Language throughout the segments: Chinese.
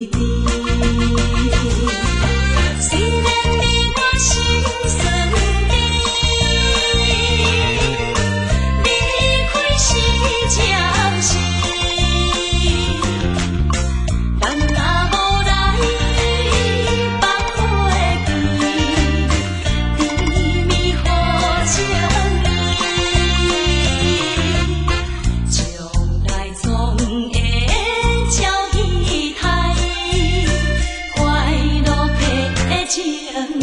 虽然你我心酸离，离开是暂时，但若无来放花开，甜蜜好情意，将来总会照戏台，快乐的情意。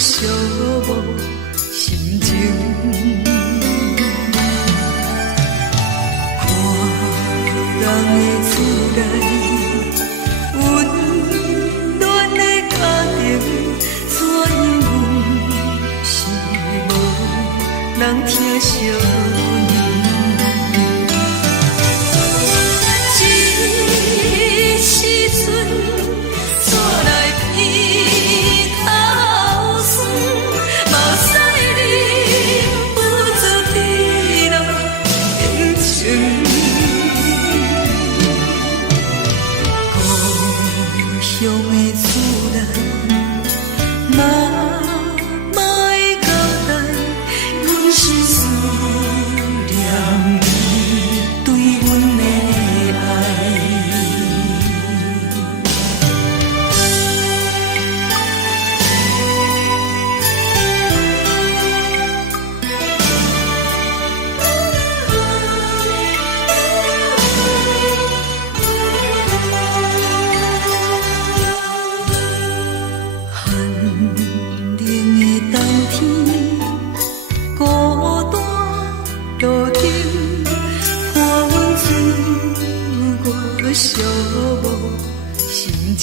寂寞心情，看人的厝内温暖的家庭，怎因阮是无人疼惜你？这时阵怎来偏头酸？目屎忍不住滴落眼睛。故乡的厝内，妈妈的交代，阮是思念你对阮的爱。寂寞心情，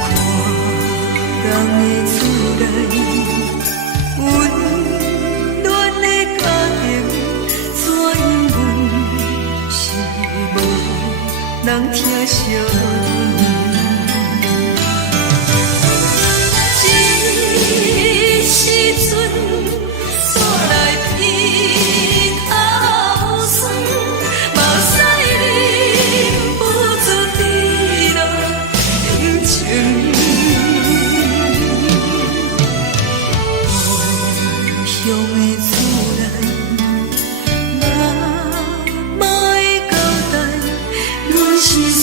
看人的厝内温暖的家庭，怎因阮是无人疼惜你？这时阵怎来偏头酸？目屎忍不住滴落眼睛。故乡的厝内，妈妈的交代，阮是思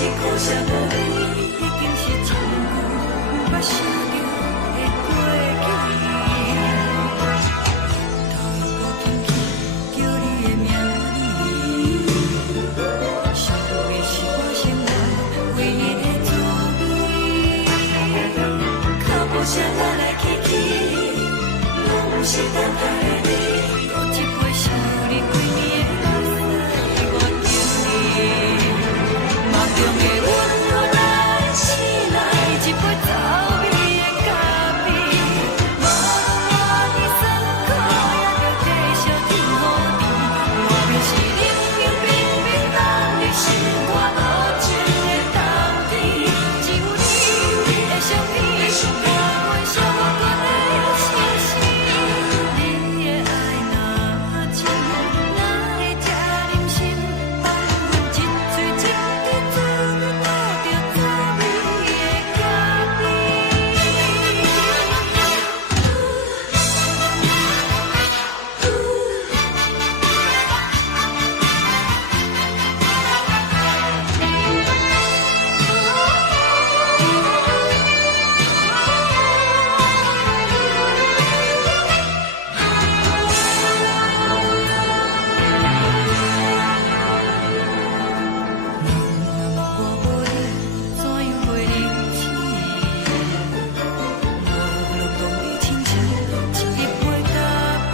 是苦涩无味，已经是一句无法想着的过去。头路无轻轻叫你的名字，想的是我生活唯一的滋味。脚步声来来去去，拢不是等待的你。搁一杯想你几年的目屎，我敬你。梦中的阮落来醒来，一杯走味的咖啡。无论我的酸苦，也着继续甜予你。我就是冷冷冰冰当你心肝无情的冬天，只有你的相片，我阮寂寞过的心事。你的爱若真，哪会这忍心放阮一嘴一滴滋味，倒着滋味的咖啡。我无你，怎样会忍气？无论当你亲像一杯咖啡，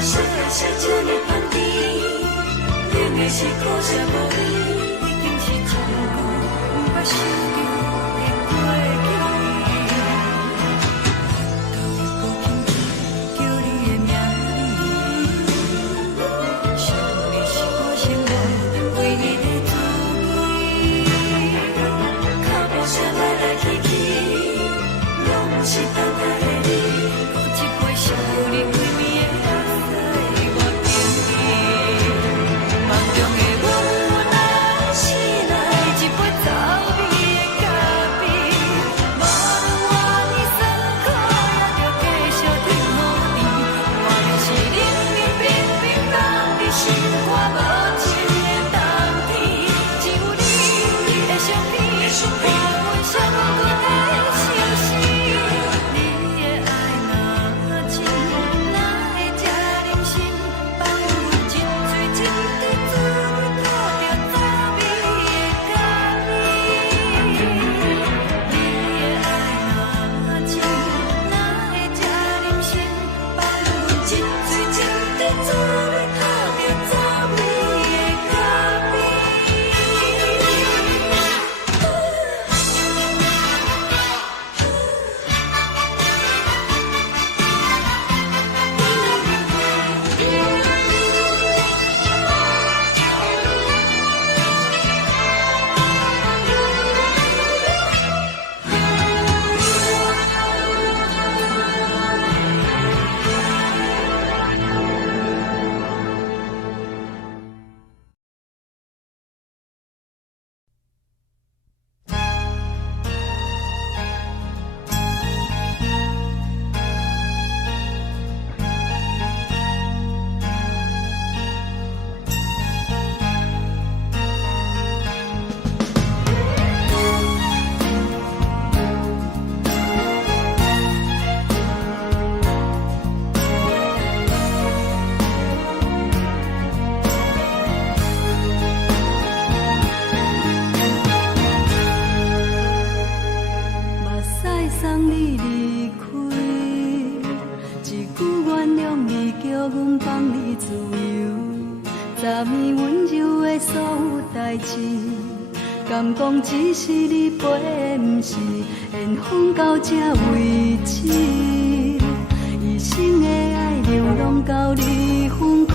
说的是这呢香甜，饮的是苦涩无味，已经是一句无法想着的过去。头路无轻轻叫你的名字，想的是我生活唯一的滋味。脚步声来来去去，拢不是等待的你。搁一杯想你几暝的目屎，我敬你。梦中的阮来醒来，一杯走味的咖啡。无论我的酸苦，也着继续甜予你。我就是冷冷冰冰放你心肝无情的冬天，只有你的相片，我阮寂寞过的心事。你的爱若真，哪会这忍心放阮一嘴一滴滋味，倒着滋味的咖啡。你的爱若真，哪会这忍心放阮一嘴一滴滋味，倒着滋味的咖啡。目屎送你离开，一句原谅你，叫阮放你自由。昨暝温柔的所有代志，敢讲只是你陪，不是缘分到这为止。一生的爱流浪到你分开，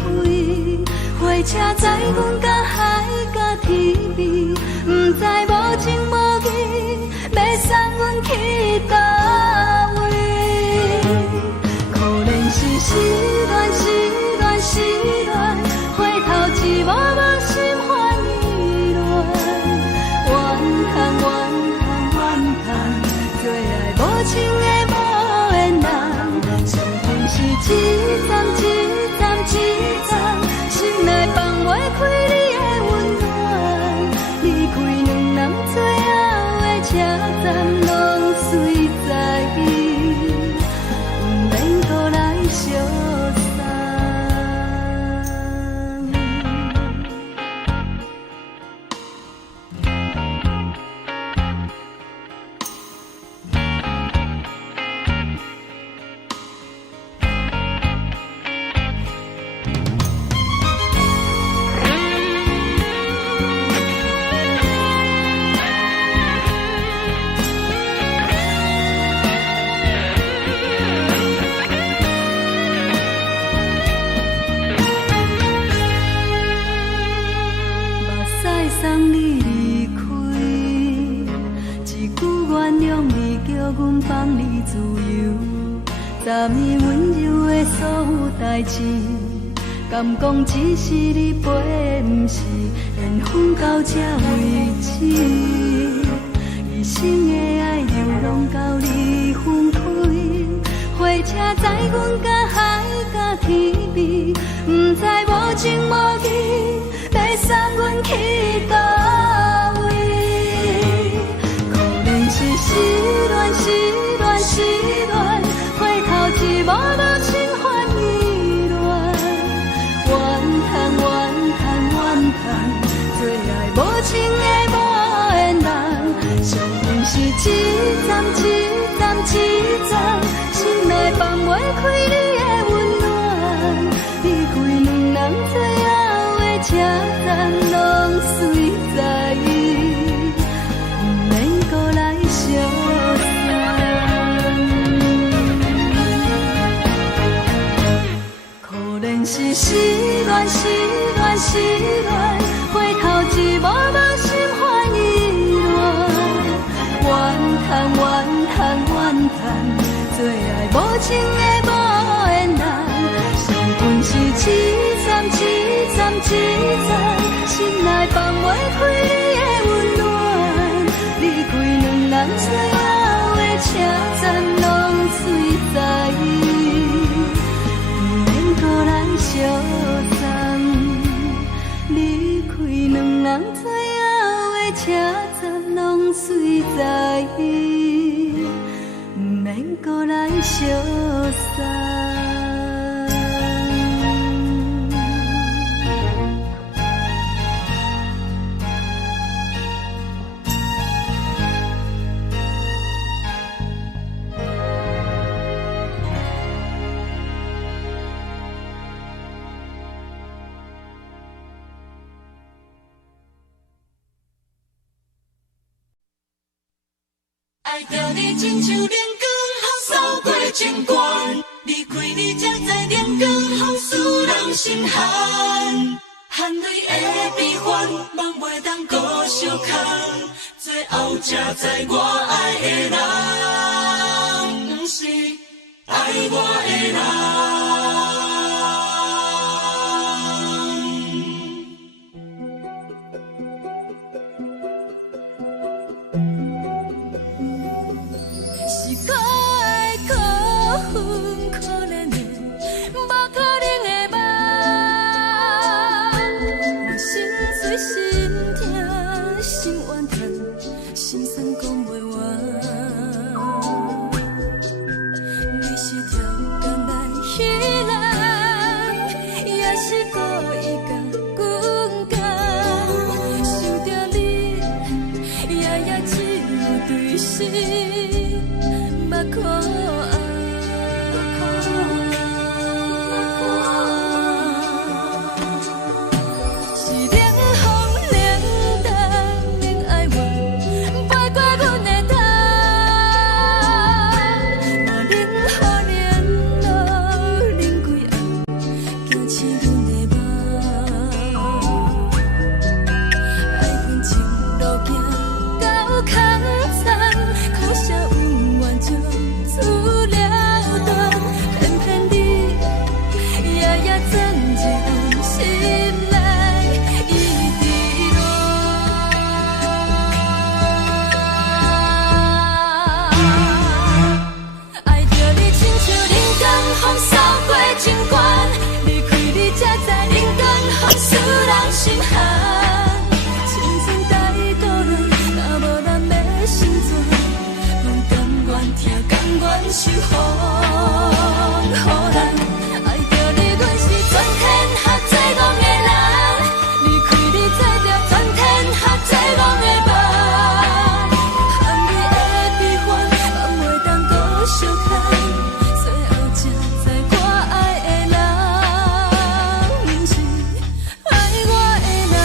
火车载阮到海角天边，不知无情无义，要送阮去倒位？可怜是失恋，失恋，失恋，回头一幕幕心烦意乱，怨叹，怨叹，怨叹，最爱无情的无缘人，上天是一站一站一站，心内放袂开你的温暖。站拢随在伊，不免搁来相送。送你离开，一句原谅你，叫阮放你自由。昨暝温柔的所有代志，敢讲只是你陪，不是缘分到这为止。一生的爱流浪到你分开，火车载阮甲海甲天边，不知无情无义。要送阮去叨位？可能是失恋，失恋，失恋，回头一幕幕心烦意乱，怨叹，怨叹，怨叹，最爱无情的无缘人。上恨是一站，一站，一站，心内放袂开你的温暖，离开两人最后的车站拢随在伊，不免搁来相送。可能是失恋，失恋，失恋，回头一幕幕心烦意乱，怨叹，怨叹，怨叹，最爱无情的无缘人。上恨是一站，一站，一站。心内放袂开你的温暖，离开两人最后的车站拢随在伊，不免搁来相送。离开两人最后的车站拢随在伊，不免搁来相送。爱着你亲像连光风扫过情关，离开你才知连光风使人心寒。含泪的悲欢，望袂当搁相牵，最后才知我爱的人，不是爱我的人。愿守护，予人爱着你，阮是全天下最戆的人。离开你，做着全天下最戆的梦。含泪的悲欢，嘛袂当搁相牵。最后才知我爱的人，不是爱我的人。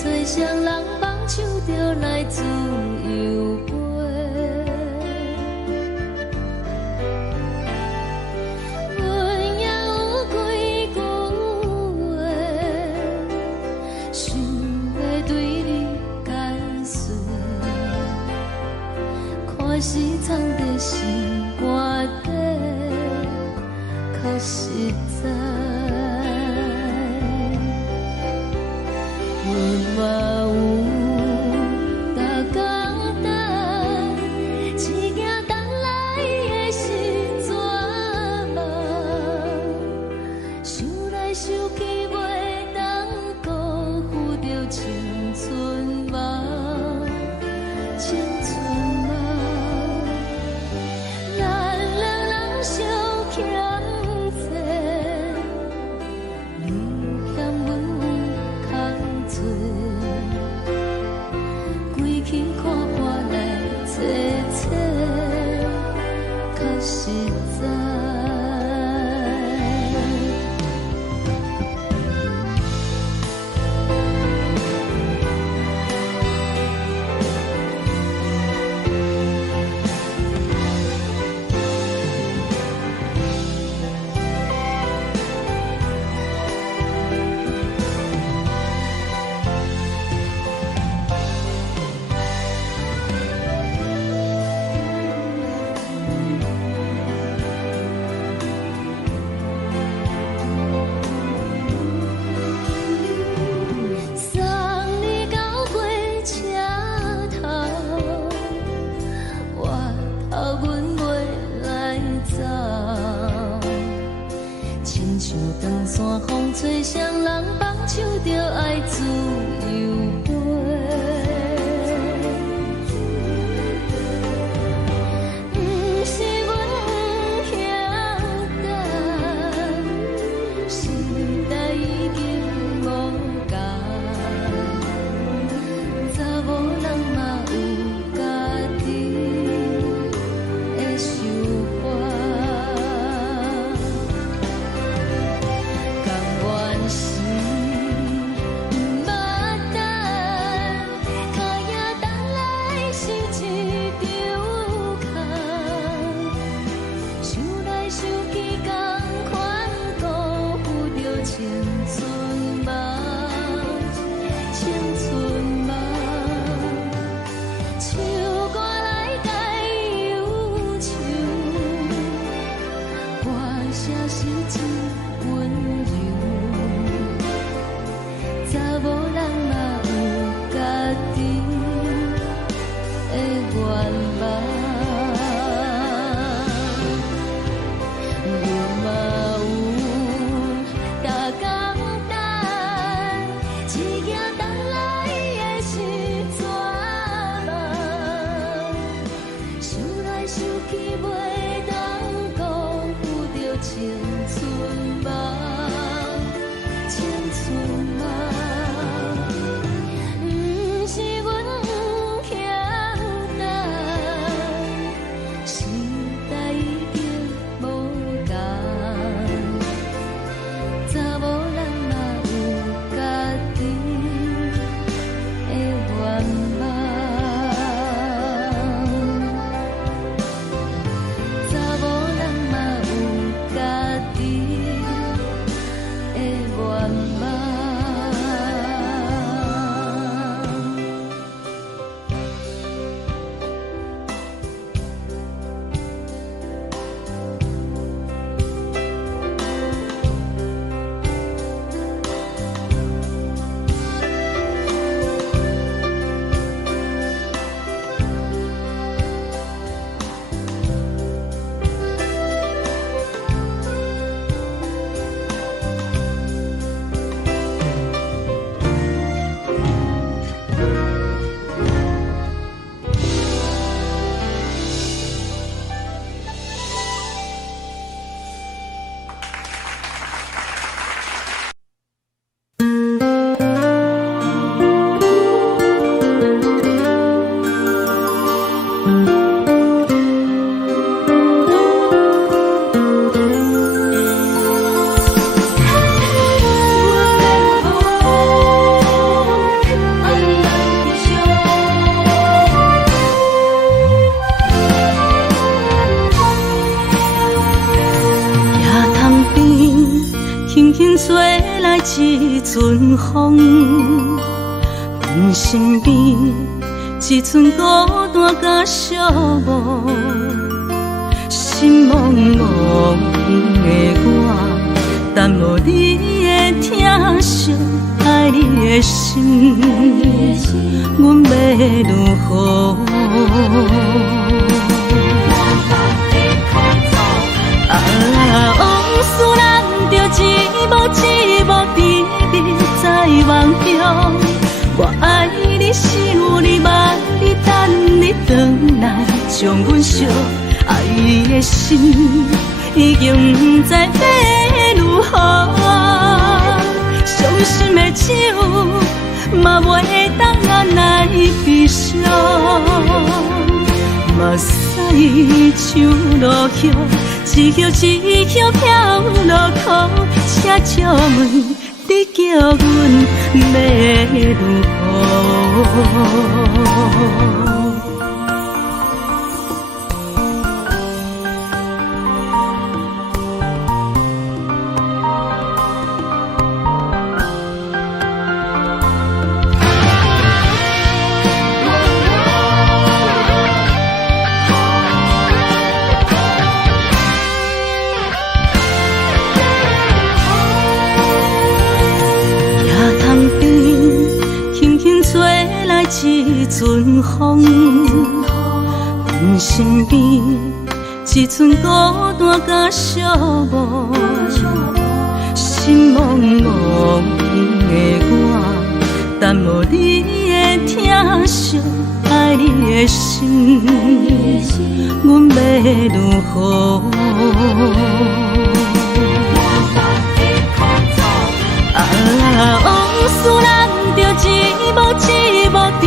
吹双人梦唱着来自由飞，阮也有几句话，想要对你解释，可是藏在心肝底，较实在。 我有大简单，一件等来的心绝望，想来想去袂当辜负着青春梦，青春梦。咱两人像长山风吹双人放手着爱自由飞。不是阮不晓等，时代已经无同，查某人嘛有家己的想法。一阵风，阮身边一阵孤单甲寂寞，心茫茫的我，等无你的疼惜，爱你的心，阮要如何？往事咱着一幕一幕甜蜜在梦中。我爱你，想你，望你，等你回来，将阮惜爱的心已经不知要如何。伤心的手嘛袂当按来悲伤。目屎像落雨，一叶一叶飘落雨，车借问你叫阮要如何？一阵风，阮身边一阵孤单甲寂寞，心茫茫的我，耽无你的疼惜，爱你的心，阮要如何？往事人着一幕一幕甜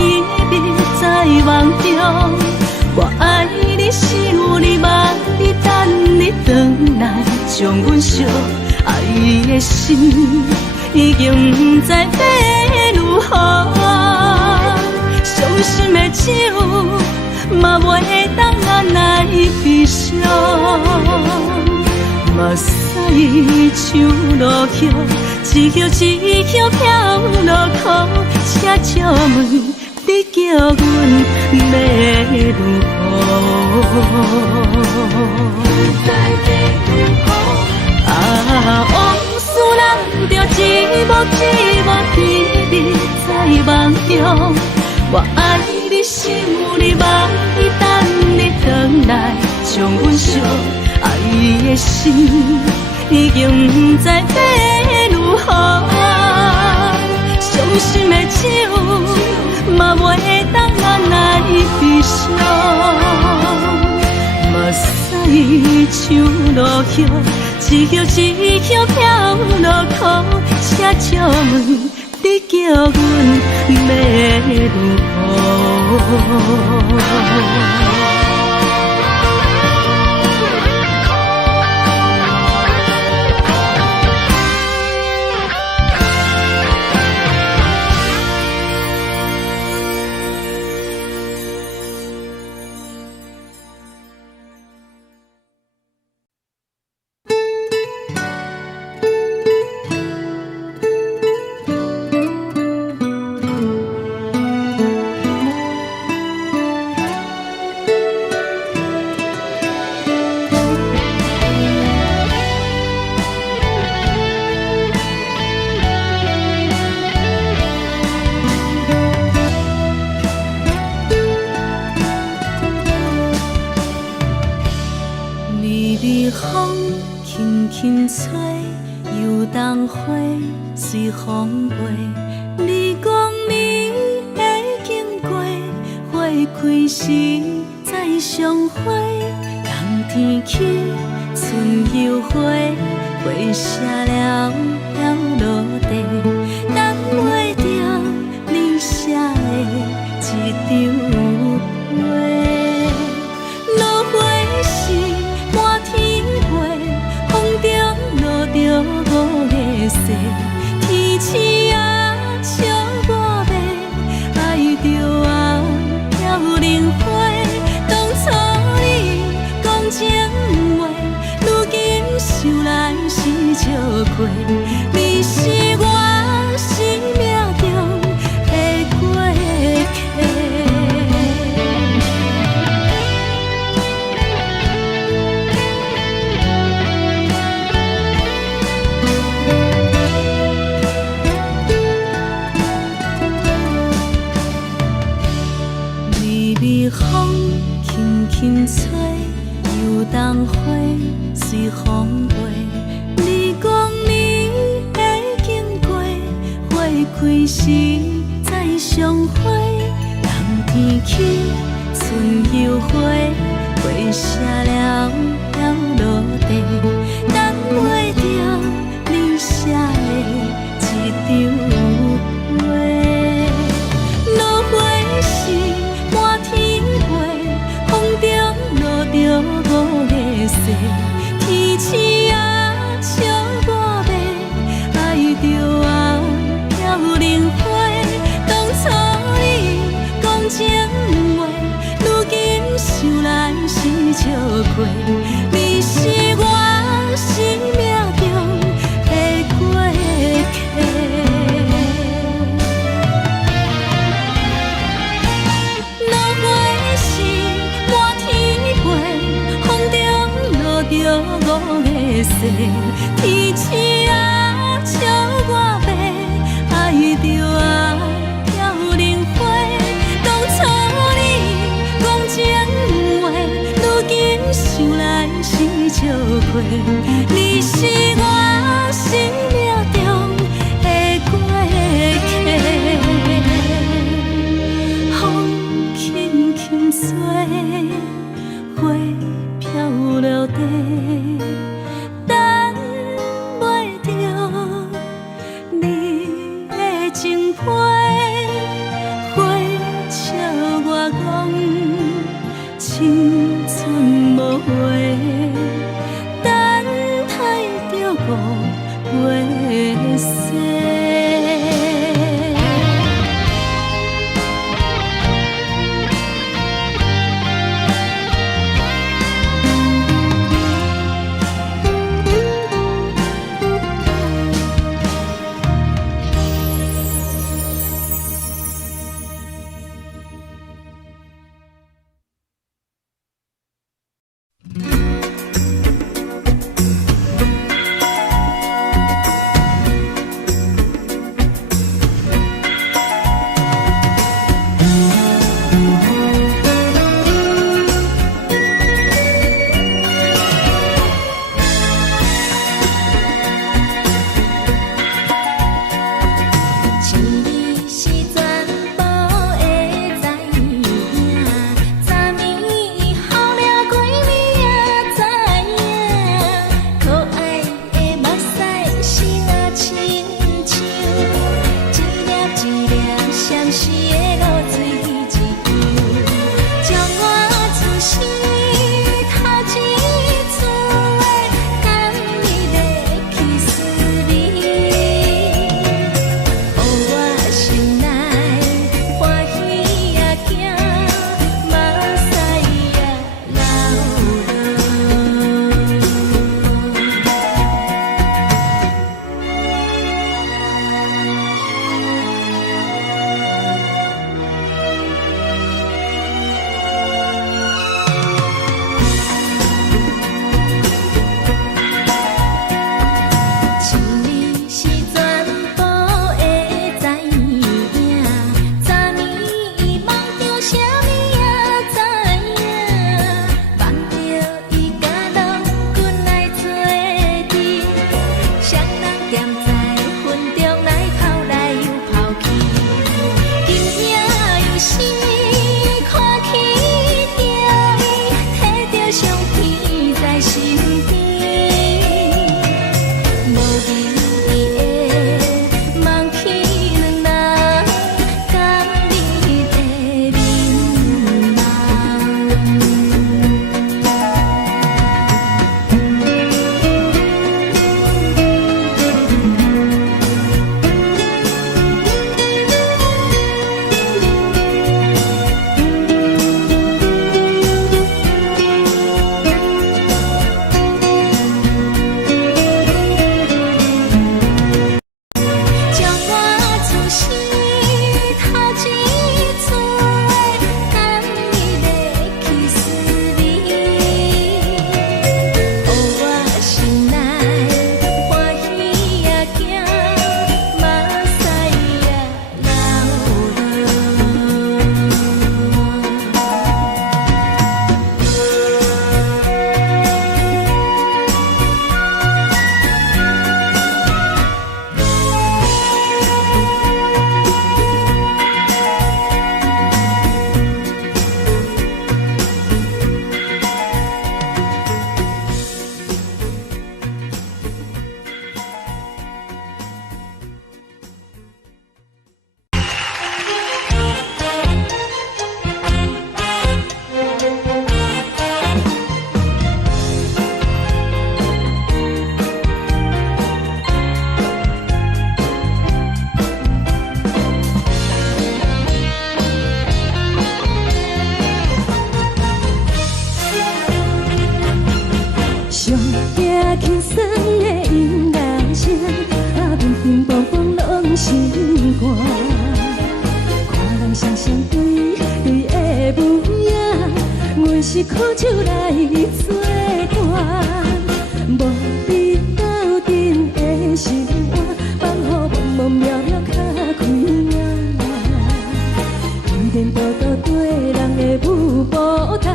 蜜在梦中，我爱你想你望你等你回来，将阮惜爱的心已经不知要如何。伤心的手嘛袂当按来悲伤，目屎像落雨，一曲一曲飘落雨。请借问你叫阮要如何？往事人着一幕一幕甜蜜在梦中，我爱你想你望你等你回来，将阮惜爱的心已经不知要如何。伤心的手嘛袂当按来悲伤，目屎像落雨，一曲一曲飘落雨。请借问你叫阮要如何？风轻轻吹，游动花随风飞。你讲你会经过，花开时再相会。冬天去，春又回，花谢了落地，等袂着你写的一张画。落花时满天飞，风中落着五个色，天星啊笑我迷，爱着啊飘零花。当初你讲情话，如今想来是笑亏。你是我生命中的过客。微微风轻轻吹，游动花随风飞。你讲你会经过，花开时再相会。冬天去，春又回，花谢了落地，等袂着你写的一张画。落花时满天飞，风中落着五个色，天星啊笑我迷，爱着啊飘零花。当初你讲情话，如今想来是笑亏。你是我生命中的过客。落花时满天飞，风中落着五个色，天星啊笑我迷，爱着啊飘零花。当初你讲情话，如今想来是笑亏。你是我生命落地，等袂着你的情批。花笑我讲青春无话，等待着五月雪。是苦酒来作伴，无你斗阵的心肝，放予茫茫渺渺较开眼。一颠倒倒对人的舞步弹，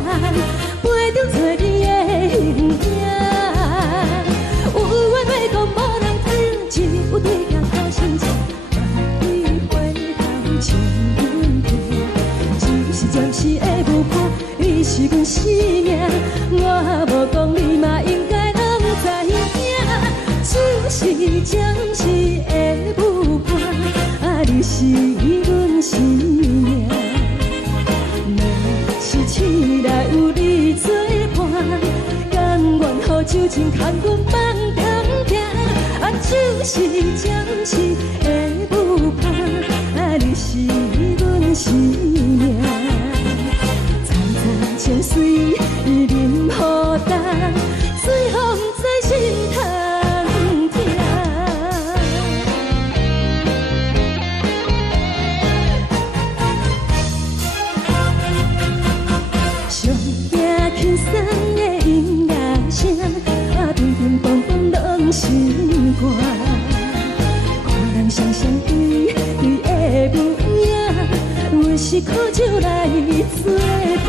杯中找你的形影。有话要讲无人听，只有对镜头心情，万里回头唱阮听，暂时的舞伴。你是阮生命，我酒精牵阮梦中行，啊，就是暂时的舞伴，啊，你是阮生命。层层情水任何担，随风在心通听。上惊轻松的音乐声，啊，乒乒乓乓拢心肝。看人双双对对的舞影，阮是苦酒来作伴。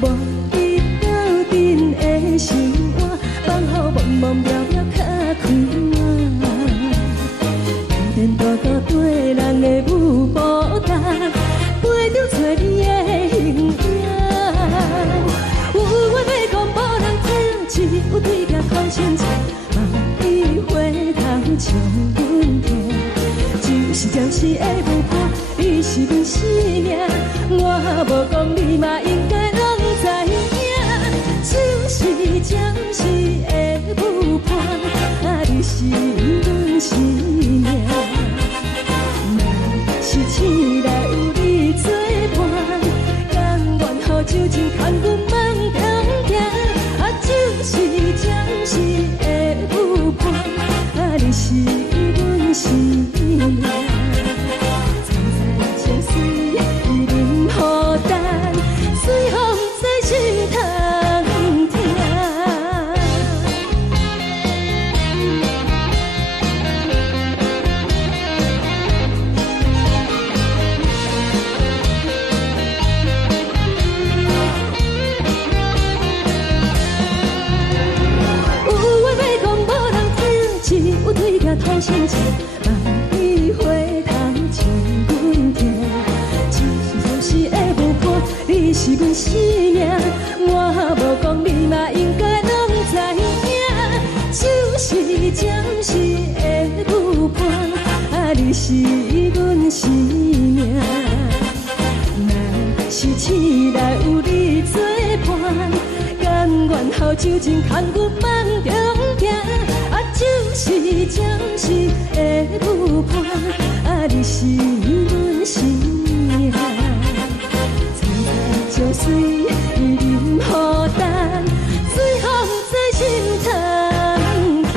无你斗阵的心肝，放予茫茫渺渺较开满。颠颠倒倒对人的舞步踏，陪着找你的形影。有话要讲无人听，只有对镜哭声声，梦里回头将阮听。就是暂时的舞伴，你是阮生命，我无讲你嘛应该拢知影。就是暂时的舞伴，啊，你是阮生命。若是醒来有你作伴，甘愿予酒精牵阮梦中行，啊，就是暂时的舞伴，啊，你是阮生命。层层情水任何担，随风在心通听。对镜头声声，梦里回头将阮听。就是暂时的舞伴，你是阮生命，我无讲你嘛应该拢知影。就是暂时的舞伴，啊，你是阮生命。若是醒来有你作伴，甘愿予酒精牵阮梦中行。啊，就是暂时的舞伴，啊，你是阮生命。层层情水任何担，随风在心通听。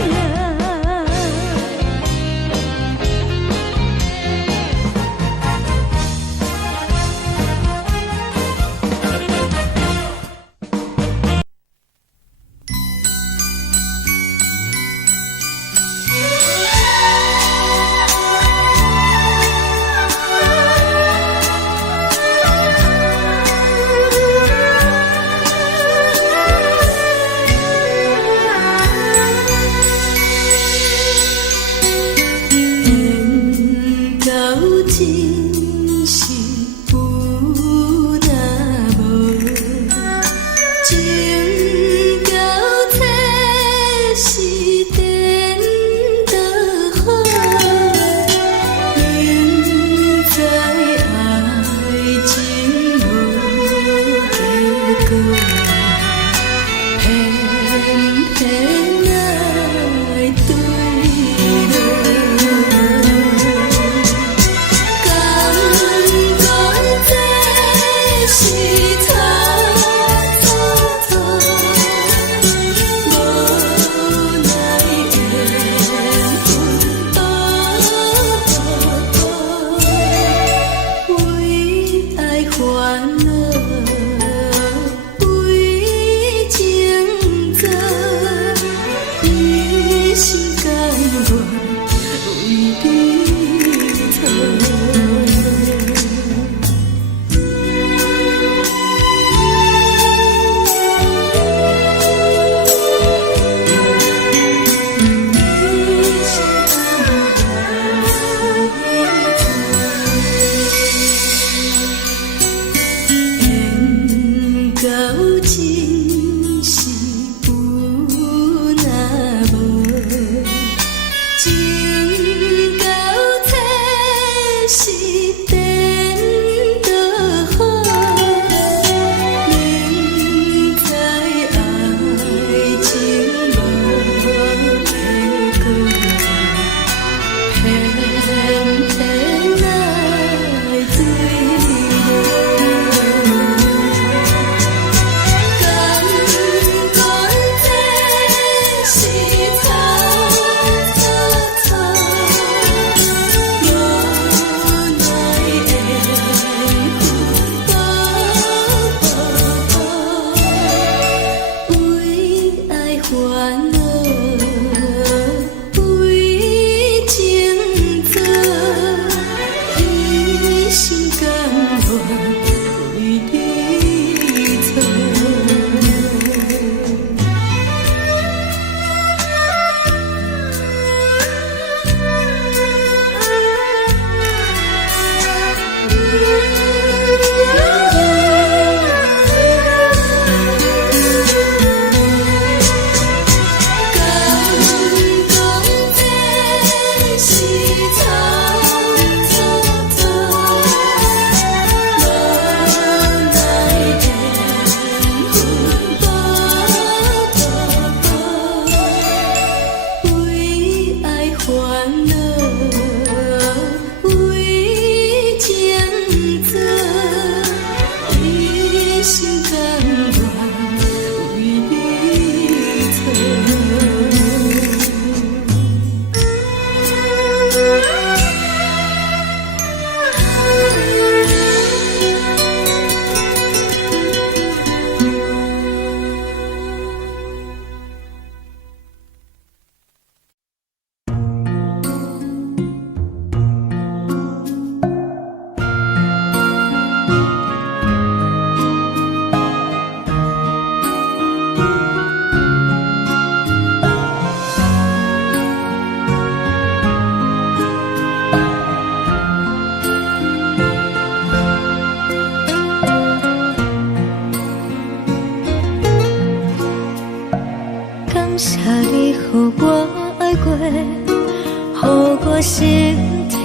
谢你，予我爱过，予我心痛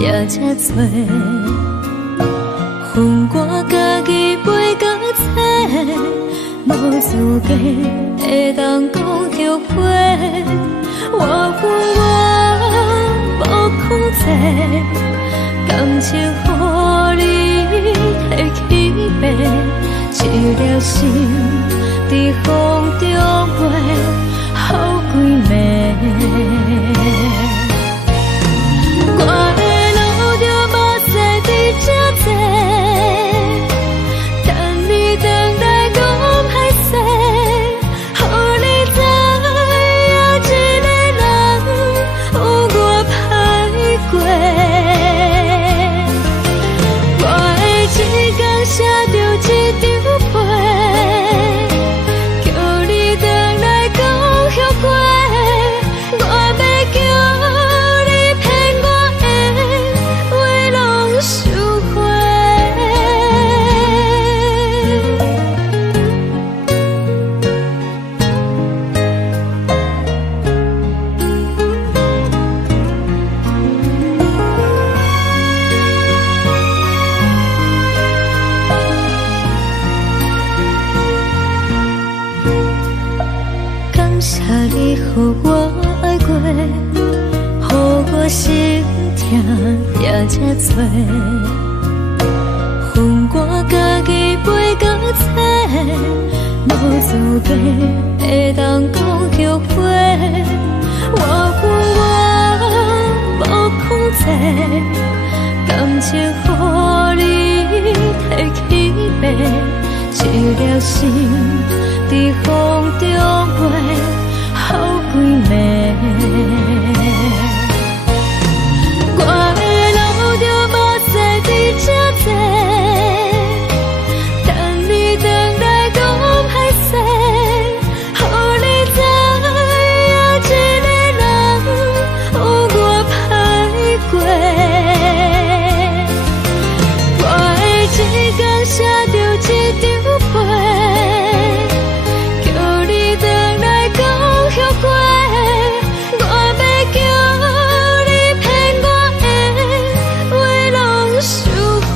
也这多。恨我家己袂到切，无资格会当讲后悔。我恨我无控制，感情予你摕去卖，一粒心在风中飞，好几暝。我的路就无西伫这多，等你回来讲歹势，予你知影一个人有我歹过。我的一天写着一张被，叫你回来讲后悔。我要叫你骗我的话拢收回。感谢你，予我爱过，予我心痛也这多。恨我家己袂到切，无资格会当讲后悔。我恨我无控制，感情予你摕去卖，一粒心在风中飞，好几暝。我的路就无西伫这多，等你回来讲歹势，予你知影一个人有我歹过。我的一天写着一张被，叫你回来讲后悔。我要叫你骗我的话拢收回。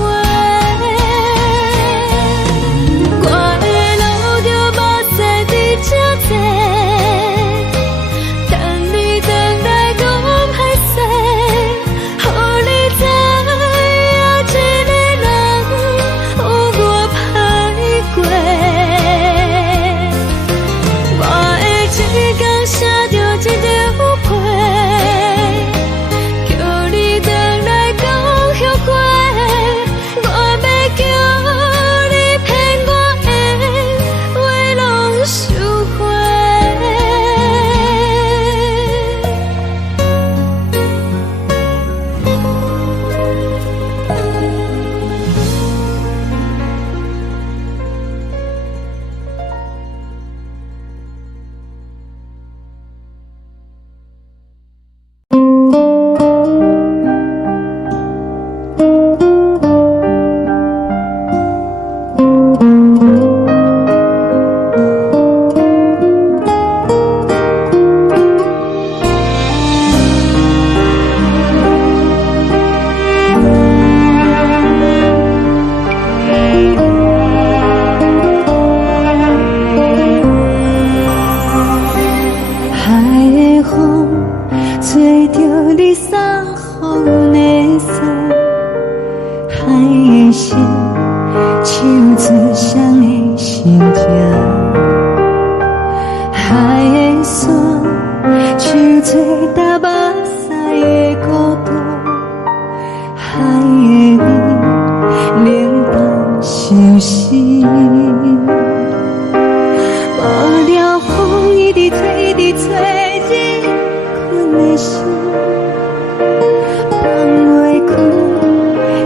我的路就无西伫这多，等你回来讲歹势，予你知影一个人有我歹过。我的一天写着一张被，叫你回来讲后悔。我要叫你骗我的话拢收回。海的风吹着你送风的伞，海的心手指双的心情，海的山手吹打目屎的孤独，海的你冷淡伤心。无聊风一直吹，一直吹，日困的心，放袂开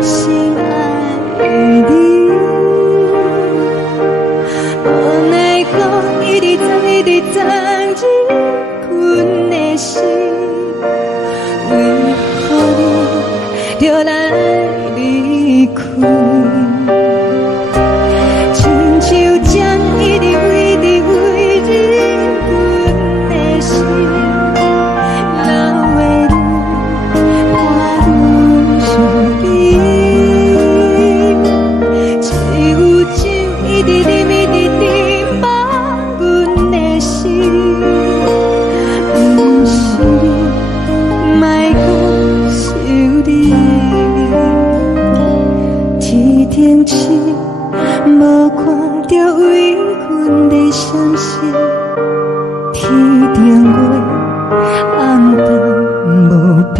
心爱的你。无奈何一直走，一直走，日困的心，为何你就来离开？亲像将一直为日困相思，天顶月，暗淡无边。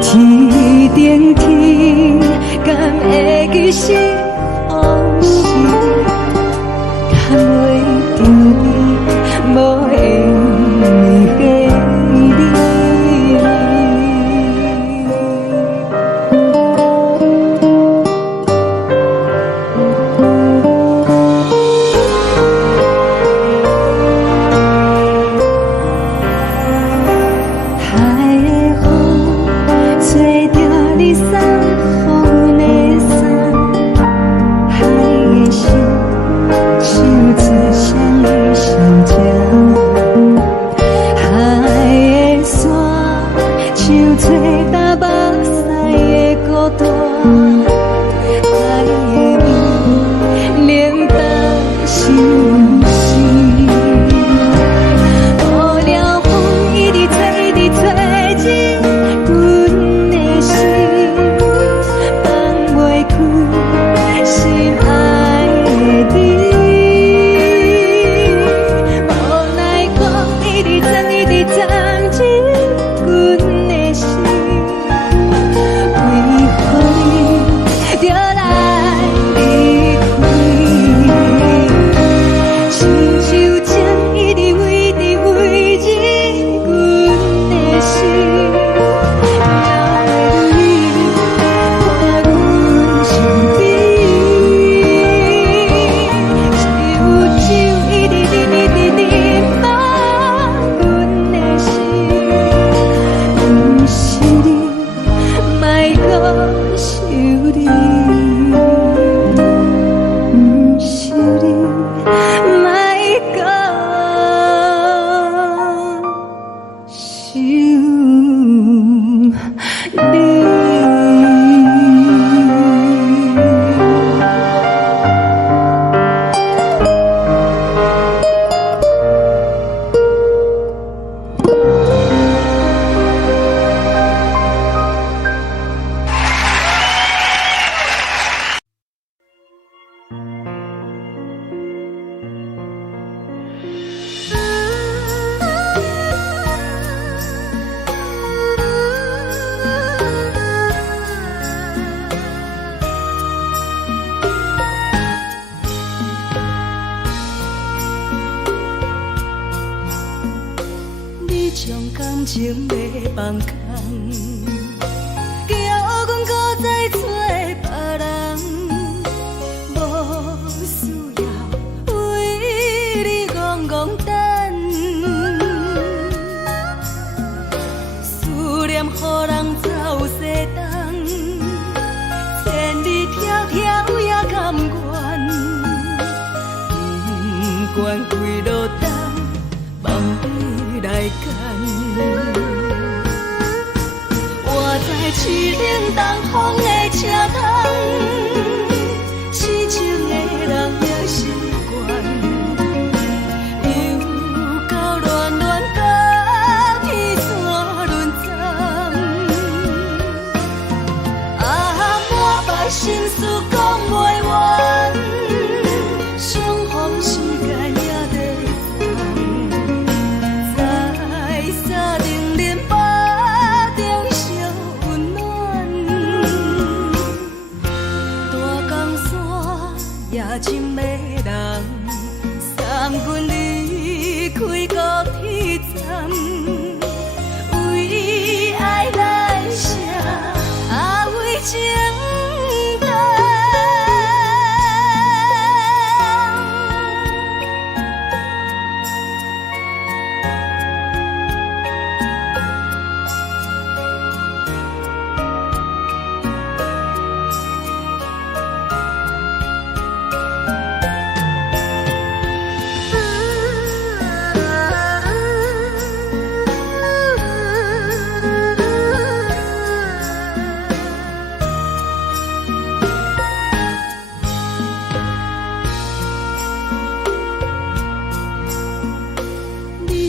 天顶天，敢会记是往事？敢袂着你，无缘给你。情要放空，叫阮搁再找别人，无需要为你戆戆等。思念予人走西东，千里迢迢也甘愿，不管几路灯，望你来牵。我在市顶东风的车窗，痴情的人也习惯，又到乱乱甲天山轮站。啊，满腹心事讲袂完，相逢时间也在等，在沙定林巴中烧温暖。大江山夜深的人，送阮离开高铁站，为爱来写为情长。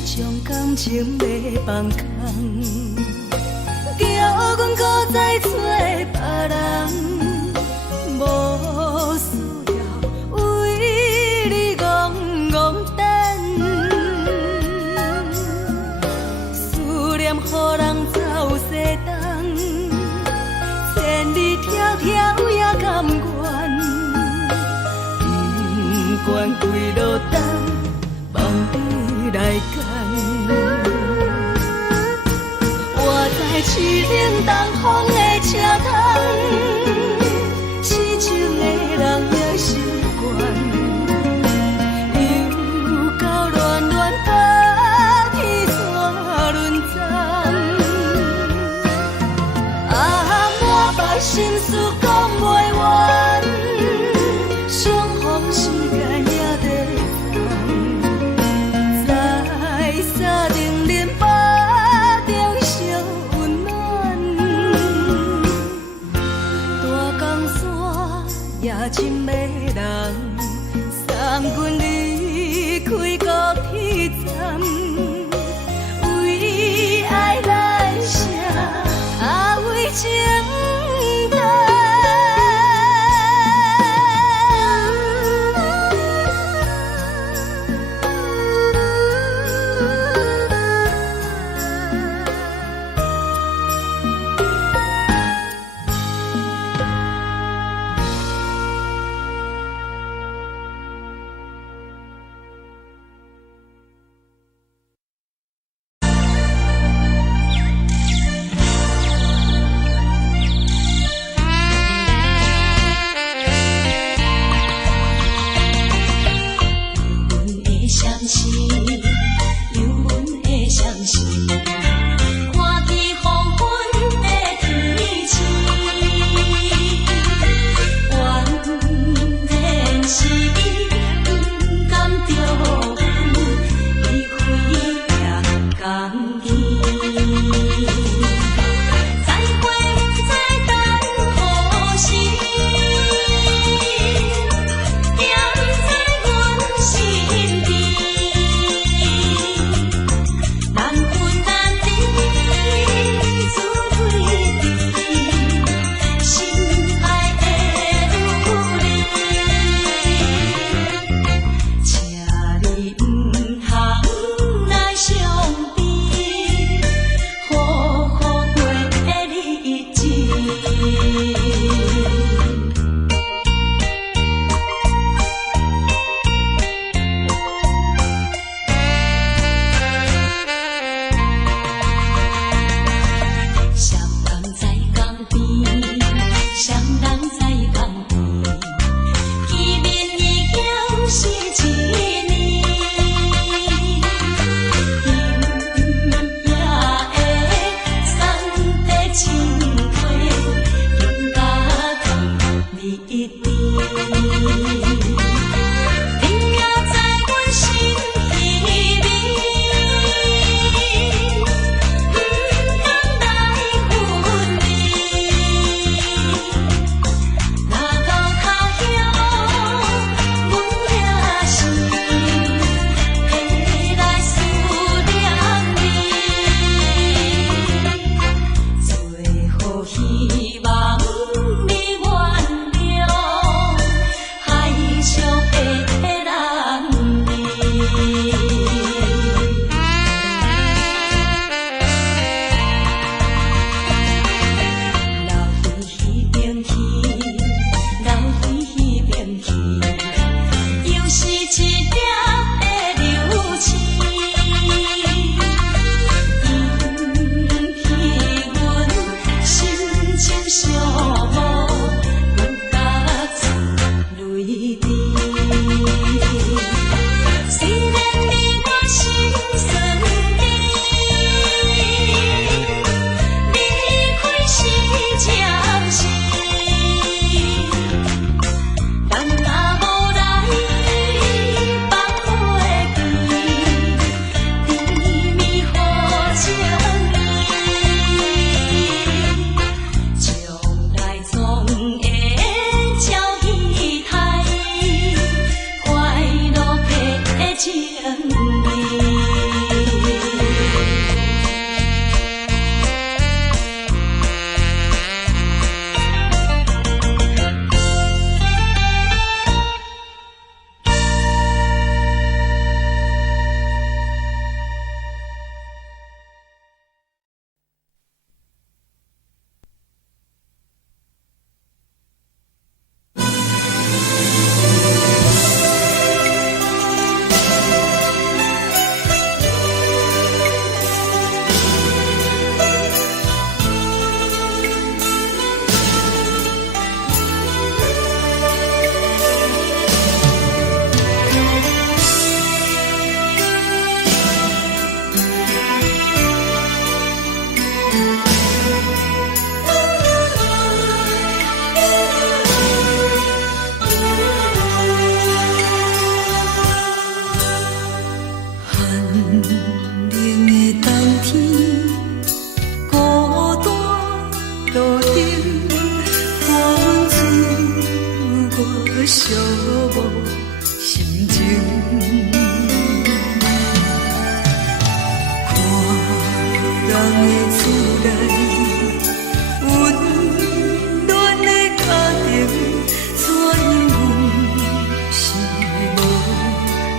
将感情要放空，叫阮搁再找别人，无需要为你是冷东风的车窗，痴情的人也心悬，又到乱乱打去怎论章？满腹心事讲袂完，相逢时间也在藏，在沙定林巴中烧温暖，大江山也深的人，送阮离开高铁站，为爱来写，为情淡。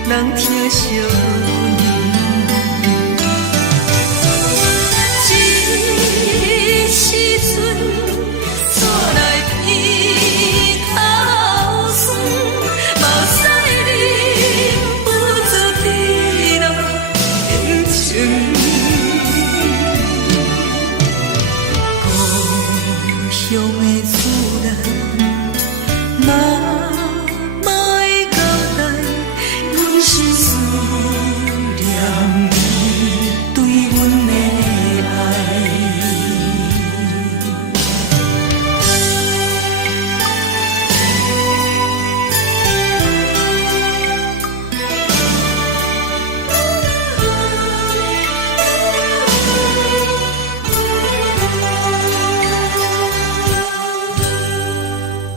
人疼惜你。这时阵怎来鼻口酸，嘛使忍不住滴落眼睛。故乡的自然，嘛会交代，阮是思念你对阮的爱。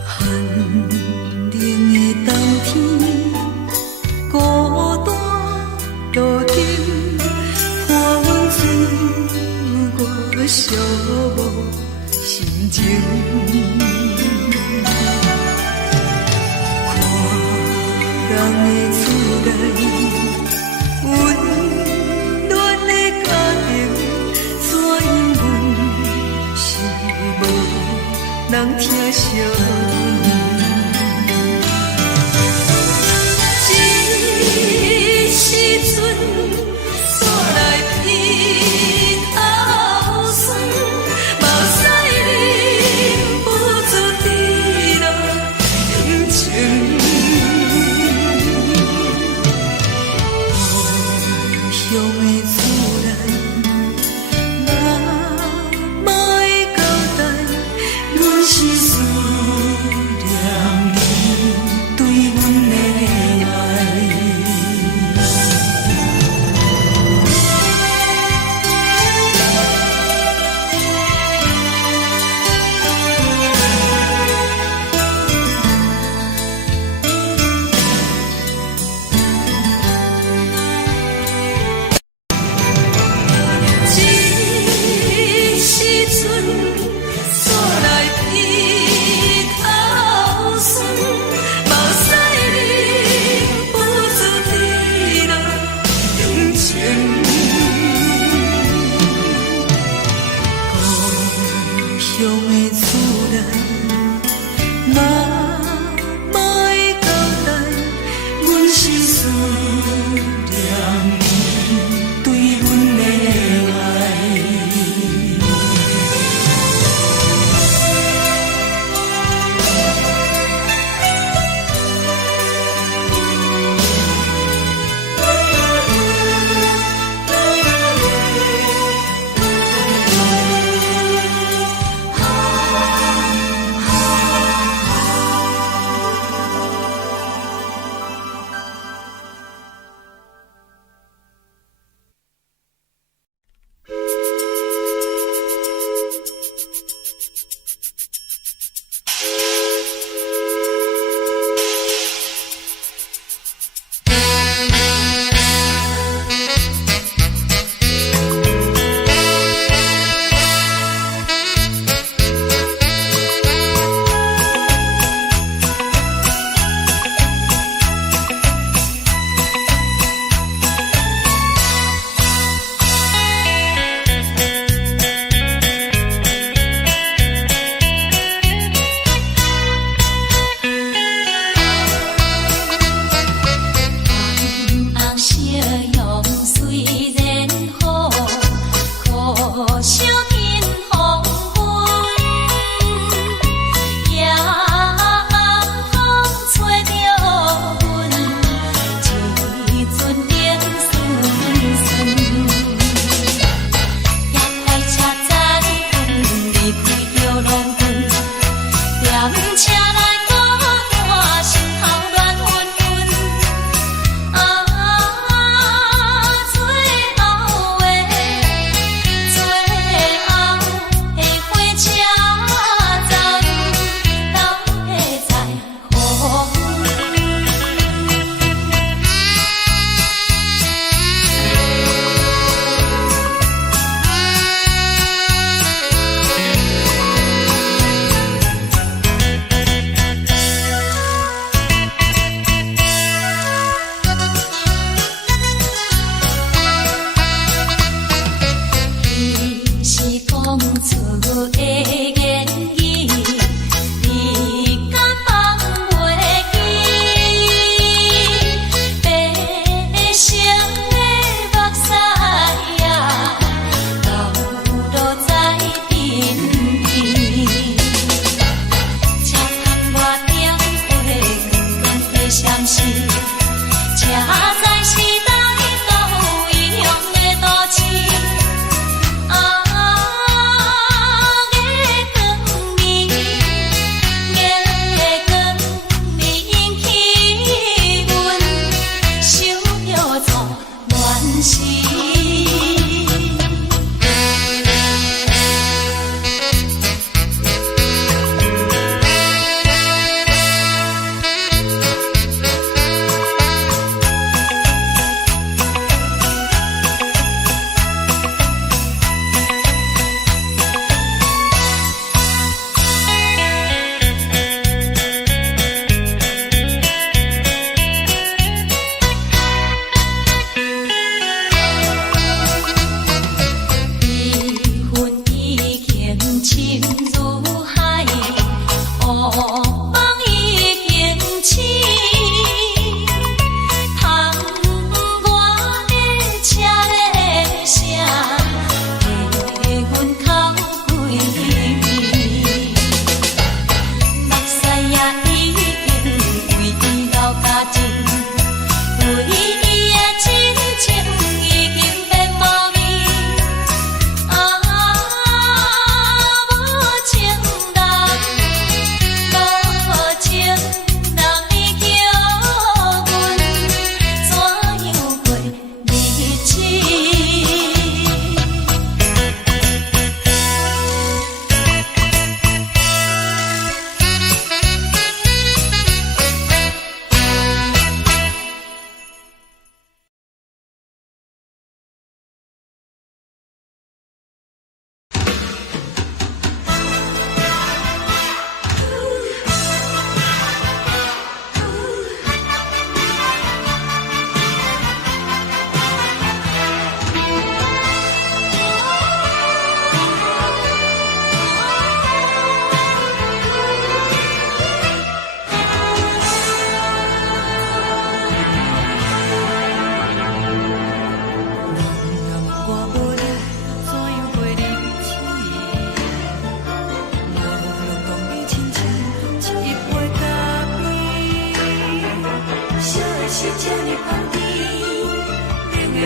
寒冷的冬天，孤单路顶，看阮自我寂寞心情。看人的厝内，温暖的家庭，怎因阮是无人疼惜你？这时阵怎来鼻口酸，嘛使忍不住滴落眼睛。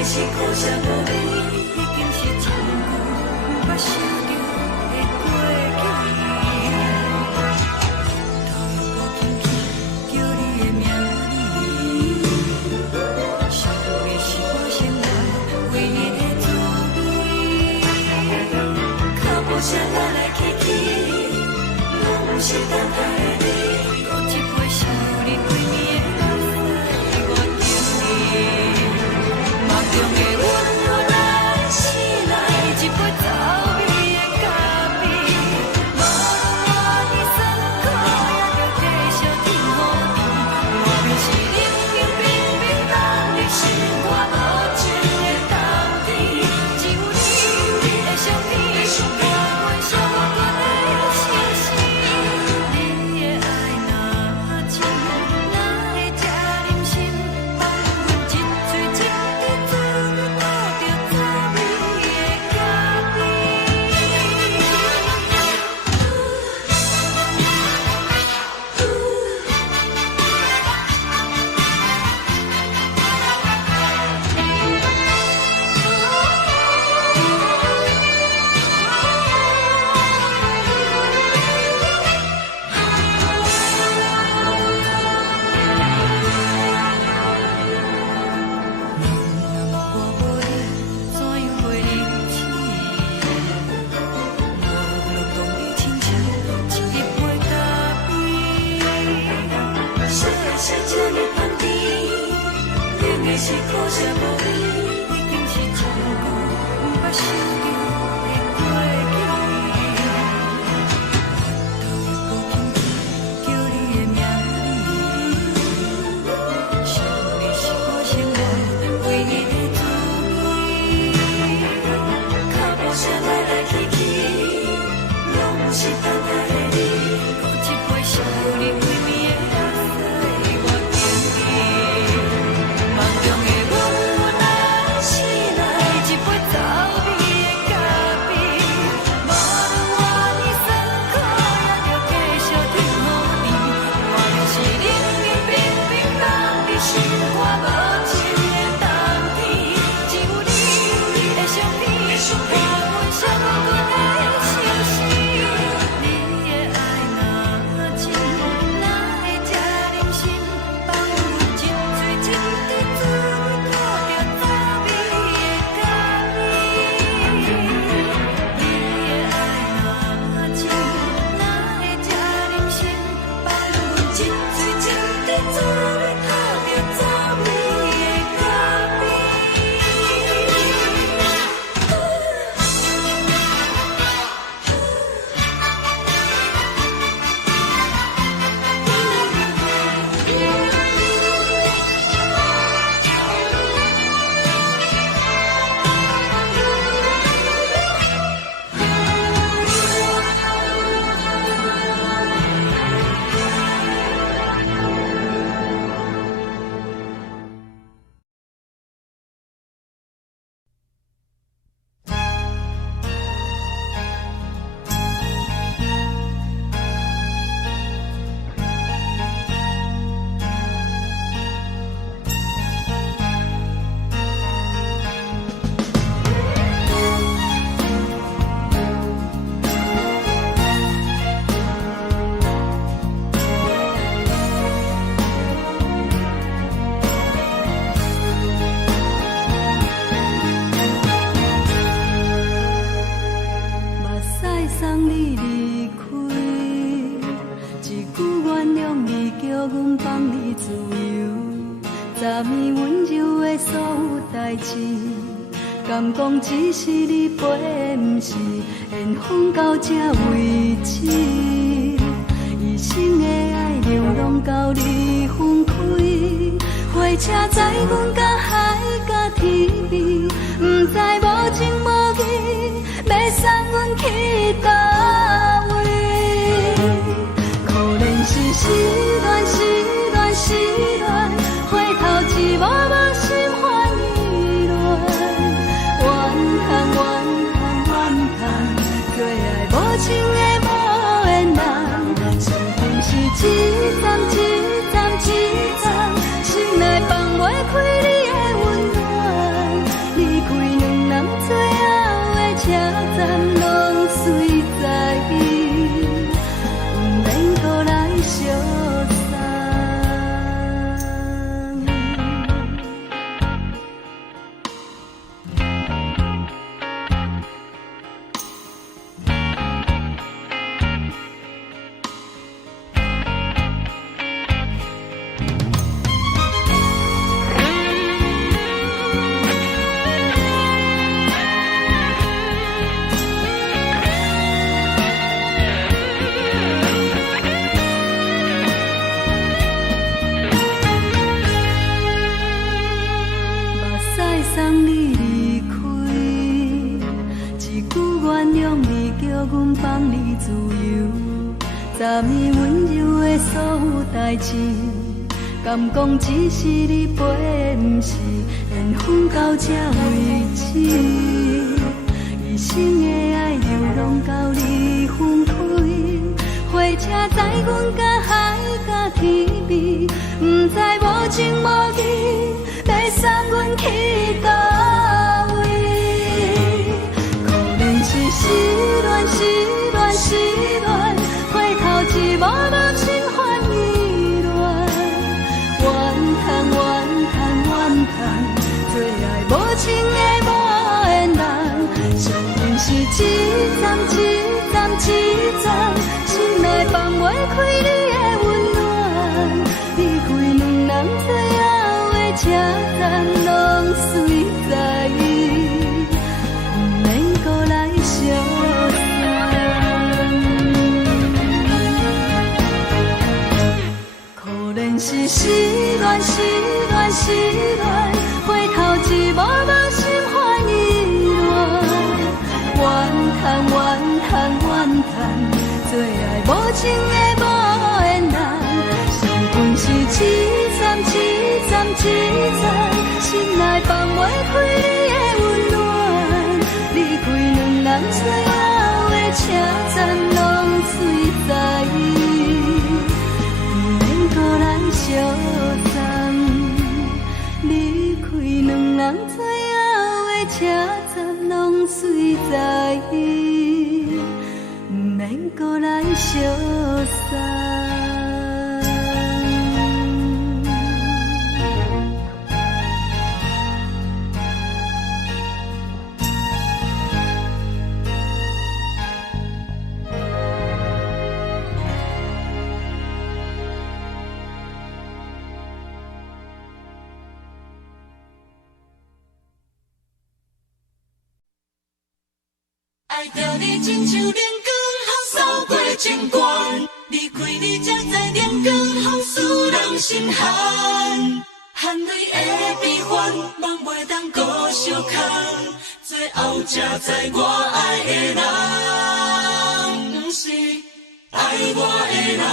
是苦涩无味，已经是一句我想着的过去。头又搁轻轻叫你的名字，想的是我生来唯一的滋味。脚步声来来去去，拢不是等待的你。搁一杯想你几年的目屎，我敬你。梦中的阮我来醒来，一杯走味的咖啡，无论我的酸苦，也着继续甜予你。我就是冷冷冰冰放你心肝无情的冬天，只有你的相片，我阮寂寞的心事。你的爱若真，哪会这忍心放阮一嘴一滴珠，倒着滋味的咖笑的是这呢放甜，冷的是苦涩无味。已经是一句我想着的过去。头又搁轻轻叫你的名字，想的是我生来唯一的滋味。脚步声来来去去，拢不是等待的你。搁一杯想你几暝的目屎，我敬你。梦中的阮我来醒来，一杯走味的咖啡，无论我的酸苦，也着继续甜予你。我就是冷冷冰冰放你心肝无情的冬天，只有你的相片，我阮寂寞的心事。你的爱若真，哪会这忍心放阮一嘴一滴珠，倒着滋味的咖啡。你的爱若真，哪会这忍心放阮一嘴一滴珠，倒着滋味的咖啡。目屎送你离开，一句原谅你，叫阮放你自由。昨暝温柔的所有代志，敢讲只是你陪，不是缘分到这为止。一生的爱流浪到你分开，火车载阮甲海甲天边，不知无情无义，要送阮去倒位？可能是失恋，失恋，失恋，回头一幕幕心烦意乱，怨叹，怨叹，怨叹，最爱无情的无缘人，伤痕是一站一站一站，心内放袂开你的温暖。送你离开。一句原谅你，叫阮放你自由。昨暝温柔的所有代志，敢讲只是你陪，不是缘分到这为止。一生的爱流浪到你分开，火车载阮甲海甲天边，不知无情无义，要送阮去倒位？可怜是失恋，失恋，失恋，回头一幕幕心烦意乱，怨叹，怨叹，怨叹，最爱无情的无缘人，上恨是一站一站一站，心内放袂开你的温暖，离开两人最后的车站，拢随在意，不免搁来相送。可怜是失恋，失恋，失恋，回头一幕幕心烦意乱，怨叹，怨叹，怨叹，最爱无情的无缘人，上恨是一站一站一站，心内放袂开你的温暖，离开两人最后的车站，拢随在意，不免搁来相送。离开两人最后的车站，拢随在意，不免搁来相送。爱着你亲像阳光扫过情关，离开你才知阳光风使人心寒。含泪的悲欢，望袂当搁相牵，最后才知我爱的人，不是爱我的人。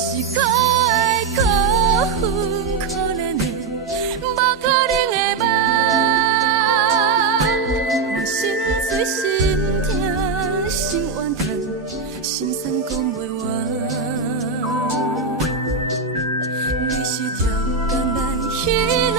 是我的苦恨，可怜的，无可能的梦。我心碎心痛，心怨叹，心酸讲袂完。你是条工来依赖。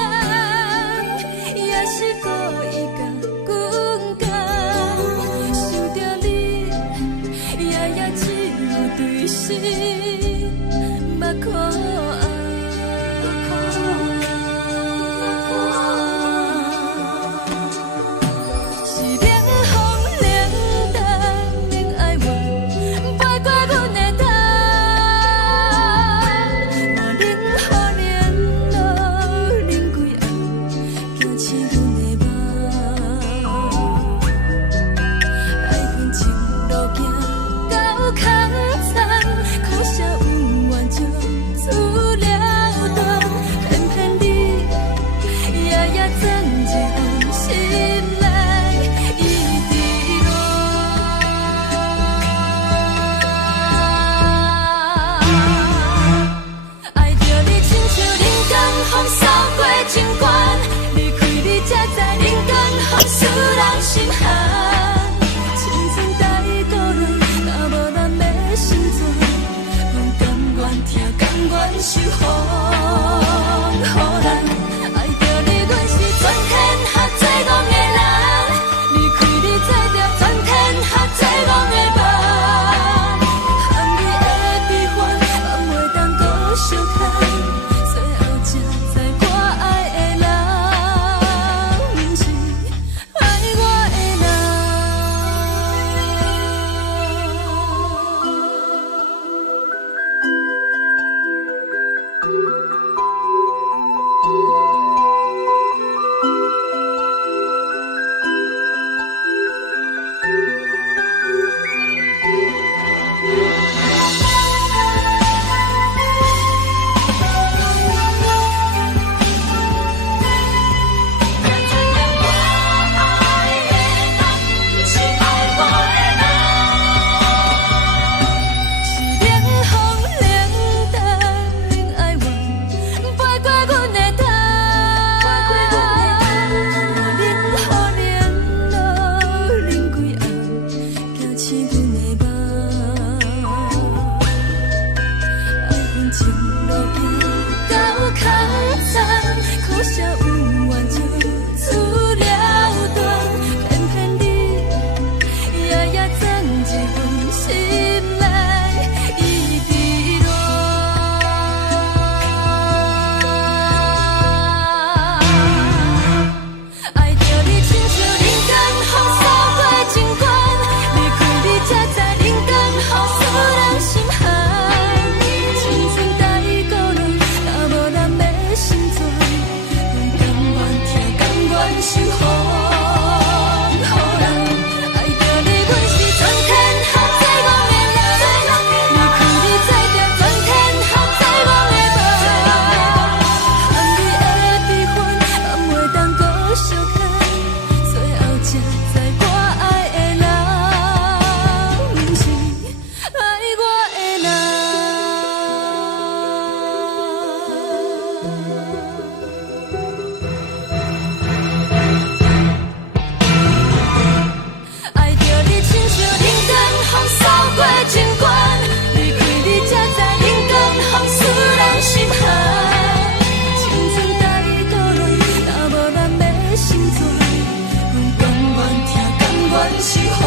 风，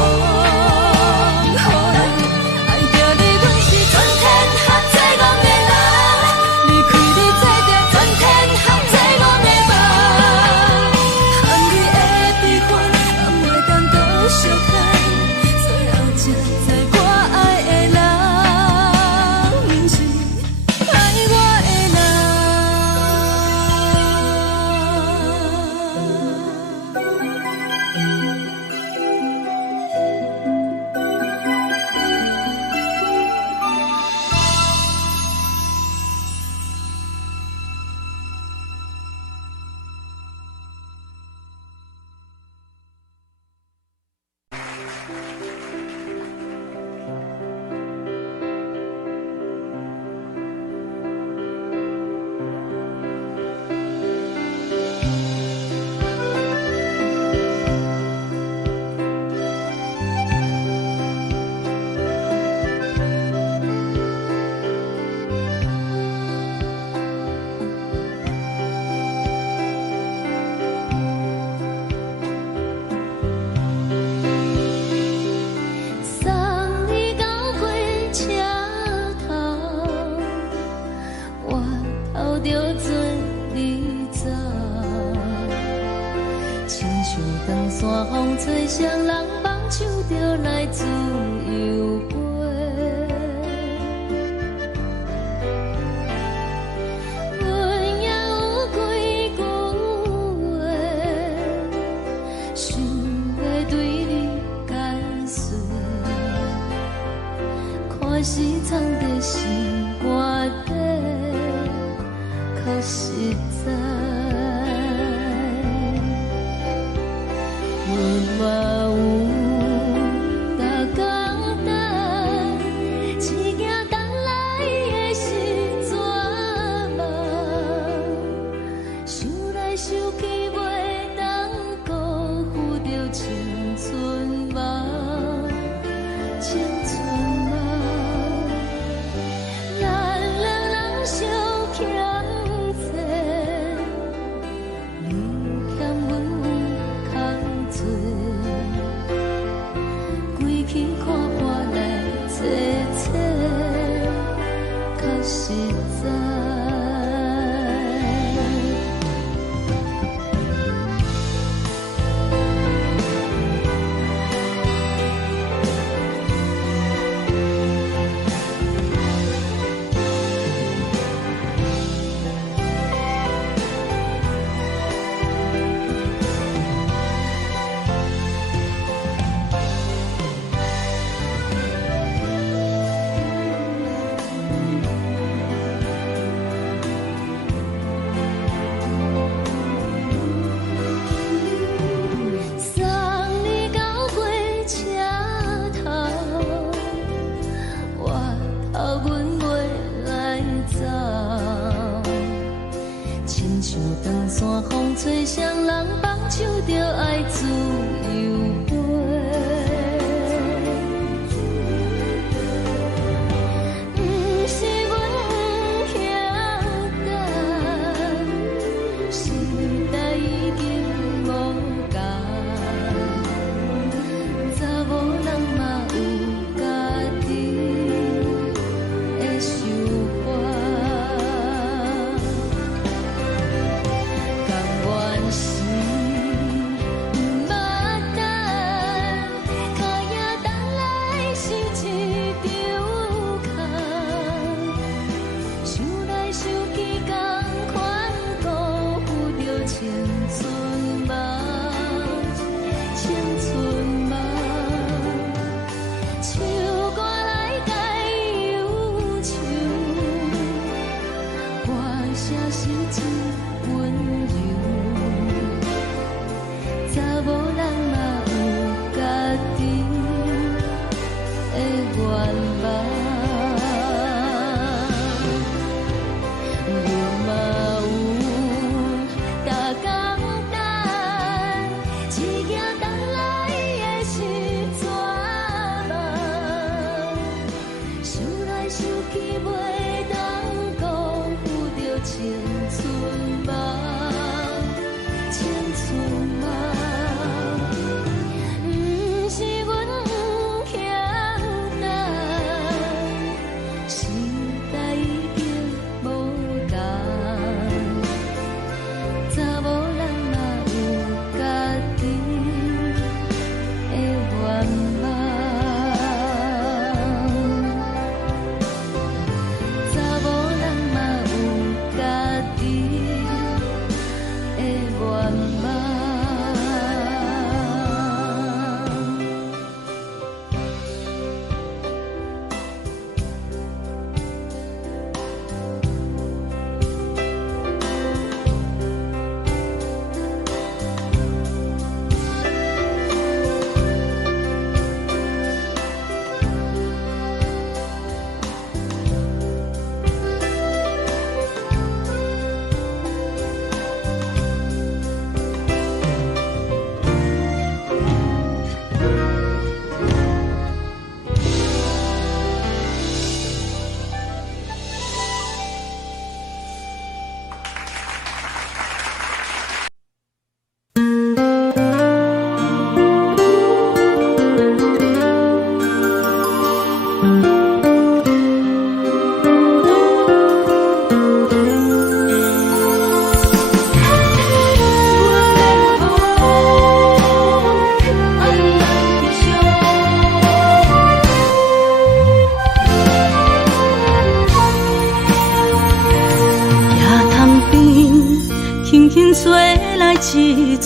爱着你阮是全天下最戆的人，离开你做着全天下最戆的梦，含你的悲欢，也袂当搁相牵，最后才知我爱的人，不是爱我的人。送你到火车头，我头着准你走，亲像长山风吹双人梦手着来自由飞。阮也有几句话，想要对你解释。看是藏在心肝底，较实在。阮嘛有逐工等，一件等来的是绝望，想来想去袂当辜负着青春梦，青春梦。咱两人相欠债，你欠阮空做，归去看破来坐坐，较实在。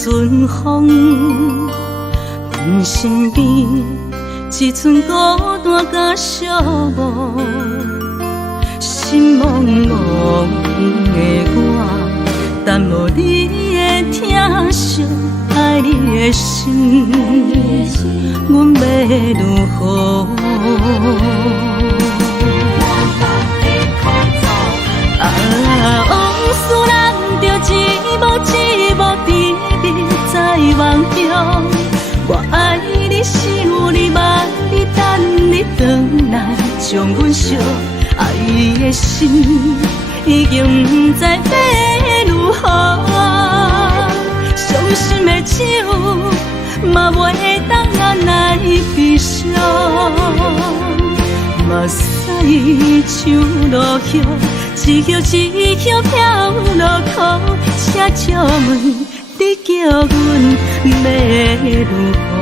阵风，阮身边一寸孤单甲寂寞，心茫茫的我，等无你的疼惜，爱你的心，阮要如何？往事人着一幕一幕甜蜜在梦中。我爱你是有你望你等你回来，将阮惜爱的心已经不知要如何。伤心的手嘛袂当按来悲伤，目屎像落叶。一叶一叶飘落雨，请借问你叫阮要如何？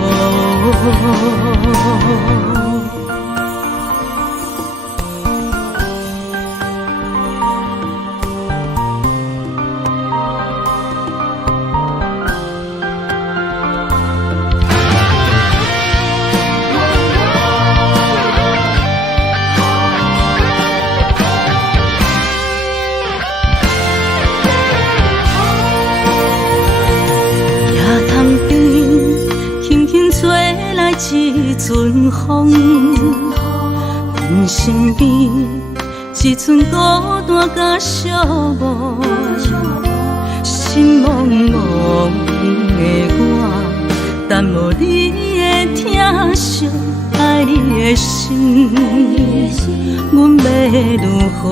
一阵风，阮身边一寸孤单甲寂寞，心茫茫的我，等无你的疼惜，爱你的心，阮要如何？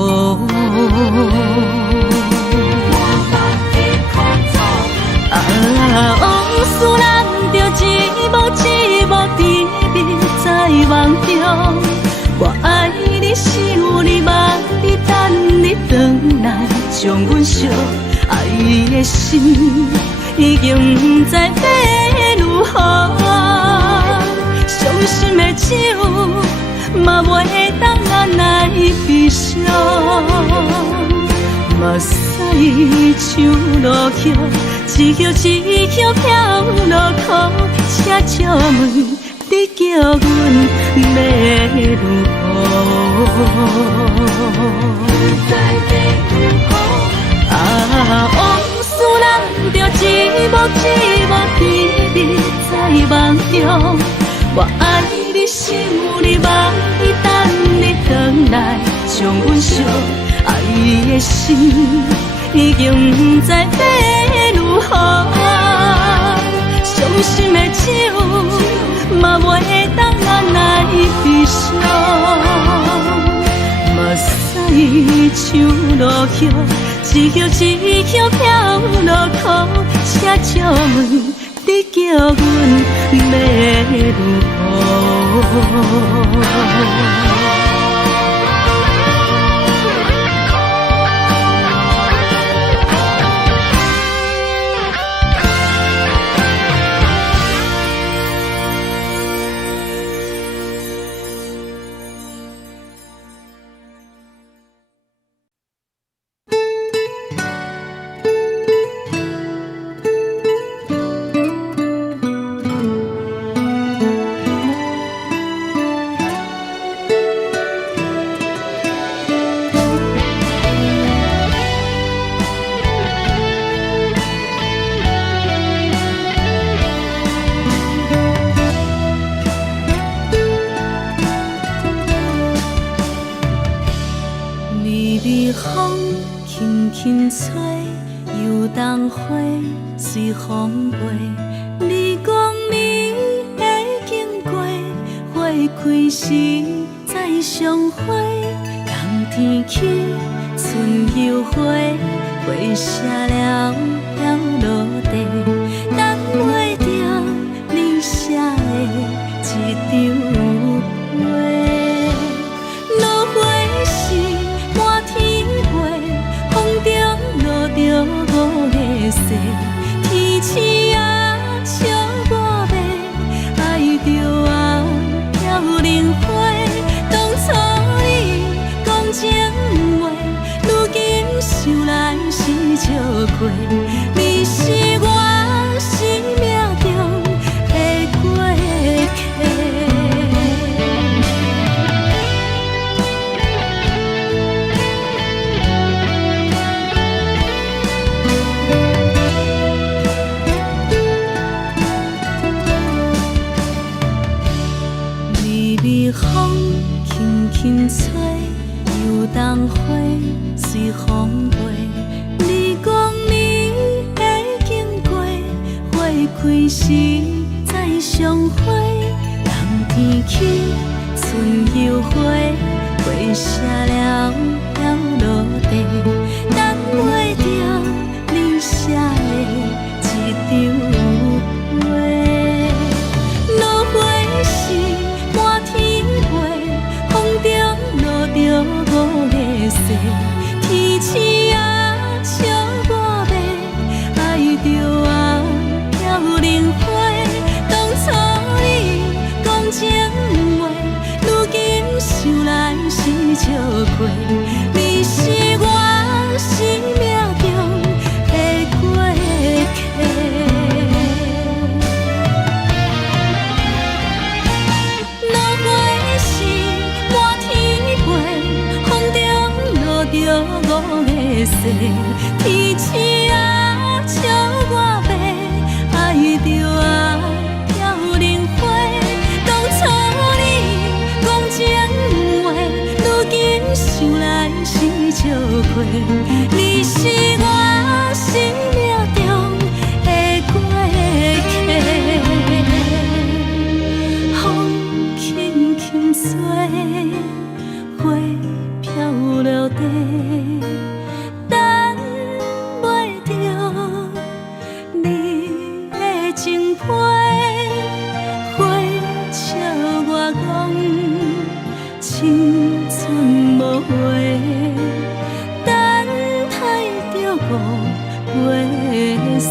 往事人着一幕一幕甜蜜在梦中。我爱你是有你望你等你回来，将阮惜爱的心已经不知要如何。伤心的手嘛袂当按来悲伤，目屎像落叶。一叶一叶飘落雨，请借问你叫阮要如何？往事人着一幕一幕甜蜜在梦中。我爱你是有你望你等你回来，将阮惜爱的心已经不知要如何。伤心的手嘛袂当按来悲伤，目屎像落叶，一叶一叶飘落雨，请借问你叫阮要如何？随风飞，你讲你会经过，花开时再相会。冬天起，春又花，花谢了要落地，等袂着你写的一张画。落花时满天飞，风中落着五个色。天星啊，笑我迷，爱着啊飘零花。当初你讲情话，如今想来是笑亏。随风轻轻吹，游东花随风飞。你讲你会经过，花开时再相会。人天起，春又花，花谢了要落地，等袂着你写的一张画。落花时满天飞，风中落着五个色，天星啊笑我迷，爱着啊飘零花。当初你讲情话，如今想来是笑亏。你是我生命中的过客。落花时满天飞，风中落着五个色，天星啊笑我迷，爱着啊飘零花。当初你讲情话，如今想来是笑亏。你是我生命中的过客，风轻轻吹，花飘落地，等袂着你的情批。花笑我讲青春无话，等待着五月雪。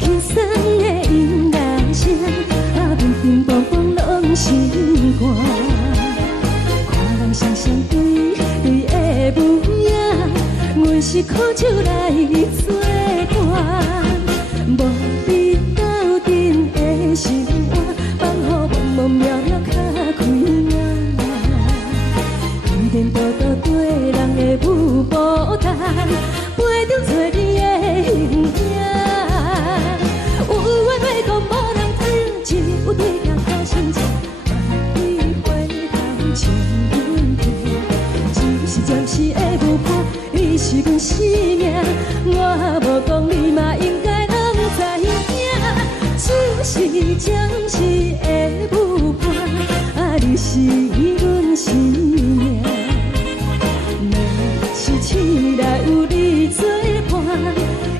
轻松的音乐声，平平淡淡拢心肝。看人双双对对的舞影，阮是苦酒来作伴。无伫斗阵的心肝，放予茫茫渺渺较开眼。颠颠倒倒对人的舞步弹，陪着做你的形影。有话要讲无人听，只有对镜头先唱，万里回头唱阮听。只是暂时的舞伴，你是阮生命，我无讲你嘛应该拢知影。只是暂时的舞伴，你是阮生命。是醒来有你作伴，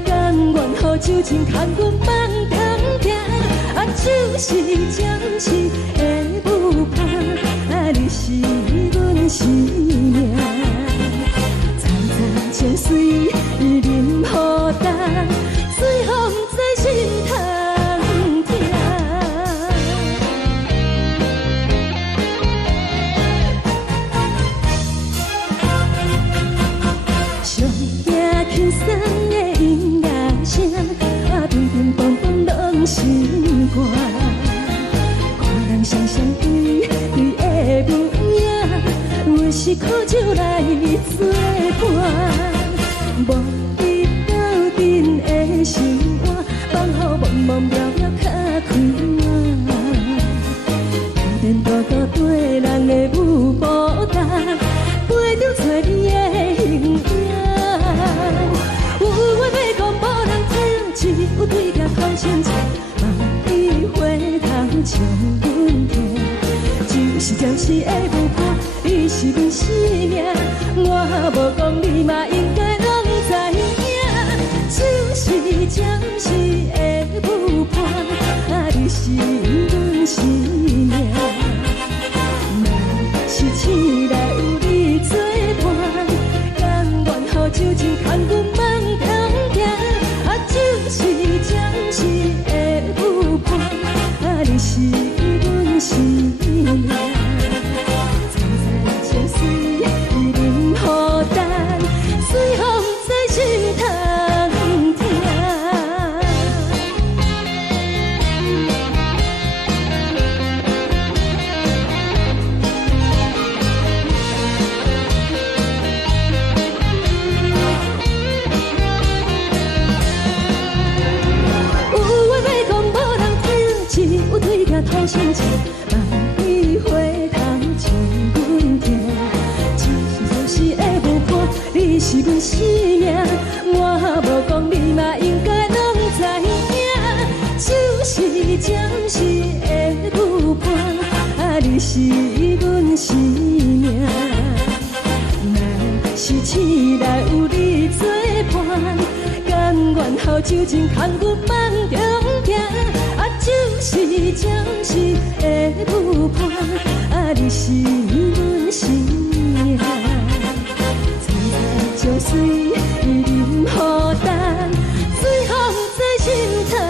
甘愿予酒精牵阮放通行。就是暂时的舞伴，你是阮生命。层层泉水任雨淡，水风在心头疼。上行轻松的音乐声，平平淡淡拢心肝。看人双双对对的舞影，阮是苦酒来作伴。无伫斗阵的心肝，放予茫茫渺渺较开眼。颠颠倒倒对人的舞步弹，陪着做你的形影。有话要讲无人听，只有对镜头先唱，万里回头唱阮听。就是暂时的舞伴，你是阮生命，我无讲你嘛应该拢知影。就是暂时的舞伴，你是阮生命。是醒来有你作伴，甘愿予酒精牵阮放通行。就是暂时的舞伴，你是阮生命。层层泉水任雨淡，水风在心头疼。头先唱，万里回头唱阮听。只是暂时的舞伴，你是阮生命，我无讲你嘛应该拢知影。就是暂时的舞伴，你是阮生命。若是醒来有你作伴，甘愿予酒精牵阮放中行。就是暂时的舞伴，你是阮生命。层层泉水任雨淡，水风在心头疼。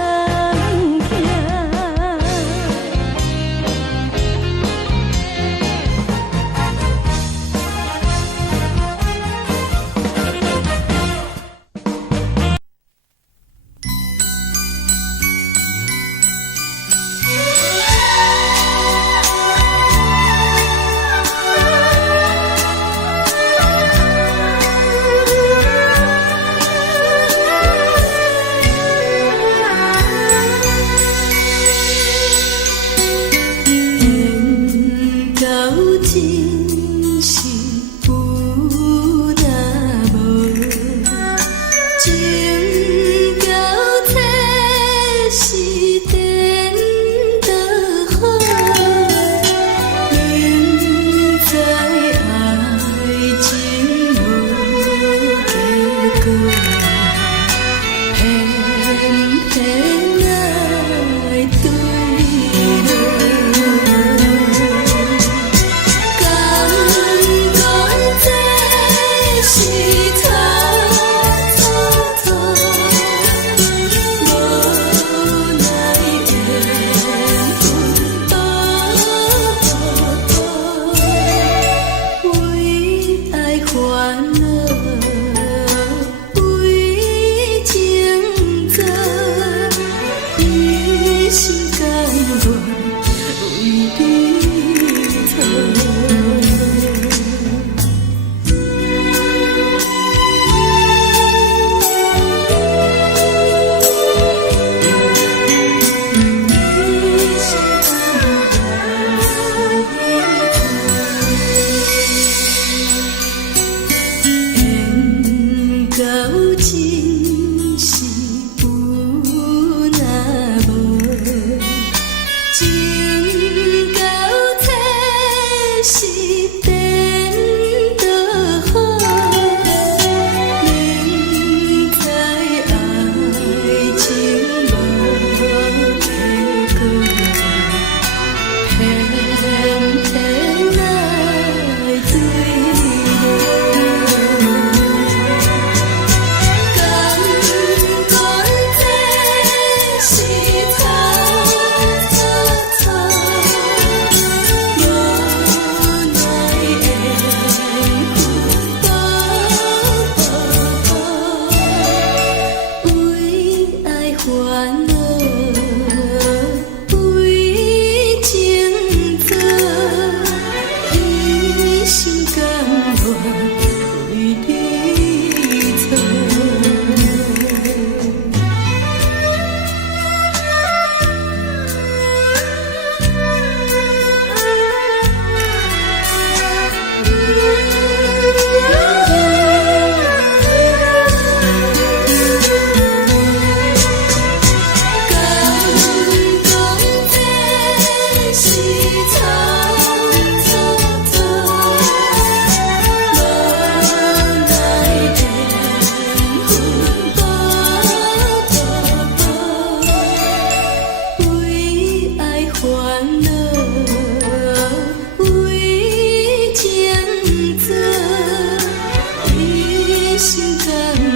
心甘愿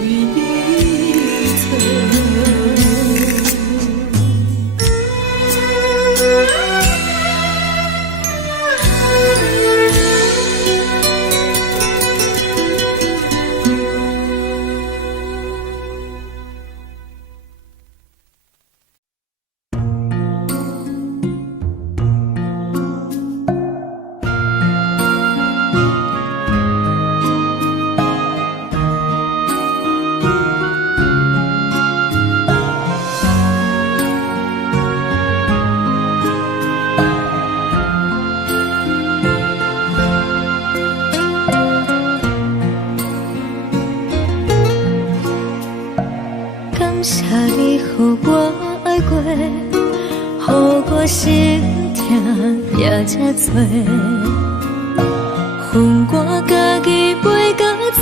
为你错。感谢你，予我爱过，予我心痛也这多。恨我家己袂到切，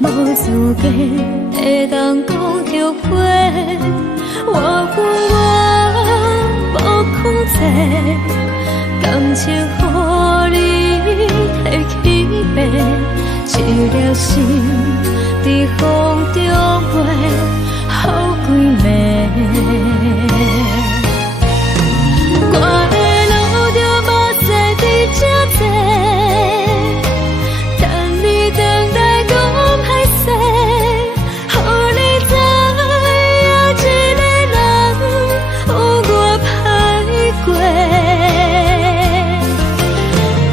无资格会当讲后悔。我恨我无控制，感情予你摕去卖，一粒心在风中飞，好几暝。我的路着目屎伫这多，等你回来讲歹势，予你知影一个人有我歹过。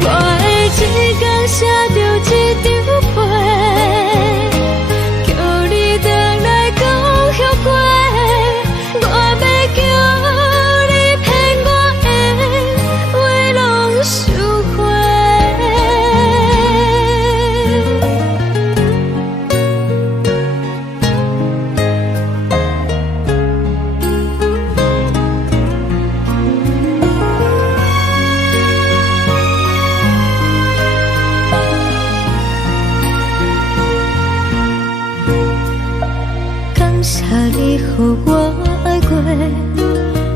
我的一天写着一张被，叫你回来讲后悔。我要叫你骗我的话拢收回。感谢你，予我爱过，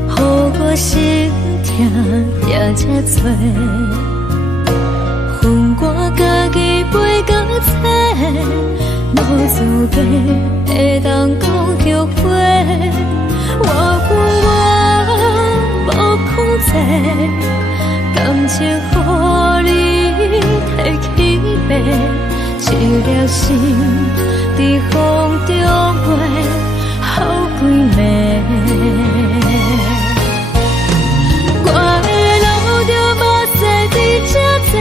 予我心痛也这多。恨我家己袂到切，无资格会当讲后悔。我恨我无控制，感情予你摕去卖，一粒心在风中飞，好几暝。我的路着目屎伫这多，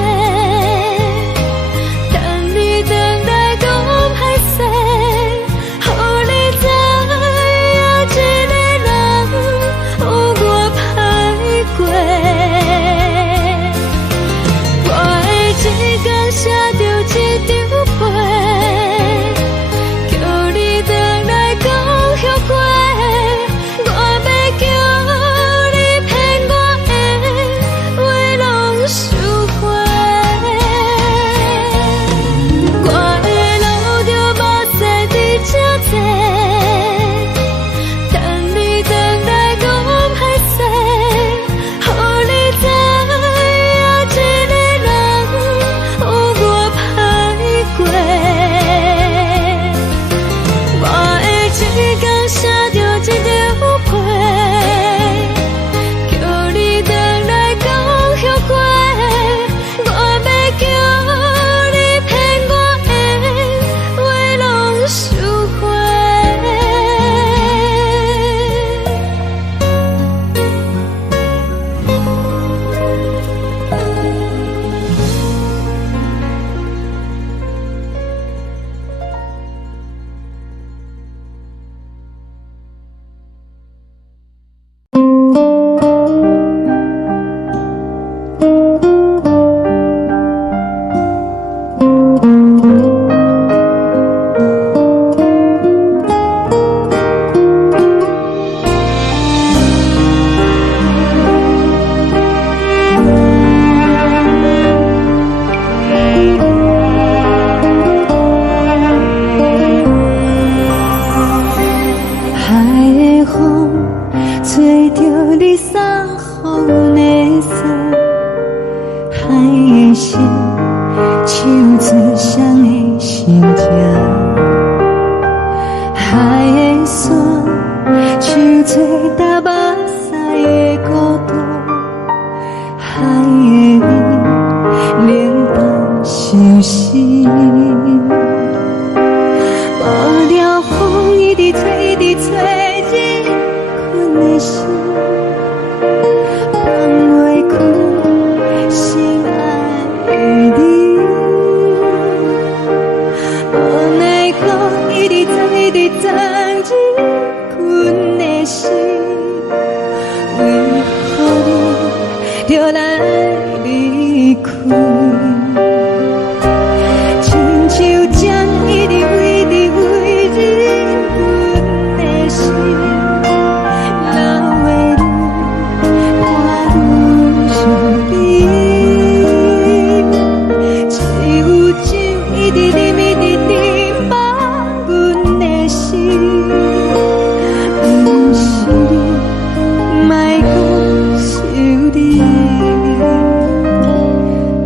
等你回来讲歹势，予你知影一个人有我歹过。我的一天写着一张被，叫你回来讲后悔。一直念一直念望阮的心，不是你，莫讲是你。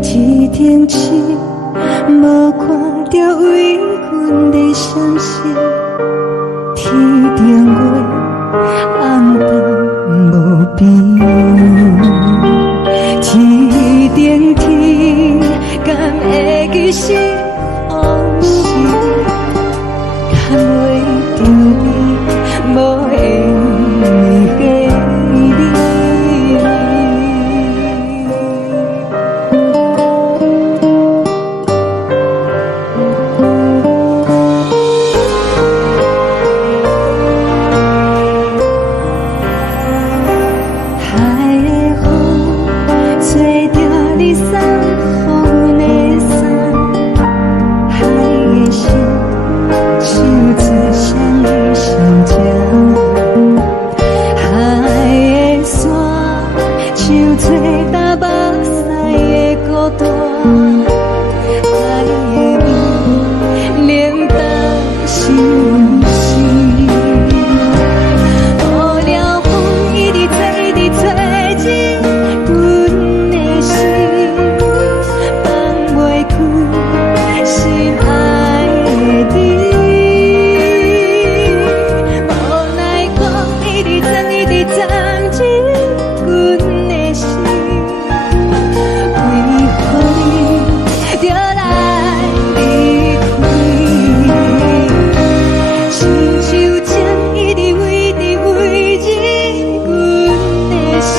天顶星，无看到为阮在闪烁；天顶月，暗淡无边。天顶天，敢会记是往事？敢袂着你，无缘给你。海的风吹着你送予阮的伞，海的心手指相依相牵，海的山像吹干目屎的孤单，海的味冷淡心事。无聊风一直吹，一直吹进阮的心，放袂开心爱的你。无奈风一直撞，一直撞进阮的心，为何你就来离开？亲像针一直围着围入阮的心，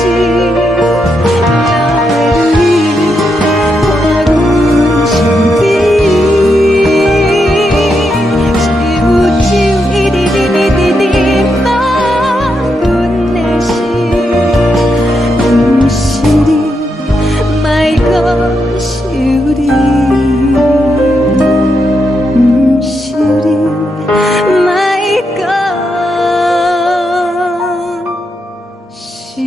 了的你看阮伤悲，一有酒一直啉一直啉放阮的心，不是你，莫讲是你，不是你，莫讲是你。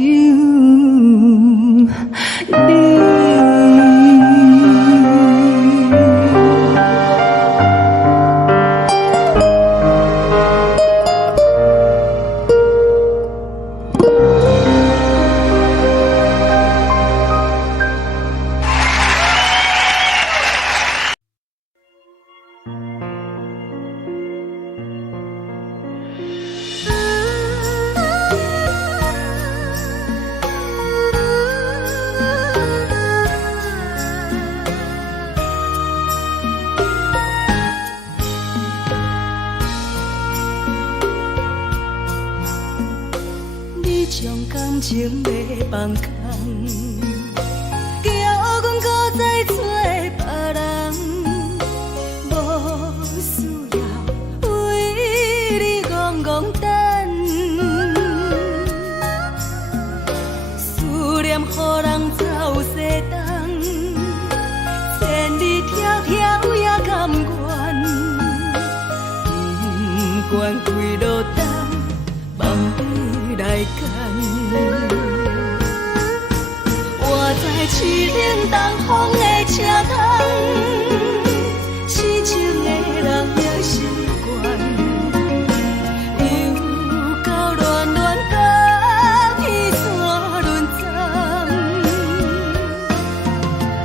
你将感情要放空，叫阮搁再找别人，无需要为你戆戆等。思念予人走西东，千里迢迢也甘愿，不管开路灯。梦里来干，我在凄冷东风的车窗，痴情的人也习惯，又到乱乱甲天山轮站，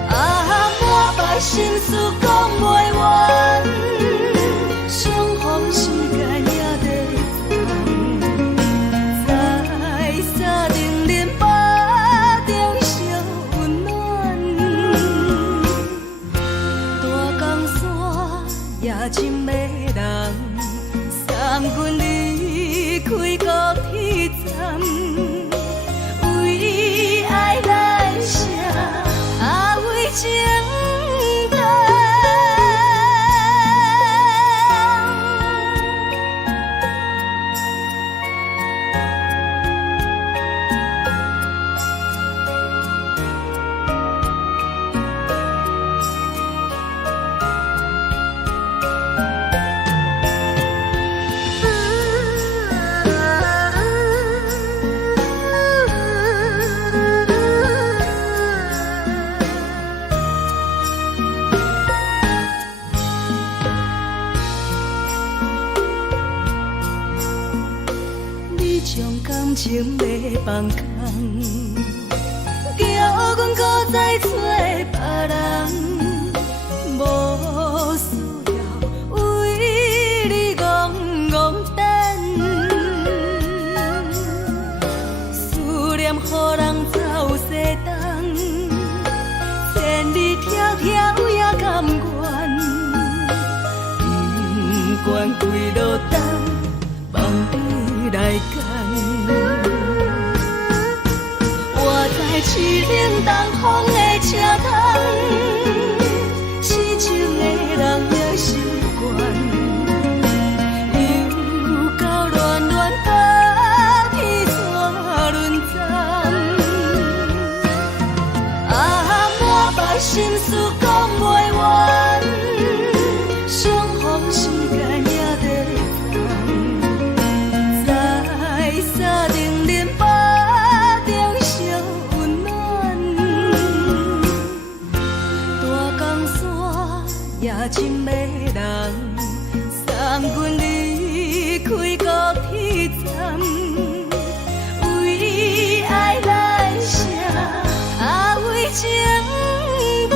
满腹心事讲袂完，相逢时间也在在定连巴中烧温暖，大江山也真迷人，送阮离开高铁站，为爱来写为情长。伤感情要放空，叫阮搁再找别人，无需要为你戆戆等，思念予人走西东，千里迢迢也甘愿，不管几路灯，梦你来赶。我在市冷东风的车窗，痴情的人也习惯，又到乱乱把彼怎论斩？啊，满腹心事讲袂完，双方时间也在等，在沙定林巴中相温暖，大江山也深的人，送阮离开高铁站，为爱来写，为情等。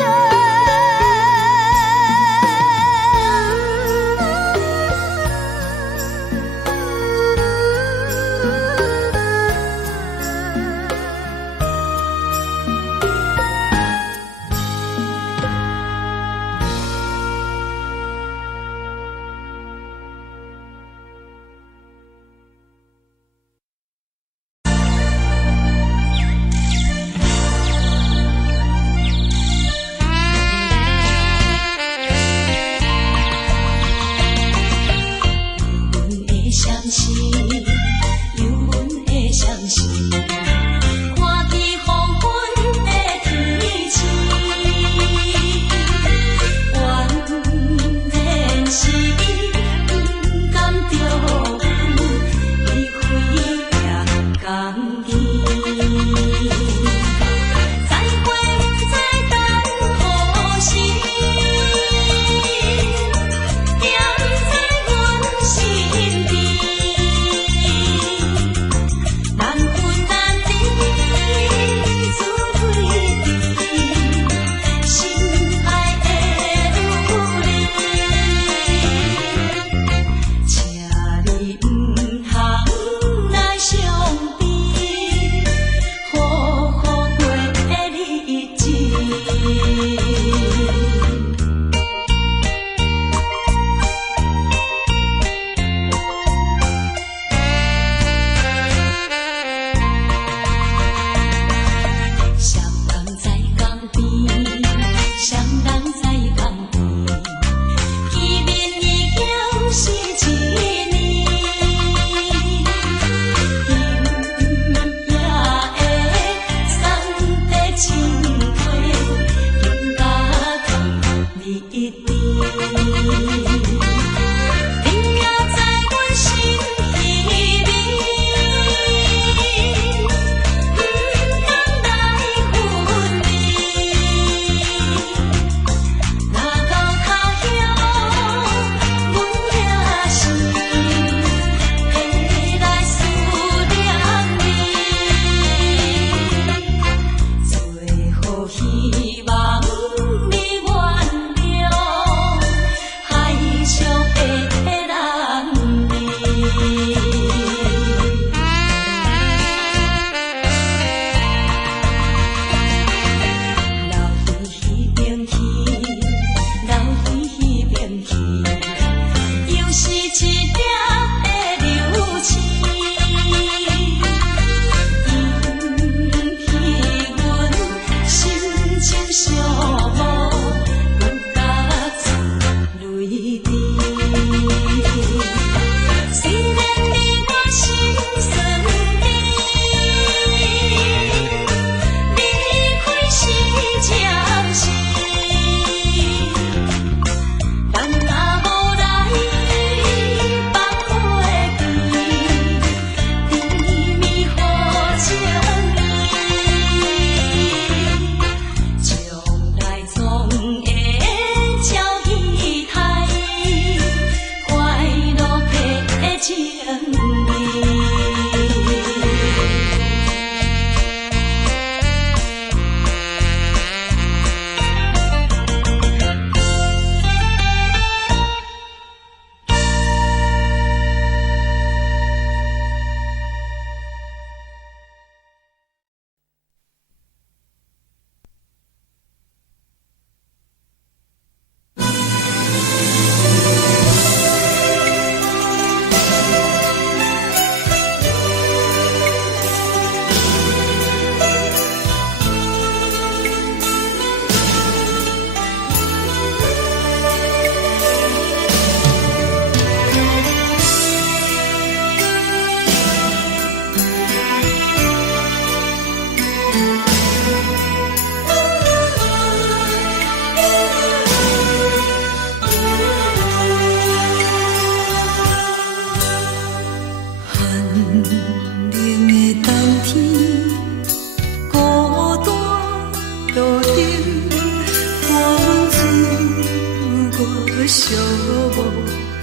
无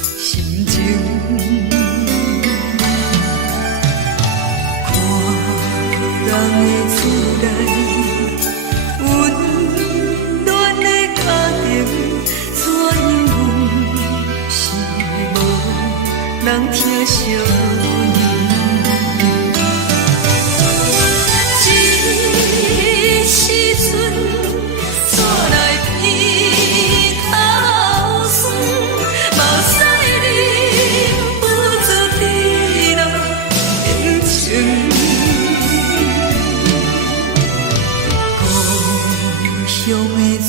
心情。看人的厝内温暖的家庭，怎样是无人疼惜你？这时阵怎来鼻头酸？目屎忍不住滴落眼睛。故乡的厝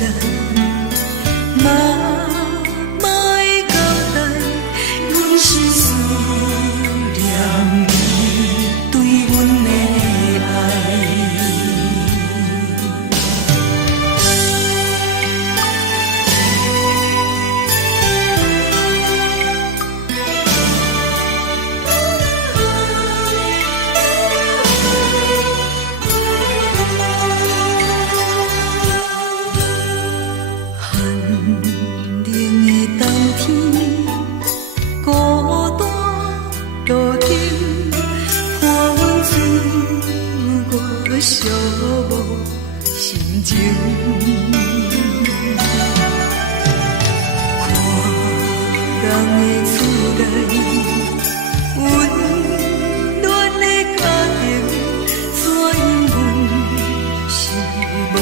内，妈妈的交代，阮是思念你对阮的爱。寒冷的冬天，孤单路顶，看阮自我寂无心情。看人的厝内温暖的家庭，怎样阮是无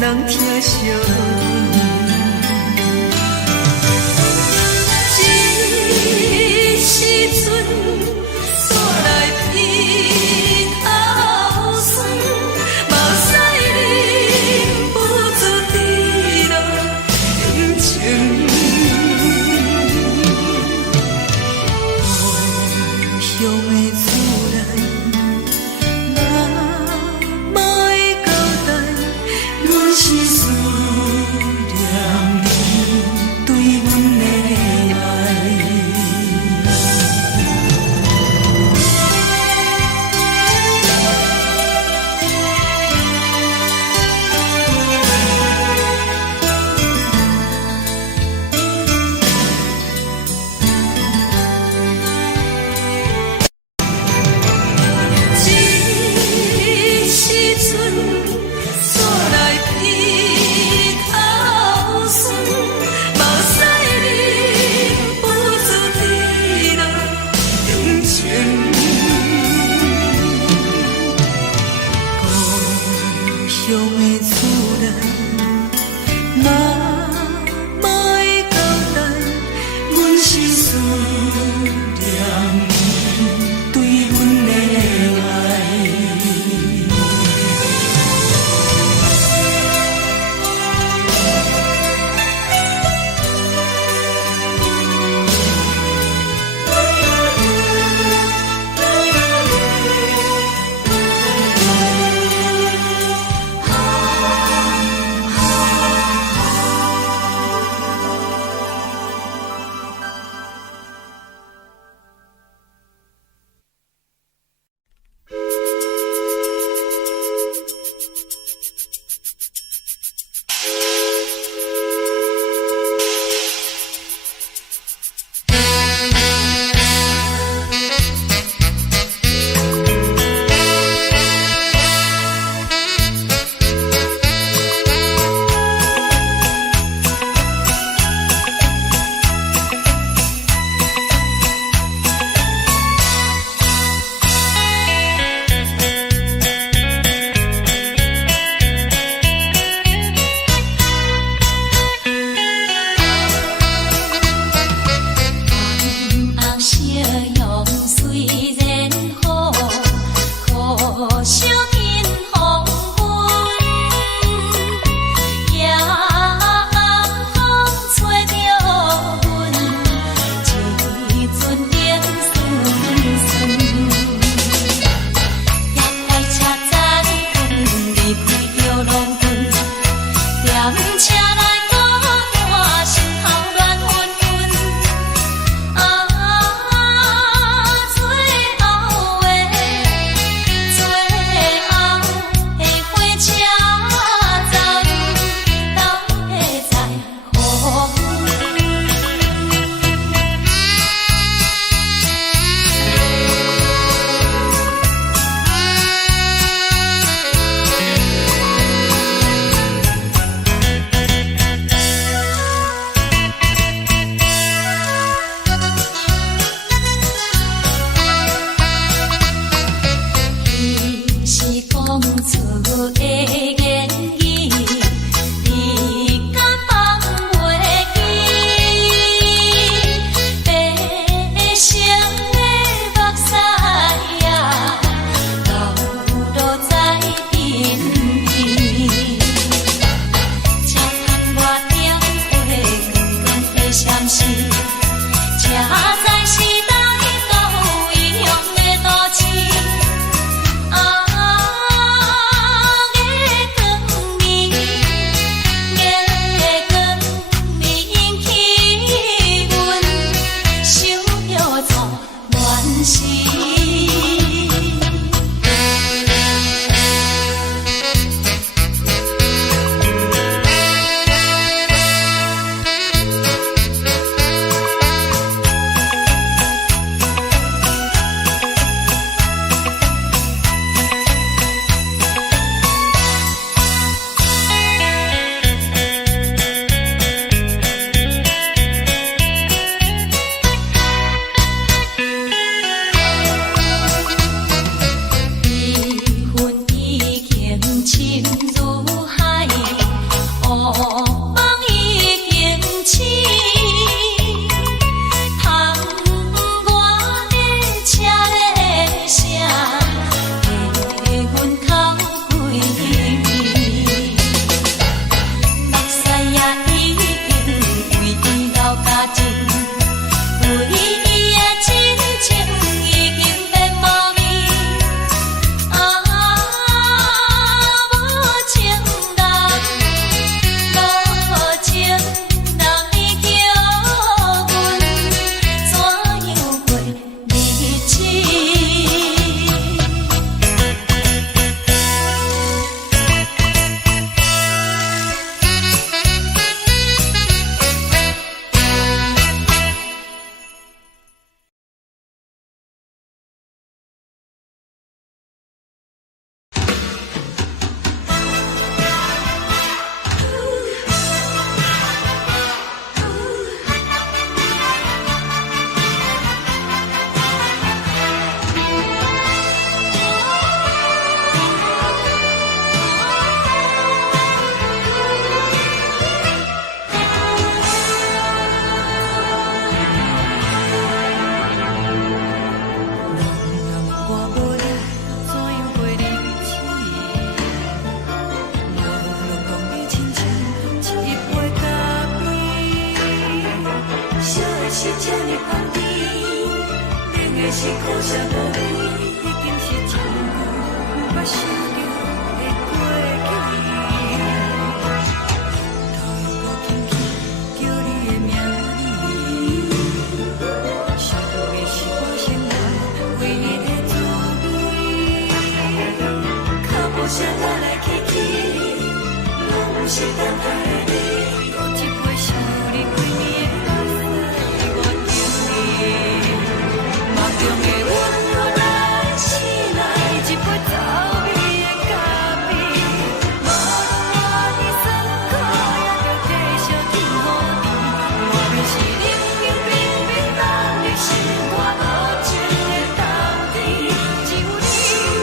人疼惜你？这时阵怎来鼻头酸？目屎忍不住滴落眼睛。故乡的厝内，妈妈的交代，阮是思关系，这才是台岛异乡的都市。啊，月光暝，月光暝引起阮想要做暖心。是苦涩无味，已经是一句毋捌想着的过去。头又轻轻叫你的名字，想的是我生活唯一的滋味。脚步声来来去去，拢不是等待的你，有一杯想你几年的目屎，我等你。梦中的阮，我来醒来，一杯走味的咖啡，无论我的酸苦，也着继续甜予你。我便是冷冷冰冰冷的心肝，无情的冬天，只有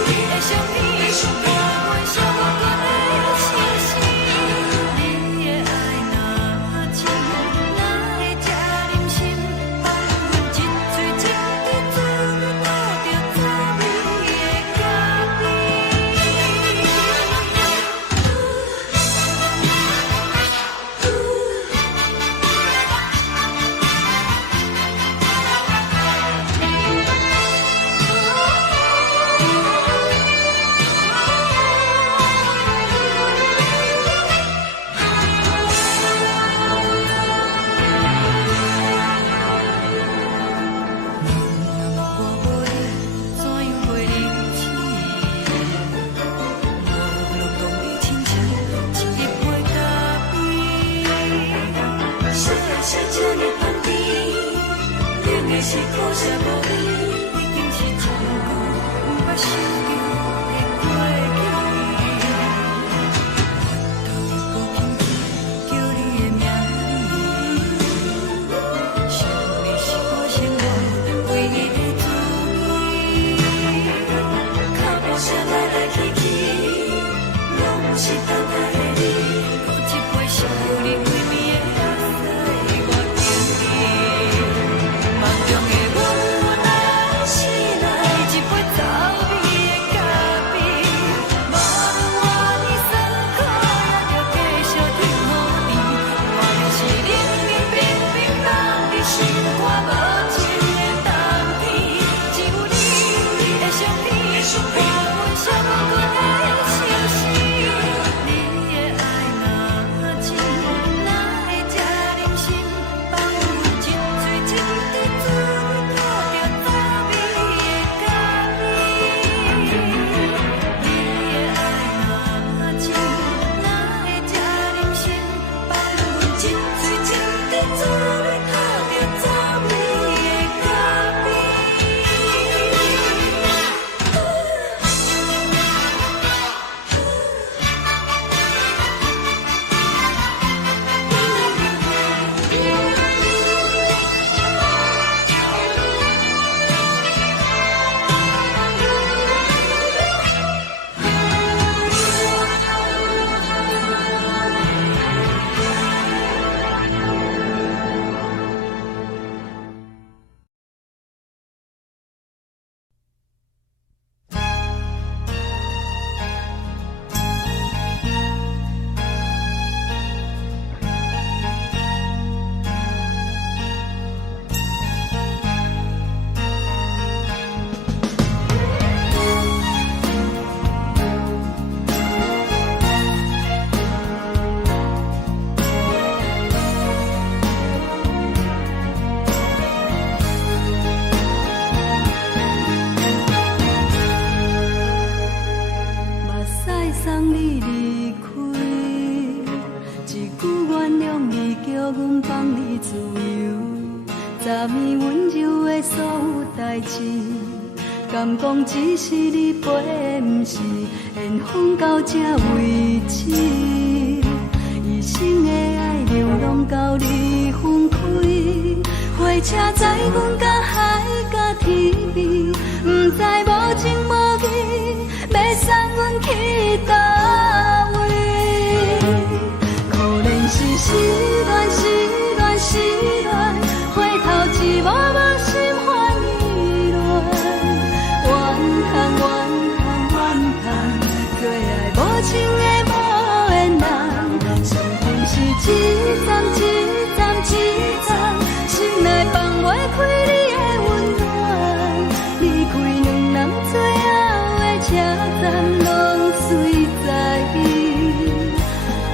你会想你，我阮伤过的心事。你的爱若深，哪会这忍心放阮一嘴一滴酒，倒着滋味的咖啡。我无你，怎样袂离去？无论讲你亲像一杯咖啡，烧的是这呢香甜，冷的是苦涩无味，已经是一句毋捌想着的过去。头又轻轻叫你的名字，想你是我生活唯一的滋味。脚步声来来去去，拢不是等待的你，有一杯想你几暝的目屎，我等你。梦中的阮，我来昨暝温柔的所有代志，敢讲只是你陪，不是缘分到这为止。一生的爱流浪到你分开，火车载阮甲海甲天边，不知无情无义，要送阮去倒位？可怜是失恋，失恋，失恋，回头一幕幕心烦意乱，怨叹，怨叹，怨叹，最爱无情的无缘人，上恨是一站一站一站，心内放袂开你的温暖，离开两人最后的车站，拢随在伊，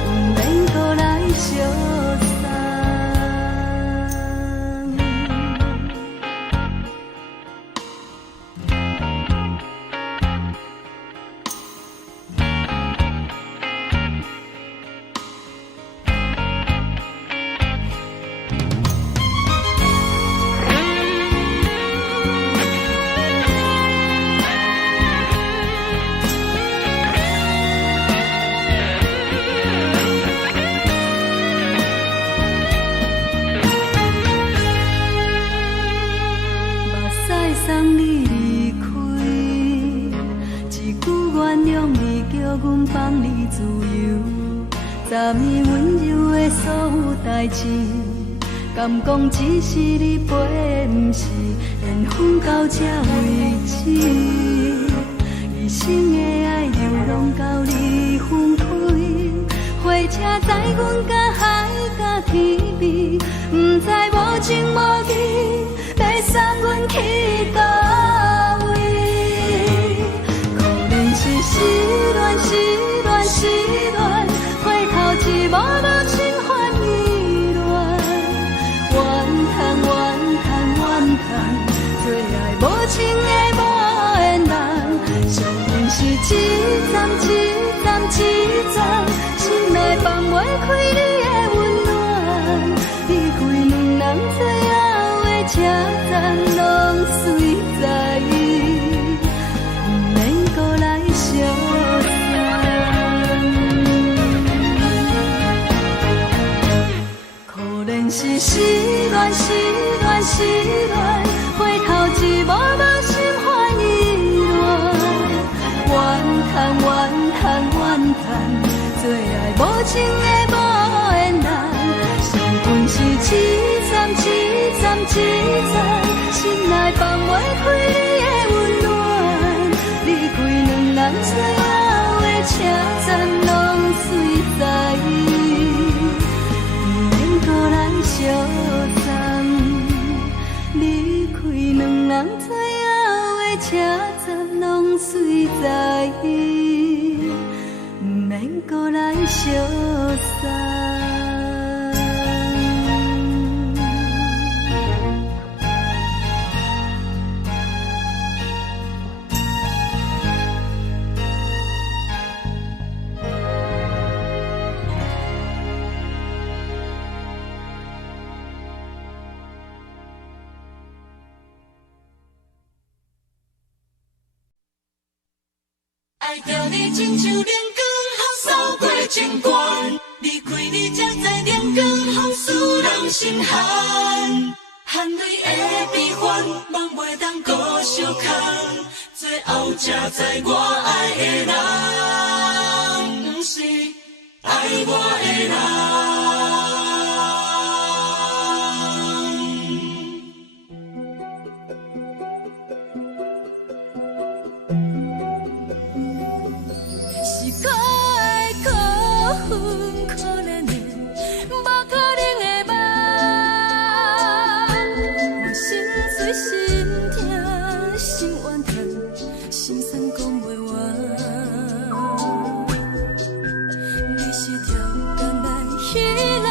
不免搁来相送。送你离开，一句原谅你，叫阮放你自由。昨暝温柔的所有代志，敢讲只是你陪，不是缘分到这为止。一生的爱流浪到你分开，火车载阮甲海甲天边，不知无情无义，要送阮去倒位？可怜是失恋，失恋，失恋，回头一幕幕心烦意乱，怨叹，怨叹，怨叹，最爱无情的无缘人，上恨是一站一站一站，心内放袂开你的温暖，离开两人最后的车站，拢随在伊，不免搁来相送。可怜是失恋，失恋，失恋，回头一幕幕心烦意乱，怨叹，怨叹，怨叹，最爱无情的无缘人，上恨是一站一站一站，心内放袂开你的温暖，离开两人最后的车站，拢随在伊，不免搁来相送。离开两人最后的车站，拢随在伊，不免搁来相送。爱着你亲像阳光扫过情关，离开你才知阳光风使人心寒。含泪的悲欢，望袂当搁相牵，最后才知我爱的人，不是爱我的人。是我的辜负可怜的，无可能的梦。我心碎心痛心怨叹，心酸讲袂完。你是条工来彼来。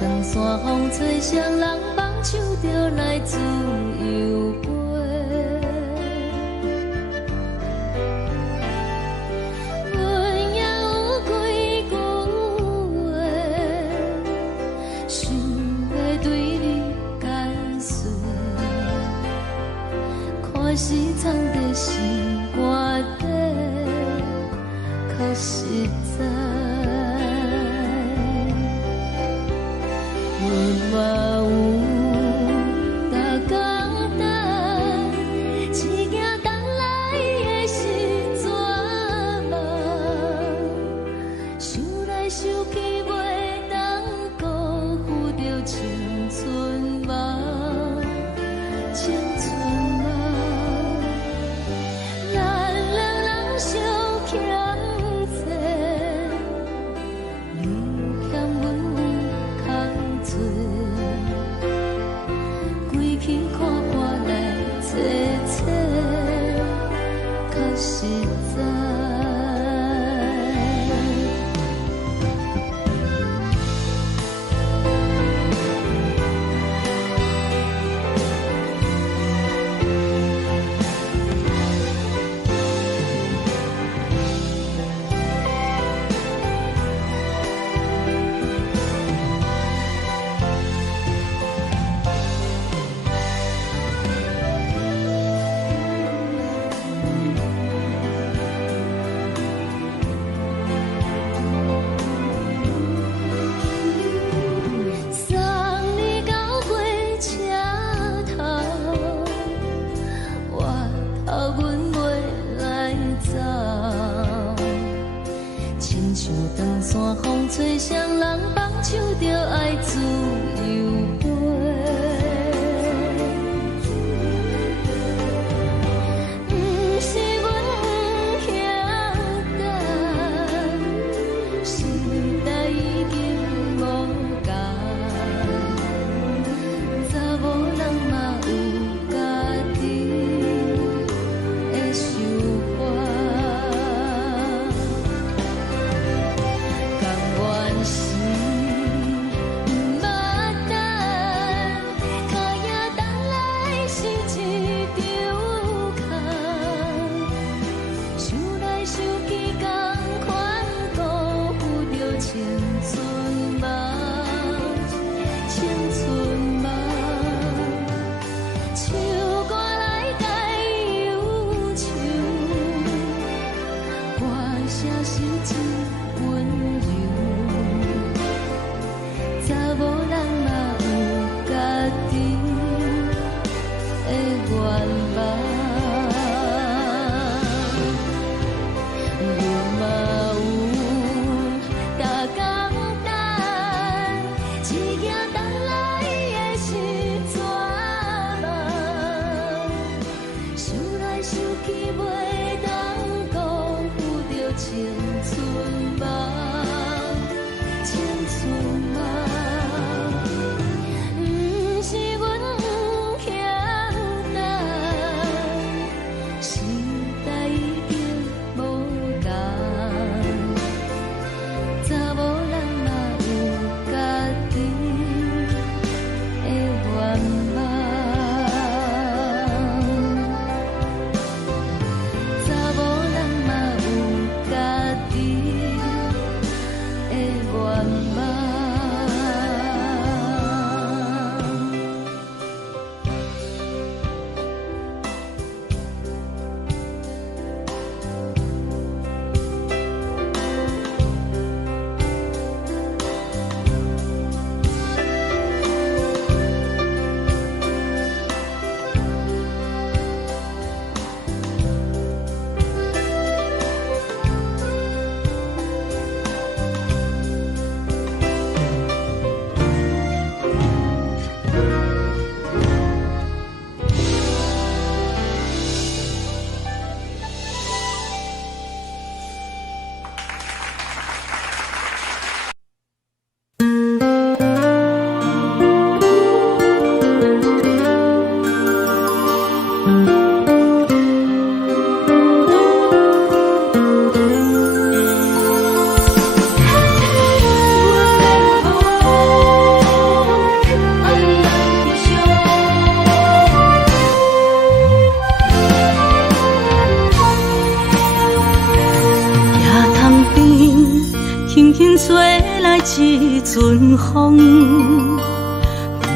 长山风吹双人梦唱着来自由飞。阮也有几句话，想要对你解释，可是藏在心肝底，较实在。阮嘛有逐工等，一件等来的是绝望，想来想去袂当辜负着青春梦，青春梦。咱两人相欠债，你欠阮空做。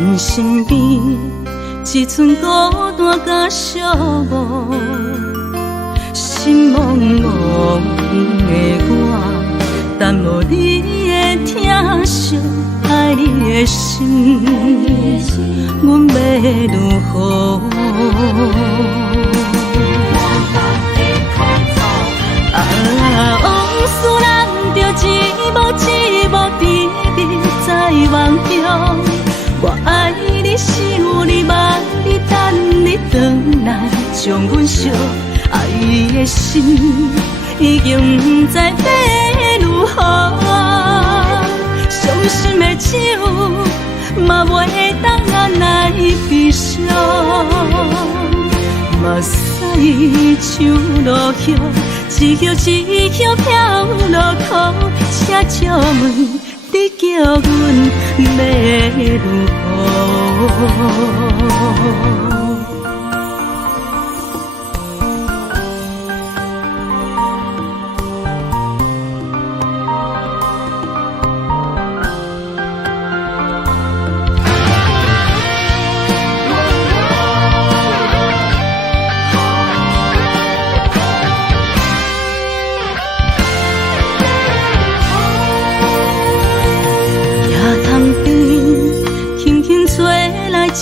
阮身边只剩孤单甲寂寞，心茫茫的我，等无你的疼惜，爱你的心，阮要如何？往事人着一幕一幕甜蜜在梦中。我爱你是有你望你等你回来，将阮惜爱的心已经不知要如何。伤心的手嘛袂当按来悲伤，目屎像落雨，一曲一曲飘落雨，请借问你叫阮要如何？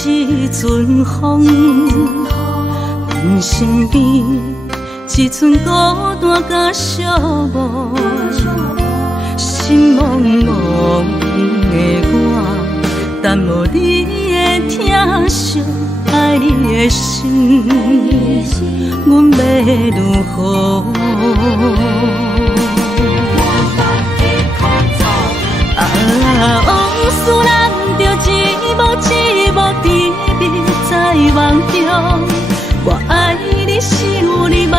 一阵风，阮身边只剩孤单甲寂寞，心茫茫的我，等无你的疼惜，爱你的心，阮要如何？往事人着一幕一幕甜蜜在梦中。我爱你是有你望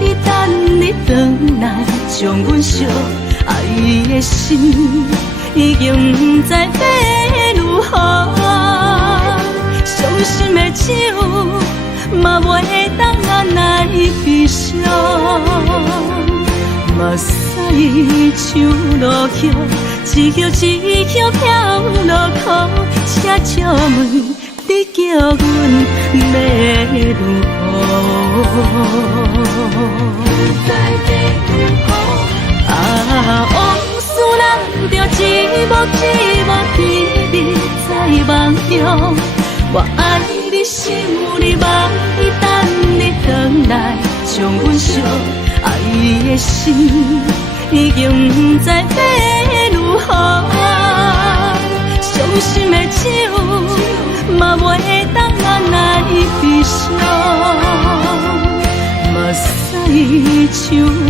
你等你回来，将阮惜爱的心已经不知要如何。伤心的手嘛袂当按来悲伤，目屎像落雨，一曲一曲飘落雨，请借问你叫阮要如何？往事人着一幕一幕甜蜜在梦中。我爱你是有你望你等你回来，将阮惜爱的心已经不知要如何。伤心的手嘛袂当按来悲伤，目屎像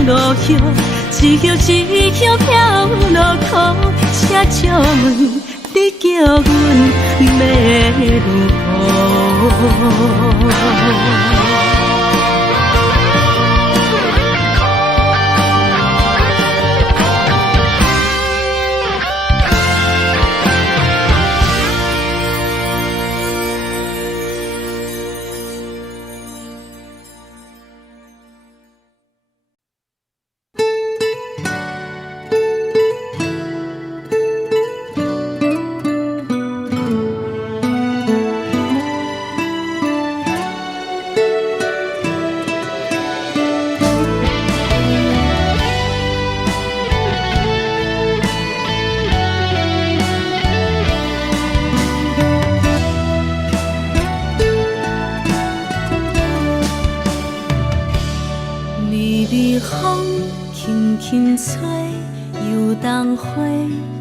落雨，一曲一曲飘落雨，请借问你叫阮要如何？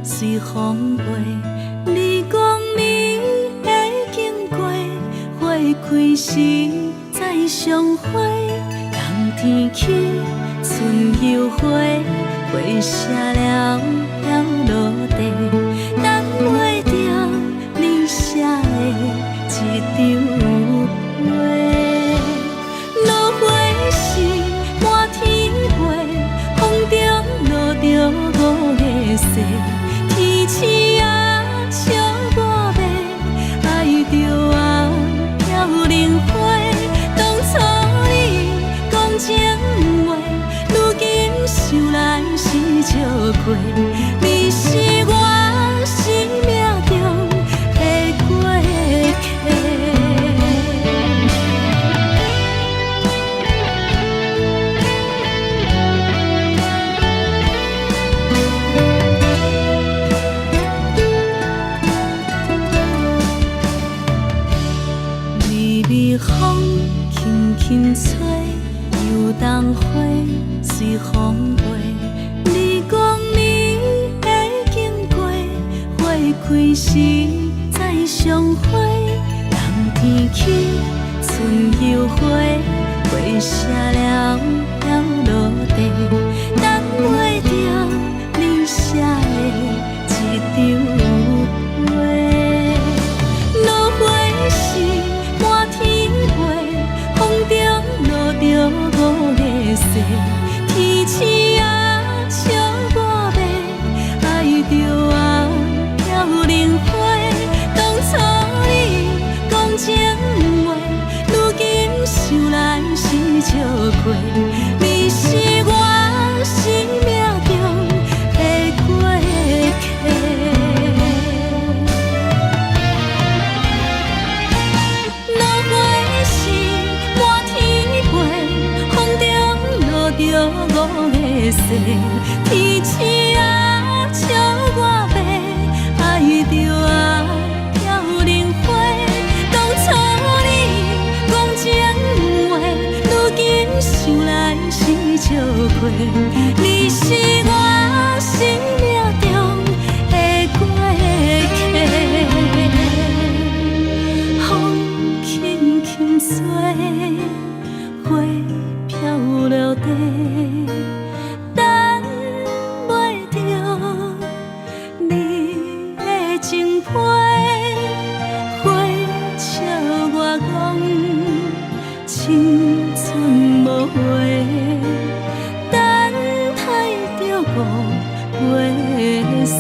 随风飞，你讲你会经过，花开时再相会。冬天起，春又花，花谢了要落地，等袂着你写的一张画。落花时满天飞，风中落着五个色。天星啊，笑我白，爱着啊飘零花。当初你讲情话，如今想来是笑亏。你是我相会，人天起，春又花，花谢了要落地，等袂着你写的一张画。落花是满天飞，风中落着五个色，天星啊笑我迷，爱着啊飘零花。当初你讲情话，如今想来是笑过，你是我生命中的过客。落花是满天飞，风中落着五个色，天星啊笑我迷，爱着啊飘零花。当初你讲情话，如今想来是笑过，你是我生命中的过客。风轻轻吹，花飘落地，等袂着你的情批。花笑我讲青春无悔，等待着五月雪。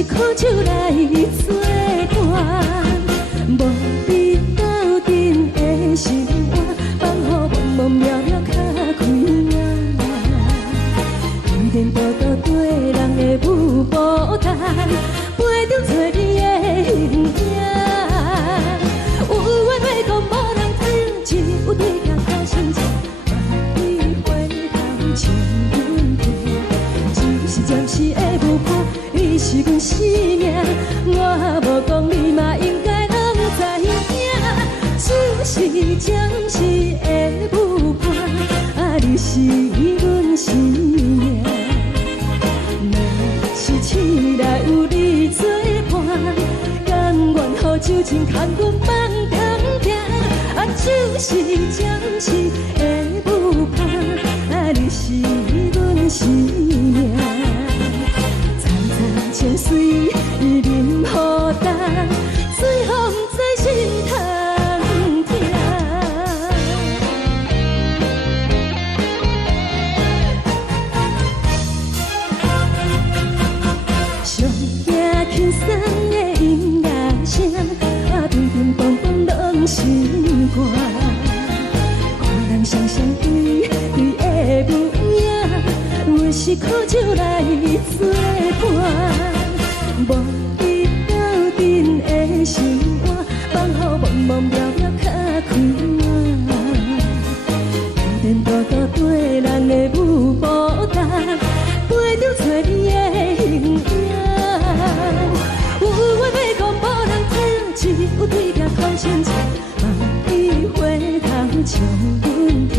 是靠手来作伴，无你斗阵的生活，放予茫茫渺渺较开眼。一颠倒倒对人的舞步弹，陪着做你的形影。有话要讲无人听，只有对镜头心情，万里回头像阮听。就是暂时的舞伴，你是阮生命，我无讲你嘛应该拢知影。就是暂时的舞伴，你是阮生命。若是醒来有你作伴，甘愿予酒精牵阮梦中行。就是暂时的舞伴，你是阮生命。层层千水伊任何担，随风在心头听。上听轻松的音乐声，叮叮咚咚拢心肝。看人双双对对的舞影，我是靠手来作伴，无你斗阵的生活，放予茫茫渺渺较开眼。颠颠倒倒对人的舞步弹，陪着做你的形影。有话要讲无人听，只有对镜看心情，万里回头像阮听。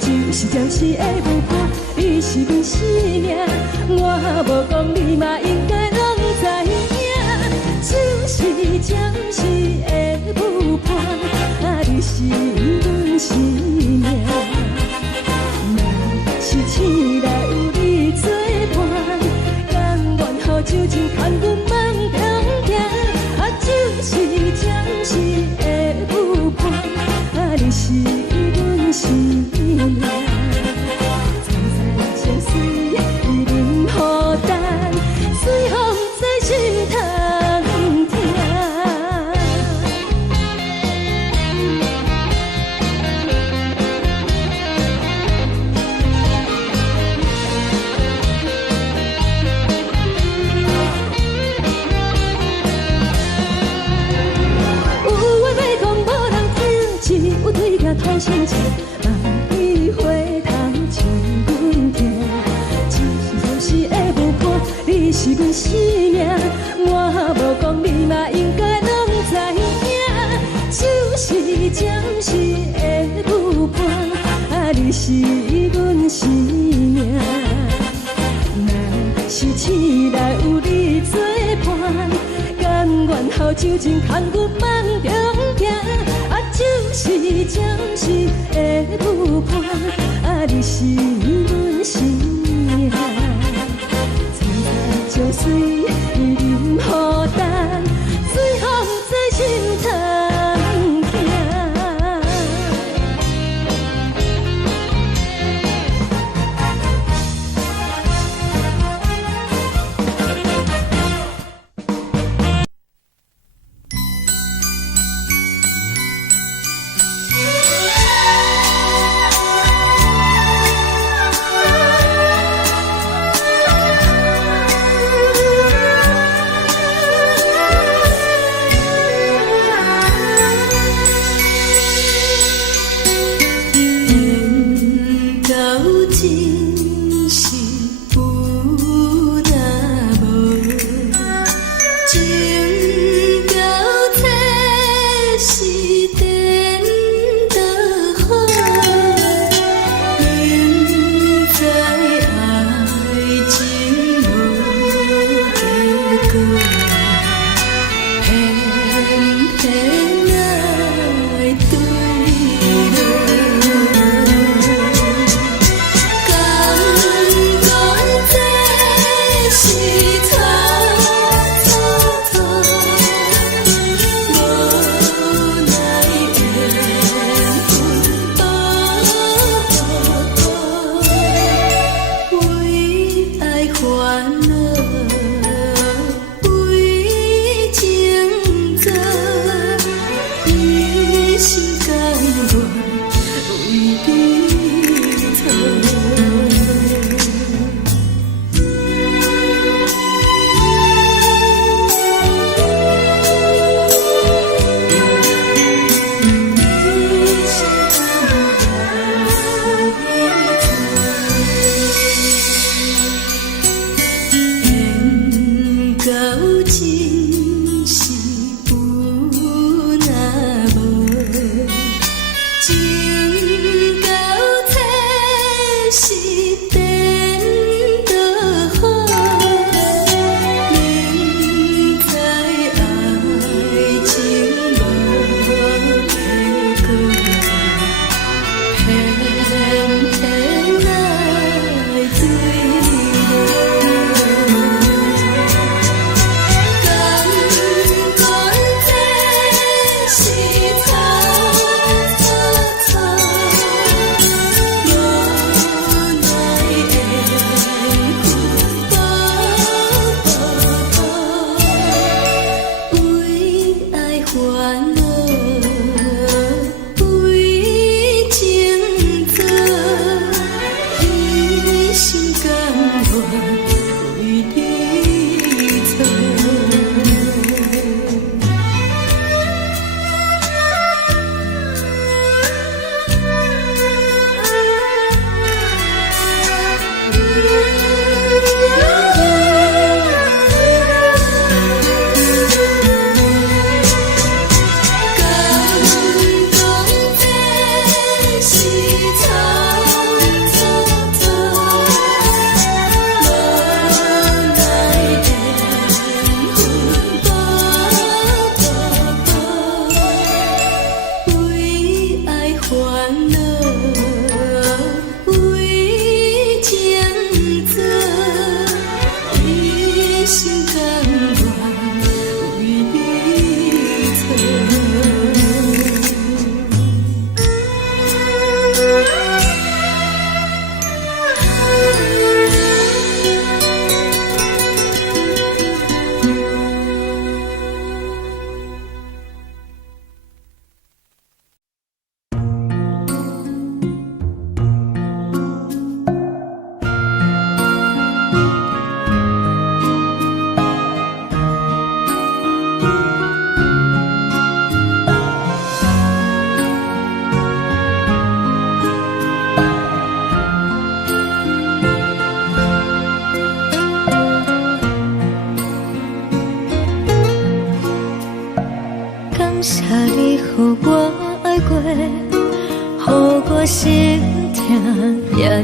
就是暂时的舞伴，你是阮生命，我无讲你嘛应该拢知影。就是暂时的舞伴，你是阮生命。若是醒来有你作伴，甘愿予酒精牵阮梦中行。就是暂时的舞伴，你是阮生命。层层千水伊任何担，随风在心头听。对镜看心情，万里回头像阮听。就是暂时的舞伴，你是阮生命，我无讲你嘛应该拢知影。就是暂时的舞伴，你是阮生命。若是醒来有你作伴，甘愿予酒精牵阮梦中行。就是暂时的舞伴，你是阮生命。层层江水伊任何担，随风在心头听。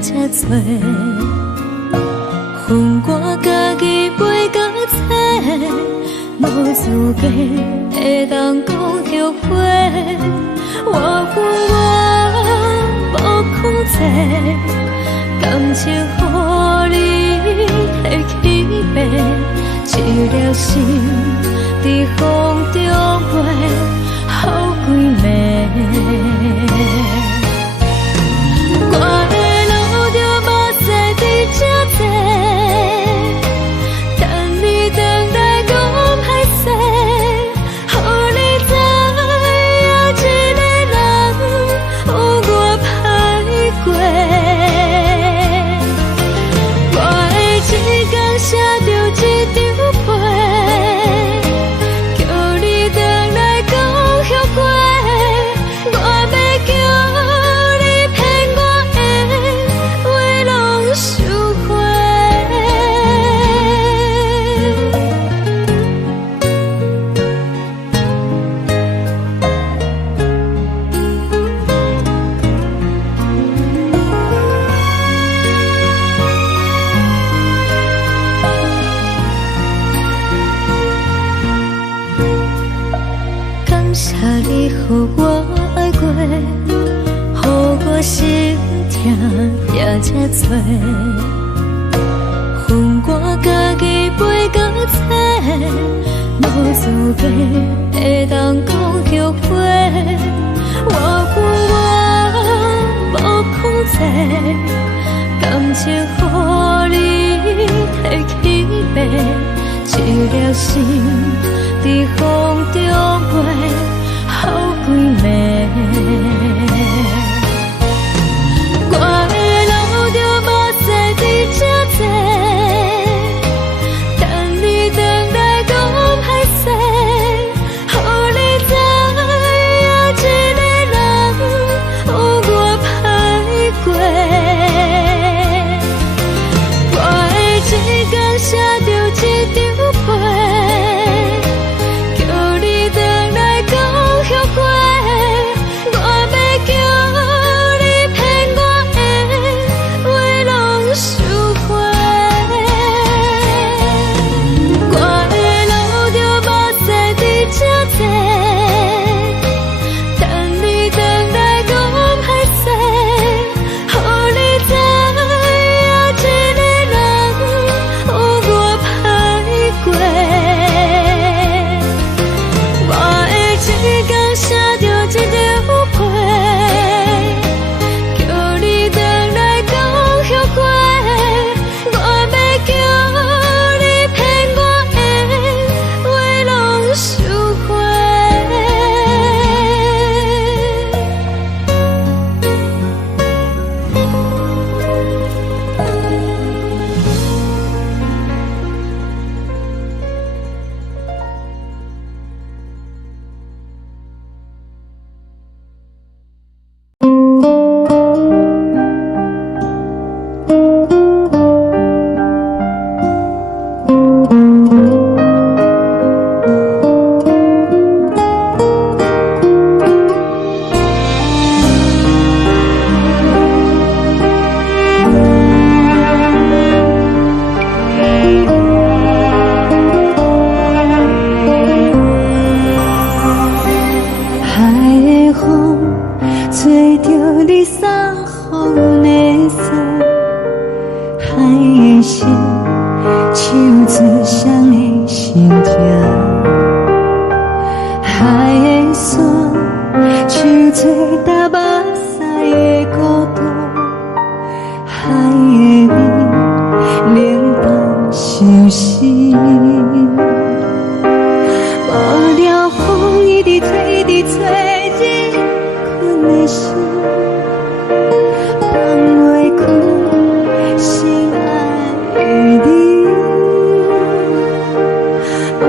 才多，恨我家己袂够切，无资格会当讲后悔。我无控制，感情予你提起飞，一粒心在风中飞，好几暝。我的路就目屎伫这多，等你等待讲歹势，予你知影一个人有我歹过。我的一天写着一张被，叫你回来讲后悔。我要叫你骗我的话拢收回。感谢你，予我爱过，予我心痛也这多，恨我家己袂够切，无资格会当讲后悔。我无控制，感情予你提起飞，一粒心在风中飞，好几暝。我的路就目屎伫这多，等你等待讲歹势，予你知影一个人有我歹过。我的一天写着一张被，叫你回来讲后悔。我要叫你骗我的话拢收回。我的路就目屎伫这多，等你等待讲歹势，予你知影一个人有我歹过。我的一天写着一张被，叫你回来讲后悔。我要叫你骗我的话拢收回。海的风吹着你送风的伞，海的心手指双的心痛，海的山手吹打目屎的孤独，海的美冷淡伤心。无聊风一直吹，一直吹，日困的心放袂开，心爱的你。无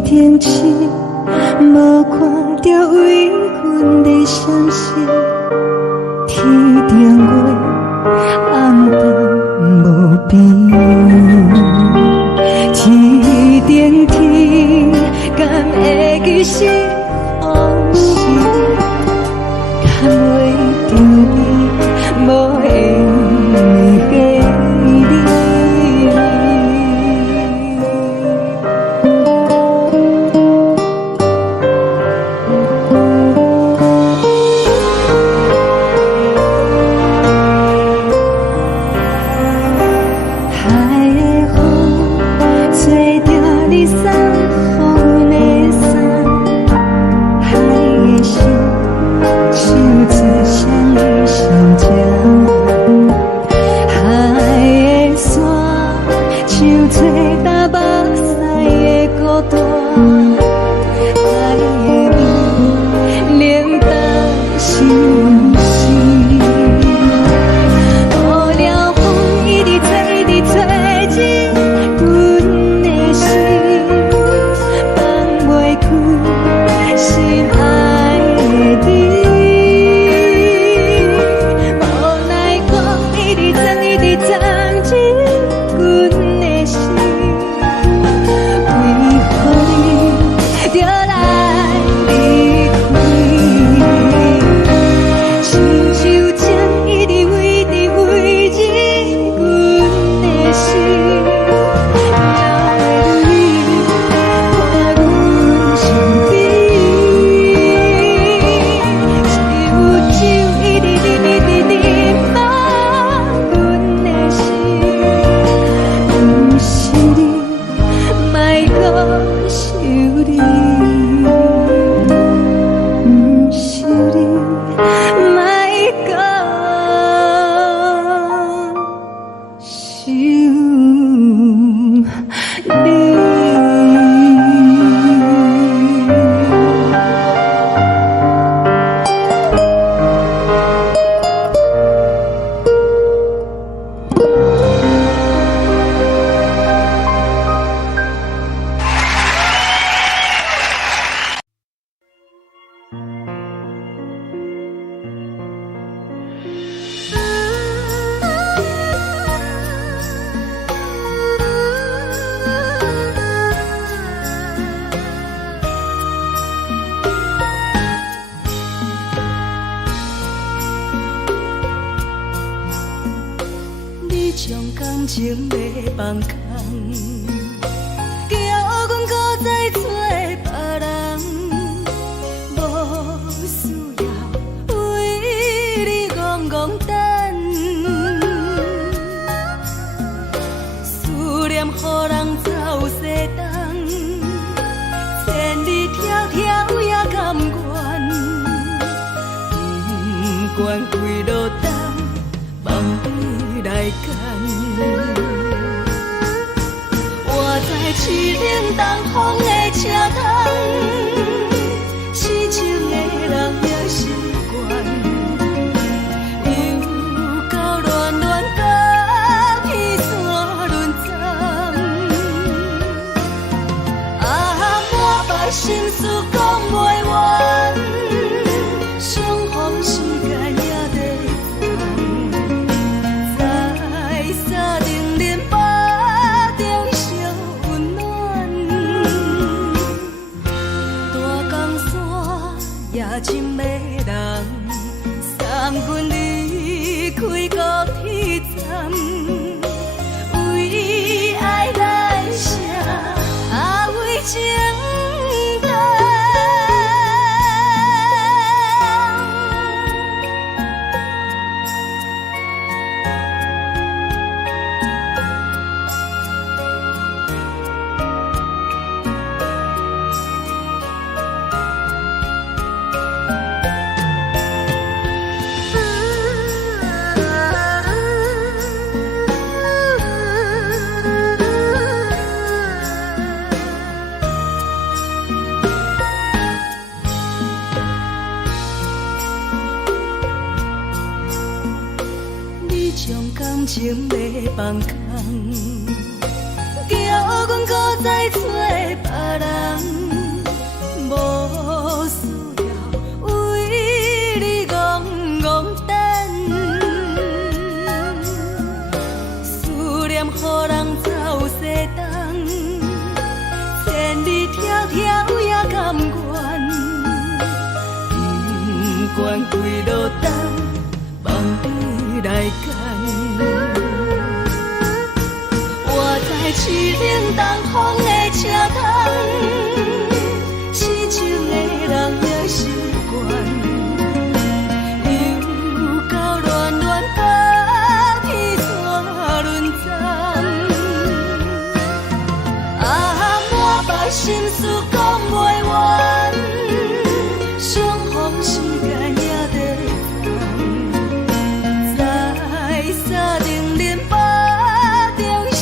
顶起，无看到为阮的闪烁，天顶月暗淡无边，天顶天，敢会记是往事，敢袂着你，无缘给你。将感情要放空，叫阮搁再找别人，无需要为你戆戆等，思念予人走西东，千里迢迢也甘愿，不管开路灯，梦伊来干。我在市顶东风的车窗，痴情的人也习惯，又到乱乱甲彼山论战。啊，满腹心事讲袂完，相逢时间也在等，在沙定林巴中相温暖。大江山也真迷人，送阮离开高铁站，为爱来写，为情等。将感情要放空，叫阮搁再找别人。条也甘愿，不管几落冬，梦里来干。我在市顶东风的车窗，痴情的人也习惯。心事讲袂完，相逢时间也在等，在山顶林北中相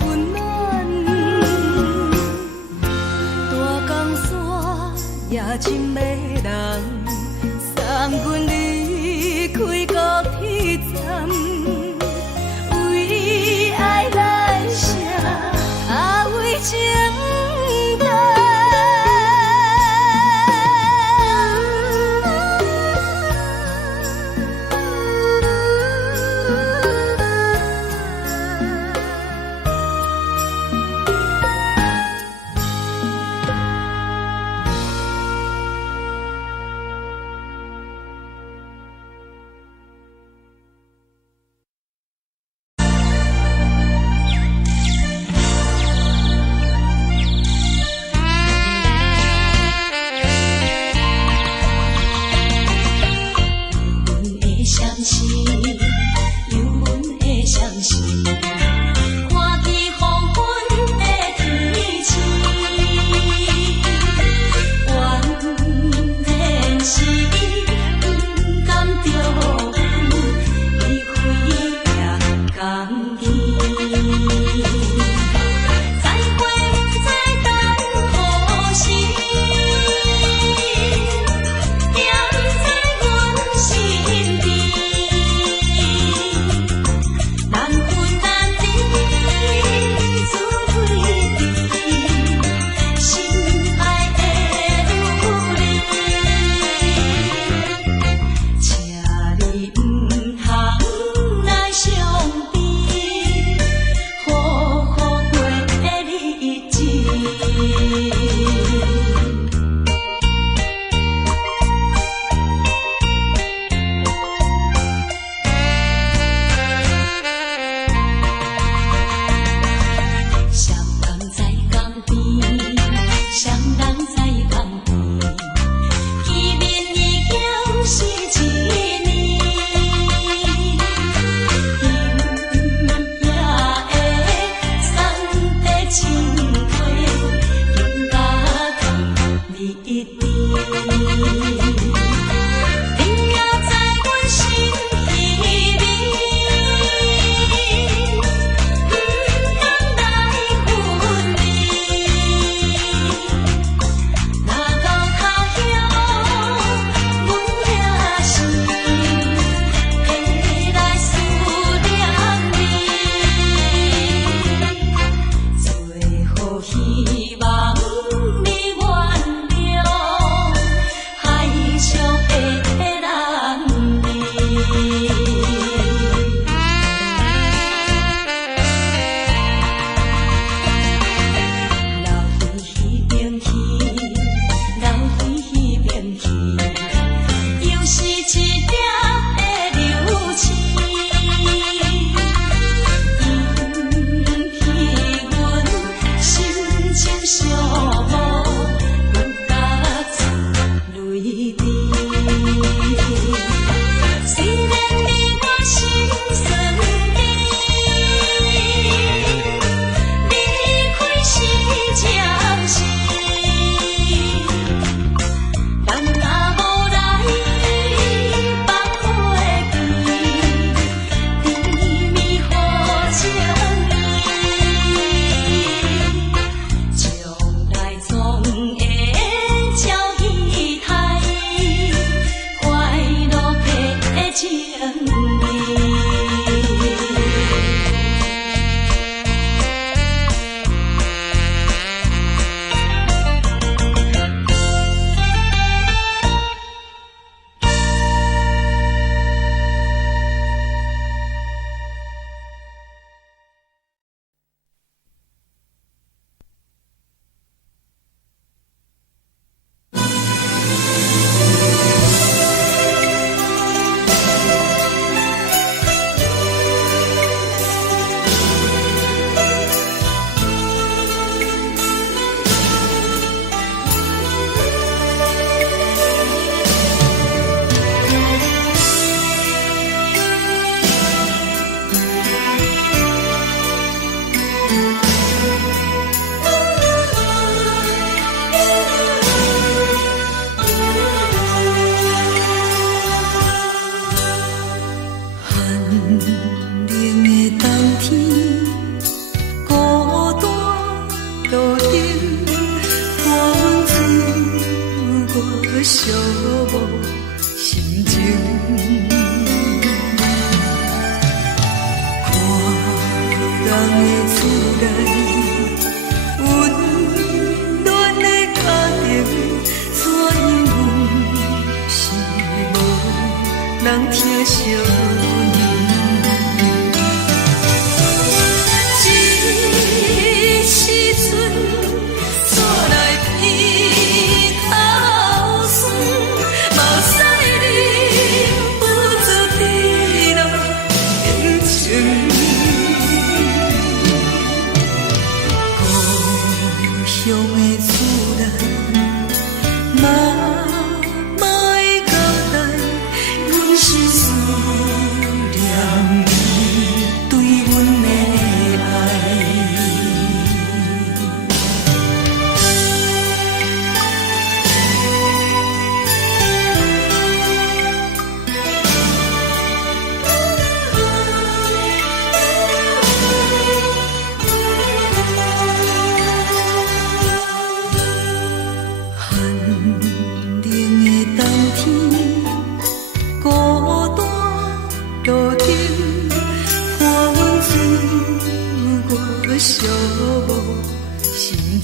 温暖。大江山也真迷人，送阮离开高铁站，为爱来写，为情。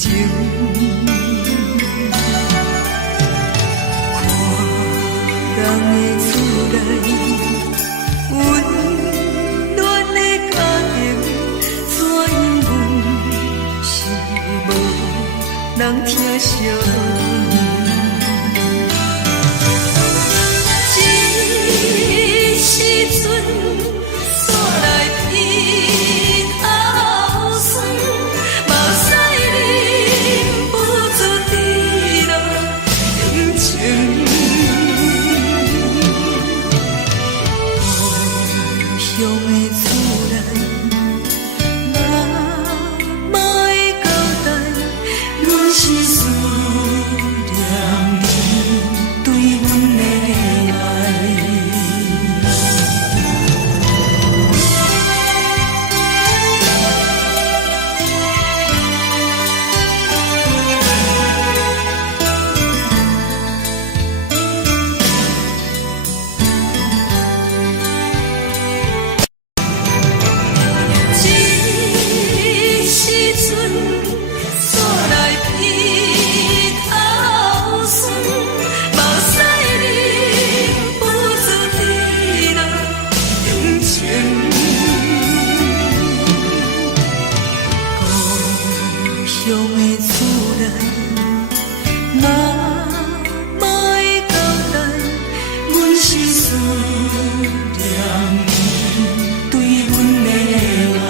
情。看人的厝内温暖的家庭，怎因阮是无人疼惜？时阵煞来鼻头酸，目屎忍不住滴落眼睛。故乡的厝内，哪会交代？阮是思念你对阮的爱。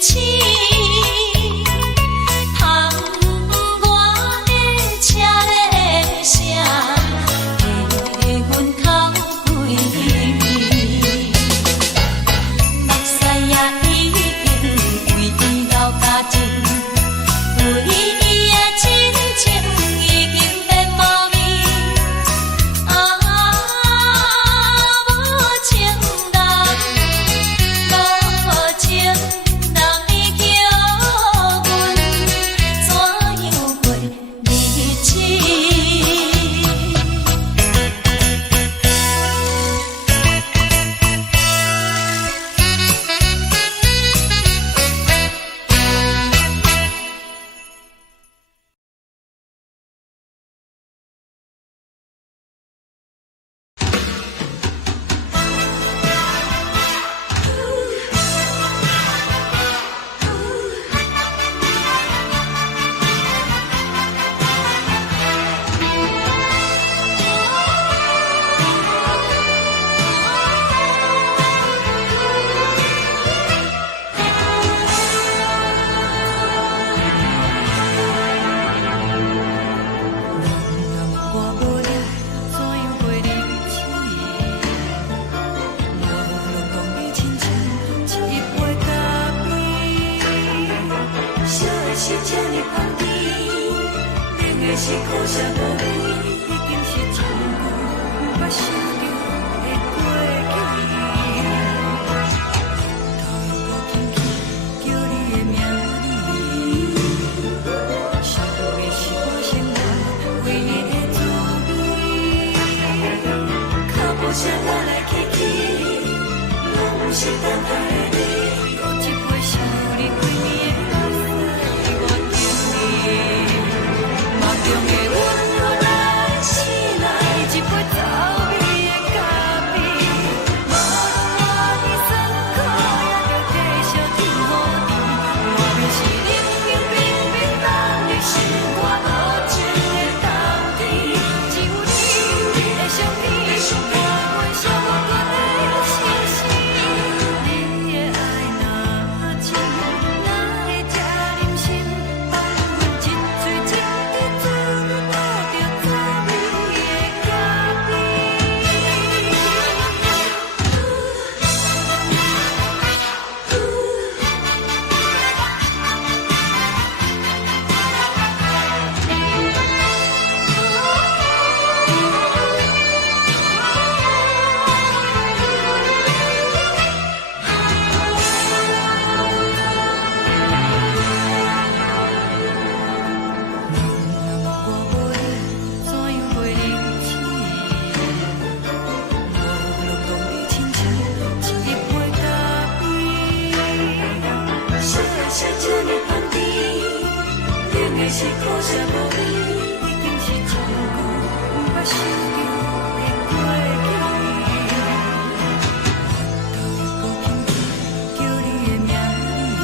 情，窗外的车的声，替阮哭几暝。目屎也已经为伊流甲尽，为伊的亲情已经变无味。啊，无情人，无情人，你叫阮怎样过日子？我无力怎样过日子？无路讲你亲像一杯咖啡，烧的是这呢香甜，冷的是苦涩无味，已经是一句我想着的过去。头又搁轻轻叫你的名字，想的是我生活唯一的滋味。脚步声来来去去，拢是等待的你。搁一杯想你几年的泪水，我等你。梦中的阮愈来醒来，一杯草味的咖啡。无论我的酸苦，也着继续甜予你。外面是冷冰冰冰冷的心肝，无情的冬天。只有你的相片，伴阮寂寞过的星星。你的爱若深，哪会这忍心放阮一嘴一滴珠，倒着滋味的咖啡？我无力怎样过日子？无路讲你亲像一杯咖啡，烧的是这呢香甜，冷的是苦涩无味，已经是一句我想着的过去。头又搁轻轻叫你的名字，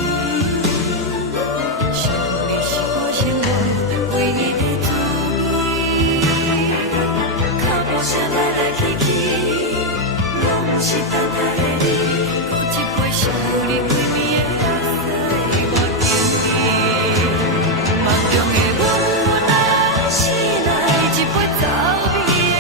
想你是我生活唯一的滋味。脚步声来来去去，拢是等待的你。搁一杯想你几暝的泪水，我等你。梦中的阮愈来醒来，一杯草味的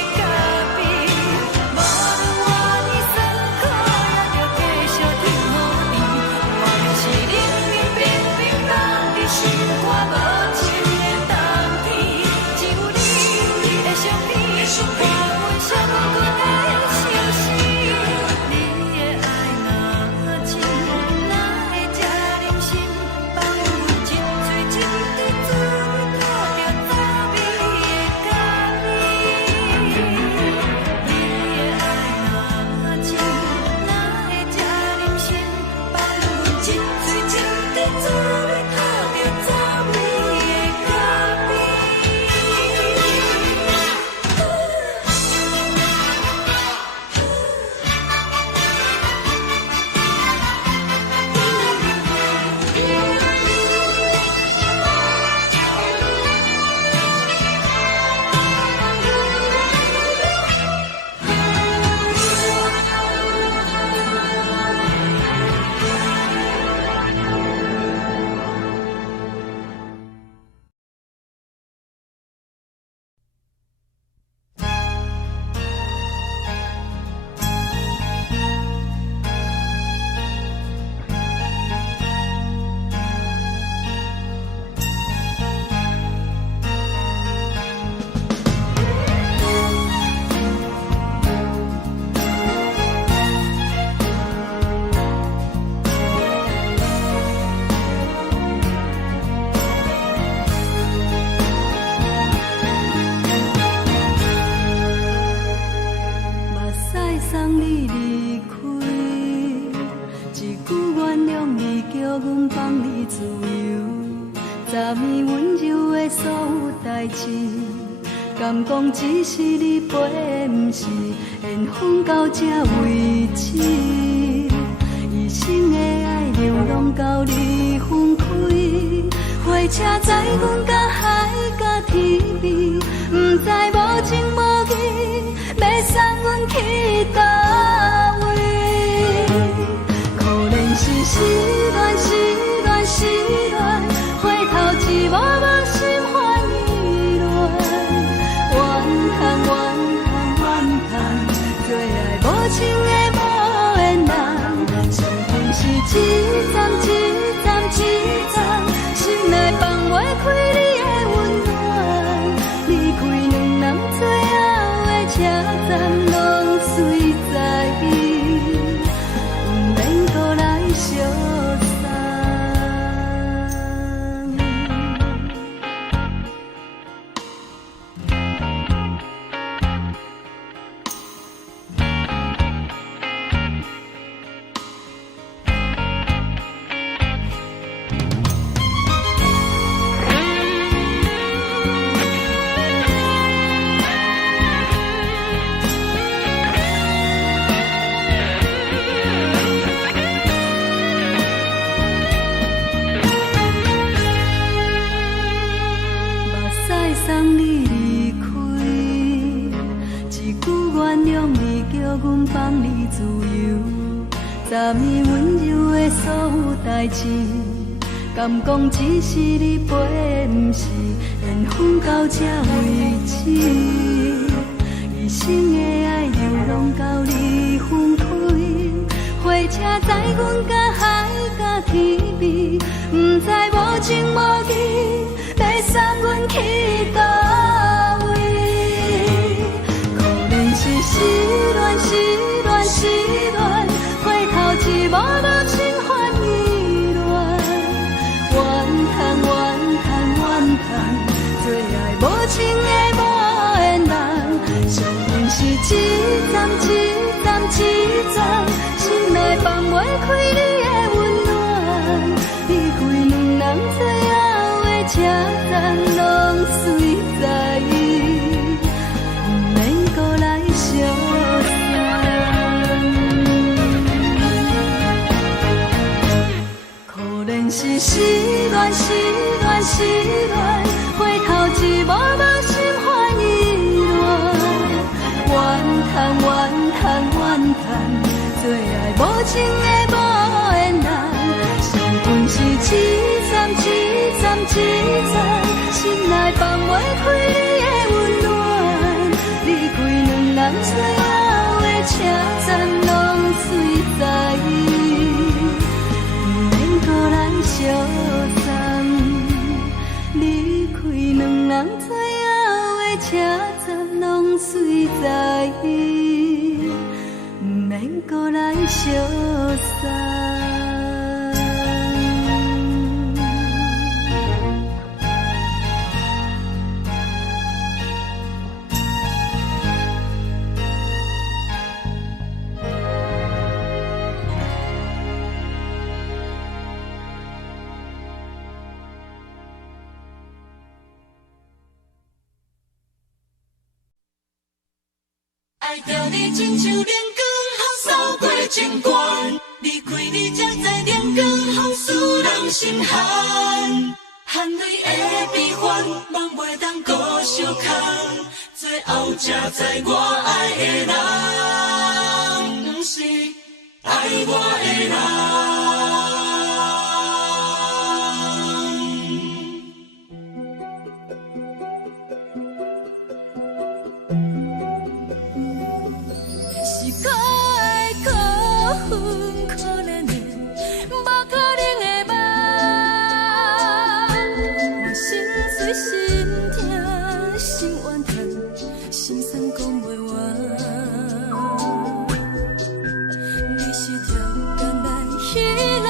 原谅你，叫阮放你自由。昨暝温柔的所有代志，敢讲只是你陪，不是缘分到这为止。一生的爱流浪到你分开，火车载阮到海甲天边，不知无情无义，要送阮去倒位？可怜是失恋，失恋，失恋，回头一幕幕心烦意乱，怨叹，怨叹，怨叹，最爱无情的无缘人，伤痕是一站一站一站，心内放袂开你的温暖，离开两人最后的车站，拢随在伊，不免搁来相送。送你离开，一句原谅你，叫阮放你自由。昨暝温柔的所有代志，敢讲只是你陪，不是缘分到这为止。一生的爱流浪到你分开，火车载阮到海甲天边，不知无情无义，要送阮去倒位？可怜是失恋，失恋，失恋，回头一幕幕心烦意乱，怨叹，怨叹，怨叹，最爱无情的无缘人，伤痕是一站一站一站，心内放袂开你的温暖，离开两人最后的车站，拢随在伊，不免搁来相送。可怜是失恋，失恋，失恋，回头一幕幕心烦意乱，怨叹，怨叹，怨叹，最爱无情的无缘人，伤痕是一站一站一站，心内放袂开你的温暖，离开两人最后的车站，拢随在伊，不免搁来相送。离开两人最后的车站，拢随在伊，不免搁来相送。爱着你亲像连光风扫过情关，离开你才知连光风使人心寒。含泪的悲欢，望袂当搁相牵，最后才知我爱的人，不是爱我的人。是可爱可恨可怜的，无可能的梦。我心碎心痛心怨叹，心酸讲袂完。你是条甘来彼来。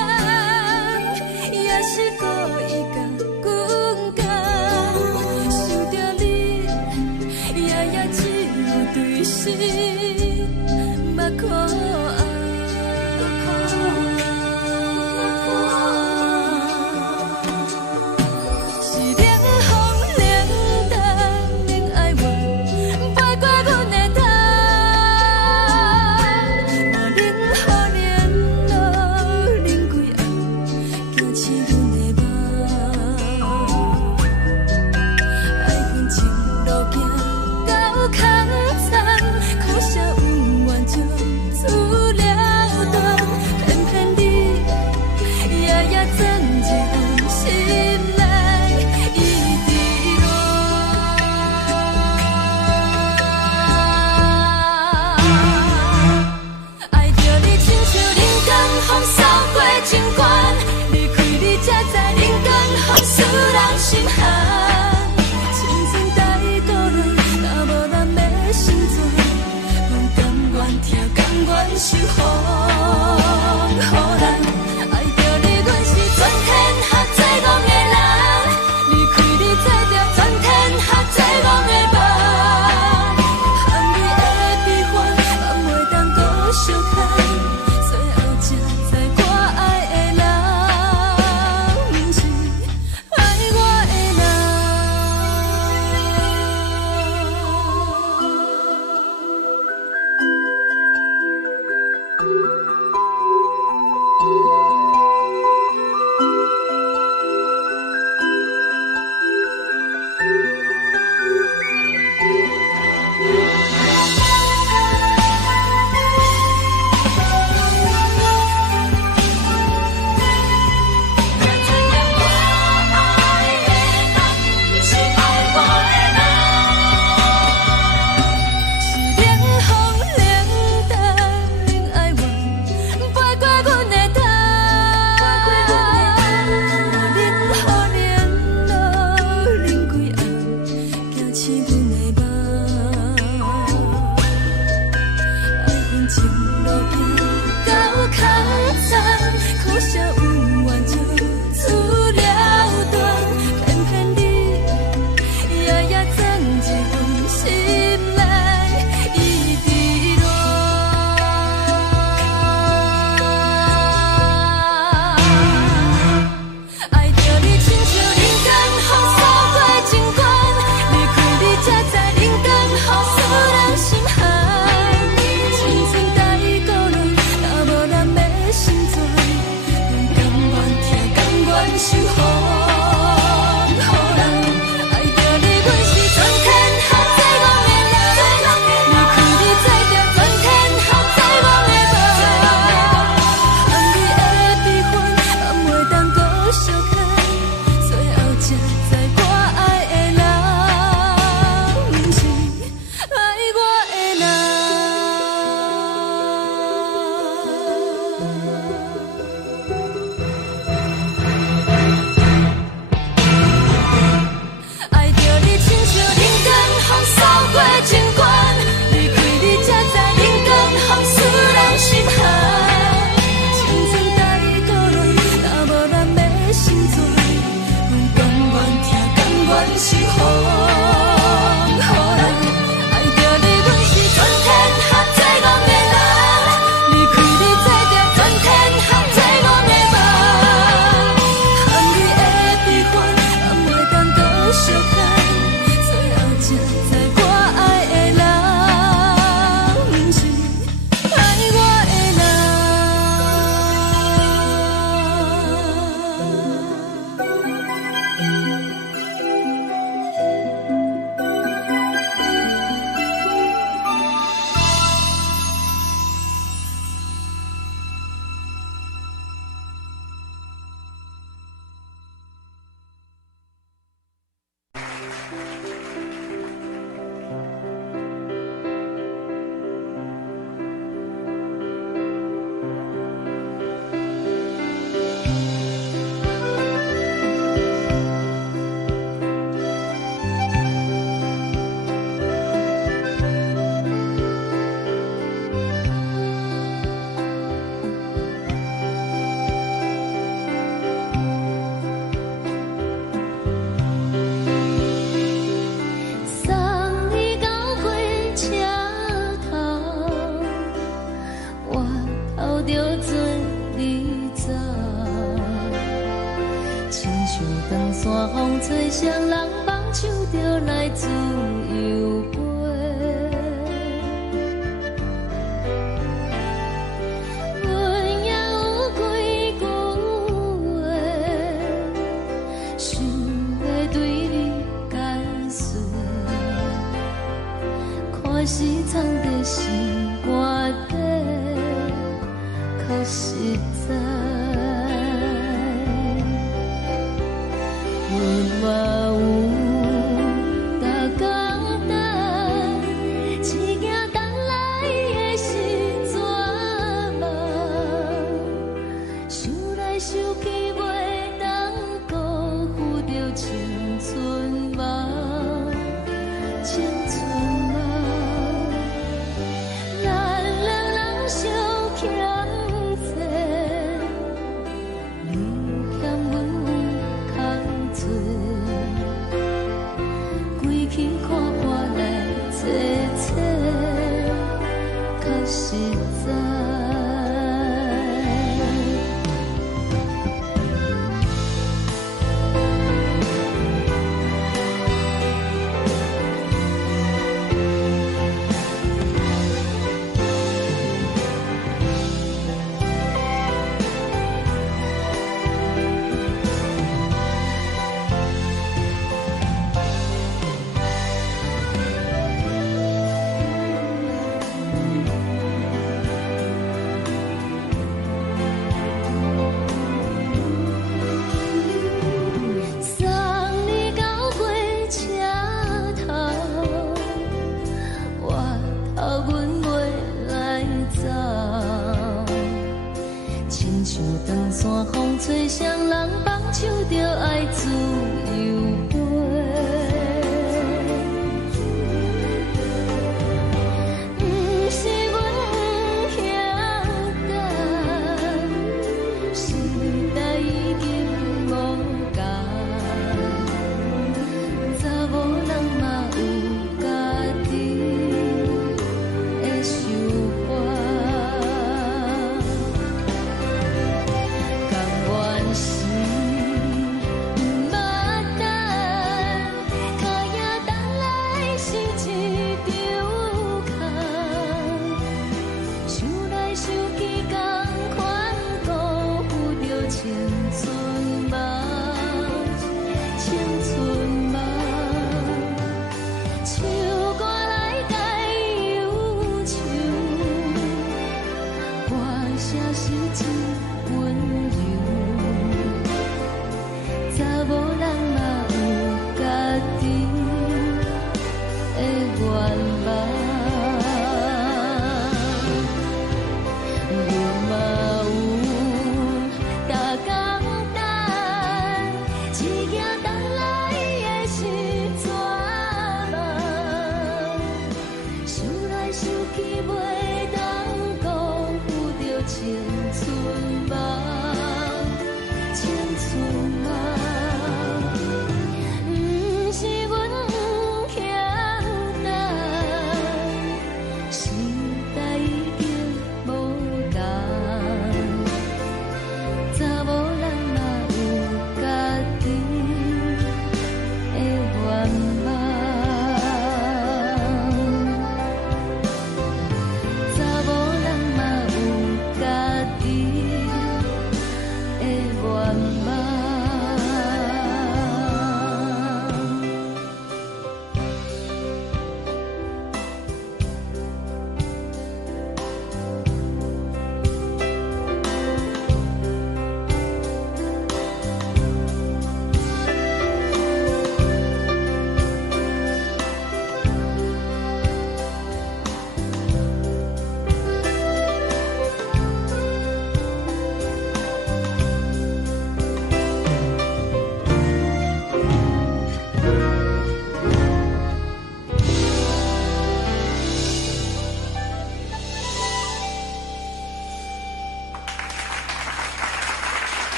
守护。予爱着你，阮是全天下最戆的人。离开你才着全天下最戆的梦。含你的悲欢，也袂当搁相牵。最后才知我爱的人，不是爱我的人。爱着你，亲像人间风扫过情关，离开你才知人间风使人心寒。青春带过乱，若无咱要成全，阮甘愿听，甘愿守护。爱着你，阮是全天下最戆的人。离开你才着全天下最戆的梦。含你的悲欢，也袂当搁相牵。最后才知我爱的人，不是爱我的人。送你到火车头，我头着做你走，亲像长山风吹双人放手着来自由飞。阮也有几句话，想要对你解释。看是藏在心肝底，较实在。阮嘛有大简单，一件等来的是绝望，想来想去袂当辜负着青春梦，青春梦。咱两人相欠债，你欠阮有空做，归去看看来坐坐，较实在。送你到火车头，我头阮袂来走，亲像长山风吹双人放手着爱自由飞。不是阮不晓得，时代已经无共，查某人嘛有家己的想法，甘愿是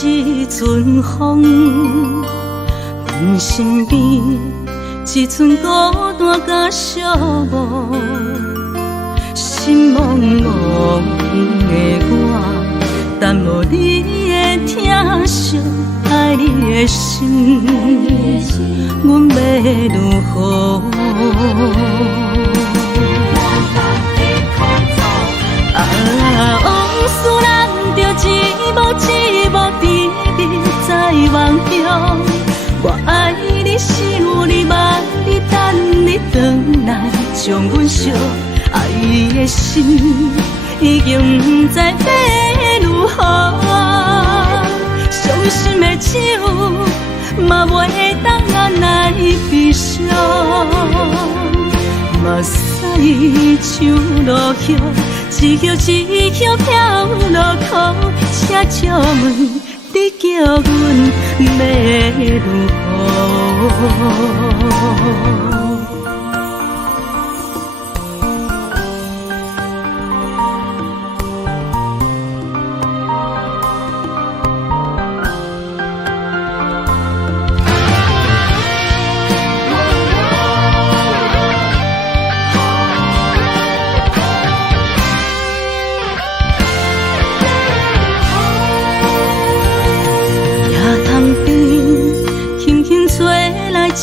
一阵风，阮身边一寸孤单甲寂寞，心茫茫的我，等无你的疼惜，爱你的心，阮要如何？往事人着一幕一幕甜蜜在梦中。我爱你，想你，望你，等你回来，将阮惜爱的心已经不知要如何。伤心的手嘛袂当按来悲伤。目屎像落叶，一叶一叶飘落雨，请借问你叫阮要如何？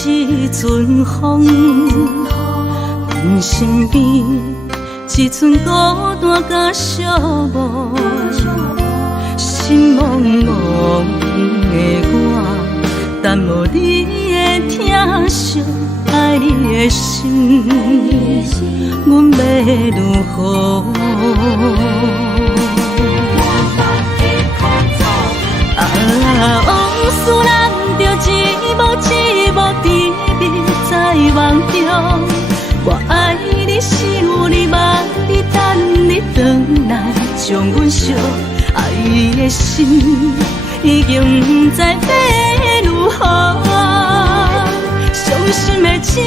一阵风，阮身边一寸孤单甲寂寞，心茫茫的我，等无你的疼惜，爱你的心，阮要如何？往事人着一幕一幕甜蜜在梦中。我爱你，想你，望你，等你回来，将阮惜爱的心已经不知要如何。伤心的手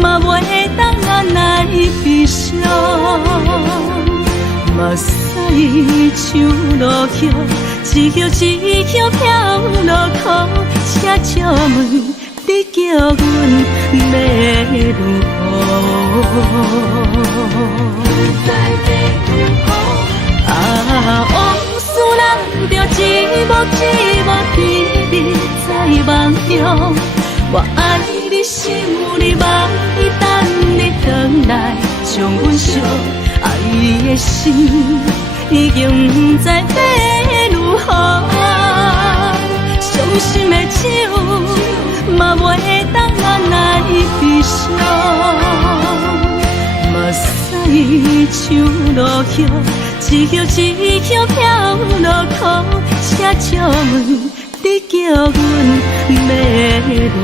嘛袂当按来悲伤。目屎像落叶，一叶一叶飘落雨，请借问你叫阮要如何？往事人着一幕一幕甜蜜在梦中。我爱你，想你，望你，等你回来，将阮惜爱的心已经不知要如何。伤心的手嘛袂当按来悲伤。目屎像落叶，一叶一叶飘落雨，请借问你叫阮要如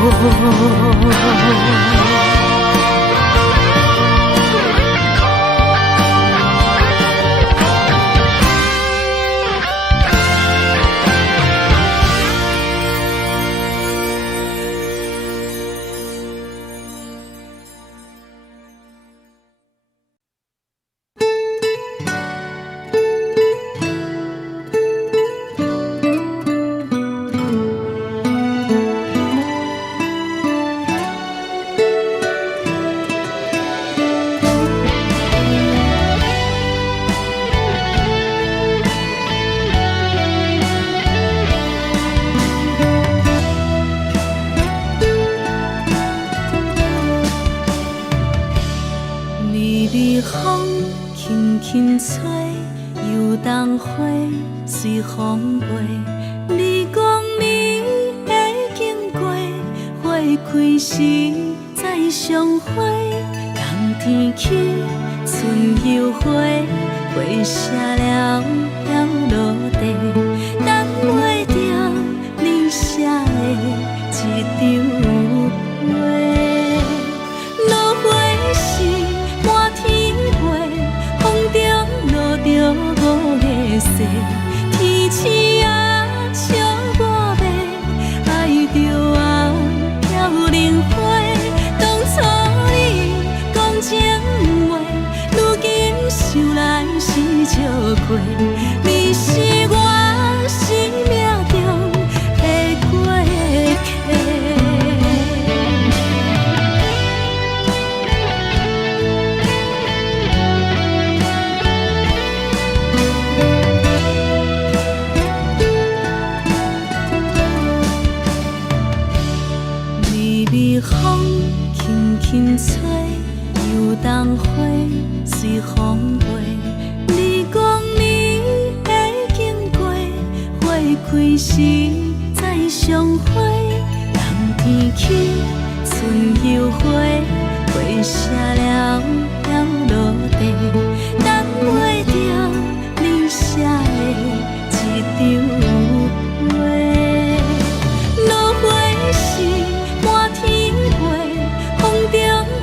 何？风轻轻吹，游动花随风飞。你讲你会经过，花开时再相会。冬天起，春又回，花谢了要落地，等袂着你写的一张画。落花时满天飞，风中落着五个色，天星啊笑我迷，爱着啊飘零花。当初你讲情话，如今想来是笑亏，你是我。轻吹，游东花随风飞。你讲你会经过，花开时再相会。人天起，春又花，花谢了了落地，等袂着你写的一张画。落花时满天飞，风中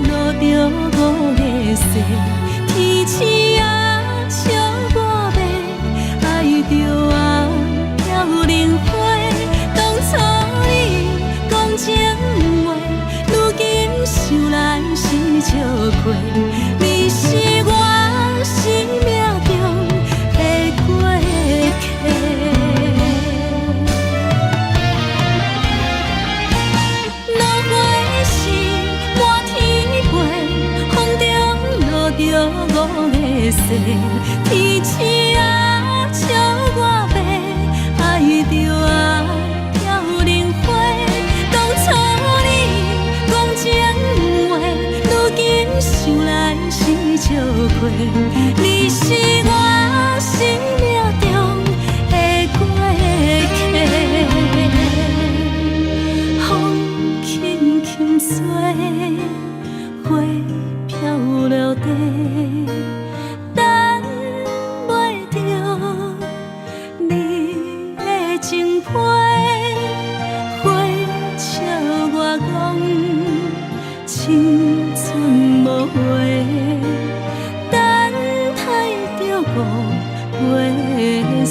落着五个色，天星啊笑我迷，爱着啊飘零花。当初你讲情话，如今想来是笑亏。你是我生命中的过客。落花时满天飞，风中落着五个色，天星啊笑我迷，爱着啊飘零花。当初你讲情话，如今想来是笑亏。你是我生命中的过客。风轻轻吹，花飘落地，等袂着你的情批。花笑我讲青春无悔，等待着五月雪。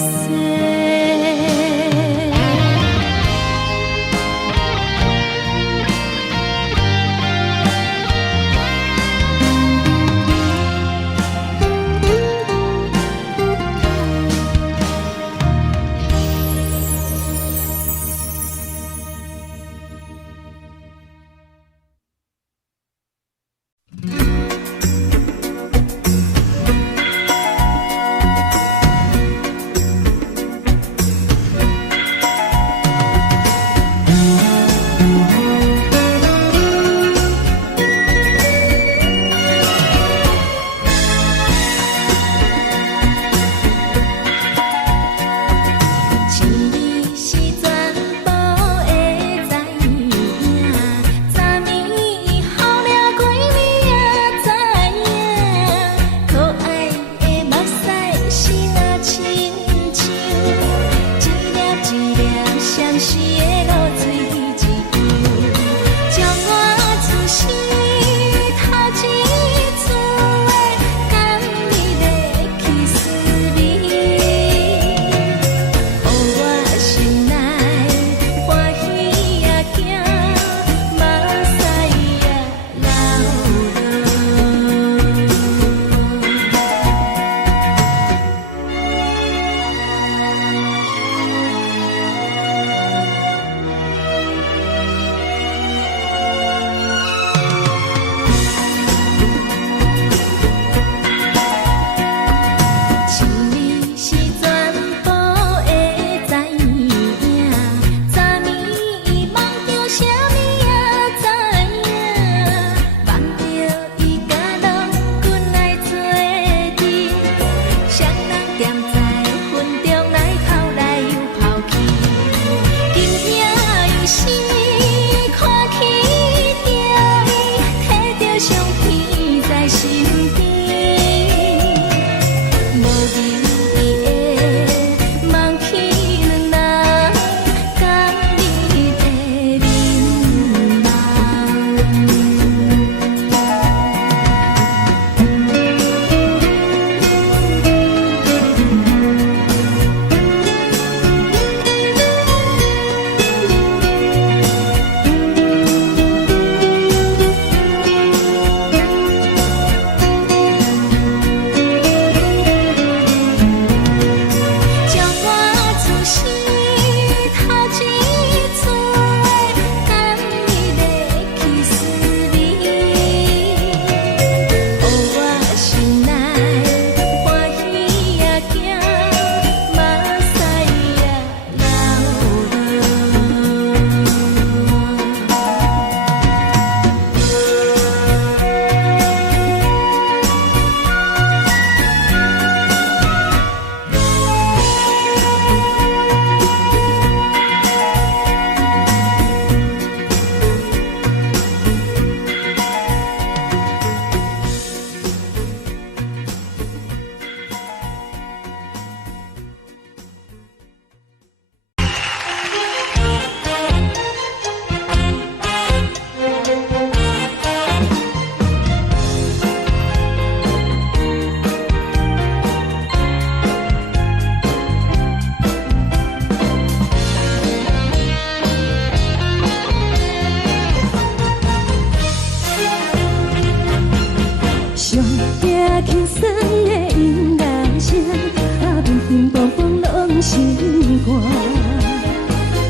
人心肝。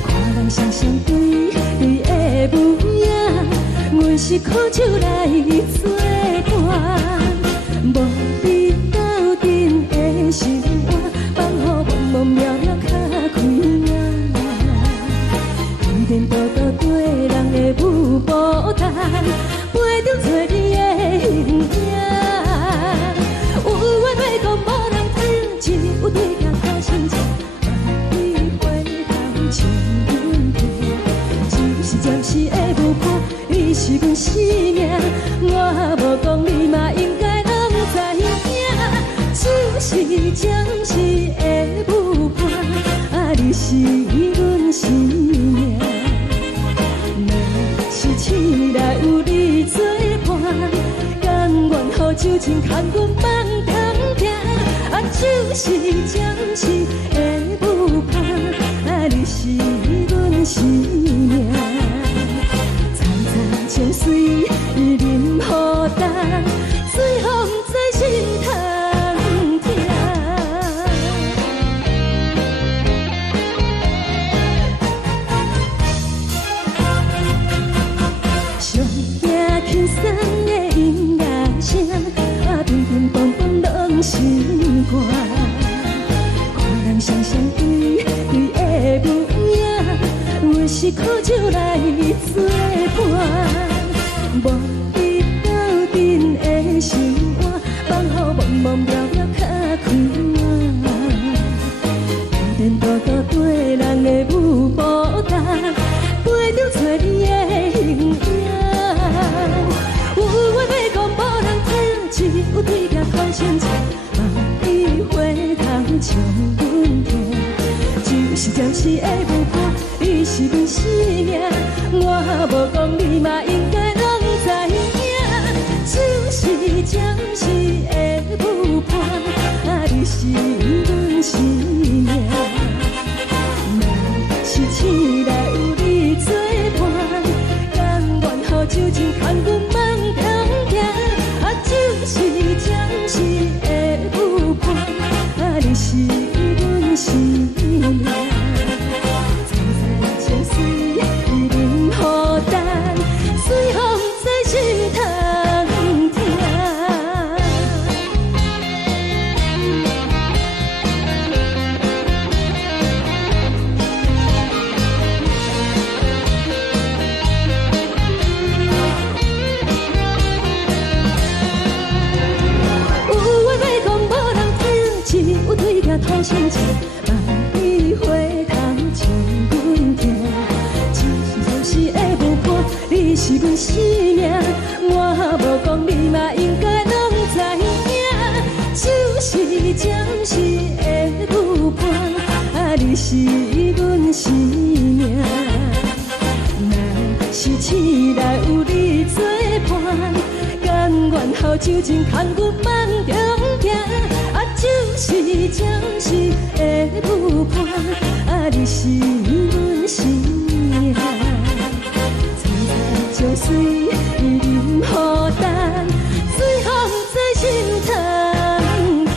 看人双双对对的模样，阮是苦酒来作伴。无你斗阵的心肝，放予茫茫渺渺较开眼。天天道道对人的舞步弹，陪着做你的形影。有话要讲无人听，只有对镜头先唱，万里回头唱阮听。就是暂时的舞伴，你是阮生命，我无讲你嘛应该拢知影。就是暂时的舞伴，啊，你是阮生命。若是醒来有你作伴，甘愿予酒精牵阮梦通行。啊，就是暂时的舞伴，啊，你是阮生命。层层情水任何担，随风在心头。轻松的音乐声，啊，乒乒乓乓拢心肝。看人双双对对的模样，阮是苦酒来作伴。无你斗阵的心肝，放予茫茫渺渺较开眼。天天道道对人的舞步弹，陪着做你的形影。有话要讲无人听，只有对镜头先唱，万里回头唱阮听。就是暂时的舞伴，你是阮生命，我无讲你嘛应该拢知影。就是暂时的舞伴，啊，你是阮生命。若是醒来有你作伴，甘愿予酒精牵阮梦通行。啊，就是暂时的舞伴，啊，你是阮生命。层层情水任何担，随风在心头听。有对镜头先唱，万里回头唱阮听。就是暂时的舞伴，你是阮生命，我无讲你嘛应该拢知影。就是暂时的舞伴，啊，你是阮生命。若是醒来有你作伴，甘愿予酒精牵阮梦中行。啊，就是暂时的舞伴，啊，你是阮生命。层层情水任何担，随风在心头听。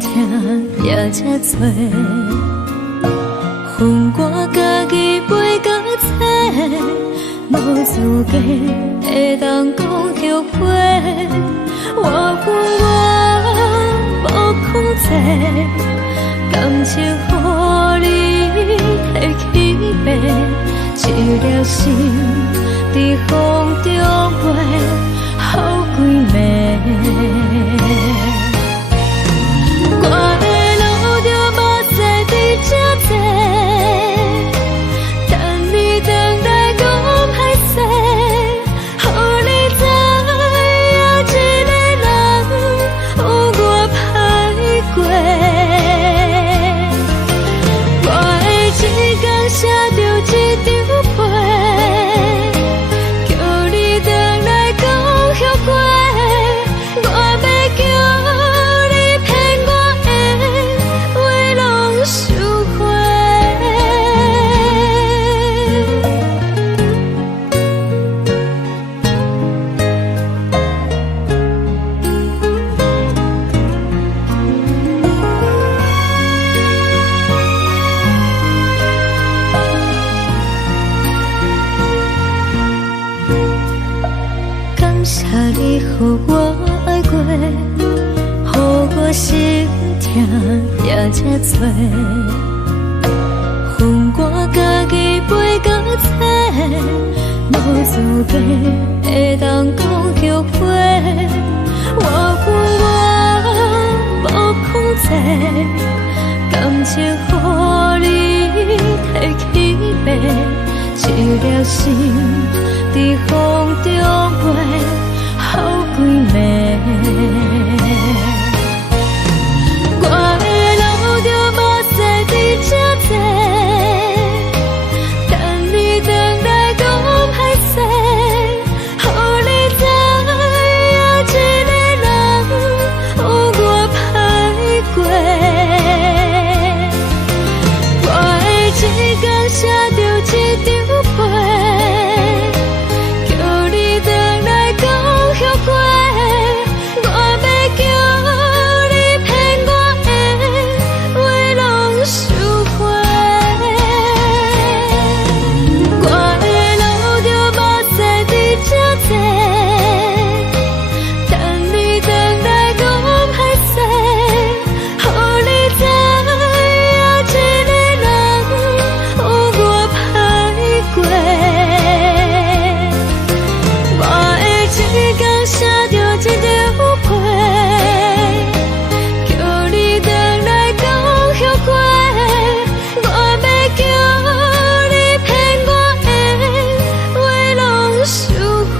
痛也这多，恨我家己袂到切，无资格会当讲后悔。我恨我无控制，感情予你提起白，一粒心在风中飞，好几暝。我的路就目屎伫这多，等你回来讲歹势，予你知影一个人有我歹过。我的一天写着一张被，叫你回来讲后悔。我要叫你骗我的话拢收回。感谢你，予我爱过，予我心痛也这多，恨我家己袂到切，无资格会当讲后悔。我恨我无控制，感情予你提起白，一粒心在风中飞，好几暝。我的路就目屎伫这多，等你回来讲歹势，予你知影一个人有我歹过。我的一天写着一张被，叫你回来讲后悔。我要叫你骗我的话拢收回。我的路就目屎伫这多，等你回来讲歹势，予你知影一个人有我歹过。我的一天写着一张被，叫你回来讲后悔。我要叫你骗我的话拢收回。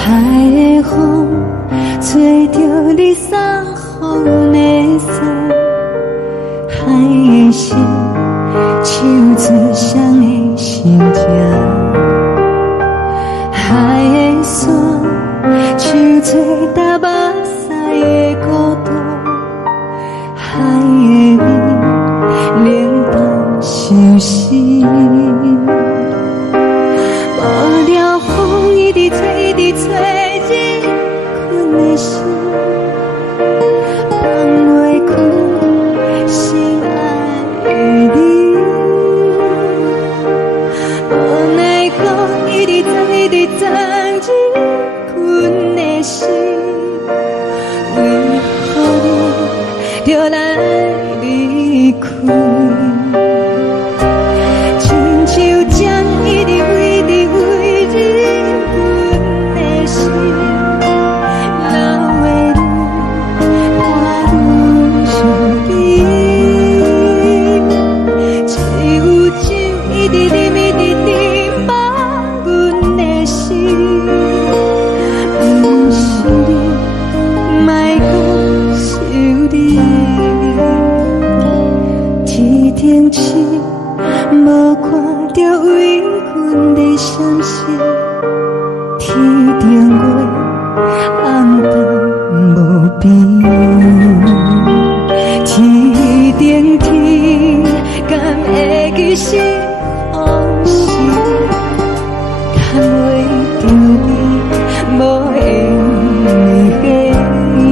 海的风吹着你送风的伞，海的心唱出双的心情，海的山唱出搭目屎的孤独，海的味冷淡伤心。无聊风一直吹，一直吹，日困的心，放袂开心爱的你。无奈何一直走，一直走，日困的心，为何你就来离开？亲像将一直为你为日困的心，流的泪，天星，无看到为阮的闪烁。天顶月，红淡无边。天顶天，敢会记是往事？敢袂着你，无缘给你。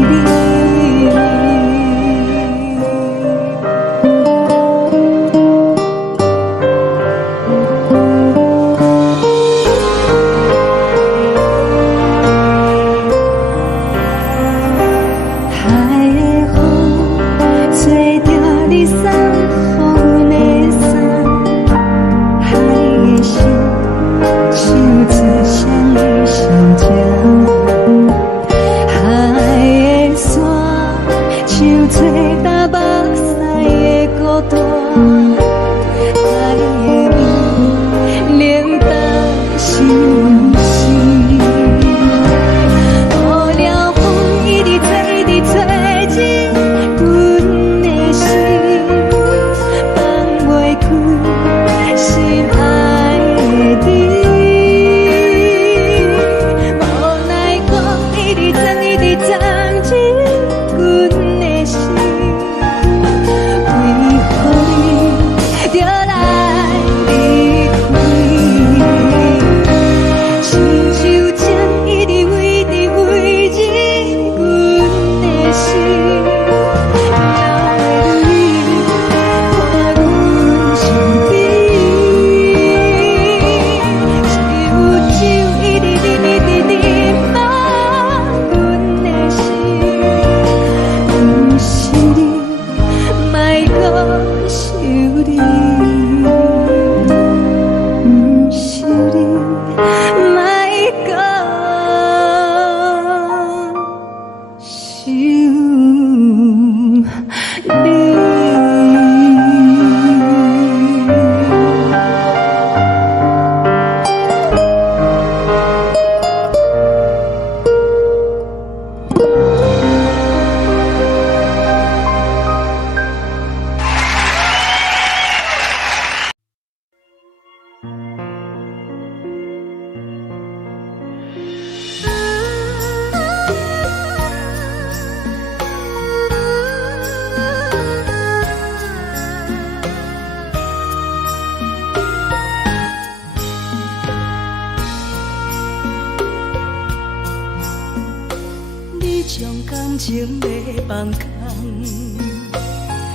感情要放空，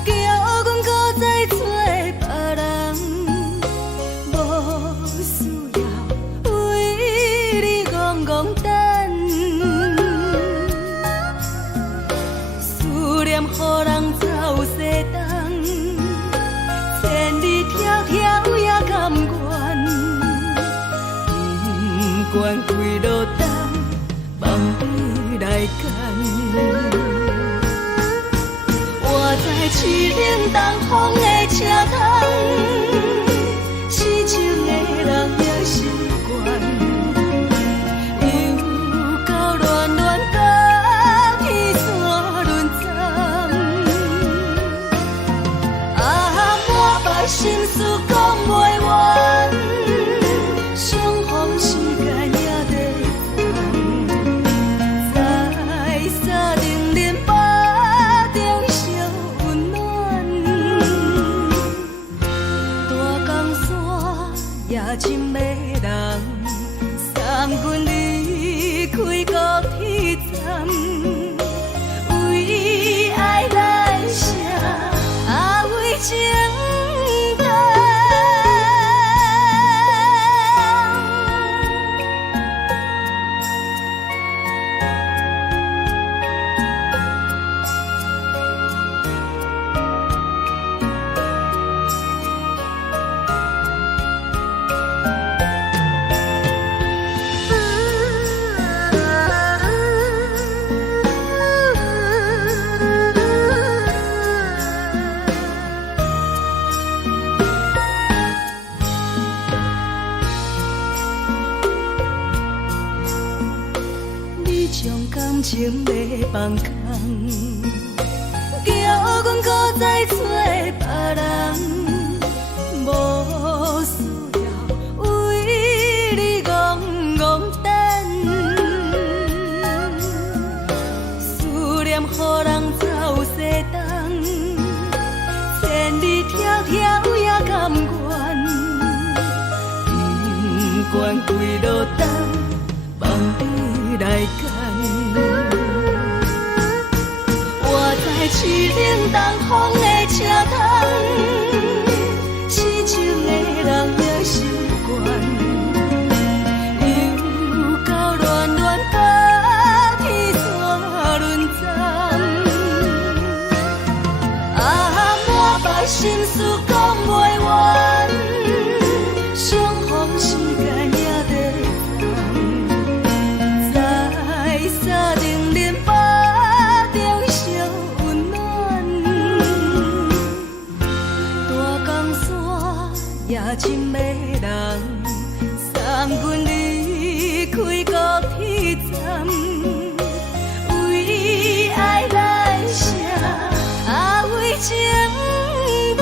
叫阮搁再找别人，无需要为你戆戆等。思念予人走西东，千里迢迢也甘愿，不管几路灯，梦你来牵。我在凄冷东风的车窗，痴情的人也习惯，又到乱乱甲彼山论站。啊，满腹心事讲袂完，相逢时间也在等，在沙冷冷巴中烧温暖。大江山也真迷人，三军离开高铁站，为爱来写啊为情。感情要放空，叫阮搁再找别人。干。我在市顶东风的车窗，痴情的人也心倦，又到恋恋把天线轮转。满腹心事讲袂完，相逢时间也在等，在沙丁林巴中烧温暖。大江山夜深的人，送阮离开高铁站，为爱来写，为情淡。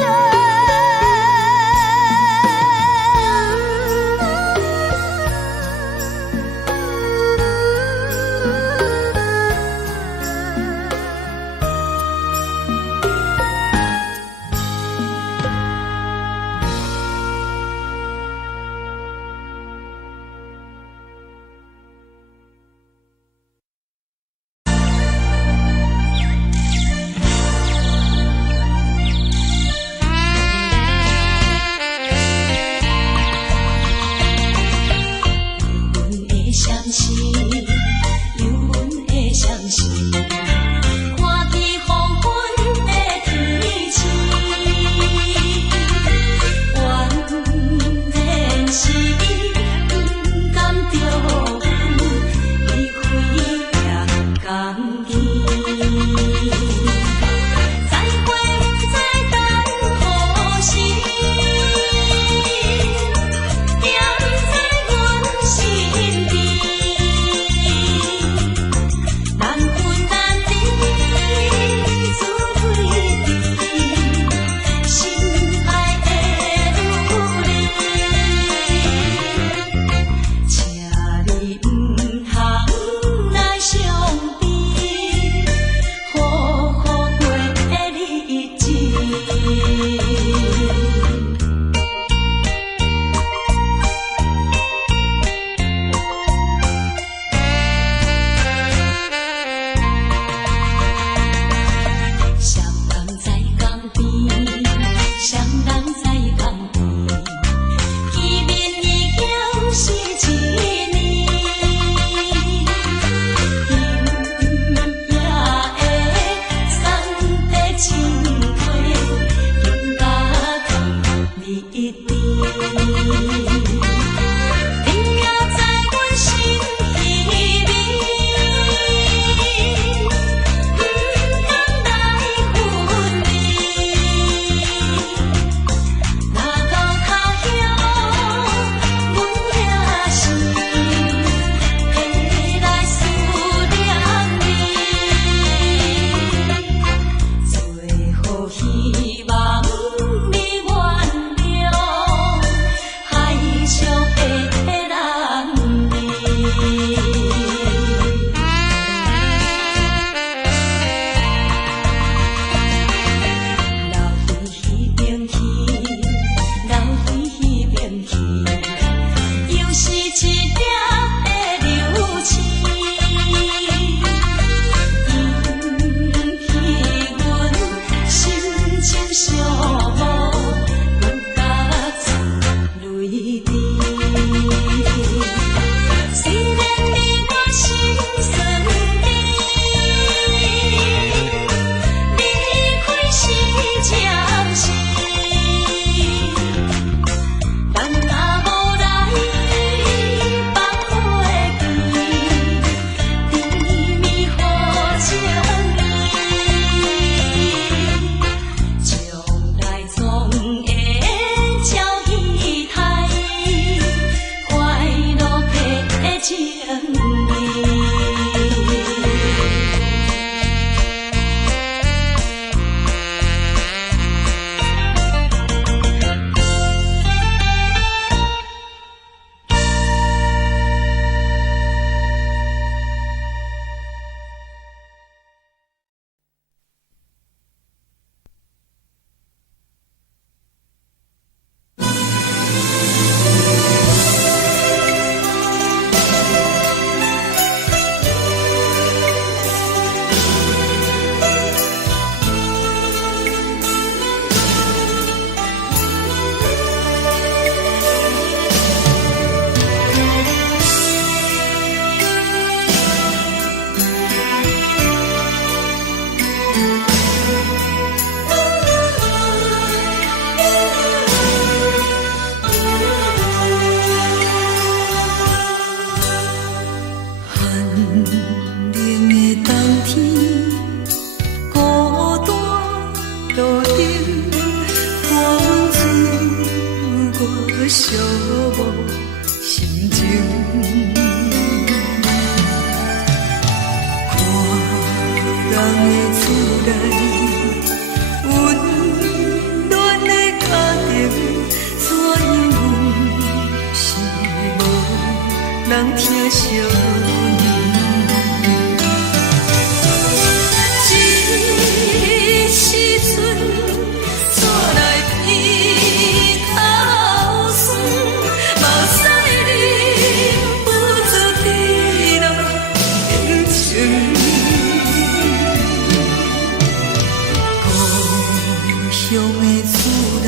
乡的厝内，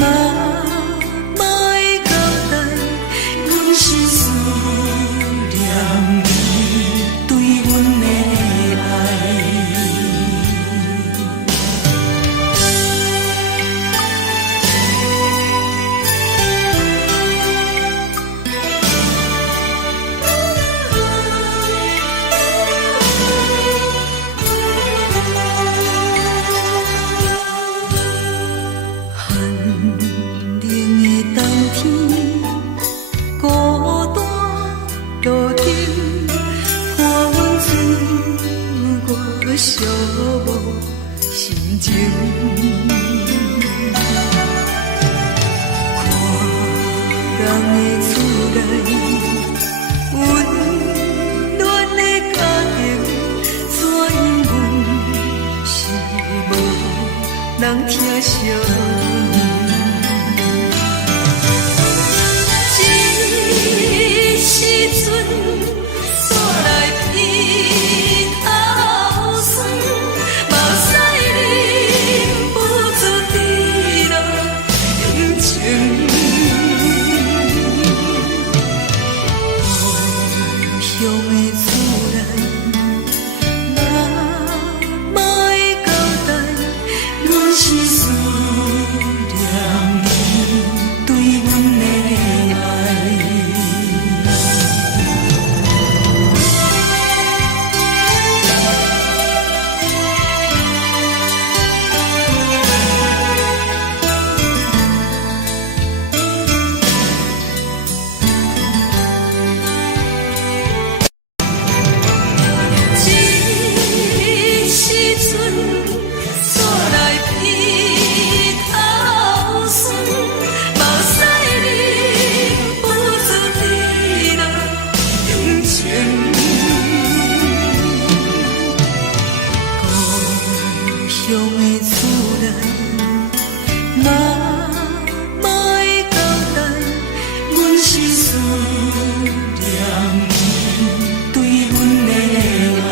嘛会交代，阮是思念你对阮的爱。寂寞心情，看人的厝内温暖的家庭，怎因阮是无人疼惜？这时阵煞来鼻头酸，目屎忍不住滴落眼睛。故乡的厝内，嘛会交代，阮是思念你对阮的爱。乡的厝内，嘛会交代，阮是思念你对阮的爱。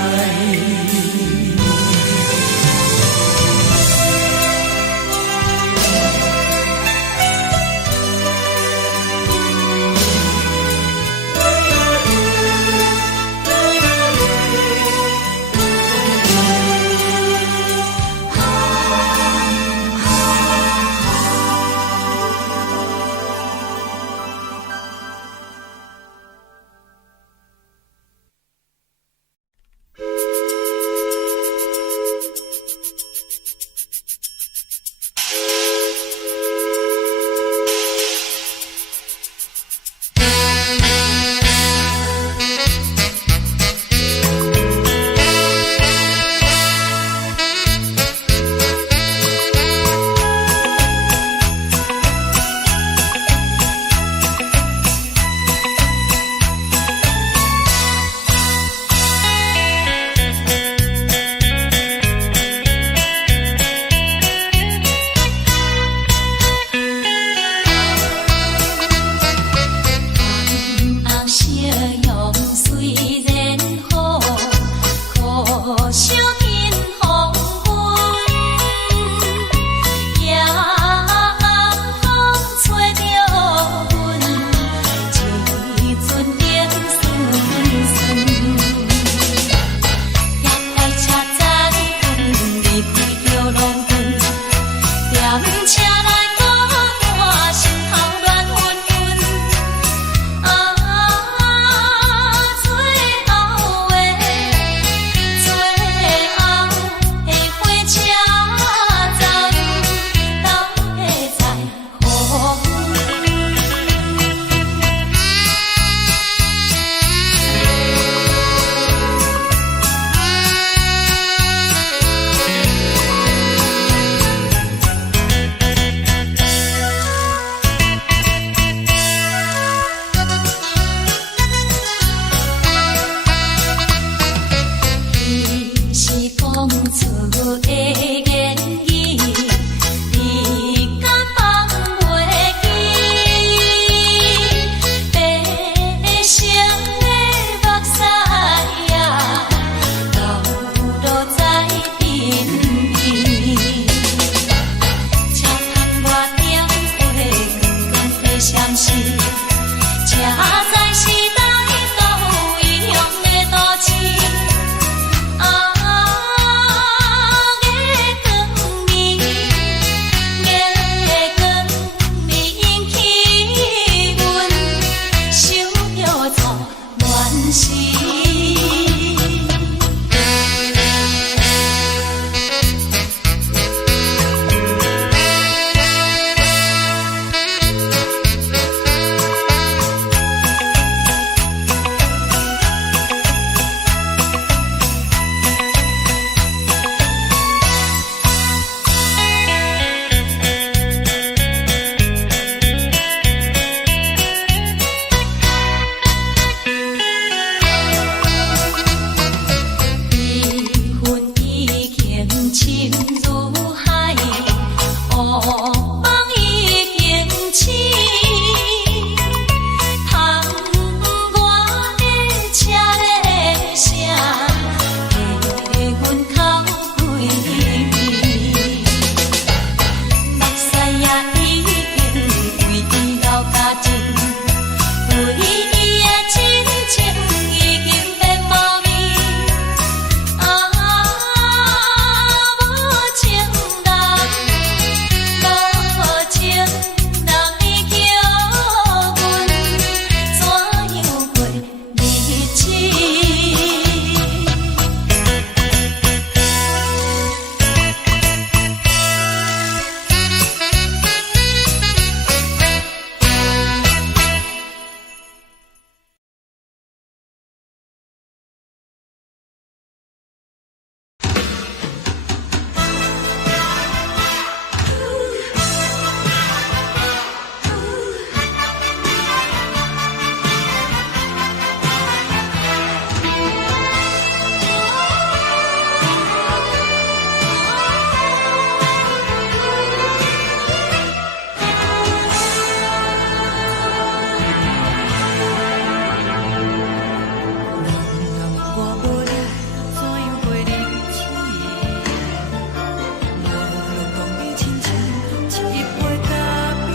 深如海，乌梦已经醒。窗外的车的声，在阮口归味。目屎也已经为老家情，为伊的真情已经变无味。无情人已叫阮怎样过日子？我无了怎样过日子？无路讲你亲像一杯咖啡，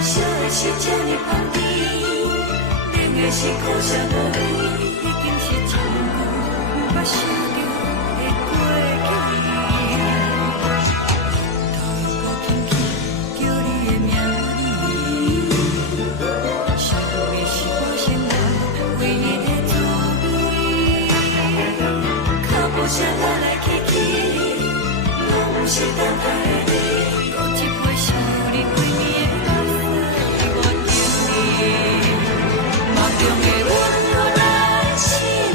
烧的是这呢香甜，冷的是苦涩无味，已经是一句毋捌想着的过去。头又轻轻叫你的名字，想的是我心内唯一的滋味。脚步声来来去去，拢是等待的你。搁一杯想你几年的目屎，我敬你。梦中的阮后来醒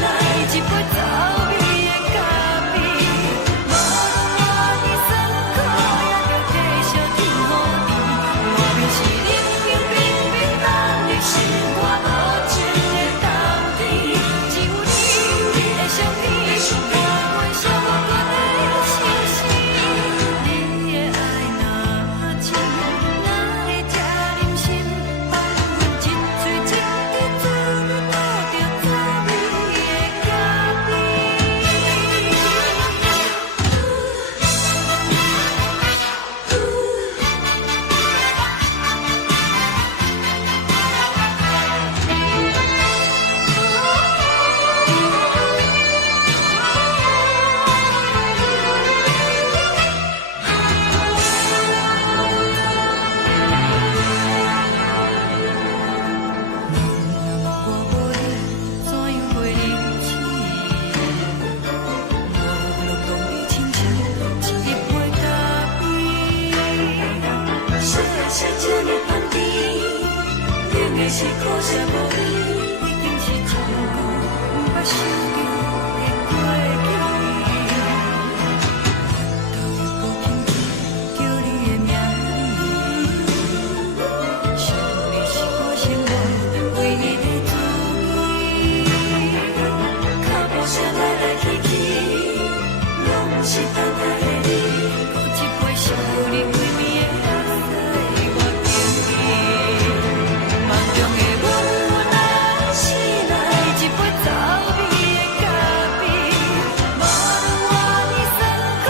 来，一杯走味的咖啡。无论我的酸苦，也着继续甜予你。我就是冷冷冰冰放你心肝无情的冬天，只有你的相片，我阮寂寞的心事。你的爱若深，哪会这忍心放阮一嘴一滴珠，倒着滋味的咖我无了怎样过日子？无路讲你亲像一杯咖啡，烧的是这呢香甜，冷的是苦涩无味，已经是一句毋捌想着的过去。头又轻轻叫你的名字，想你是我心内唯一的滋味。脚步声来来去去，拢是等待的你。搁一杯想你几暝的目屎，我敬你。梦中的阮后来醒来，一杯走味的咖啡。无论我的酸苦，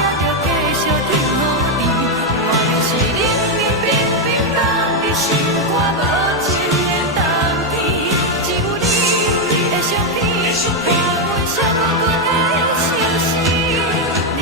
也着继续甜予你。我就是冷冷冰冰放你心肝无情的冬天，只有你的相片，我阮寂寞的心事。你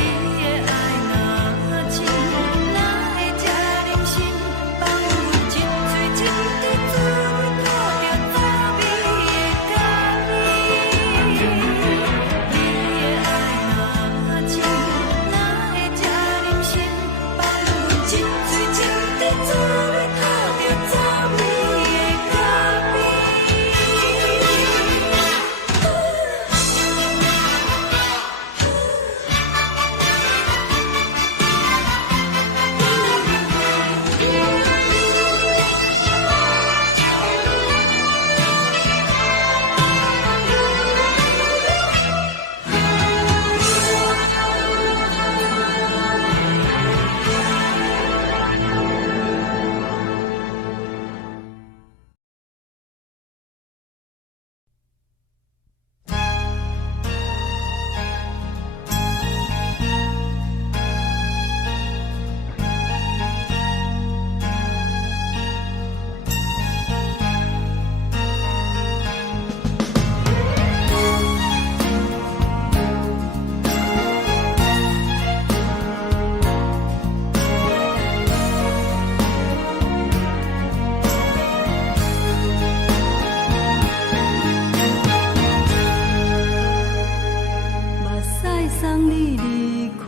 你离开，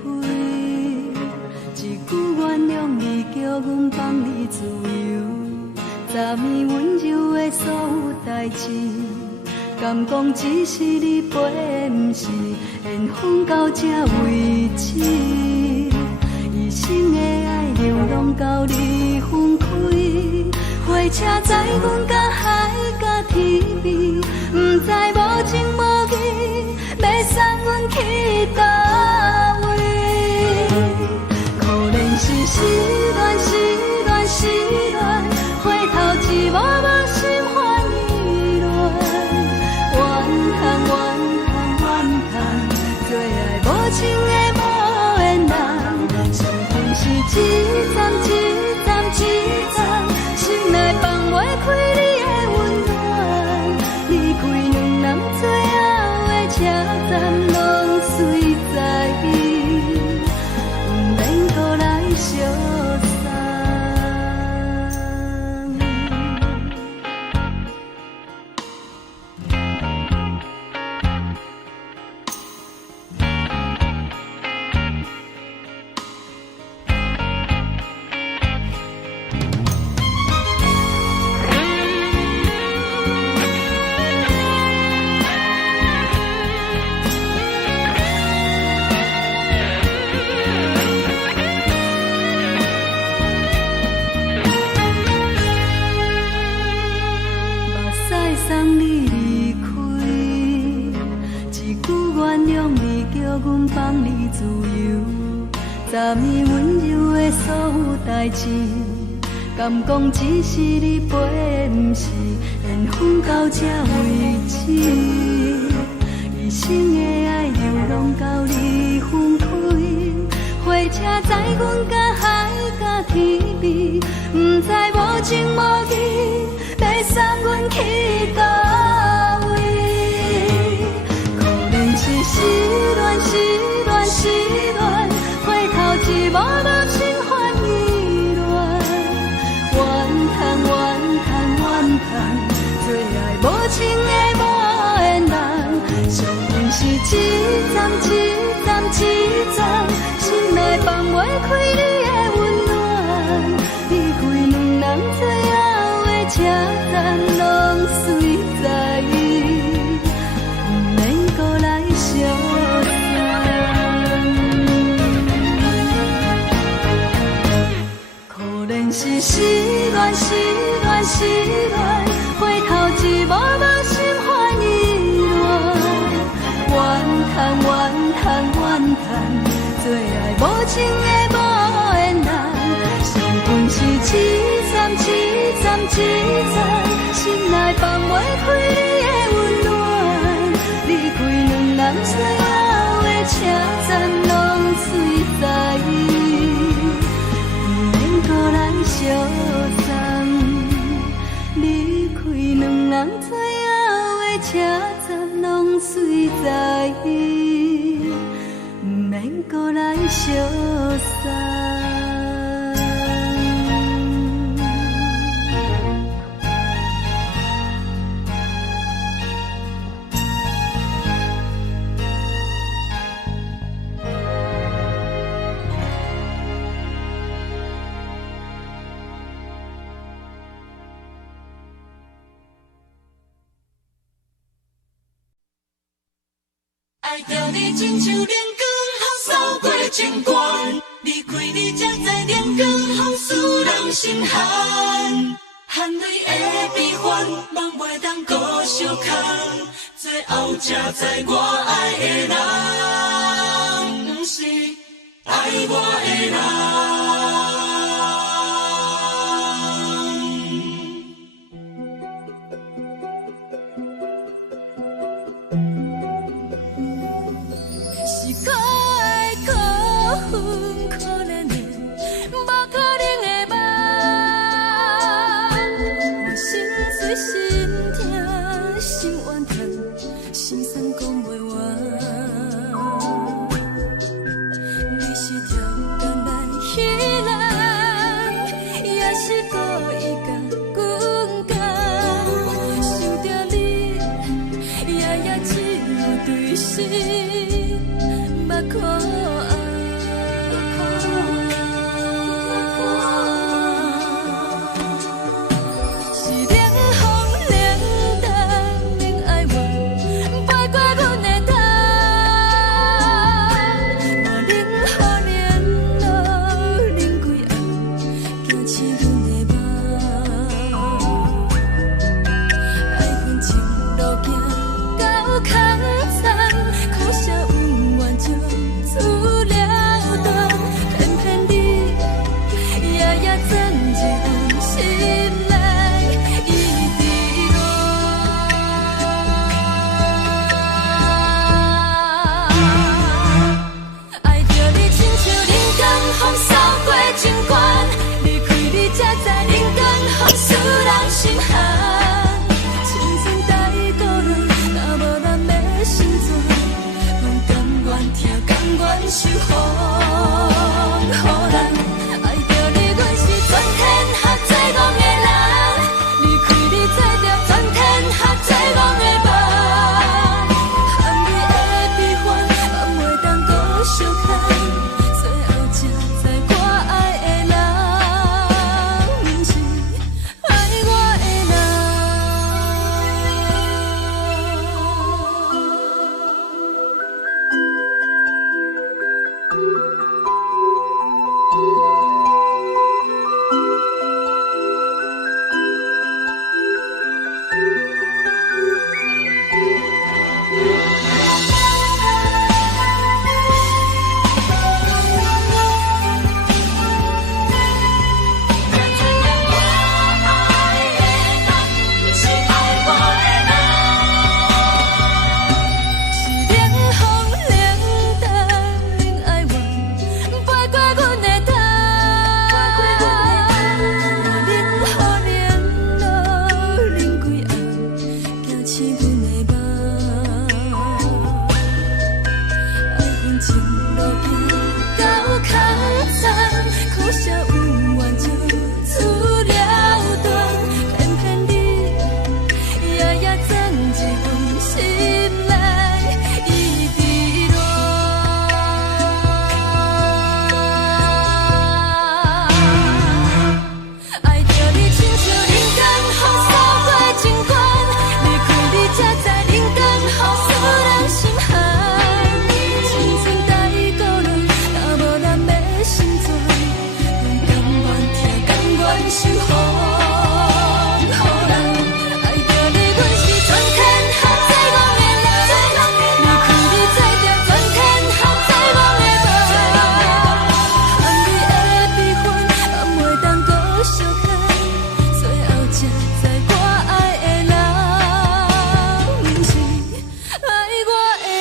一句原谅你，叫阮放你自由。昨暝温柔的所有代志，敢讲只是你陪，不是缘分到这为止。一生的爱流浪到你分开，火车载阮到海甲天边，不知无情无义，要送阮去倒位？可怜是失恋，失恋，失恋，回头一幕幕心花意乱，怨叹，怨叹，怨叹，最爱无情的无缘人，相逢是一站一站一站，心内放袂开你的温暖，离开两人最后的车站，拢随在伊，不免搁来相送。目屎送你离开，一句原谅你，叫阮放你自由。昨暝温柔的所有代志，敢讲只是你陪，不是缘分到这为止。一生的爱流浪到你分开，火车载阮到海甲天边，不知无情无义，要送阮去倒位？可怜是失恋，失恋，失恋，回头一幕幕心花意乱，怨叹，怨叹，怨叹，最爱无情的无缘人，相逢是一站一站一站，心内放袂开你的温暖，离开两人最后的车站，拢随在伊，不免搁来相送。可怜是失恋，失恋，失恋，回头一幕幕心花意乱，怨叹，怨叹，怨叹，最爱无情的无缘人，相逢是一站一站一站，心内放袂开你的温暖，离开两人最后的车站，拢随在伊，不免搁来相送。离开两人最后的车站，拢随在伊，不免搁来相送。爱着你亲像阳光，透过情关，离开你才知阳光风使人心寒。含泪的悲欢，望袂当搁相牵，最后才知我爱的人，不是爱我的人。是可爱可恨可怜的，无可能的梦。我心碎心痛心怨叹，心酸讲袂完。风扫过情关，离开你才知人间风使人心寒。青春待孤单，若无咱要成全，阮甘愿听，甘愿受风雨咱。爱着你，阮是全天下最戆的人，离开你才着全天下最戆的梦。含你的悲欢，望袂当搁相牵。最后才知我爱的人，不是爱我的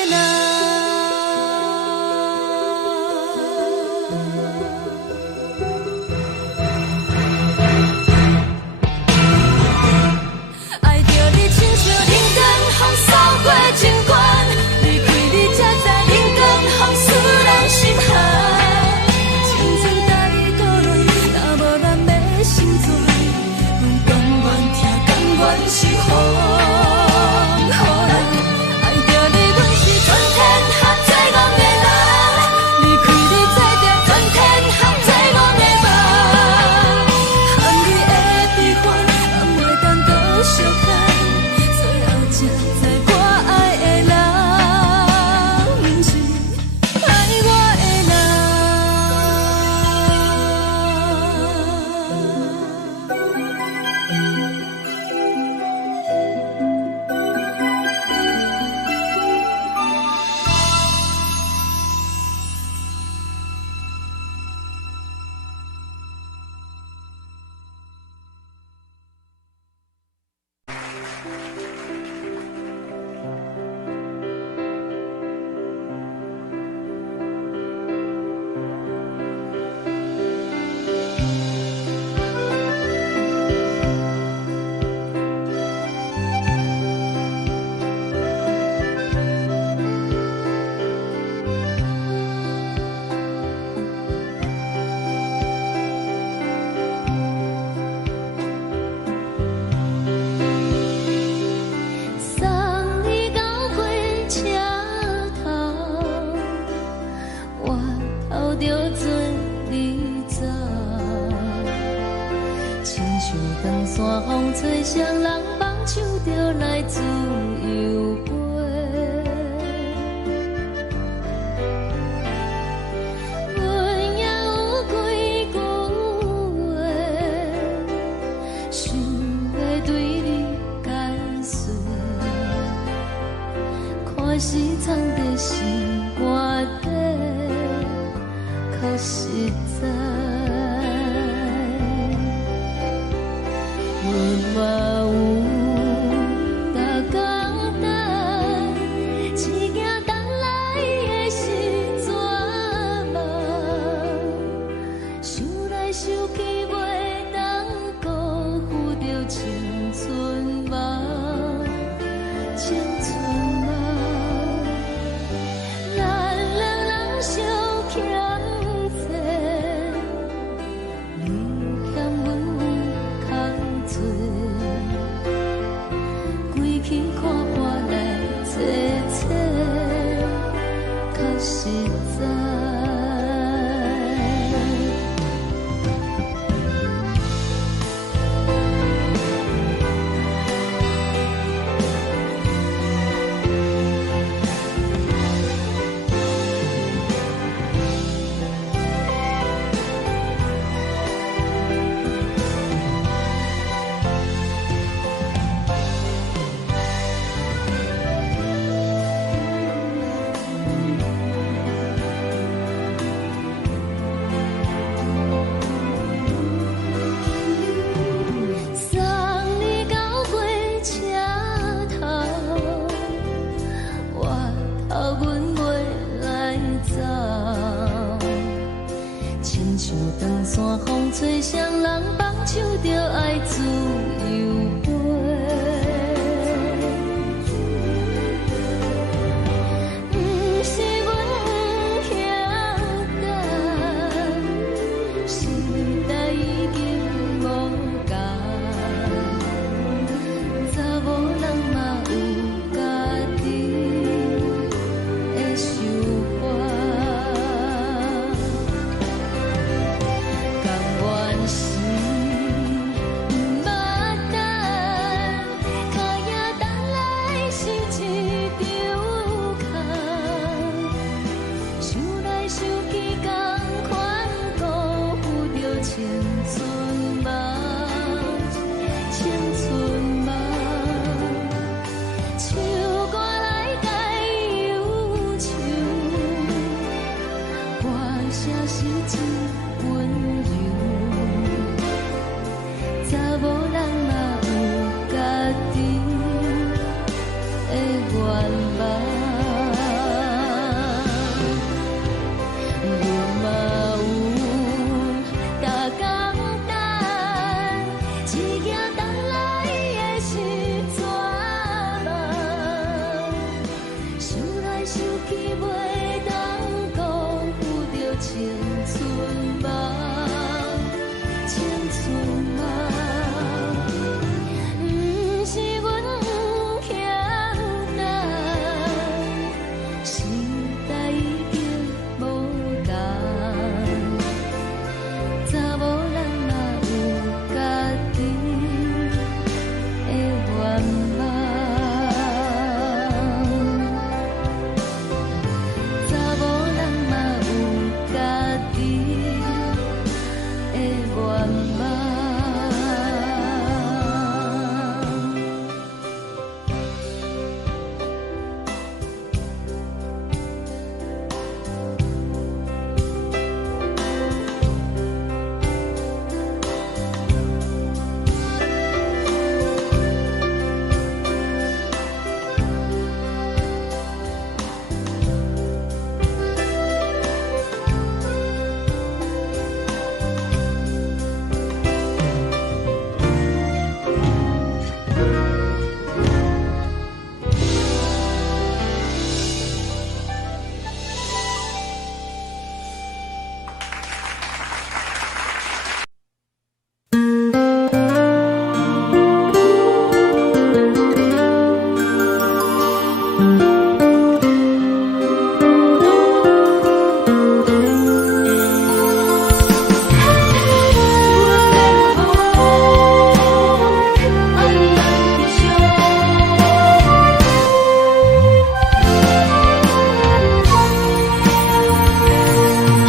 人。吹双人梦唱着来自由飞，阮也有几句话，想要对你解释，看是藏在心肝底，可实在。 阮嘛有逐工等，只惊等来的是绝望。像长山风吹双人放手着爱自由飞。不是阮强干，时代已经无同，查某人嘛有家己的想法。甘愿是不捌等，脚也等来是一场空。想来想去，同款辜负着青春梦，青春梦。唱歌来解忧愁，歌声是真温柔。查某人嘛有家己的愿望，阮嘛有逐工等，一件等来的是绝望。想来想去，袂当辜负着青春梦，青春梦。不是阮强担，时代已经无同，查某人嘛有家己的愿望。查某人嘛有家己的愿望。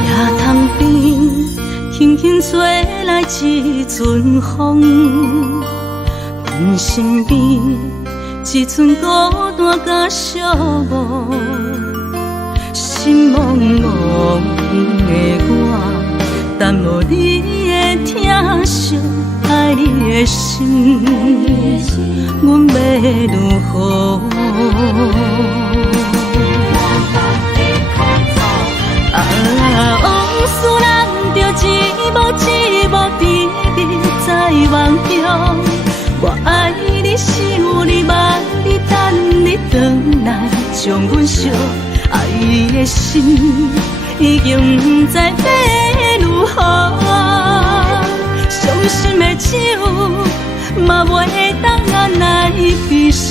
夜塘边，轻轻吹来一阵风，阮身边一寸孤单甲寂寞，心茫茫的我，等无你的疼惜，爱你的心，阮要如何？往事人着一幕一幕甜蜜在梦中。我爱你，想你，望你，等你回来，将阮惜爱的心已经不知要如何。伤心的酒嘛袂当按来悲伤。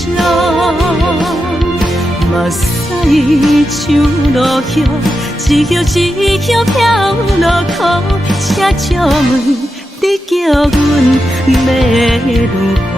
目屎像落叶，一叶一叶飘落雨，请借问你叫阮要如何？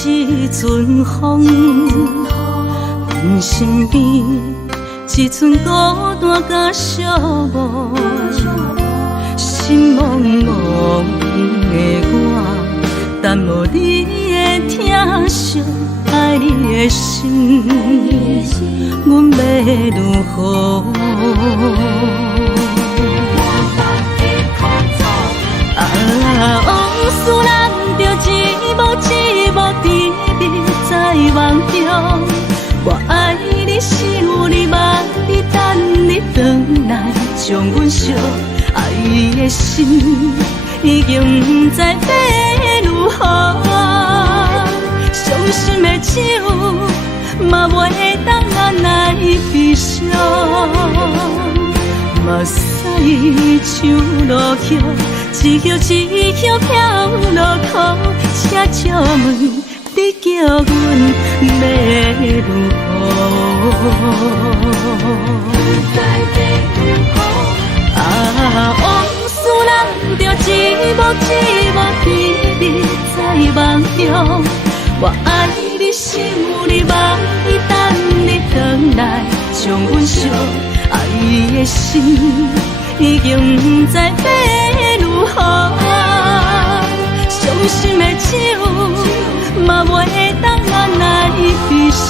一阵风，阮身边一寸孤单甲寂寞，心茫茫的我，等无你的疼惜，爱你的心，阮要如何？往事咱着一幕一幕甜蜜在梦中。我爱你是有你望你等你回来，将阮惜爱的心已经不知要如何。伤心的手嘛袂当按来悲伤，目屎像落叶。一曲一曲飘落雨，请借问你叫阮要如何？往事咱着一幕一幕甜蜜在梦中。我爱你是有你望你等你回来，将阮惜爱的心已经不知要如何。伤心的手嘛袂当按来悲伤，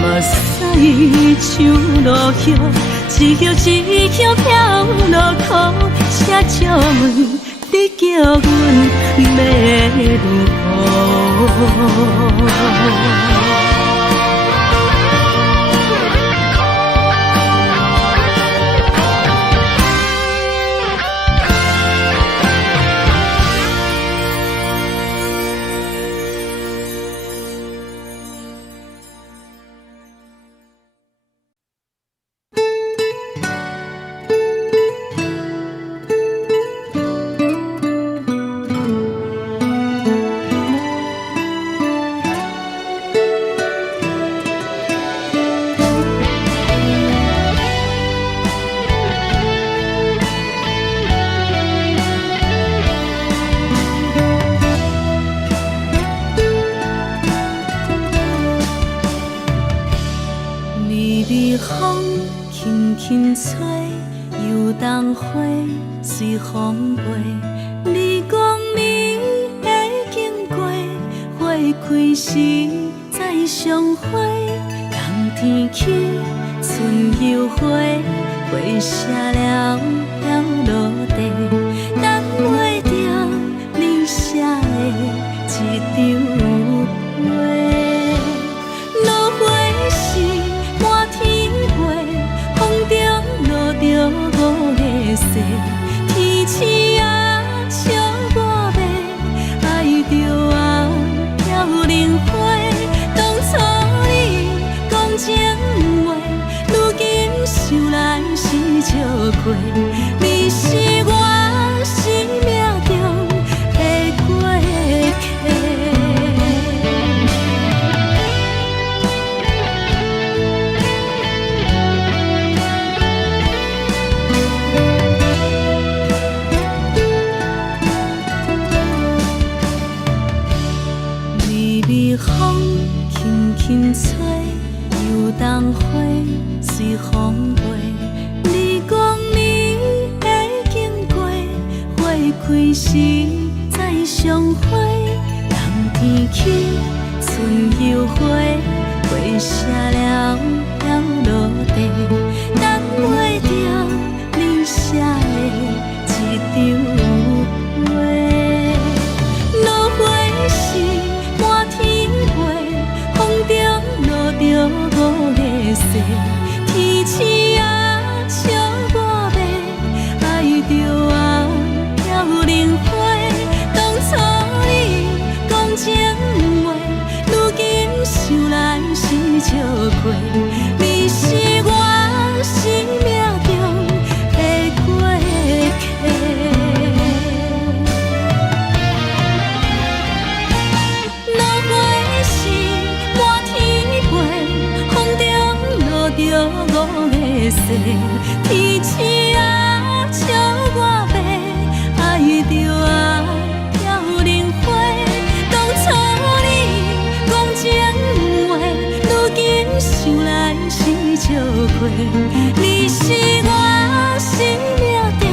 目屎像落叶，一曲一曲飘落雨，请借问你叫阮要如何？风轻轻吹，游动花随风飞。你讲你会经过，花开时再相会。冬天起，春又回，花谢了落地，等袂着你写的一张画。落花时满天飞，风中落着五个色，天星啊笑我迷，爱着啊飘零花。当初你讲情话，如今想来是笑亏。你是我生命中的过客。微微风轻轻吹，游动花随风飞。你讲你会经过，花开时再相会。冬天起，春又回，花谢了落地，等袂着你写的一张画。落花时满天飞，风中落着五个色，天星啊笑我迷，爱着啊飘零花。当初你讲情话，如今想来是笑亏。你是我生命中的过客。落花时满天飞，风中落着五个色，天星啊笑我迷，爱着啊飘零花。当初你讲情话，如今想来是笑亏。你是我生命中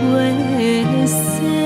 花谢。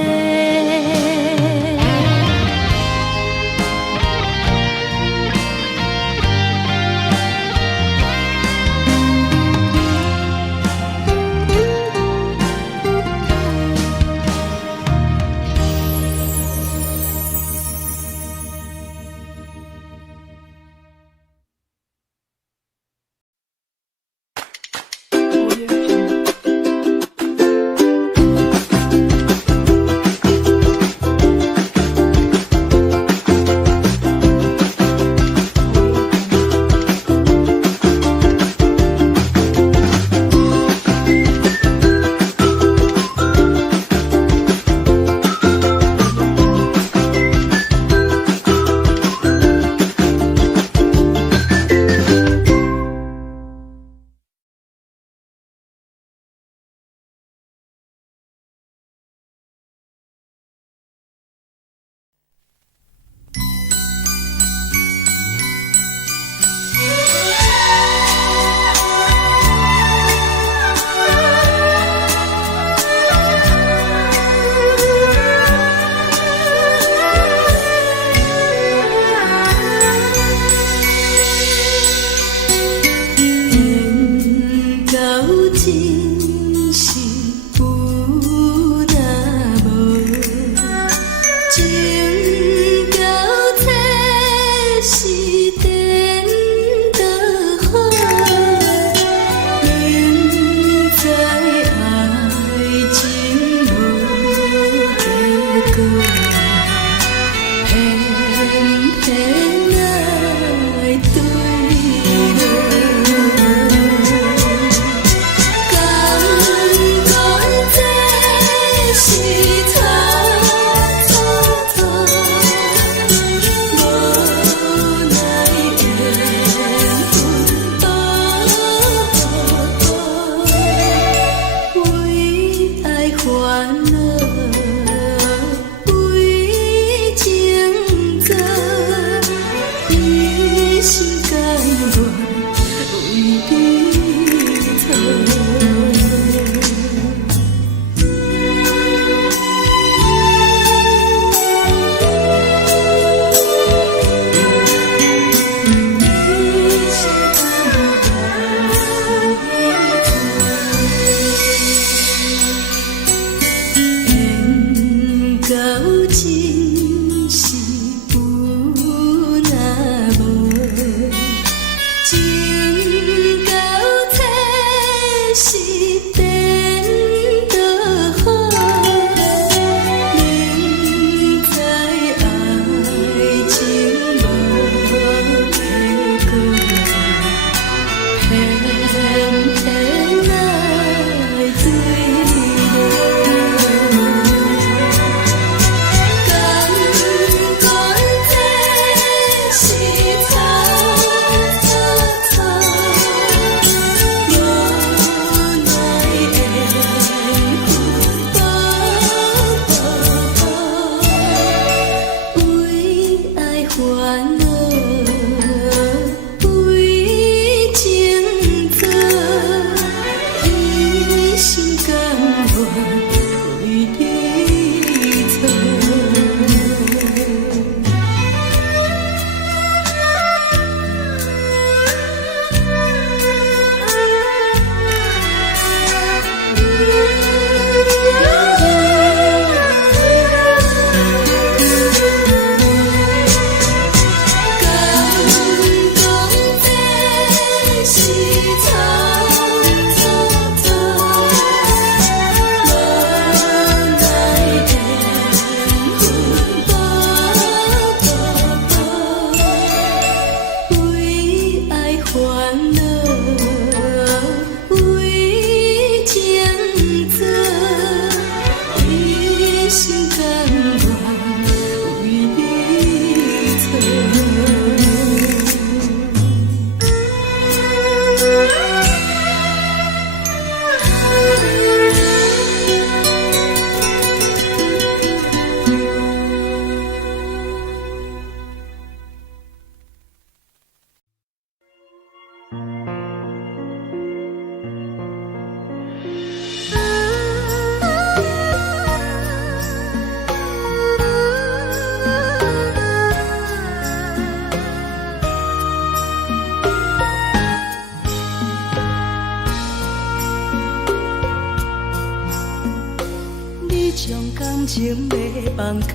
伤感情要放空，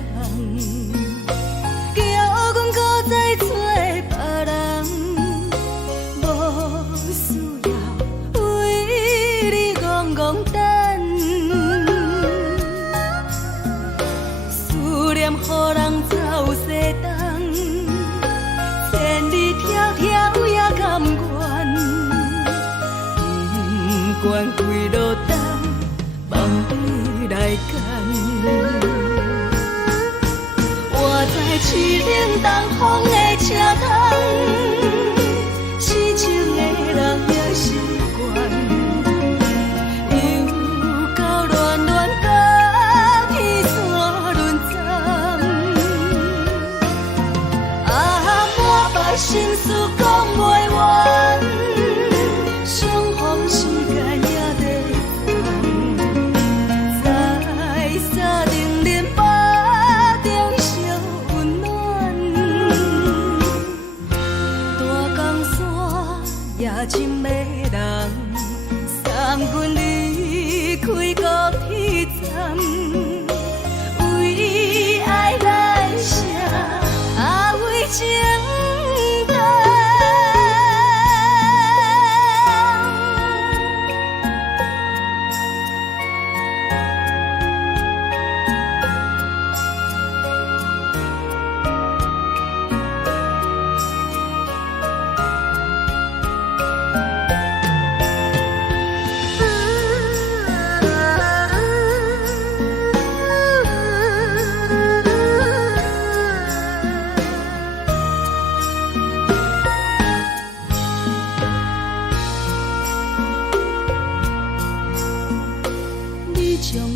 叫阮搁再找别人，无需要为你戆戆等，思念予人走西东，千里迢迢也甘愿，不管几路灯。梦你来赶，我在凄冷东风的车头，痴情的人也习惯，又到乱乱甲天山轮站，满腹心事讲袂完，相逢时间也在。深的人，送阮离开高铁站，为爱来写，为情等。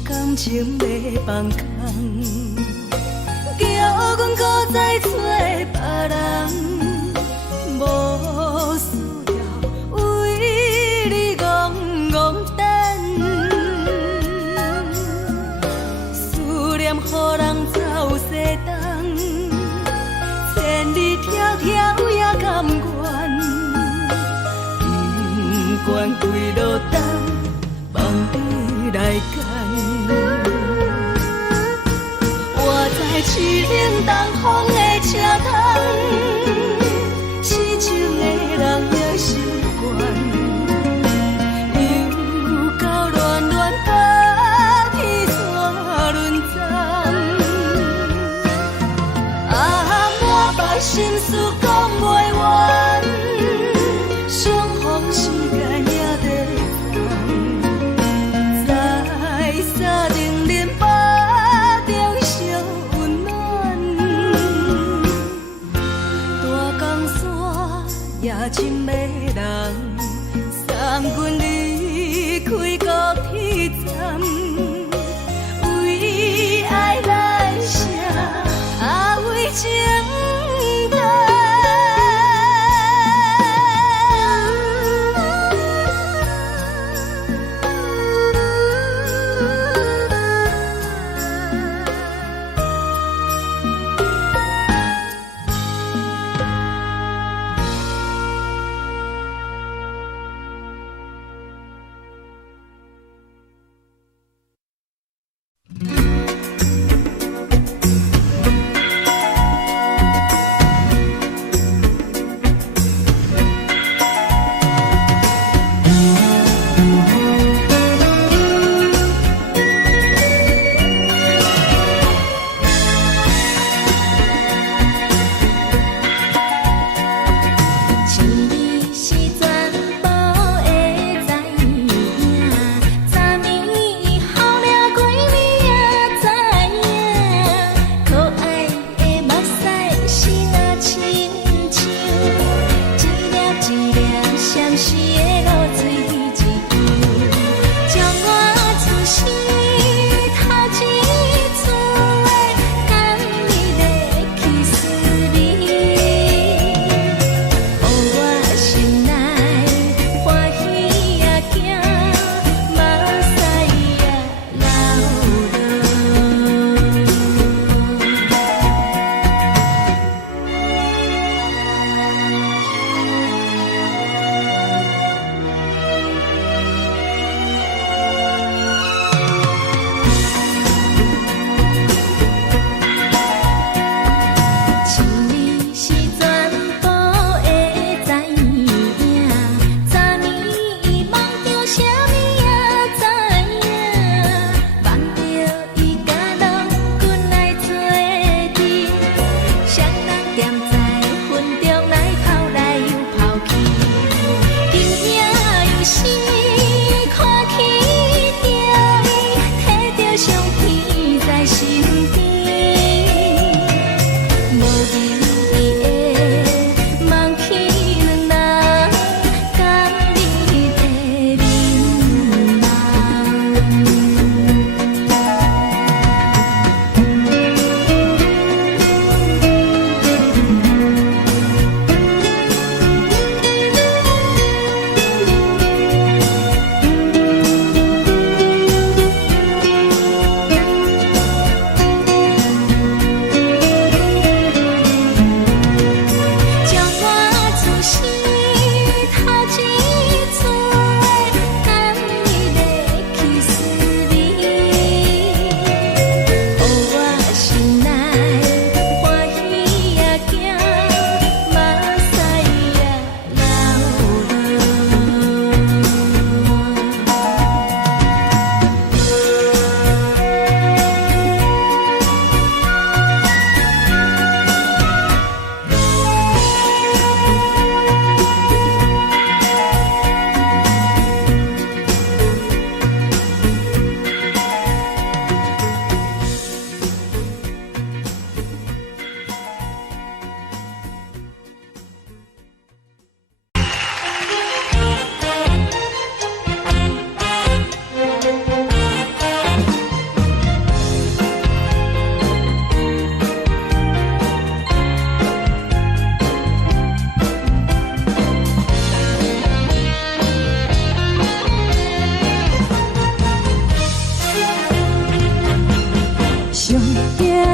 感情要放空，叫阮搁再找别人，无需要为你戆戆等，思念予人走西东，千里迢迢也甘愿，不管几路灯，梦你来赶。我在凄冷东风的车头，痴情的人也习惯，又到乱乱甲天山轮站，满腹心事讲袂完，相逢时间也在放，在沙定连巴中烧温暖，大江山也深的人，送阮离开高铁站，为爱来写，为情等。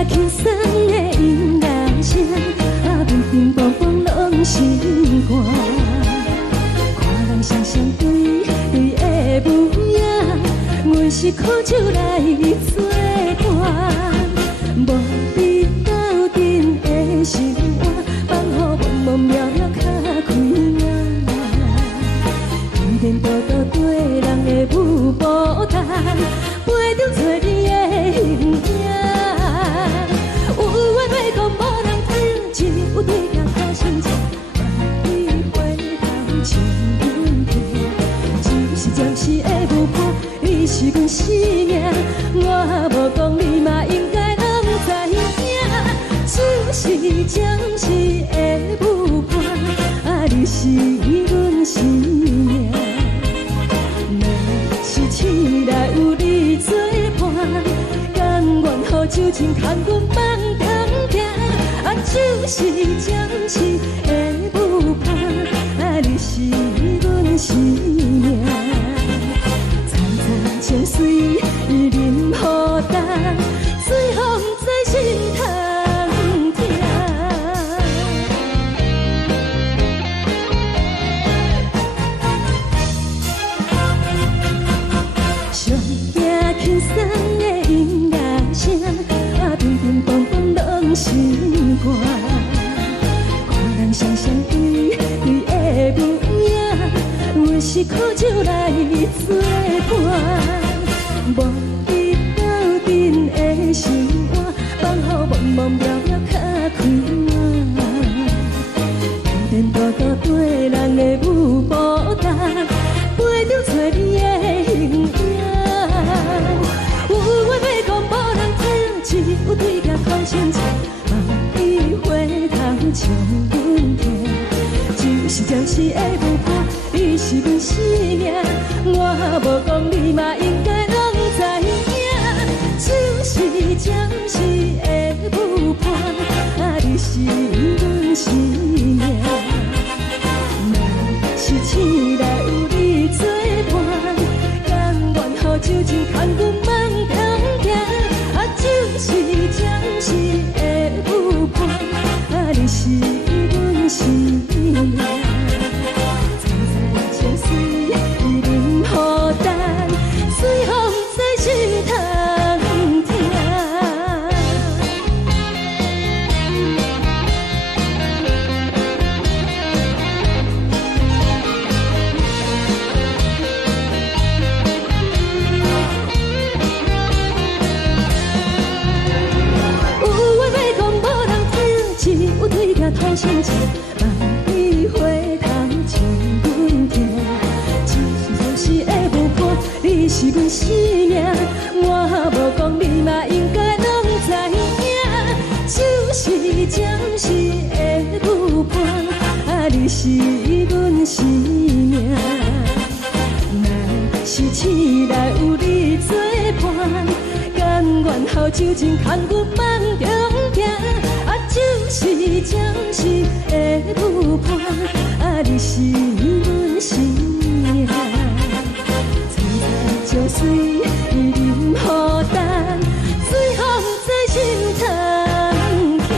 轻松的音乐声，乒乒乓乓拢心肝。看人双双对对的舞影，阮是苦酒来作伴。无你斗阵的心肝，放予茫茫渺渺较开眼。颠颠倒倒对人的舞步弹，陪着找你的形影。有话要讲无人听，有对镜头先唱，万里回头唱阮听。就是暂时的舞伴，你是阮生命，我无讲你嘛应该拢知影。就是暂时的舞伴，你是阮生命。是醒来有你作伴，甘愿予酒精牵阮放通行。就是暂时的舞伴，你是阮生命。层层情水任何担，随风在心通听。上行轻松的音乐声，乒乒乓乓拢心肝。看人双双对对的舞影，阮是苦酒来作伴。无你斗阵的心肝，放予茫茫渺渺较开眼。颠颠倒倒对人的舞步弹，陪着找你的形影。有话要讲无人听，只有对镜头先唱，万里回头唱阮听。就是暂时的舞伴，你是阮生命，我无讲你嘛应该拢知影。就是暂时的舞伴，你是阮生命。若是醒来有你作伴，甘愿予酒精牵阮放通行。就是暂时的舞伴，你是阮生命。层层情水任何担，随风在心通听。有对镜头先唱，万里回头唱阮听。就是暂时的舞伴，你是阮生命，我无讲你嘛应该拢知影。就是暂时的舞伴，你是阮生命。若是醒来有你作伴，甘愿予酒精牵阮放中行。就是暂时的舞伴，你是阮生命。层层情水任何担，随风在心通听。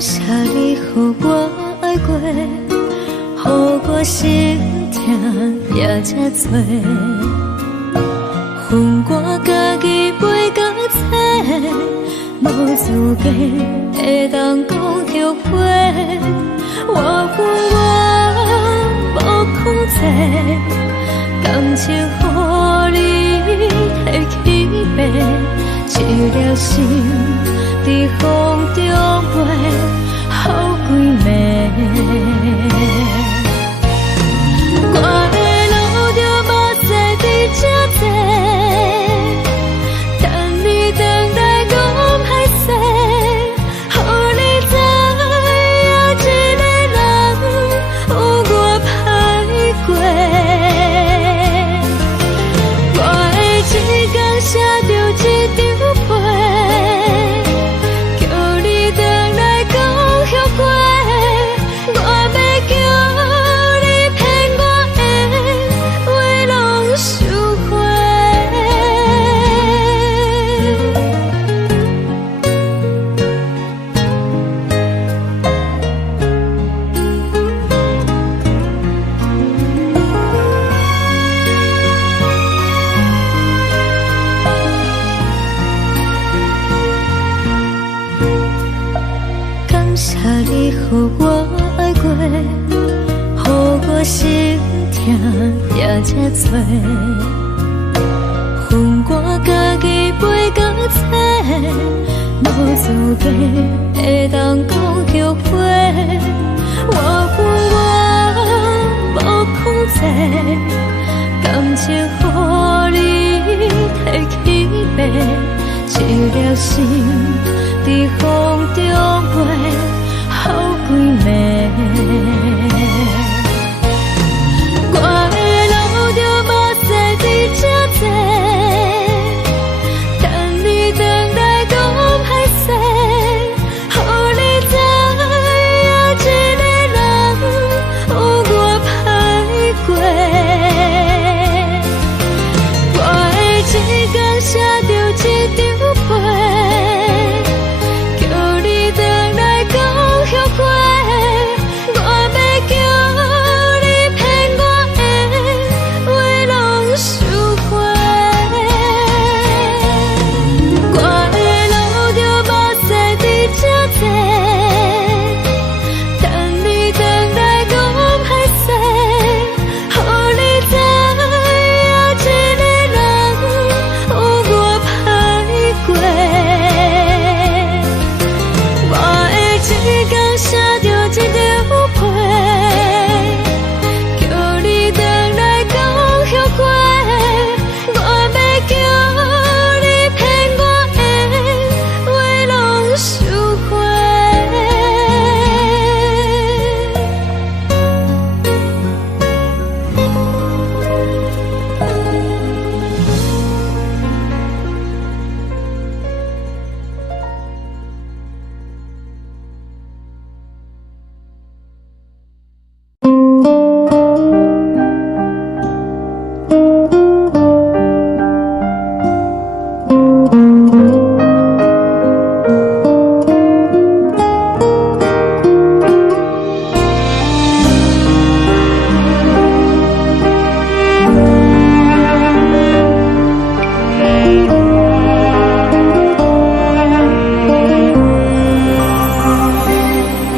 谢你予我爱过，予我心痛也这多，恨我家己袂到切，无资格会当讲后悔。我无控制，感情予你提起飞，一粒心在风中飞。好几暝，予我爱过，予我心痛也这多，分我家己飞到这，无资格会当讲后悔。我分我无控制，感情予你摕去卖，一粒心在风中飞，好几暝。我的路就无西伫这多，等你回来讲歹势，予你知影一个人有我歹过。我的一天写着一张被，叫你回来讲后悔。我要叫你骗我的话拢收回。我的路就无西伫这多，等你回来讲歹势，予你知影一个人有我歹过。我的一天写着一张被，叫你回来讲后悔。我要叫你骗我的话拢收回。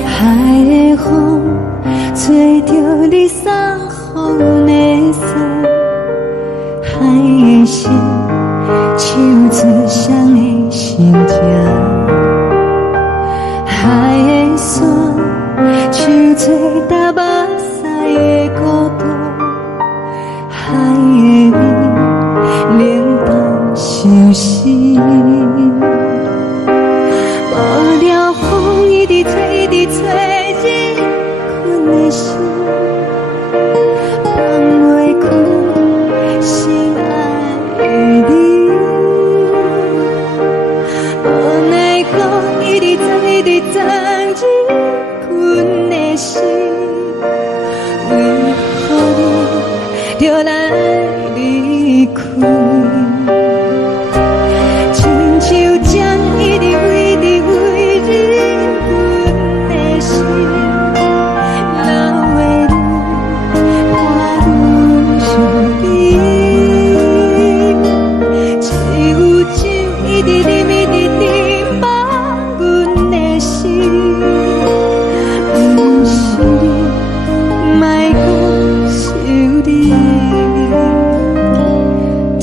海的风吹着你送予的伞，海的心手指双的心情，海的山像做搭目屎的孤独，海的美冷淡伤心。无聊风一直吹，一直吹，日困的心，放袂开心爱的你。无奈何一直走，一直走，日困的心，为何你就来离开？亲像江一直飞，一直飞，日阮的心，流的泪，我愈想你。只有酒一直啉，一直啉，放阮的心。不是你，莫搁想你。天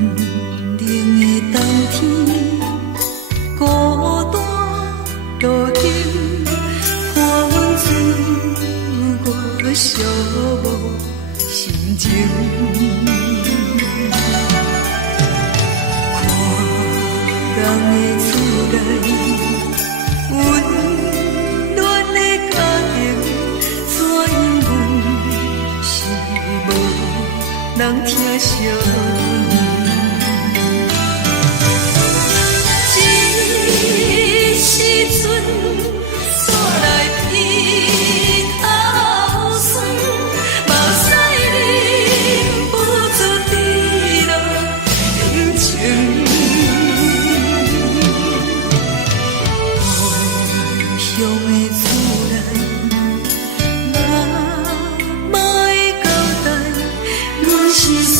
冷的冬天，孤单独行，看阮自我寂寞心情。看人的厝内，温暖的家庭，怎因阮是无人疼惜？这时阵煞来鼻头酸，目屎忍不住滴落眼睛。故乡的厝内，妈妈的交代，阮是思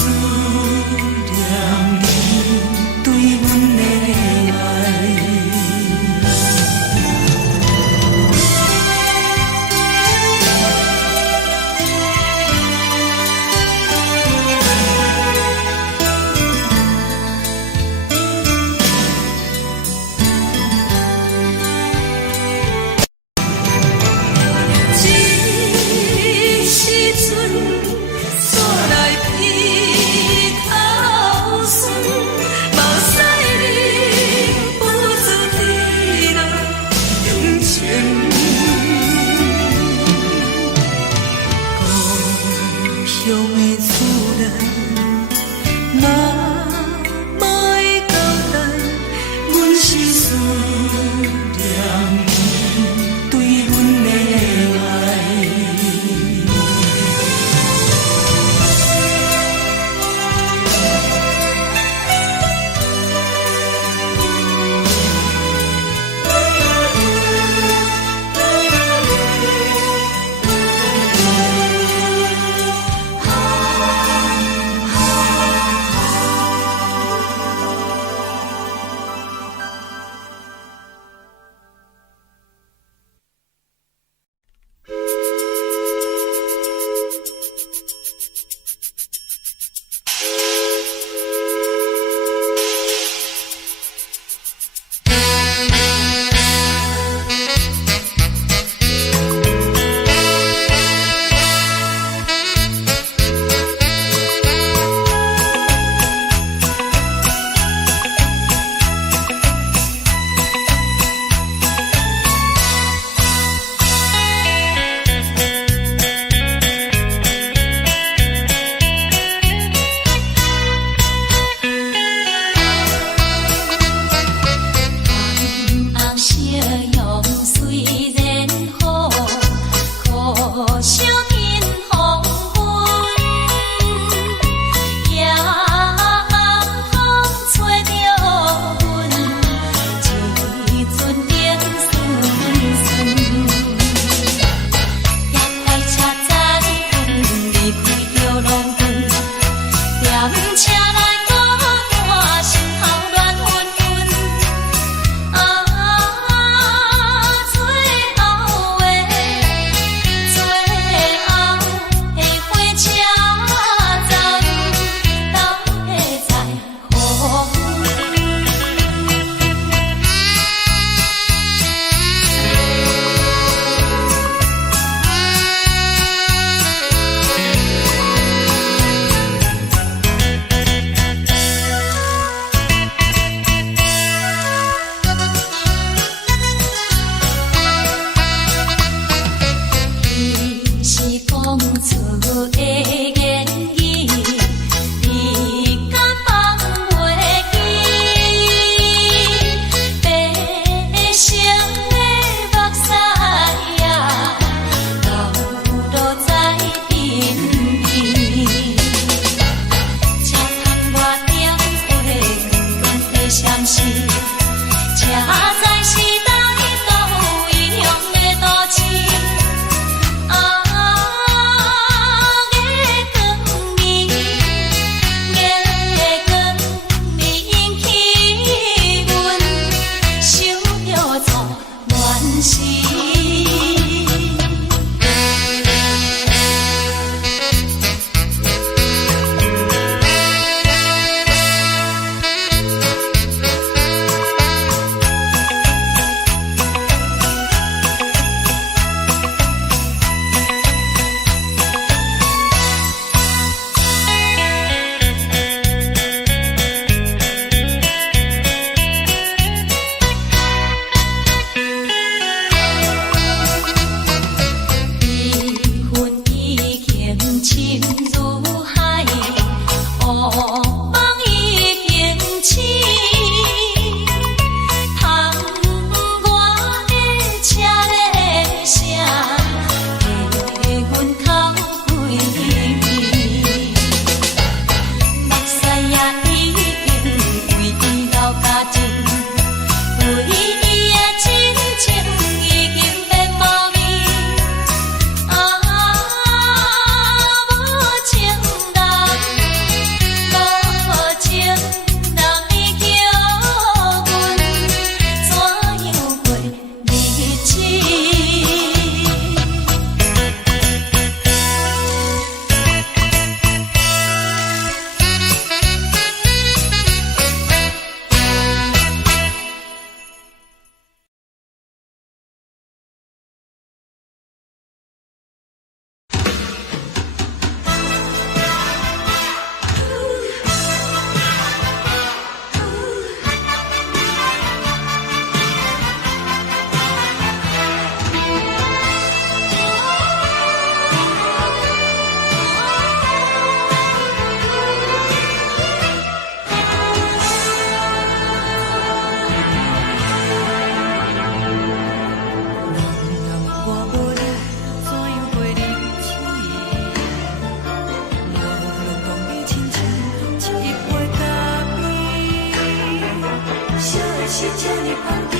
是这呢香甜，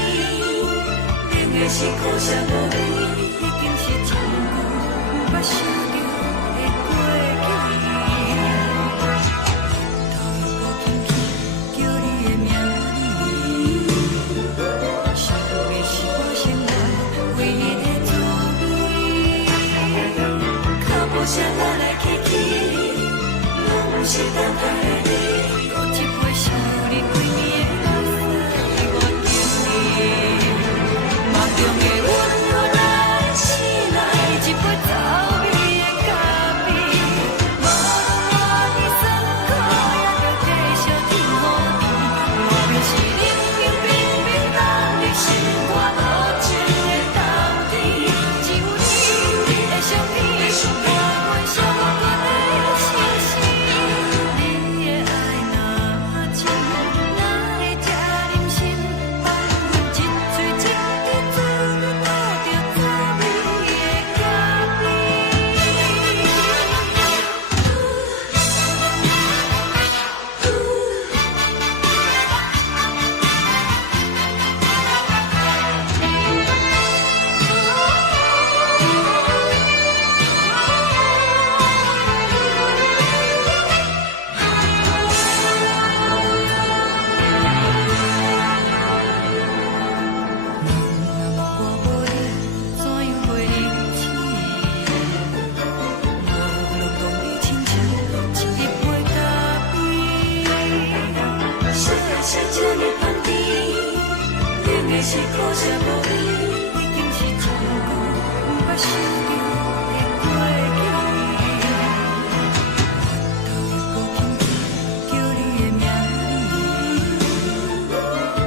冷的是苦涩无味，已经是真久无捌想着的过去。头又搁轻轻叫你的名字，想的是我生来唯一的滋味。脚步声来来去去，拢不是等待的你，搁一杯想你几年的目屎，我敬你。梦中的阮我来醒来，一杯走味的咖啡，无论我的酸苦，也着继续甜予你。莫名是冷冷冰冰冻入心肝无情的冬天，只有你的相片，换阮寂寞过的心事。你的爱若真，哪会这忍心放阮一嘴一滴滋倒着滋味的咖是苦涩无味，已经是真久无捌想着的过去。头又搁轻轻叫你的名字，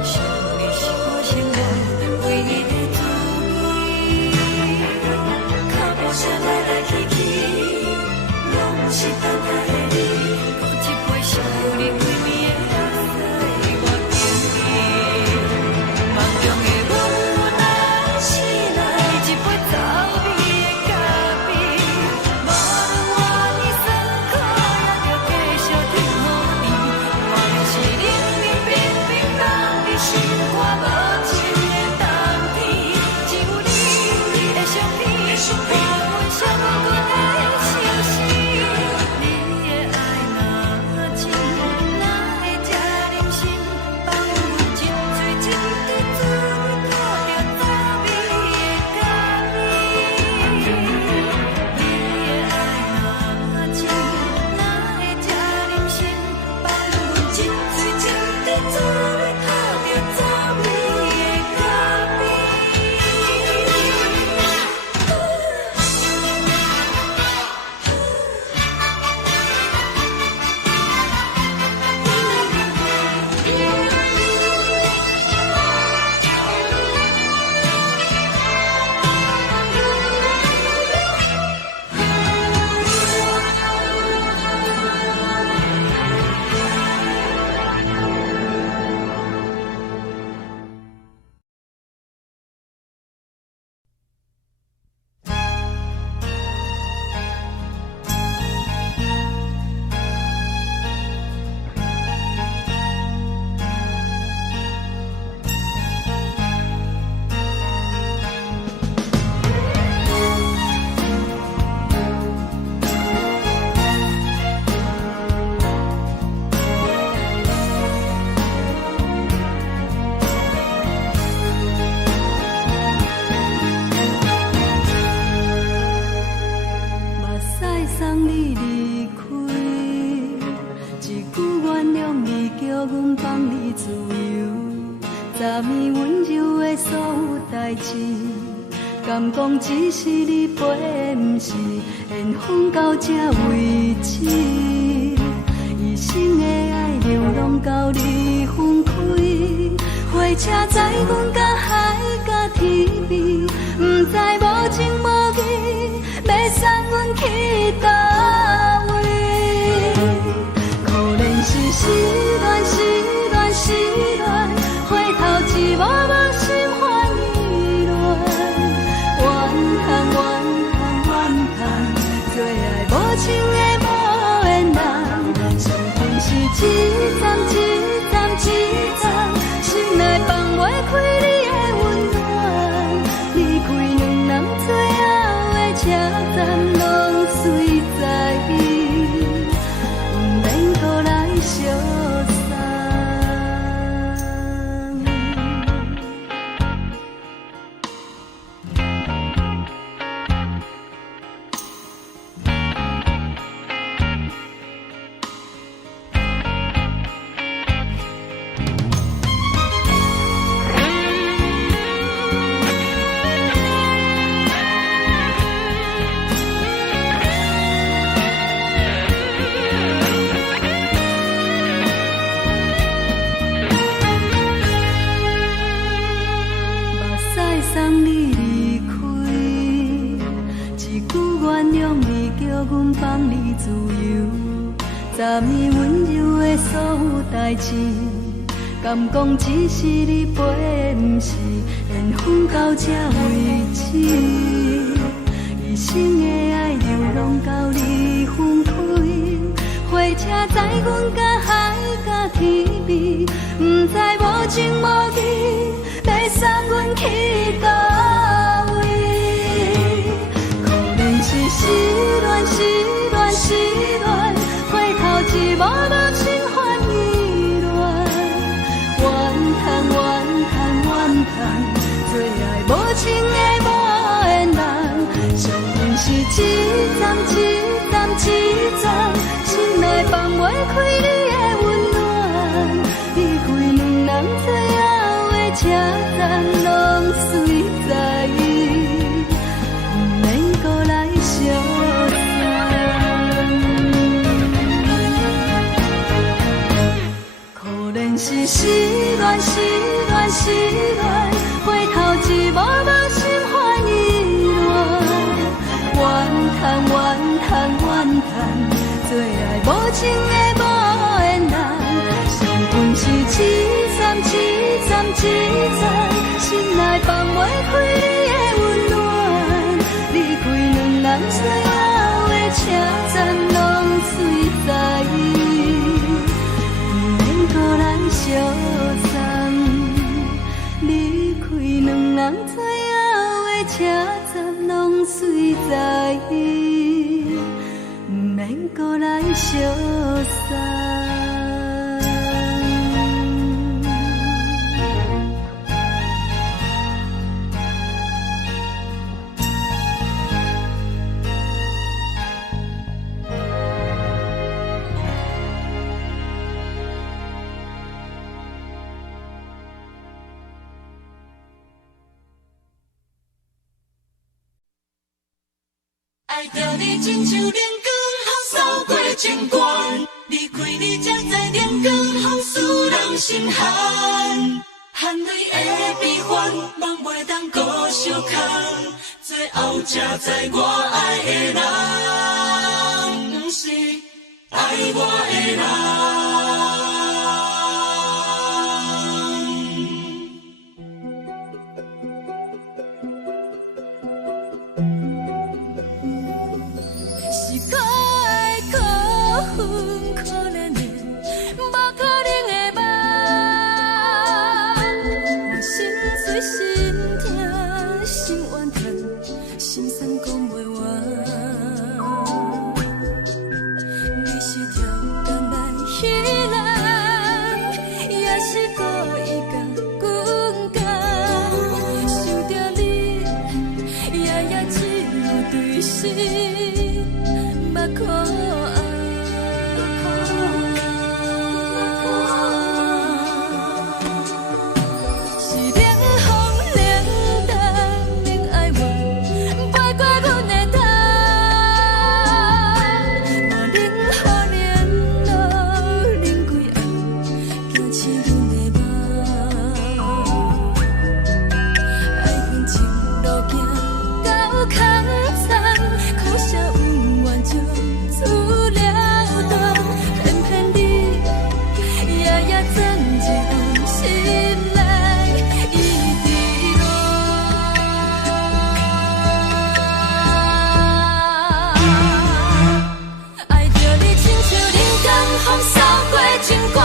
想你是我生来唯一的滋味。脚步声来来去去，拢不是等待的你，搁一杯想你几年的目屎，我敬你。梦中的阮我来醒来，一杯走味的咖啡，无论我的酸苦，也着继续甜予你。莫名是冷冷冰冰冻入心肝无情的冬天，只有你的相片，换阮寂寞过的心事。你的爱若真，哪会这忍心放阮一嘴一滴滋味倒着滋味的咖啡？你的爱若真，哪会这忍心放阮一嘴一滴滋味倒着滋味的咖啡？目屎送你离开，一句原谅你，叫阮放你自由，昨暝温柔的所有代志，敢讲只是你陪，不是缘分到这为止。一生的爱流浪到你分开，火车载阮到海角天边，不知无情无义，要送阮去倒位？可能是失恋，失恋，失恋，回头一幕幕心烦意乱，怨恨，怨恨，怨恨，最爱无情的无缘人，上天是一站一站一站，心内放。代志，敢讲只是你陪，不是缘分到这为止。一生的爱流浪到你分开，火车载阮甲海甲天边，不知无情无义，要送阮去倒位？可能是失恋，失恋，失恋，回头一幕幕心烦意乱，怨叹，怨叹，怨叹，最爱无情的无缘人，上恨是一站一站一站，心内放袂开你的温暖，离开两人最后的车站，拢随在意，不免搁来相送。可能是失恋，失恋，失恋，回头一幕幕心烦意乱，怨叹，怨叹，怨叹，最爱无情的无缘人，上恨是一站一站一站，心内放袂开你的温暖，离开两人最后的车站，拢随在意，不免搁来相送。离开两人最后的车站，拢随在意，不免搁来相送。爱着你亲像连光风扫过情关，离开你才知连光风使人心寒。含泪的悲欢，望袂当搁相牵，最后才知我爱的人，不是爱我的人。是我的苦恨，可怜的，无可能的梦。我心碎，心痛，心怨叹，心酸讲袂完。你是条工来彼人，也是故意甲阮讲，想着你，夜夜只有对视。可爱，是冷风冷淡，冷爱我，飞过阮的头，嘛冷雨连路，冷几暗，惊醒阮的梦。爱恨情路行到空残，苦涩有怨就。出了洞，偏偏你夜夜钻入心内，一直落。爱着你亲像冷光风扫过情关，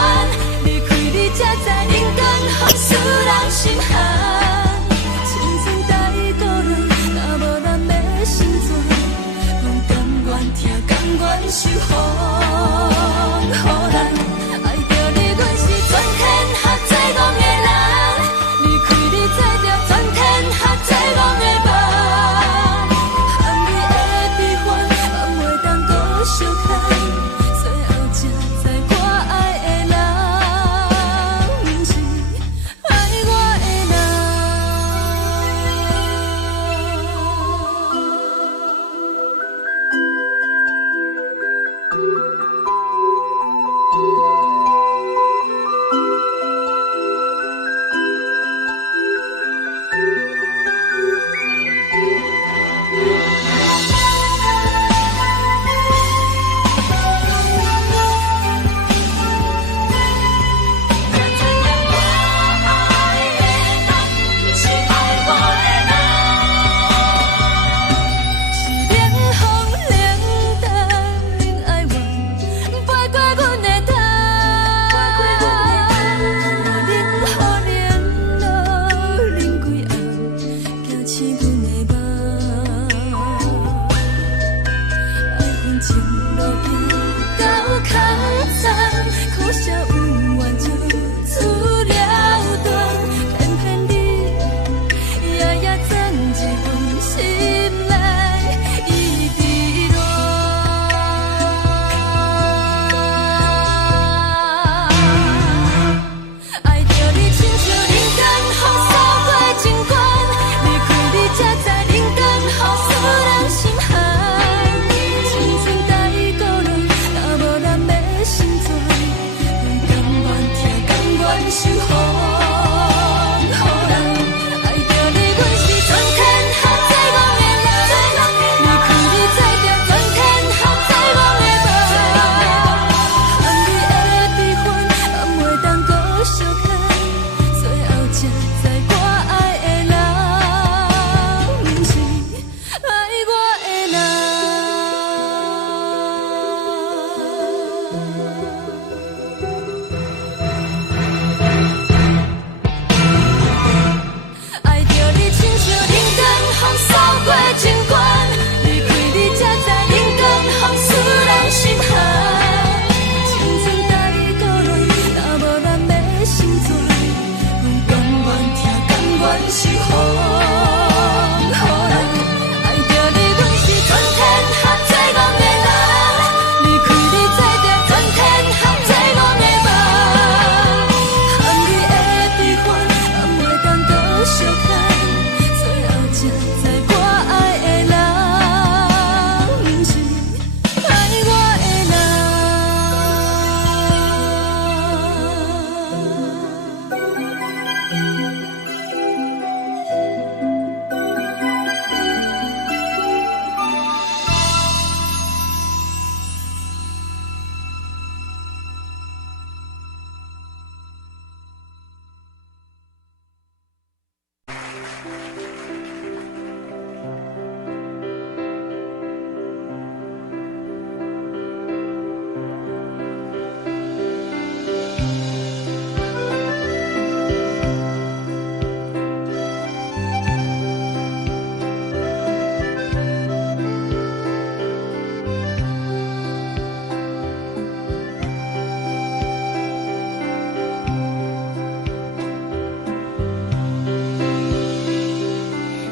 离开你才知冷光风使人心寒。青春带倒来，若无咱要生怎？讲甘愿听，甘愿受予咱。爱着你，阮是全天下最戆的人。守护。予人爱着你，阮是全天下最戆的人。离开你才着全天下最戆的梦。含你的悲欢，也袂当搁相牵。最后才知我爱的人，毋是爱我的人。爱着你，亲像冷光风扫过情关，离开你才知冷光风使人心寒。青春带倒落，若无咱要成全，阮甘愿听，甘愿守护。予人爱着你，阮是全天下最戆的人。离开你才着全天下最戆的梦。含你的悲欢，也袂当搁相牵。最后才知我爱的人，毋是爱我的人。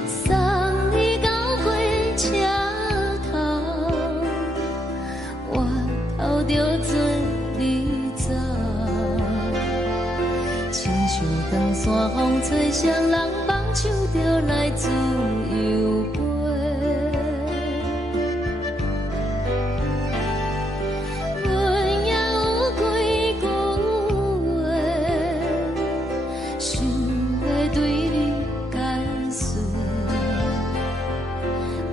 送你到火车头，我头着做你走，亲像长山风吹双人放手着来自由飞。阮也有几句话，想要对你解释。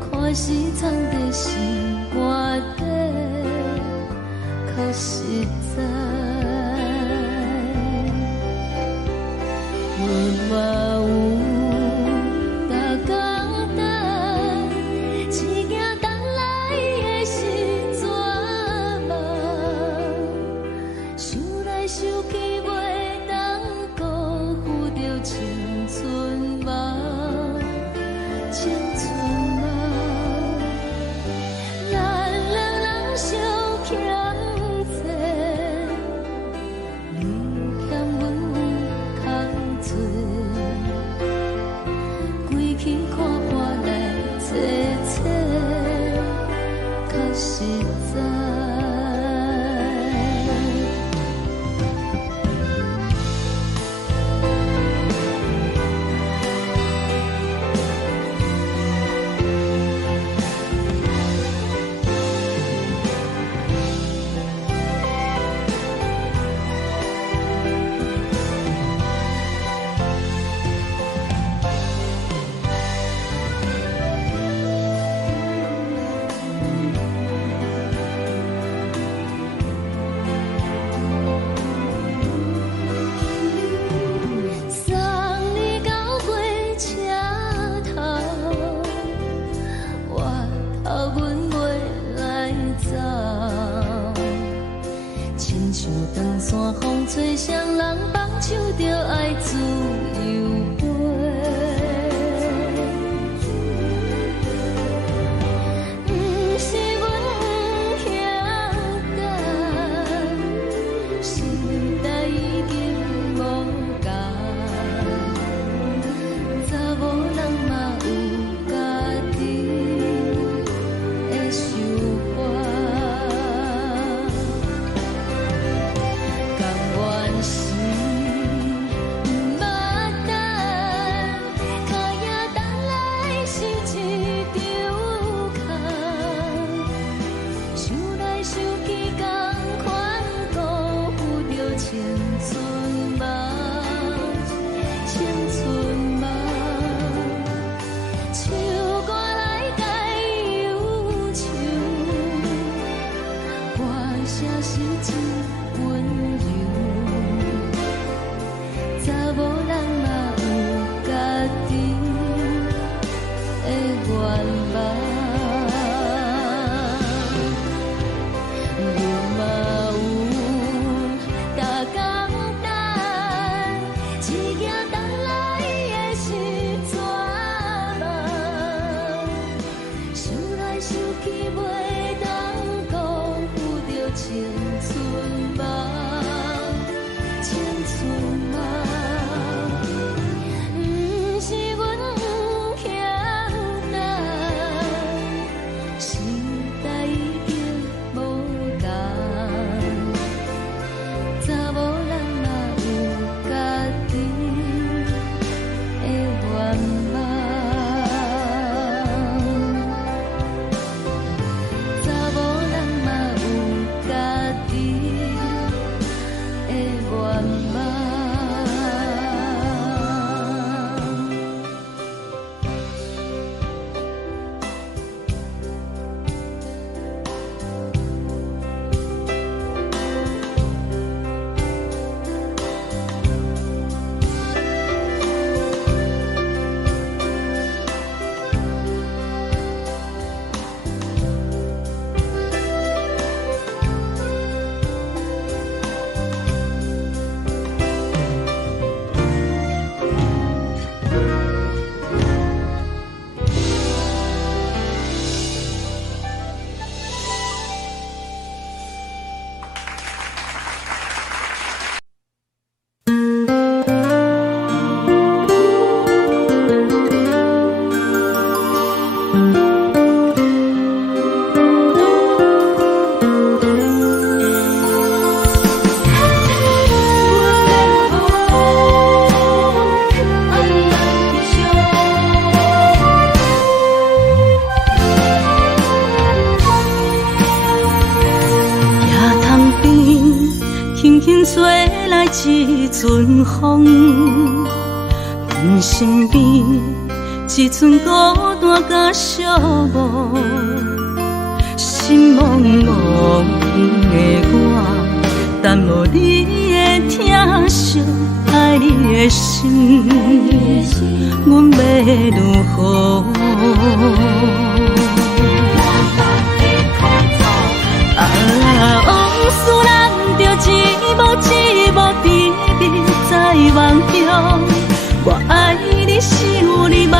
可是藏在心肝底，较实在。阮嘛有大工等，一件等来的是绝望。想来想去，袂当辜负着青春梦，青春梦。咱两人相欠债，你欠阮有空做，归去看看来坐坐，较实在。送你到火车头，我头阮袂来走，亲像长山风吹双人放手着爱自由飞。毋是阮不晓等，时代已经无共，查某人嘛有家己的想法。甘愿是一阵风，阮身边一寸孤单甲寂寞，心茫茫的我，等无你的疼惜，爱你的心，阮要如何？往事人着一幕一幕甜蜜在梦中。我爱你是有你望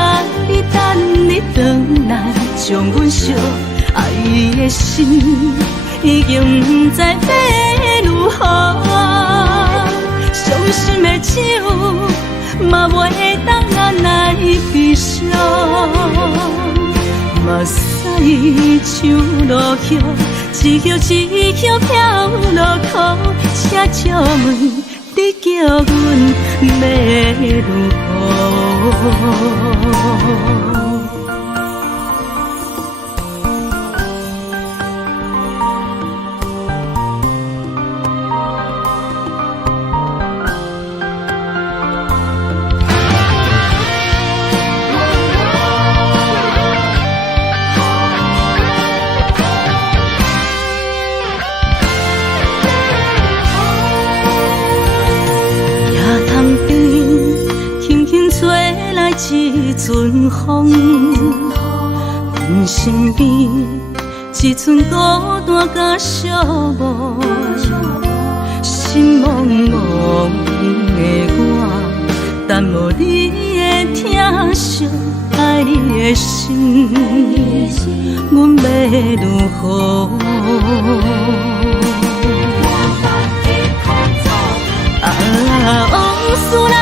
你等你回来，将阮惜爱的心已经不知要如何。伤心的手嘛袂当按来悲伤，目屎像落雨。一叶一叶飘落雨，请借问你叫阮要如何？一阵风，阮身边一寸孤单甲寂寞，心茫茫的我，等无你的疼惜，爱你的心，阮要如何？往事人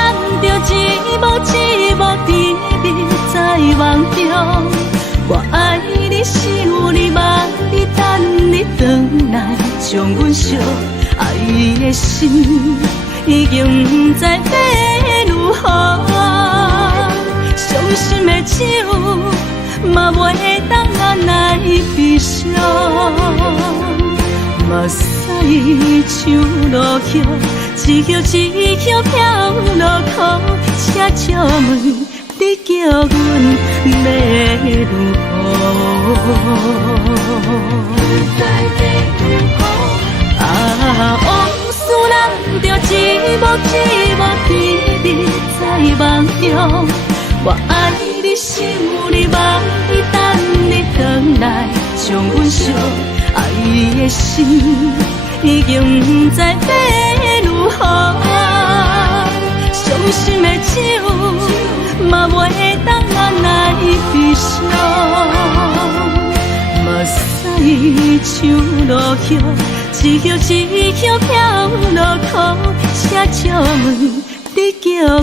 着一幕一幕甜蜜在梦中。我爱你是有你望你等你回来，将阮惜爱的心已经不知要如何。伤心的手嘛袂当按来悲伤，目屎像落雨。一叶一叶飘落雨，请借问你叫阮要如何？往事人着一幕一幕甜蜜在梦中。我爱你是有你望你等你回来，将阮惜爱的心已经不知要如何。伤心的手嘛袂当按来悲伤，目屎像落雨，一叶一叶飘落雨，请借问你叫阮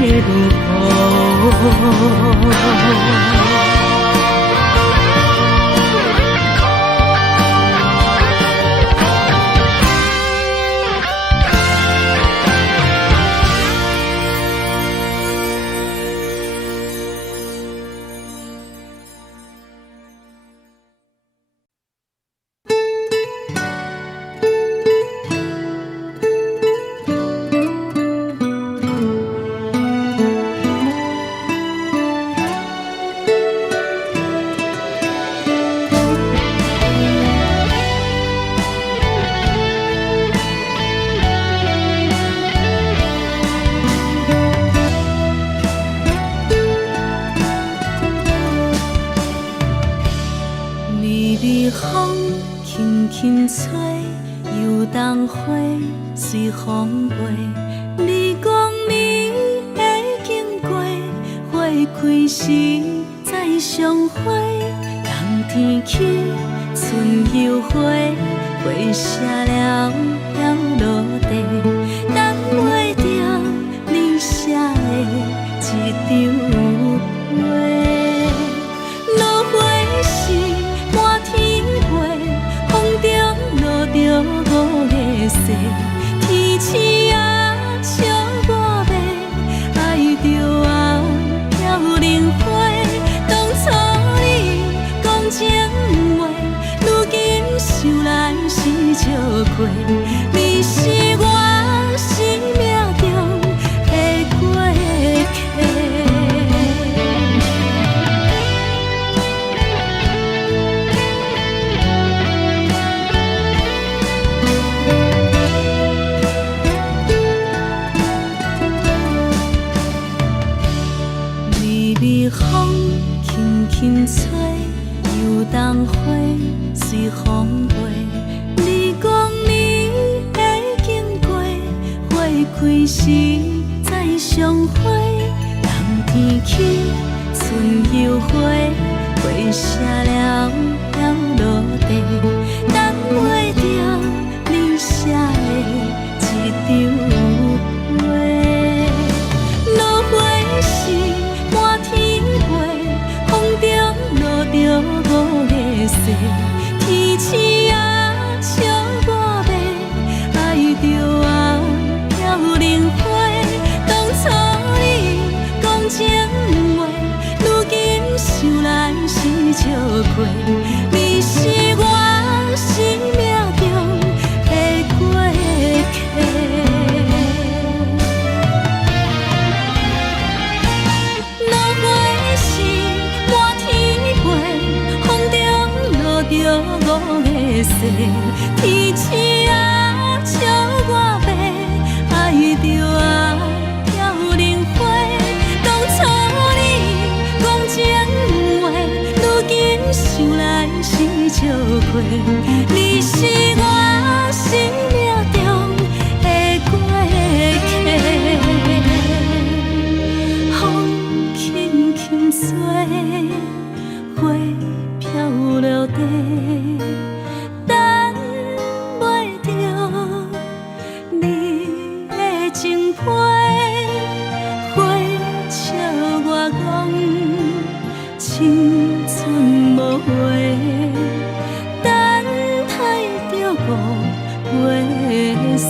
要如何？风轻轻吹，游动花随风飞。你讲你会经过，花开时再相会。冬天起，春又回，花谢了要落地，等袂着你写的一张画。落花时满天飞，风中落着五个色，天星啊笑我迷，爱着啊飘零花。当初你讲情话，如今想来是笑亏。你是我开时再相会，人天起，春又花，花谢了要落地，等袂着你写的一张花。落花时满天飞，风中落着五个星，天星啊笑我迷，爱着啊飘零花。当初你讲情话，如今想来是笑过，你是我生命中的过客。落花时满天飞，风中落着五个星，天星啊笑我迷，爱着啊飘零花。当初你讲情话，如今想来是笑过，你是我生命中的过客。风轻轻吹，花飘落地，等袂着你的情批。花笑我讲青春无悔，等待着五月雪。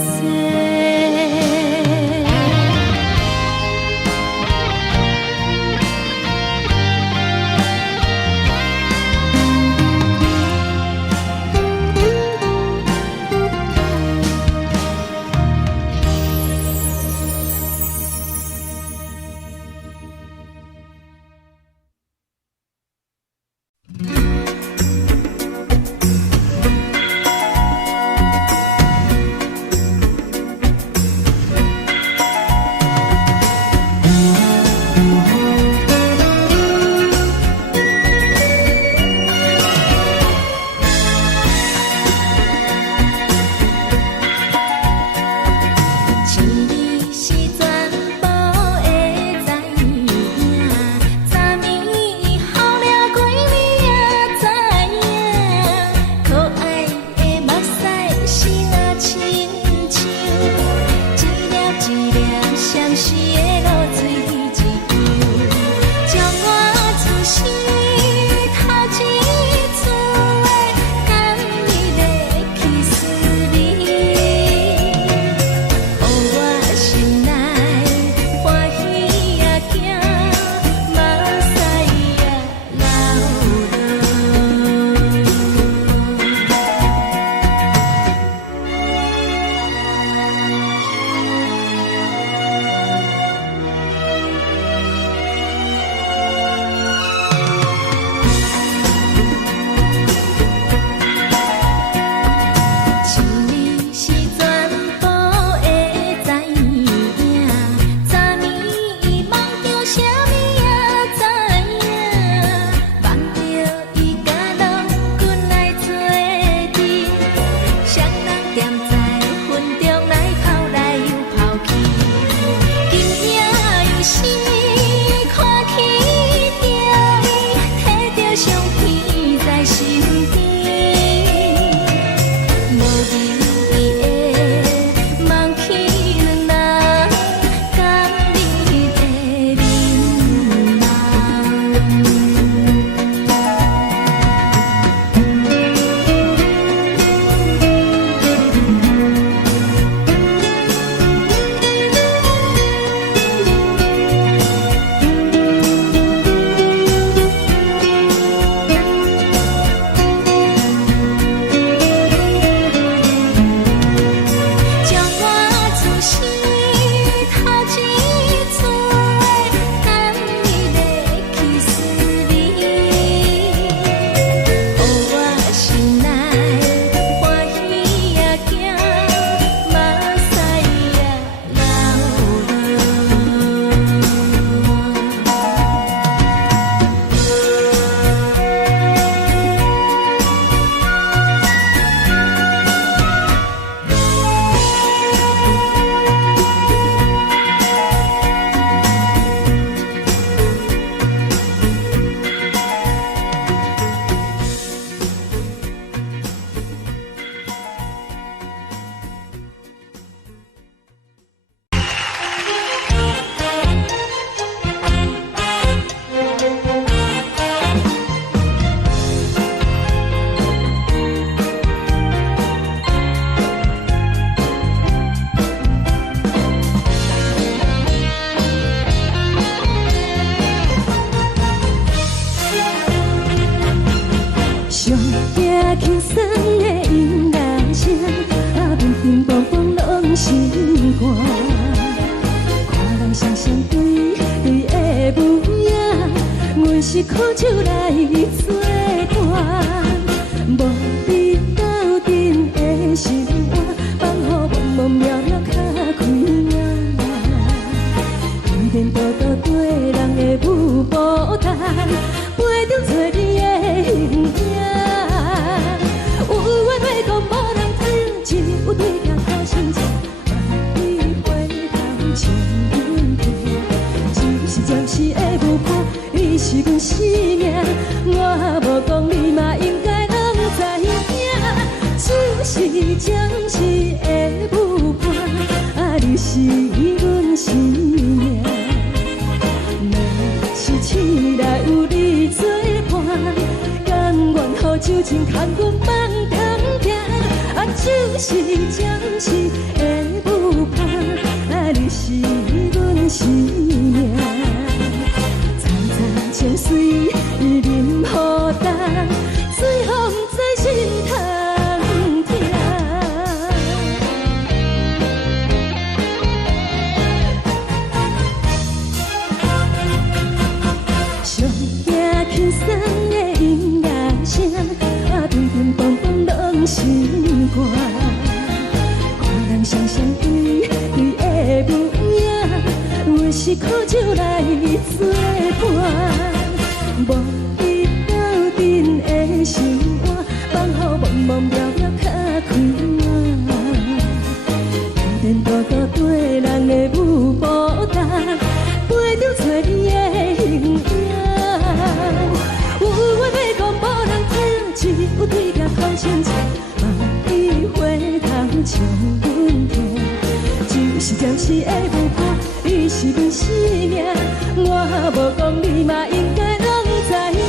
是苦酒来作伴，无你斗阵的心肝，放予茫茫渺渺较开眼。一点多多对人的舞步弹，陪着做你的形影。有话要讲无人知，只有对镜头先讲，万里回头将阮提。就是暂时的舞伴，你是阮生命，我无讲你嘛应该拢知影。就是暂时的舞伴，啊，你是阮生命。若是醒来有你作伴，甘愿予酒精牵阮梦通行。啊，就是暂时的舞伴，啊，你是阮生命。层层情水任何担，水风在心通听。上惊轻松的音乐声，啊，乒乒乓乓拢心肝。看人双双对对的舞影，有的是苦酒来作伴，无你斗阵的心肝，放予茫茫渺渺较开眼。一点多多对人的舞步弹，陪着做你的形影。有话要讲无人知，只有对镜头先讲，万里回头将阮听。就是暂时的舞伴，你是阮生命，我无讲你嘛应该拢知影。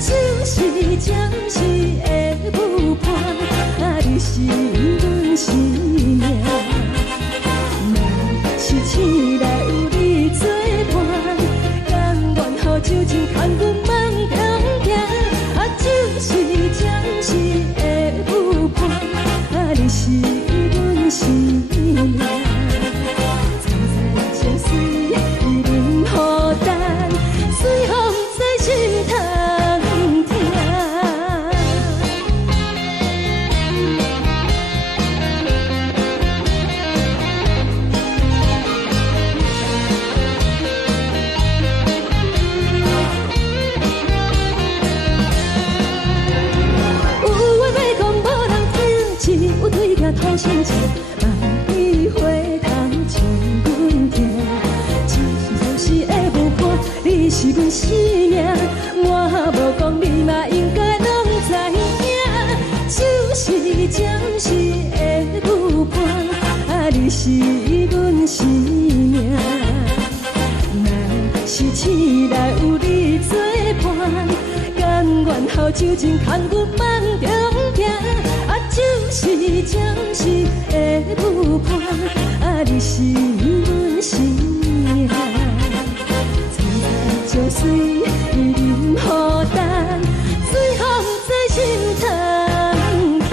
就是暂时的舞伴，啊，你是阮生命。若是醒来有你作伴，甘愿予酒精牵阮梦通行。啊，就是暂时的舞伴，啊，你是阮生命。层层情水任何担，水风在心通听。有话要讲无人知，只有对镜头先讲，万里回头将阮听。就是暂时的舞伴，你是阮生命，我无讲你嘛应该拢知影。就是暂时的舞伴，啊，你是阮生命。若是醒来有你作伴，甘愿予酒精牵阮梦中行。啊，就是暂时的舞伴，啊，你是阮生命。层层情水任何担，水风在心通听。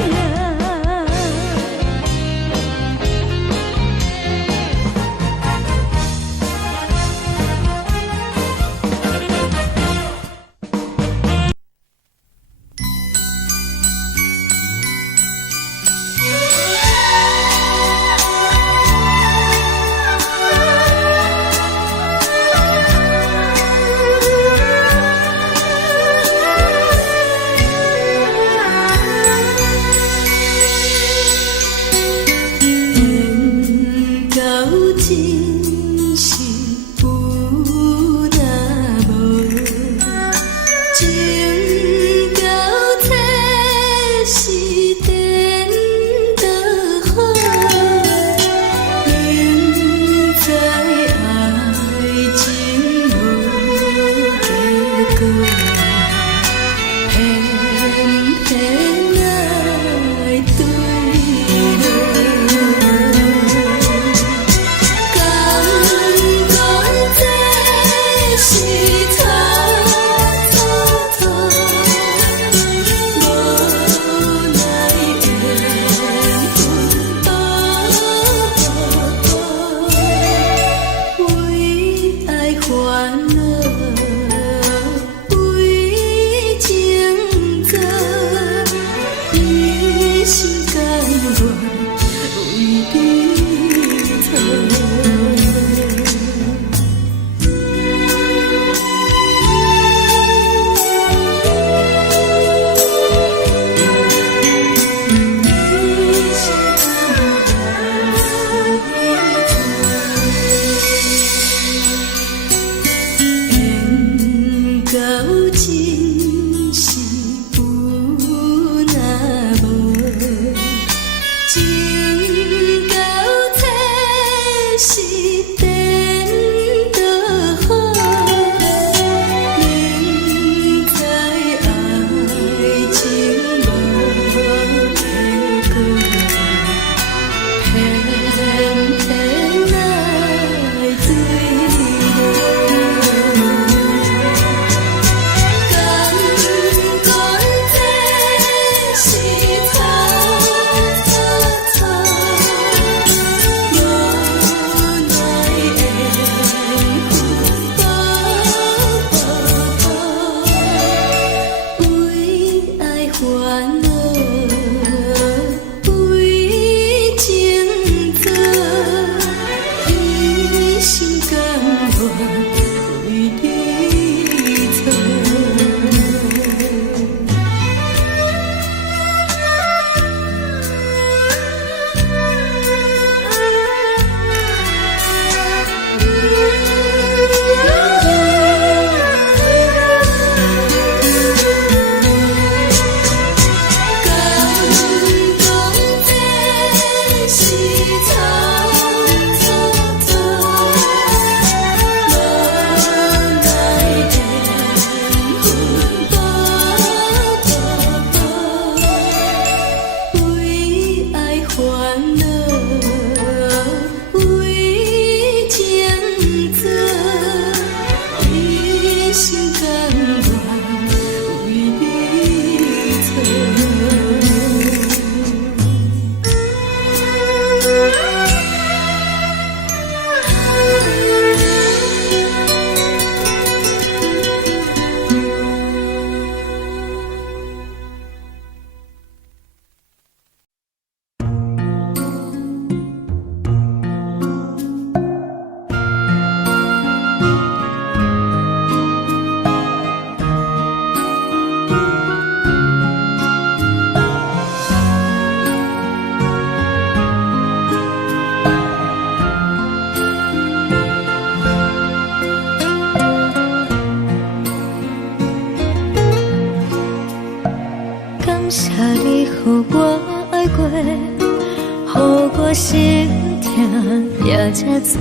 也这多，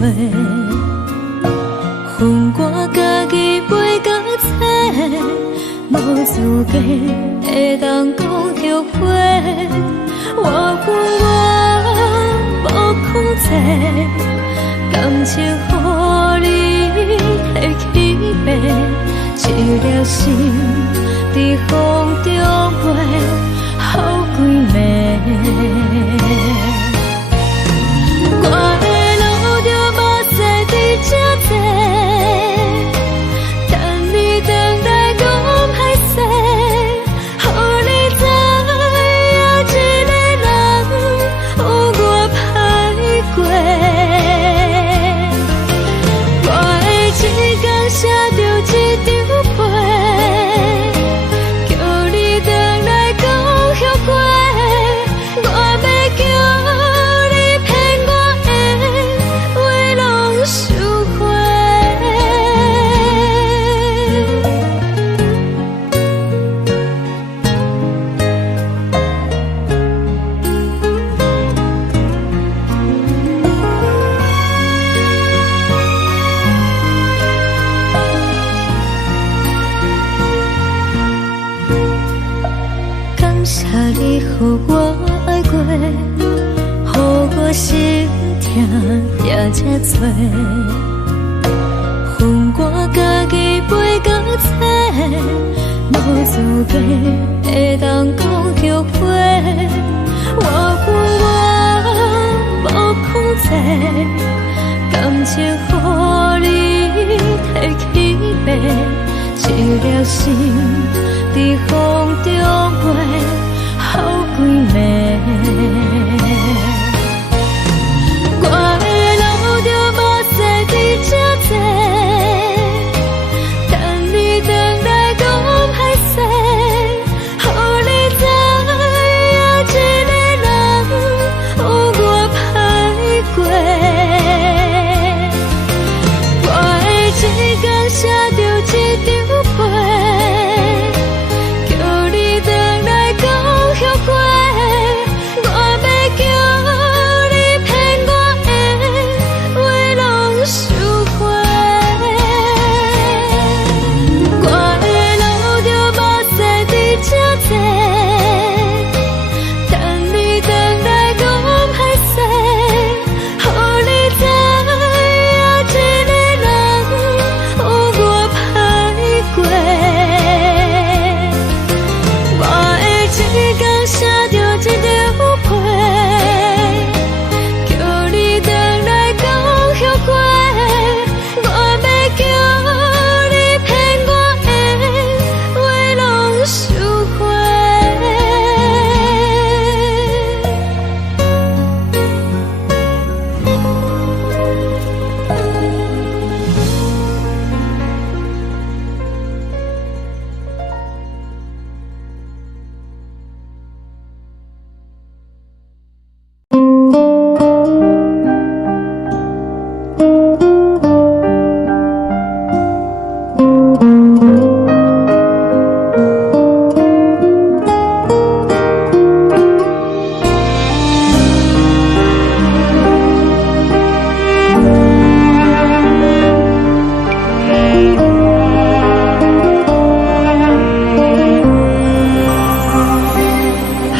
恨我家己袂到切，无资格会当讲后悔。我恨我无控制，感情予你摕去卖，一粒心在风中飞，好几暝。我的路就无使伫这多，等你等待讲歹势，予你知影一个人有我歹过。我的一天写着一张被，叫你等来讲后悔。我要叫你骗我的话拢收回。感谢你，予我爱过，予我心痛也这多，恨我家己袂到切，无资格会当讲后悔。我恨我无控制，感情予你摕去卖，一粒心在风中飞，好几暝。我的路就无使伫这多，等你等来讲歹势，予你知影一个人有我歹过。我的一天写着一张被，叫你等来讲后悔。我要叫你骗我的话拢收回。我的路就无使伫这多，等你等来讲歹势，予你知影一个人有我歹过。我的一天写着一张被，叫你等来讲后悔。我要叫你骗我的话拢收回。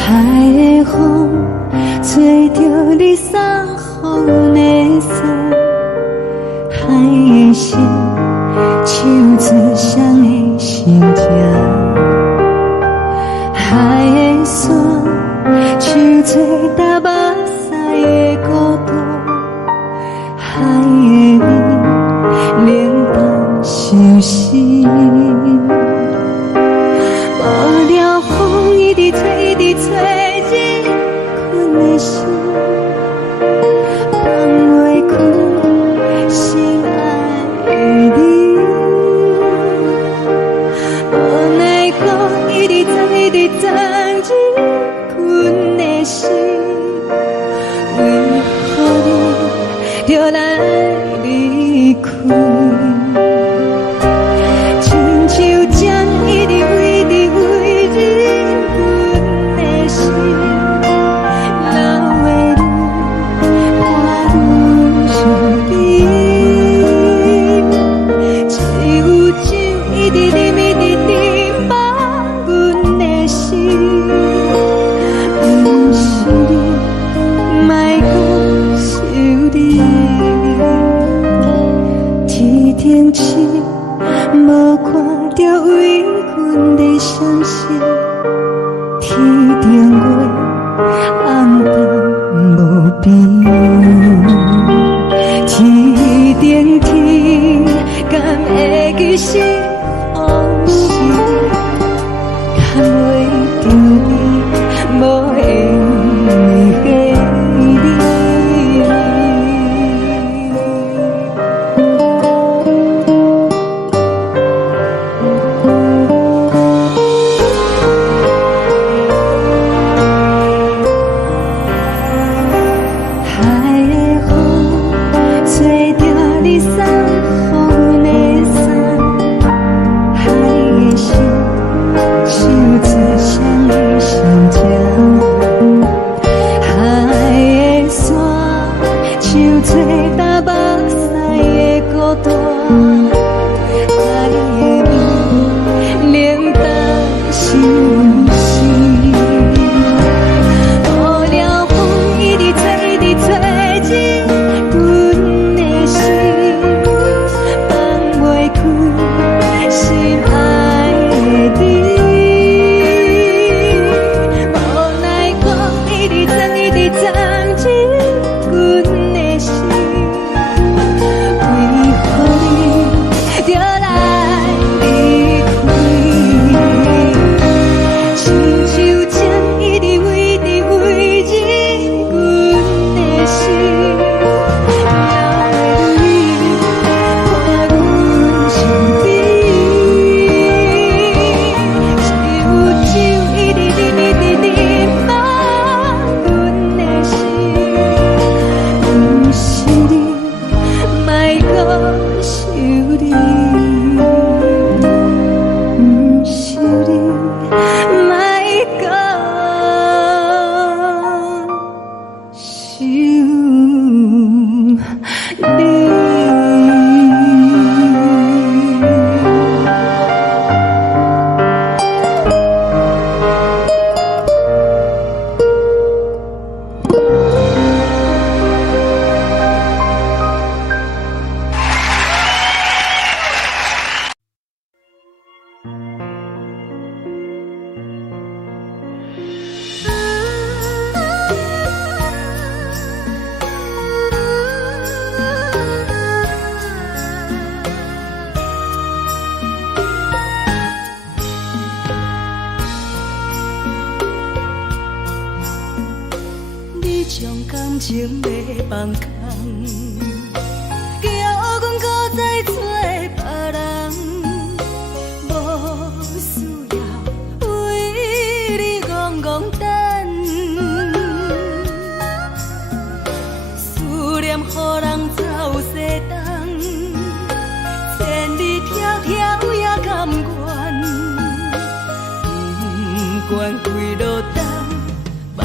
海的风吹着你送予的伞，海的心手指双的心情，海的山手吹搭目屎的孤独，海的你冷淡伤心。无聊风一直吹，一直吹，日困的心，放袂开心爱的你。无奈何一直走，一直走，日困的心，为何你就来离开？亲像针一直飞，一直飞，日阮的心，流的愈，汗愈天顶星无看到为阮的相思，天顶月暗淡无边，天顶天敢会记是往事，敢袂着你无缘的你。情要放空，叫阮搁再找别人，无需要为你戆戆等。思念予人走西东，千里迢迢也甘愿，不管几路灯，梦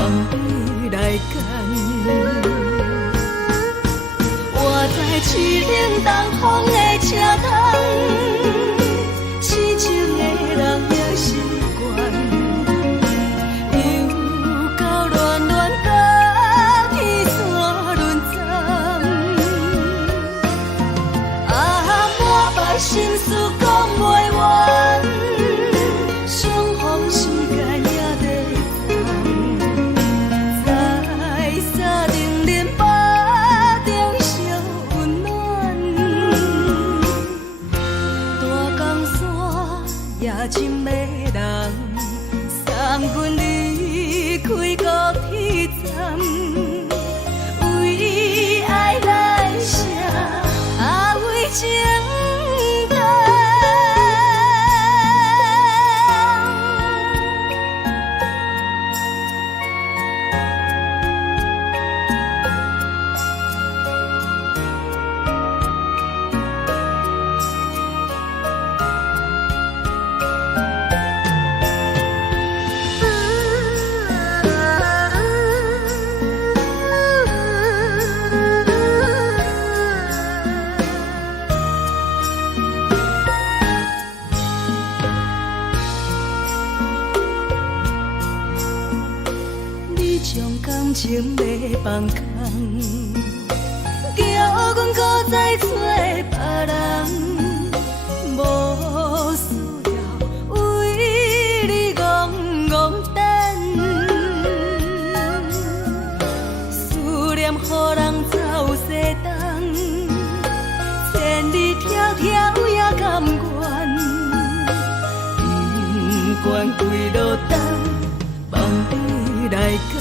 你来干。我在市顶东风的车窗，痴情的人也习惯，又到乱乱甲天山轮站。啊，满腹心事讲袂完，相逢时间也在等，在沙丁林巴中烧温暖。大江山夜深的人，送阮离开高铁站，为爱来写为情长。你将感情要放空，叫阮搁再做别人，无需要为你戆戆等。思念予人走西东，千里迢迢也甘愿，不管几路灯，望你来赶。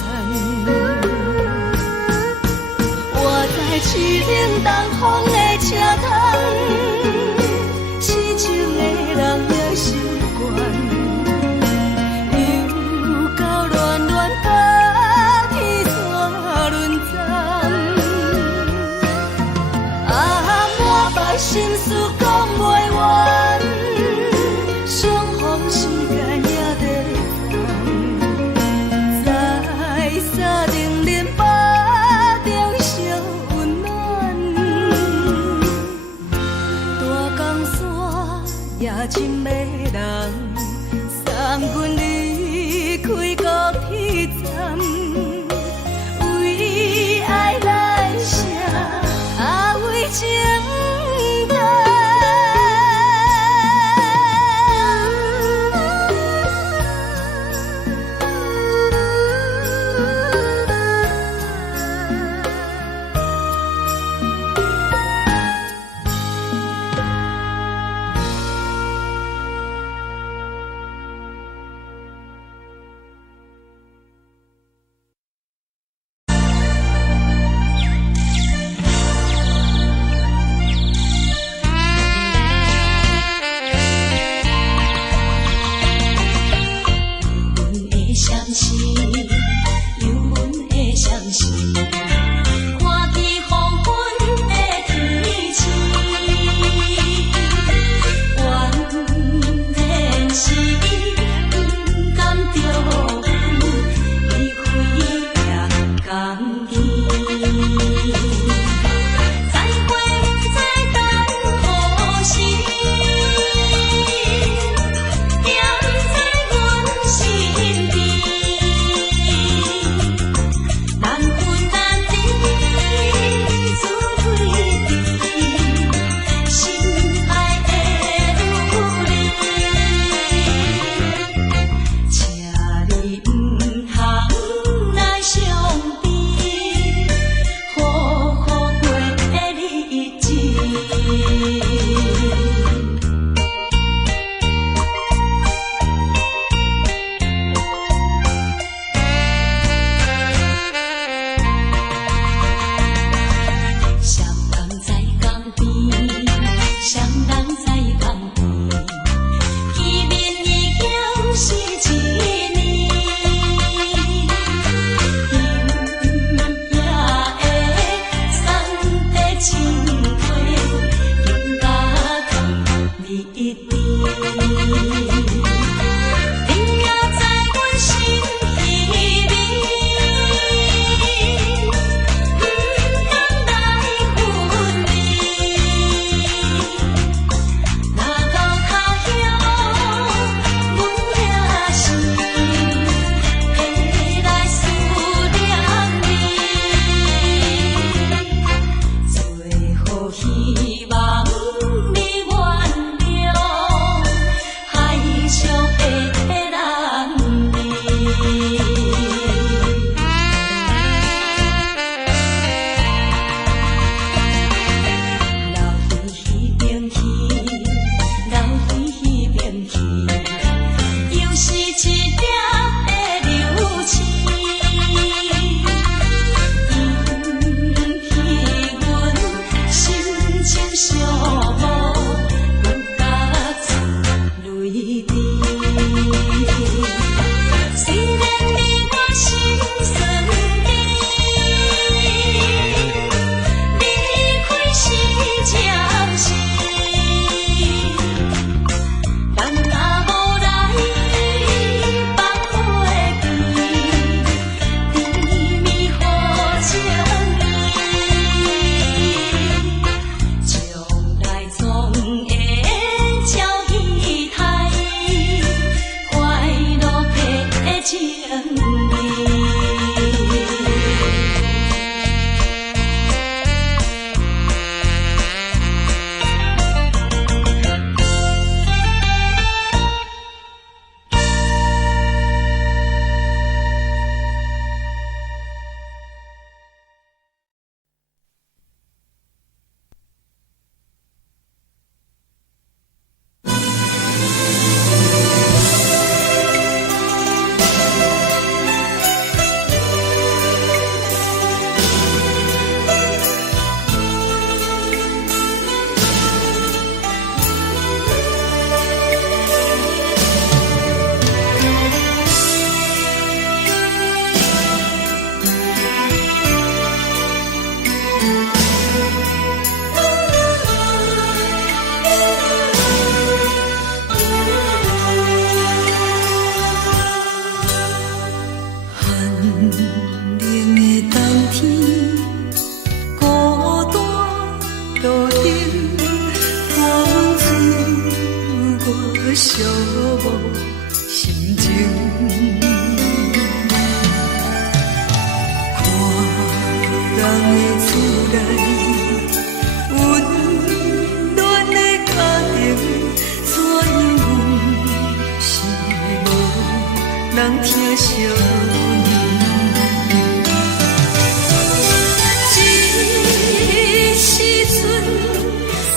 我在痴冷东风的车窗，痴情的人也习惯，又到乱乱甲天线轮转。啊，满腹心事讲袂完，相逢时间也在等，在沙定林巴中相温暖。大江山也真迷人，送阮离开高铁站，为爱来写，为情等。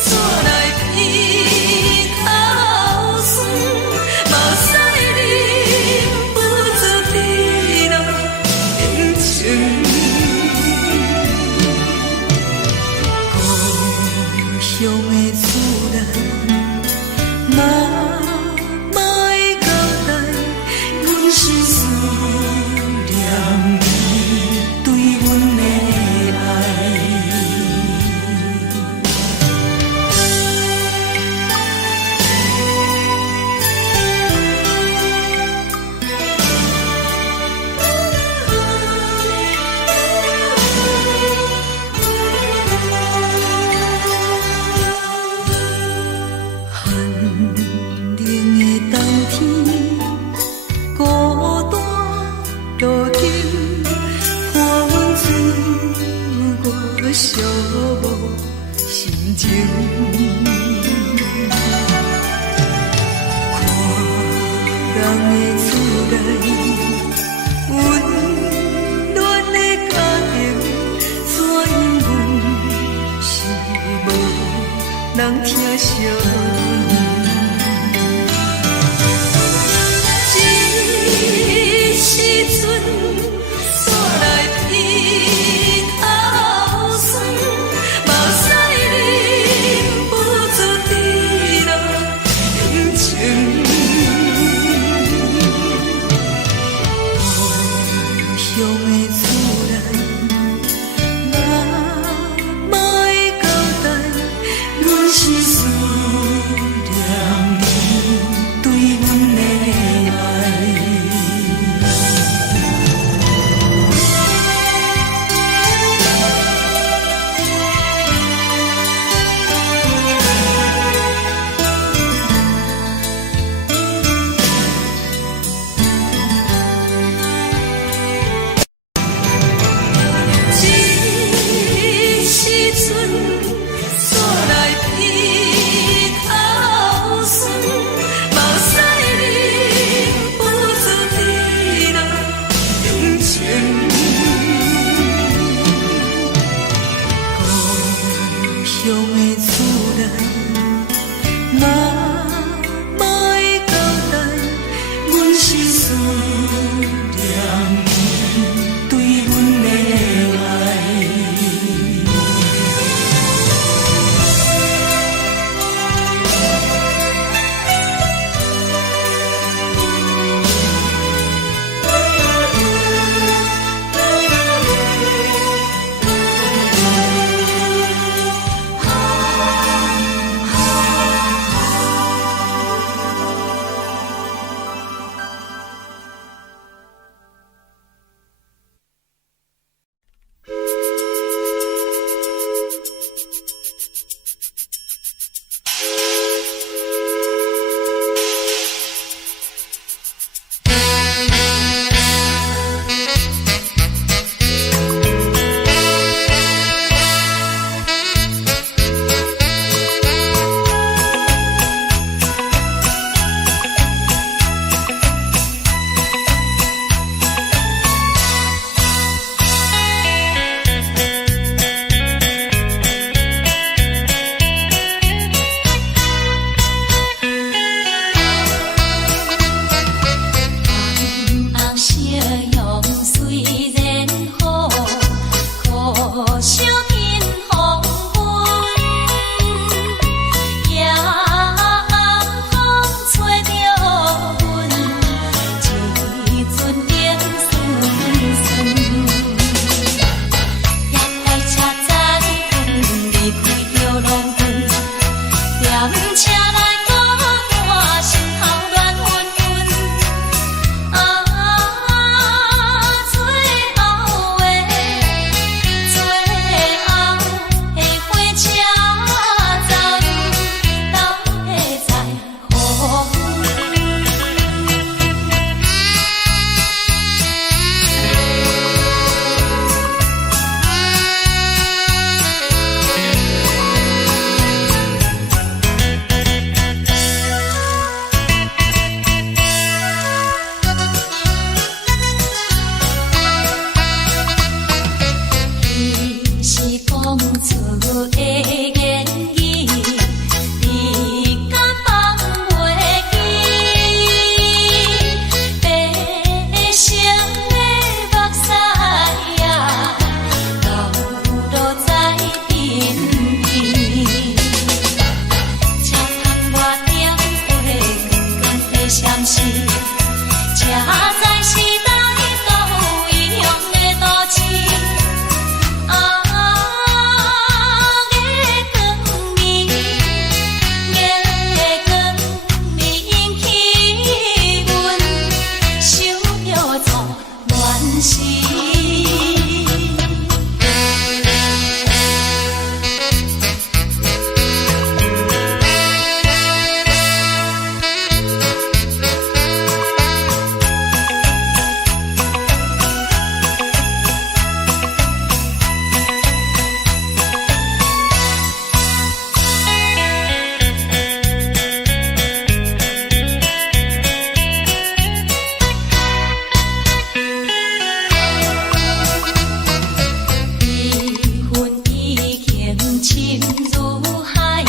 山来鼻口酸，目屎忍不住滴落眼睛。故乡的厝内，妈妈的交代，阮是思念你对阮的爱。寒冷的冬天，孤单路顶，看阮自我寂寞心情。看人的厝内，温暖的家庭，怎因阮是无人疼惜？这时阵，山来鼻口酸，目屎忍不住滴落眼睛。故乡的厝内，妈妈的交代，阮是思念你对阮的爱。这时阵，山来鼻口酸，目屎忍不住滴落眼睛。故乡的厝内，妈妈的交代，阮是思念你对阮的爱。深如海，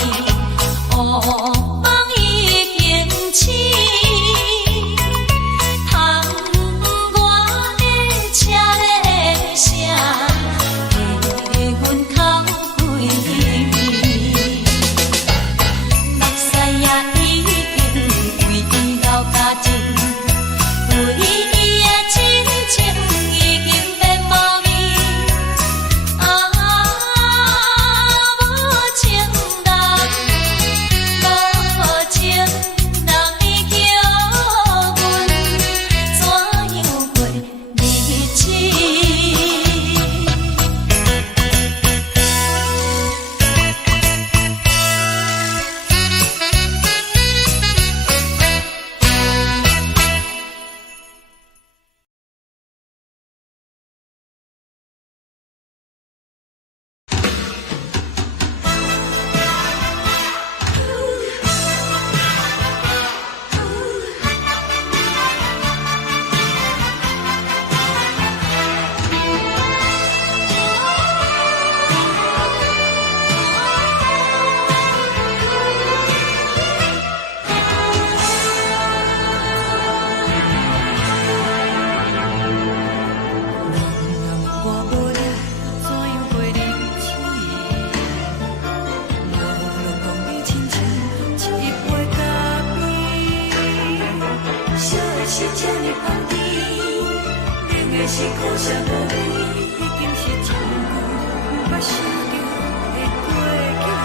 乌梦已经醒。窗外的车的声，记阮口几暝。目屎也已经为老家情，为伊的真情已经变无味。无情人，无情人已叫阮怎样过日子？我无了怎样过日子？无论讲你亲像一杯咖啡，烧的是这呢香甜，冷的是苦涩无味。已经是一句毋捌想着的过去。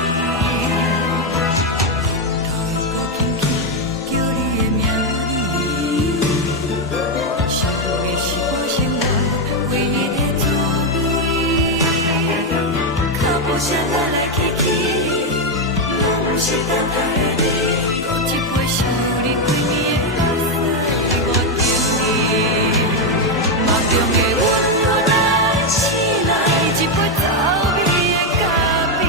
头又轻轻叫你的名字，想的是我生活唯一的滋味。脚步声来来去去，拢毋是等待的你。搁一杯想你几年的泪水，我着你。梦中的阮我来醒来，一杯走味的咖啡，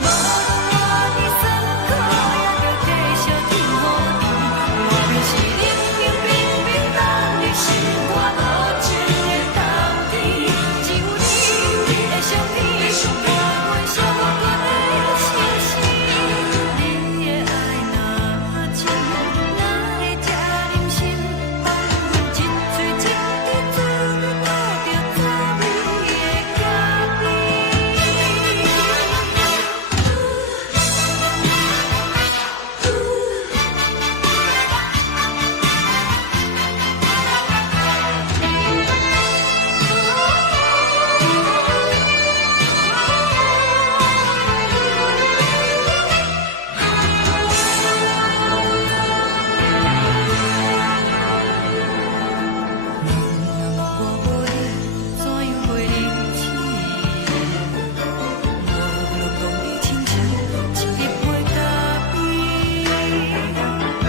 无论你酸苦，也着继续甜予你。我就是冷冷冰冰冷的心肝，无情的冬天，只有你的相片，伴阮相关的星星。你的爱若真，哪会这忍心放阮一嘴一滴水，倒着走味的咖我无了怎样过日子？无论讲你亲像一杯咖啡，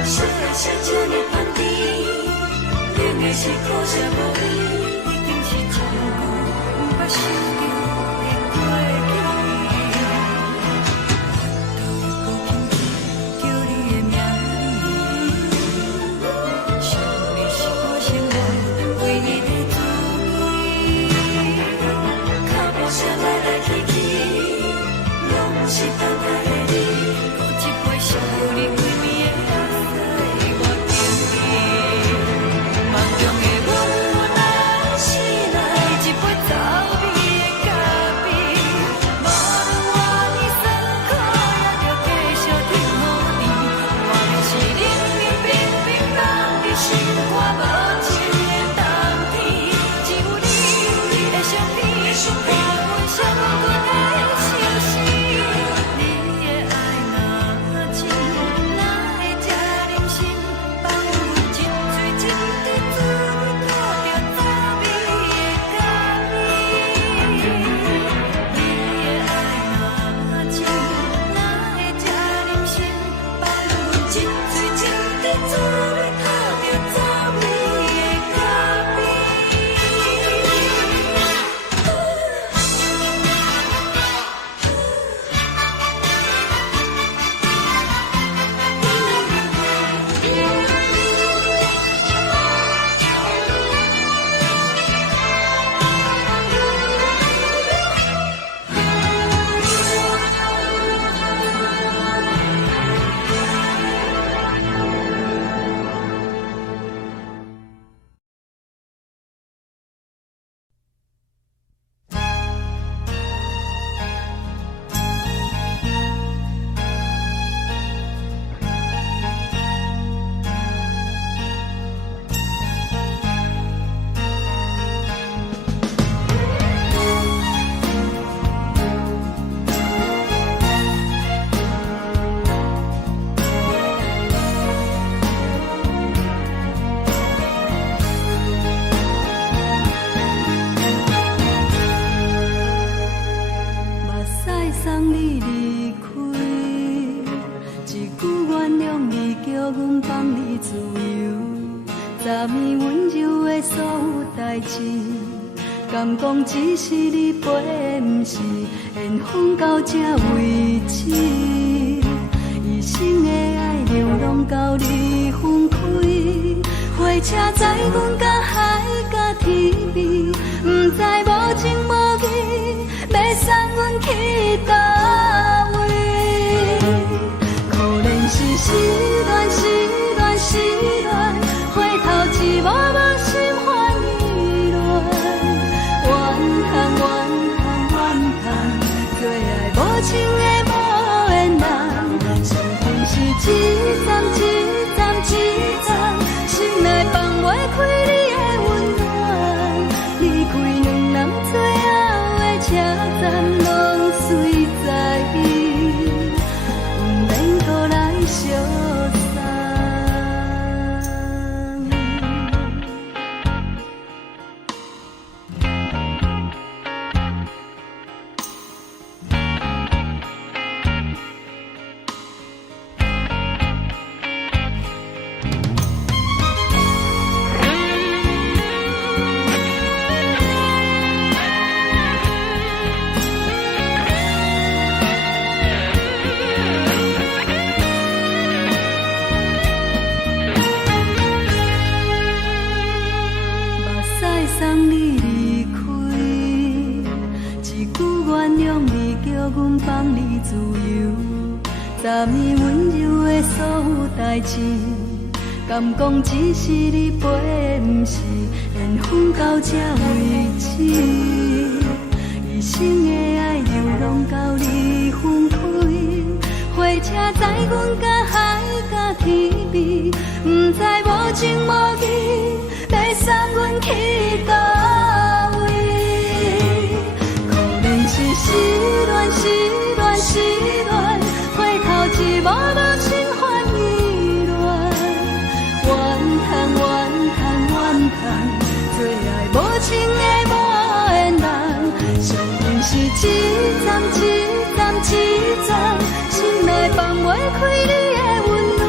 烧的是这呢香甜，冷的是苦涩无味。已经是一句毋捌想着的过去。头又轻轻叫你的名字，想你是我生活唯一的滋味。脚步声来来去去，拢毋是等待的你。搁一杯想你几暝的泪水，我着你。梦中的阮，我来自由，昨暝温柔的所有代志，敢讲只是你陪，不是缘分到这为止。一生的爱流浪到你分开，火车载阮甲海甲天边，不知无情无义，要送阮去倒位？可怜是失恋，失恋，失恋，回头一幕幕心烦意乱，怨叹，怨叹，怨叹，最爱无情的无缘人，上恨是一站一站一站，心内放袂开你的温暖，离开两人最后的车站，拢随在伊，不免搁来相送。送你离开，一句原谅你，叫阮放你自由。昨暝温柔的所有代志，敢讲只是你陪，不是缘分到这为止。一生的爱流浪到你分开，火车载阮甲海甲天边，不知无情无义，要送阮去倒位？可怜是失恋，失恋，失恋，回头一幕幕心烦意乱，怨叹，怨叹，怨叹，最爱无情的无缘人，上恨是一站一站一站，心内放袂开你的温暖，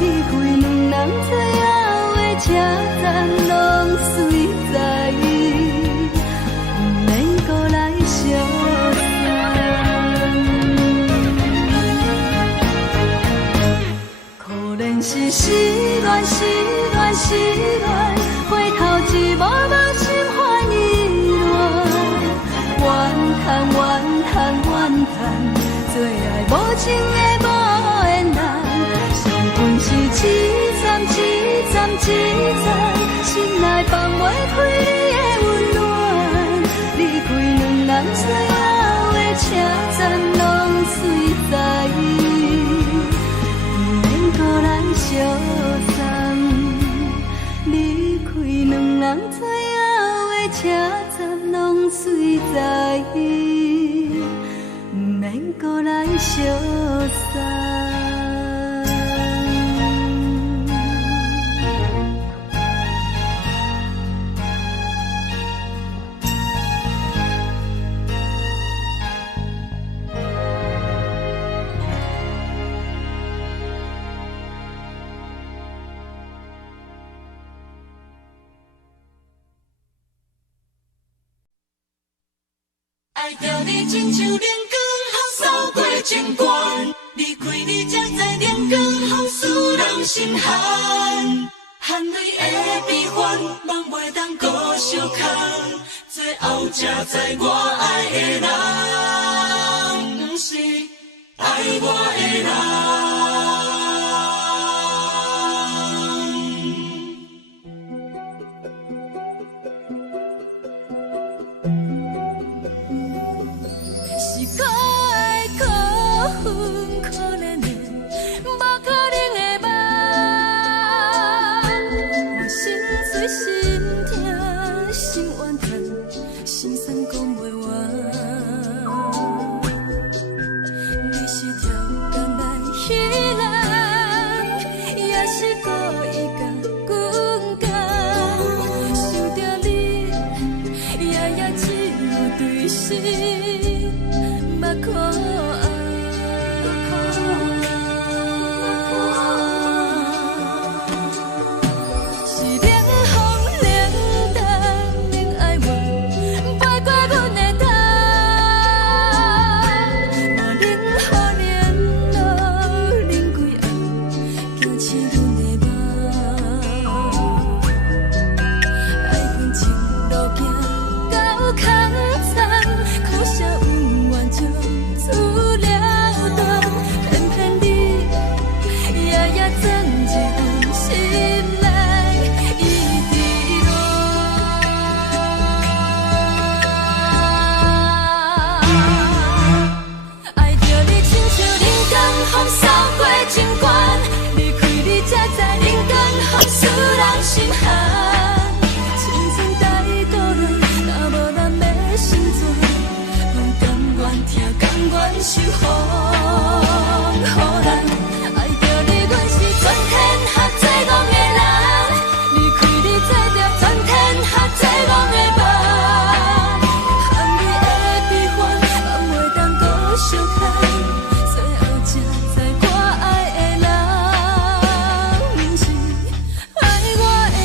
离开两人最后的车站，拢随在伊，不免搁来相送。可怜是失恋，失恋，失恋，回头一幕幕心烦意乱，怨叹，怨叹，怨叹，最爱无情的无缘人，上恨是一站一站一站，心内放袂开你的温暖，离开两人最后的车站，拢随在伊，不免搁来相送。离开两人最后的车站，拢随在伊，不免搁来相送。爱着你亲像连光风扫过情关，离开你才知连光风使人心寒。含泪的悲欢，望袂当搁相牵，最后才知我爱的人，不是爱我的人。是可爱可恨可怜的，无可能的梦。我心碎心痛心怨叹，心酸讲袂完。你是条工来心寒。青春带过来，若无咱要成全，拢甘愿听，甘愿受风予咱。爱着你，阮是全天下最戆的人，离开你做着全天下最戆的梦。含你的悲欢，嘛袂当搁相牵。最后才知我爱的人，毋是爱我的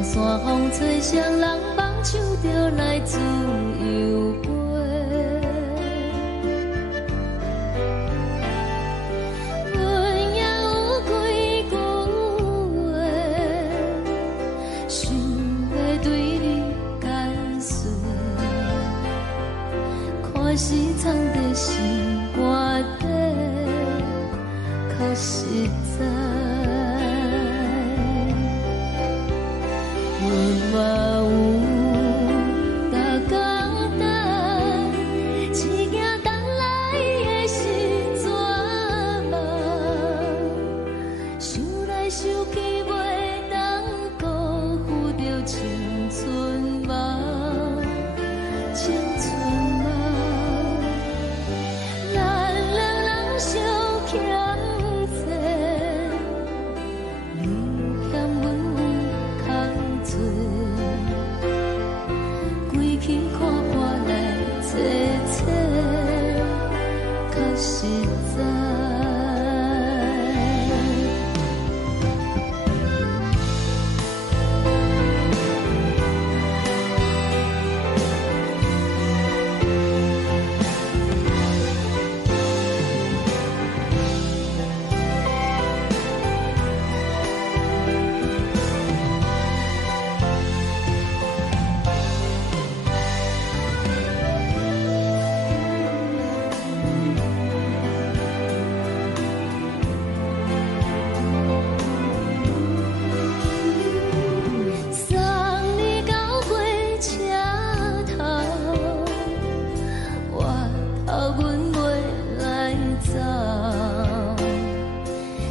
山风吹双人放手就来自由飞。阮也有几句话，想要对你解释，可是藏在心肝底，较实在。 阮嘛有逐工等，一件等来的是绝望，想来想去袂当辜负着情。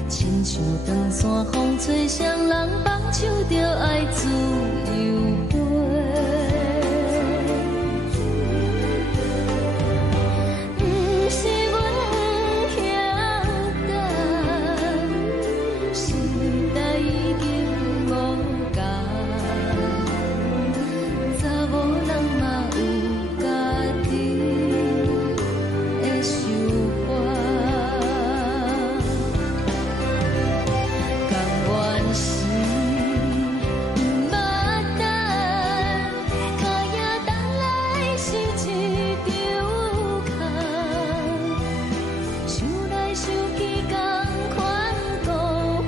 亲像长山风吹双人放手着爱自由飞。不是阮晓得，时代已经无共，查某人嘛有家己的想法。甘愿是不捌等，脚也等来是一场空。想来想去，同款辜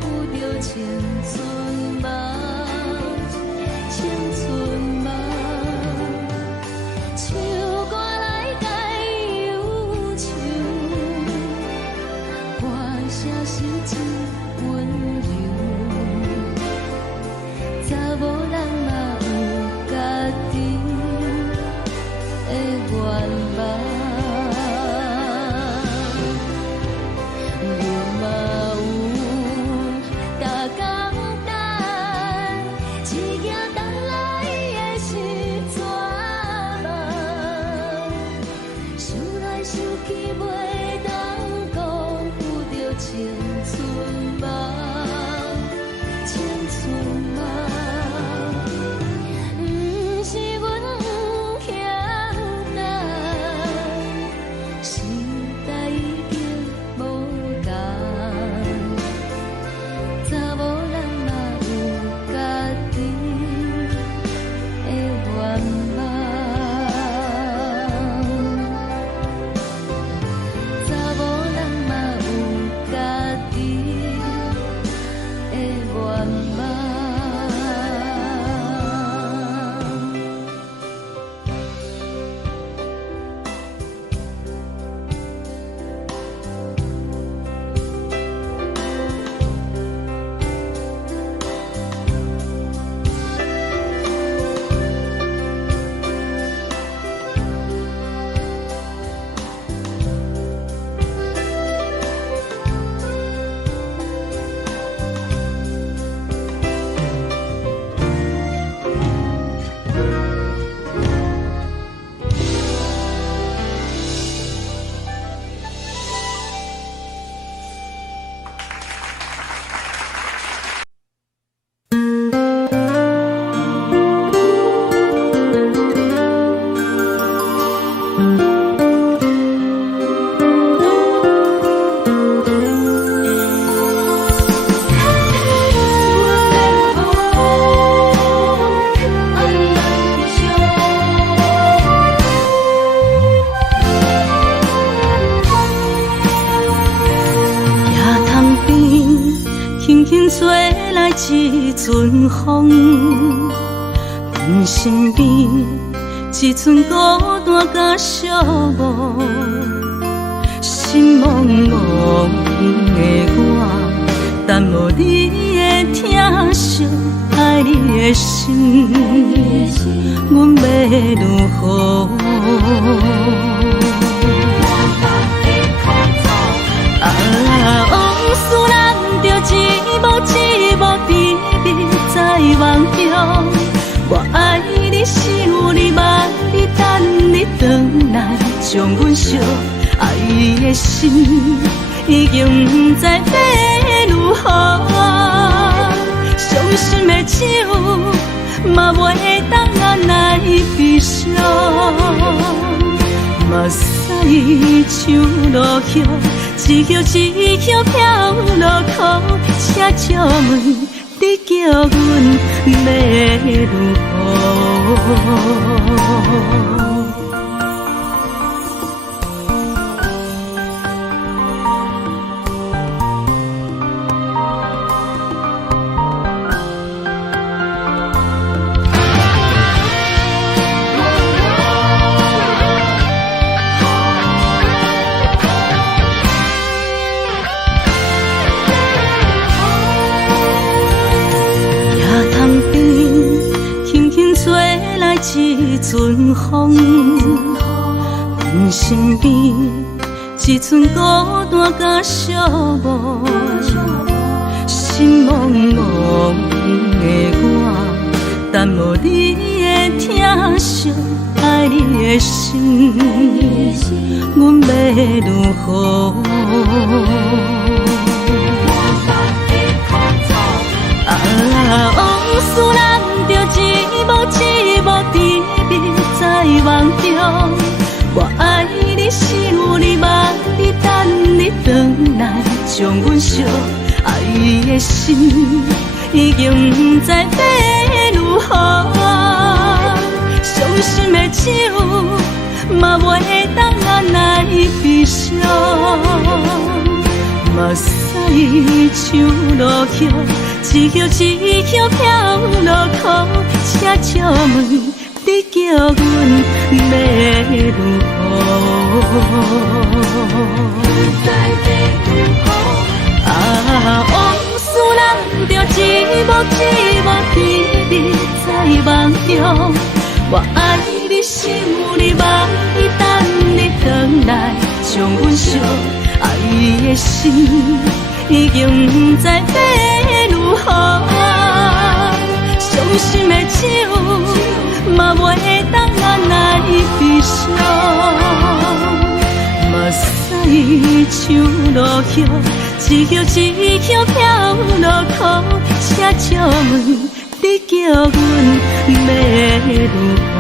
负着青春梦，青春梦。唱歌来解忧愁，歌声是一温柔。查某人嘛有家己的愿望，阮嘛有大工等，一件等来的是绝望。想来想去，袂当辜负着青春梦，青春梦。不是阮晓得，时代已经无共，查某人嘛有家己的愿望。查某人嘛有家己的愿望。夜潭边轻轻吹来一阵风，阮身边一寸孤单甲寂寞，心茫茫的我，等无你的疼惜，爱你的心，阮要如何？往事人着一幕一幕甜蜜在梦中。我爱你是有你望你等你回来，将阮惜爱的心已经不知要如何。伤心的酒嘛袂当按来悲伤，目屎像落叶。一叶一叶飘落土，车借问你叫阮要如何？一阵风，阮身边一寸孤单甲寂寞。但无你的疼惜，爱你的心，阮要如何？往事难着一幕甜蜜在梦中。我爱你，想你，望你，等你回来，将阮惜爱的心已经不知要如何。伤心的手嘛袂当按来悲伤，目屎像落雨，一曲一曲飘落雨。请借问你叫阮要如何？往事难着一幕甜蜜在梦中。我爱你，想你，望你，等你回来，将阮惜爱的心已经不知要如何。伤心的手嘛袂当按来悲伤，目屎像落雨，一曲一曲飘落雨。请借问你叫阮要如何？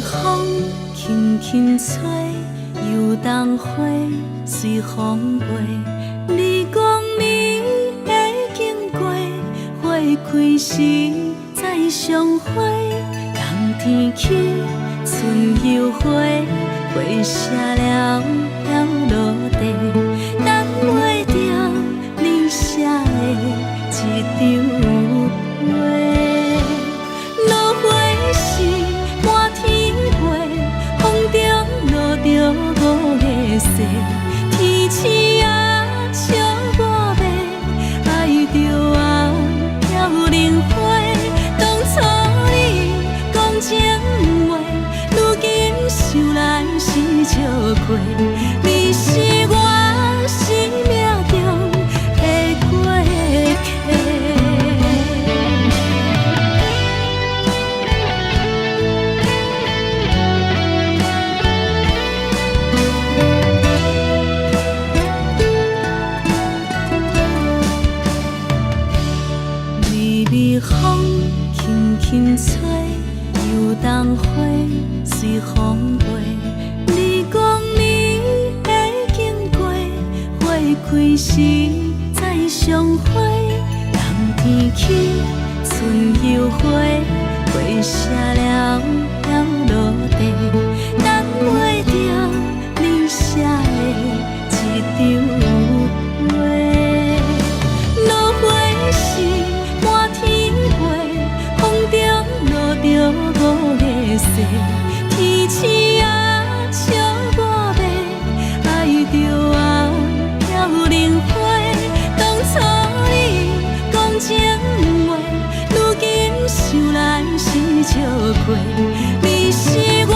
风轻轻吹，游动花随风飞。你讲你会经过，花开时再相会。冬天起，春又花，花谢了要落地，等袂着你写的一张画。落花时满天飞，风中落着五个色，天星啊笑我迷，爱着啊飘零花。当初你讲情话，如今想来是笑亏。你是我生命中的过客。微微风轻轻吹，游动花随风飞。你讲你会经过，花开时再相会。冬天起，春又花，花谢了要落地，等袂着你写的一张画。落花时满天飞，风中落着五个色，天星啊笑我迷，爱着啊飘零花。当初你讲情话，如今想来是笑亏。你是我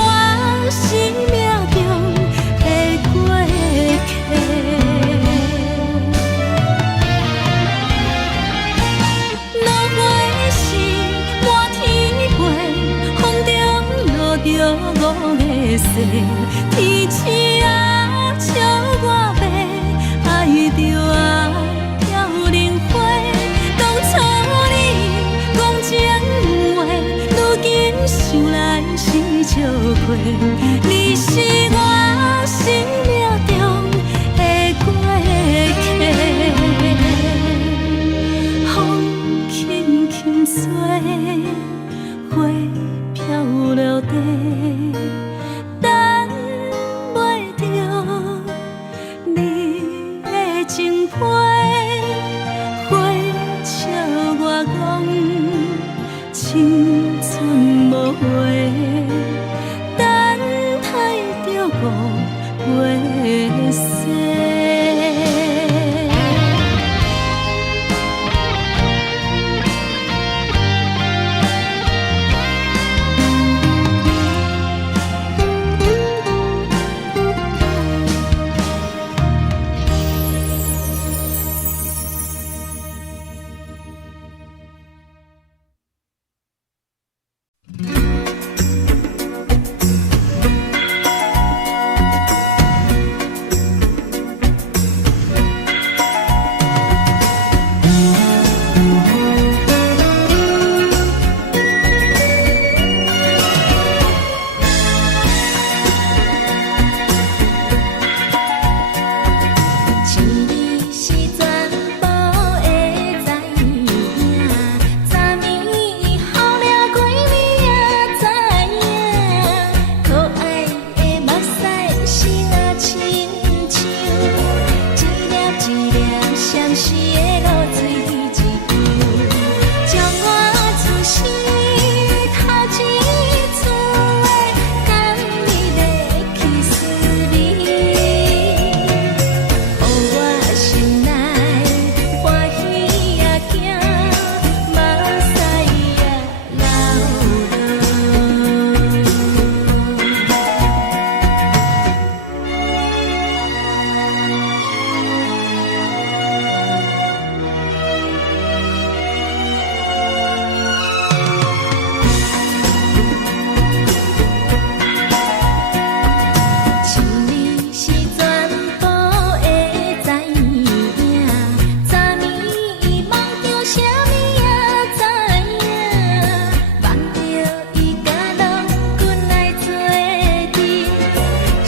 生命中的过客。落花时满天飞，风中落着五个色，天星啊笑我迷，爱着啊飘零花。当初你讲情话，如今想来是笑亏。你是我生命中的过客。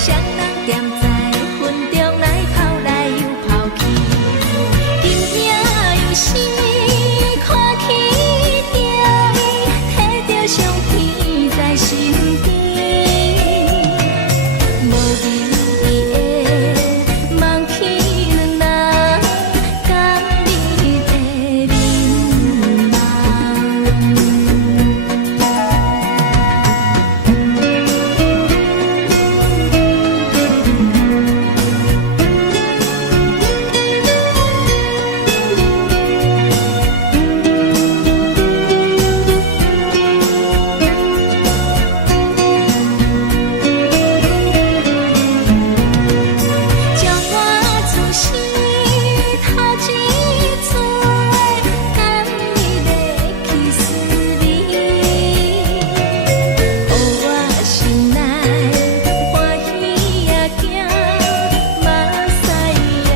双人踮在云中来跑来又跑去，今夜又是看起定伊，摕着相片在身边。无留意的梦起两人，甲你的眠将我自身头一撮，等你的去思念，予我心内欢喜也惊，目屎也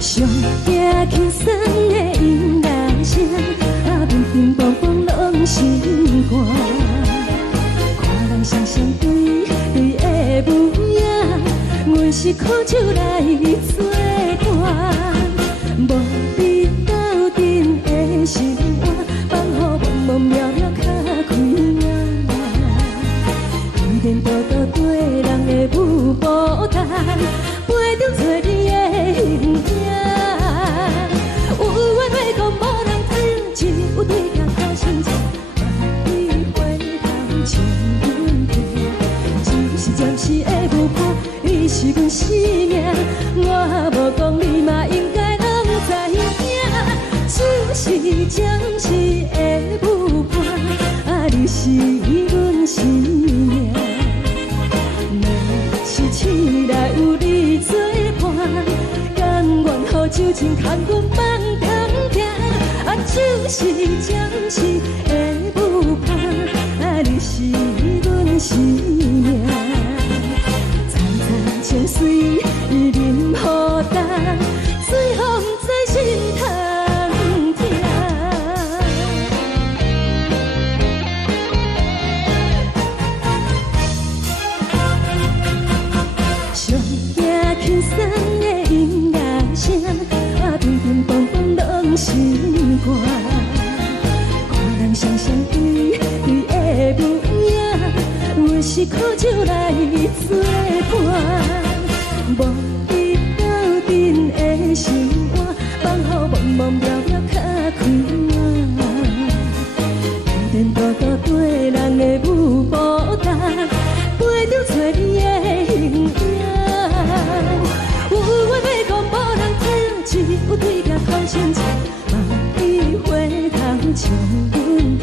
上惊轻松的音乐声，平平梆梆拢心肝。看人双双对对的模样，阮是苦酒来作伴。无你斗阵的心肝，放予茫茫渺渺较开眼。一颠倒倒对人的舞步弹，陪着做你的形影。有话要讲，无人知，只有对镜头心情。你回头将阮骗，只是暂时的舞伴，你是阮生命。我无讲，你嘛应该拢知影，只是暂时的舞伴，你是阮生命。是醒来有你作伴，甘愿予酒精牵阮放长行，就是暂时的舞伴，你是阮生命。层层情水任何担，随风在心通听。上惊轻松的音乐声，平平梆梆拢心肝。看人双双对对的模样，阮是苦酒来作伴。无你斗阵的心肝，放予茫茫渺渺较开眼。一颠倒倒对人的舞步弹，陪着做你的形影。有话要讲，无人听，只有对镜头心情。你回头将阮骗，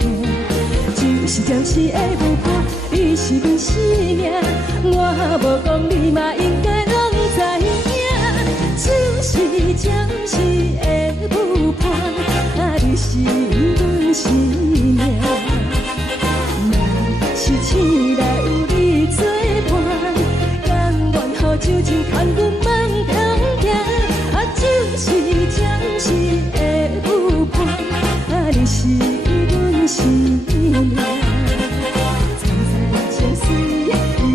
就是暂时的舞伴，你是阮生命。我无讲，你嘛应该拢知影，只是暂时的舞伴，你是阮生命。若是醒来有你作伴，甘愿予酒精牵阮放长行，就是暂时的舞伴，你是阮生命。层层情水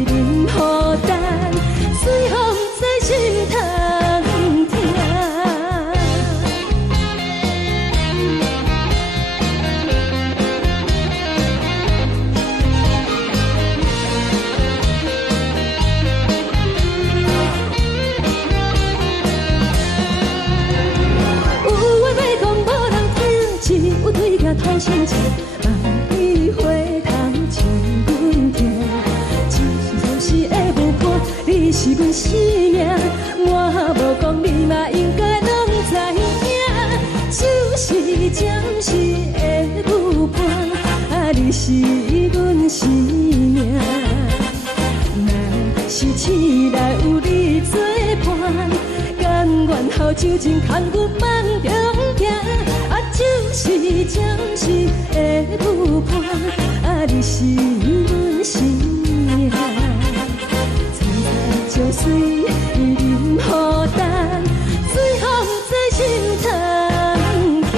任何担，随风在心通听。有话要讲，无人听，只通心情，梦里花香唱阮听。一时会有伴，你是阮生命，我无讲你嘛应该拢知影。就是暂时的有伴，你是阮生命。若是醒来有你作伴，甘愿后手情牵阮梦中行。就是暂时的有伴，你是阮生命。菜菜酒水任雨淡，水风在心头行。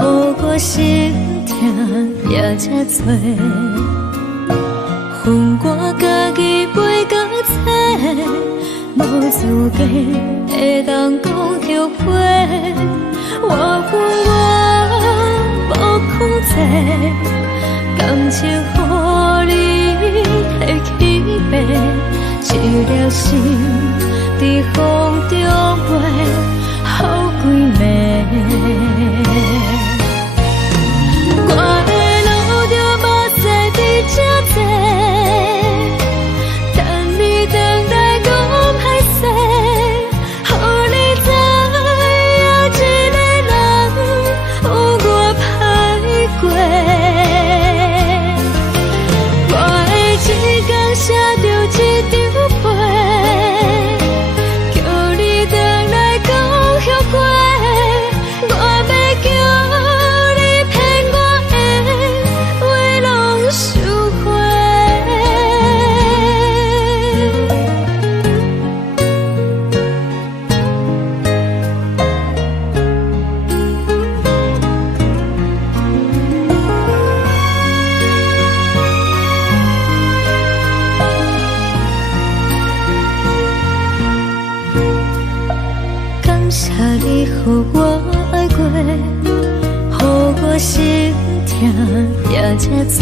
予我心痛也这多。恨我家己袂到切，无资格会当讲后悔。我恨我无控制，感情予你摕去卖，一粒心在风中飞，好几暝。我的路就目屎伫这多，等你回来讲歹势，予你知影一个人有我歹过。我的一天写着一张被，叫你回来讲后悔。我要叫你骗我的话拢收回。感谢你，予我爱过，予我心痛也这多。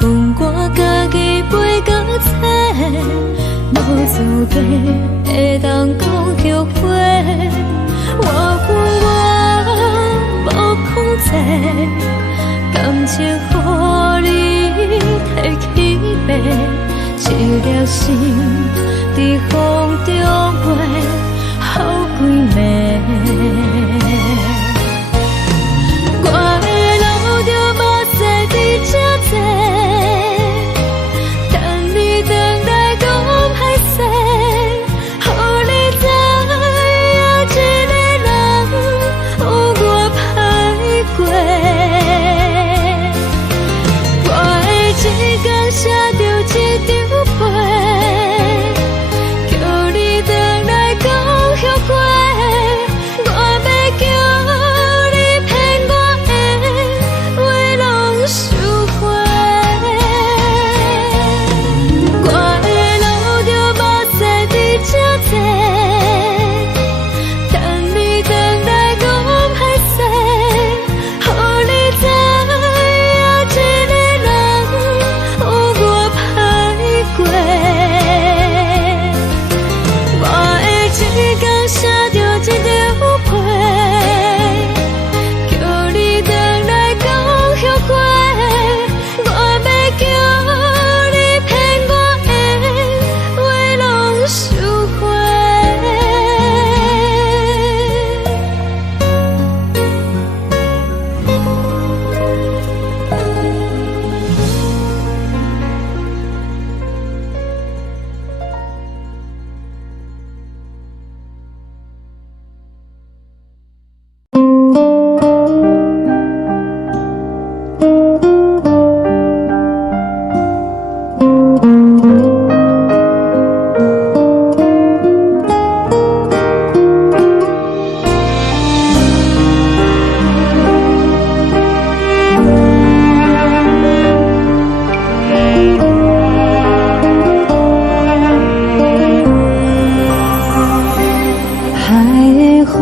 恨我家己袂到切，无资格会当讲后悔。我恨我无控制，感情予你摕去卖，一粒心在风中飞，好几暝。我的路就目屎伫这多，等你回来讲歹势，予你知影一个人有我歹过。我的一天写着一张被，叫你回来讲后悔。我要叫你骗我的话拢收回。我的路就目屎伫这多，等你回来讲歹势，予你知影一个人有我歹过。我的一天写着一张被，叫你回来讲后悔。我要叫你骗我的话拢收回。海的风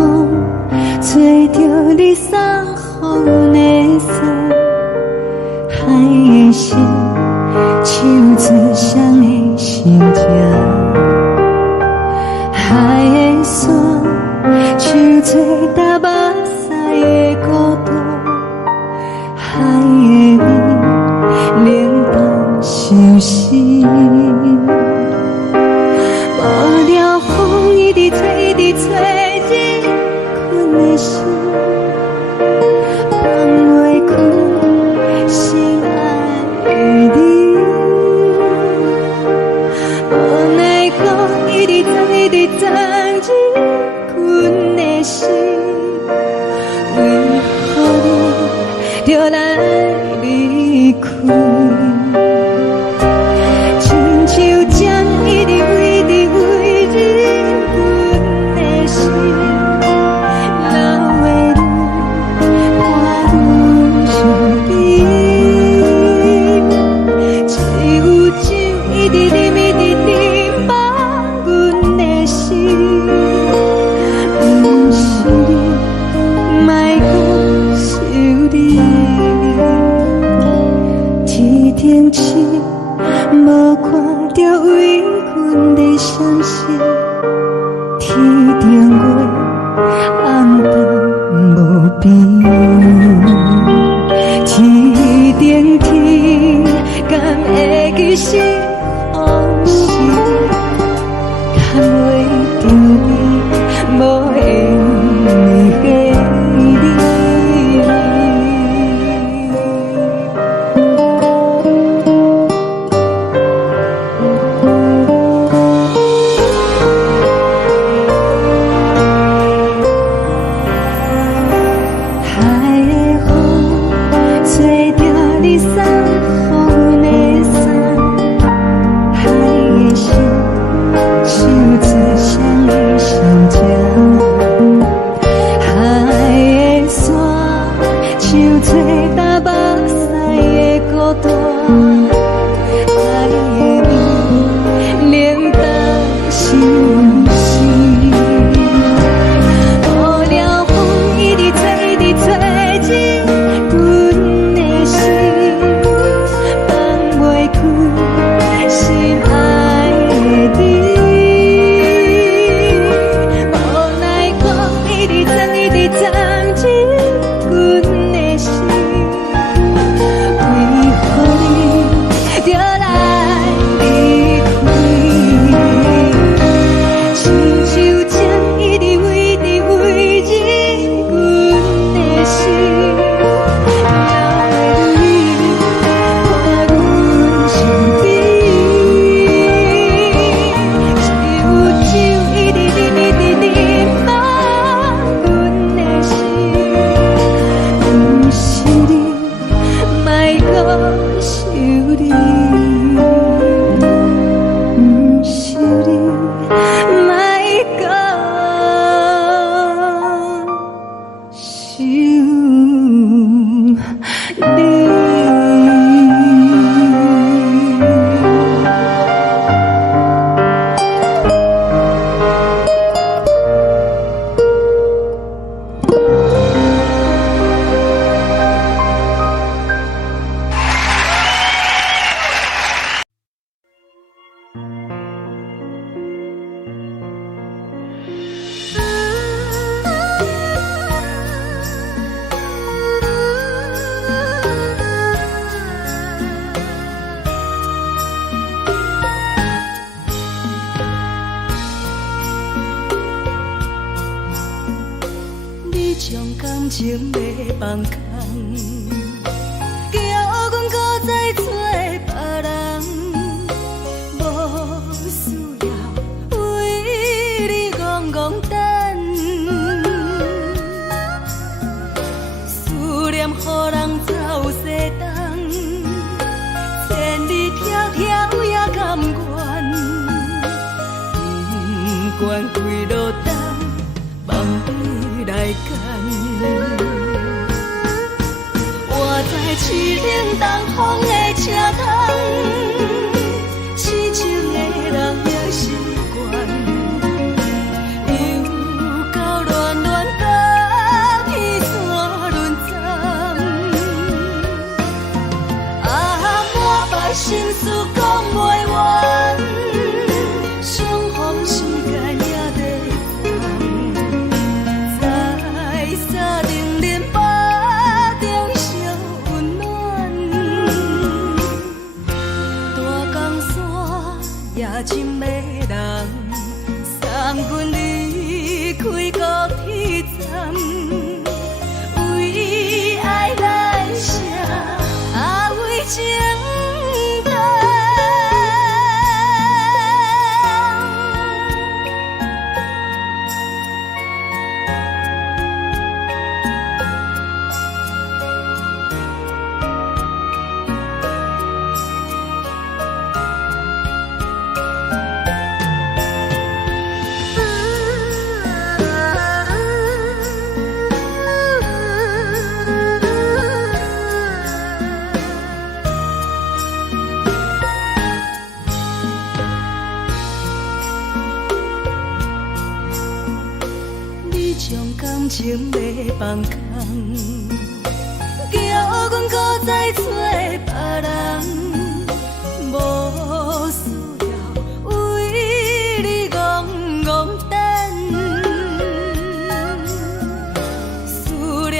吹着你送予的伞，海的心手指双的心情，海的山手吹干目屎的孤独，海的你冷淡伤心。无聊风一直吹，一直吹，日困的心，放袂开心爱的你。无奈何一直等，一直等，日困的心，为何你就来离开？亲像针一直飞，一直飞，日阮的心，流的泪。坚持，无看到为阮的相思，天顶月暗淡无边，天顶天，敢会记是往事，敢袂着你无缘的你。情要放空，叫阮搁再找别人，无需要为你戆戆等，思念予人走西东，千里迢迢也甘愿，不管开路灯，梦伊来干。我在市顶东风的车窗，痴情的人也习惯，又到乱乱甲彼山论站。啊，满腹心事讲袂完，相逢时间也在等，在沙定林巴中相温暖。大江山也深的人，送阮离开高铁站，为爱来写，为情。将感情要放空，叫阮搁再找别人，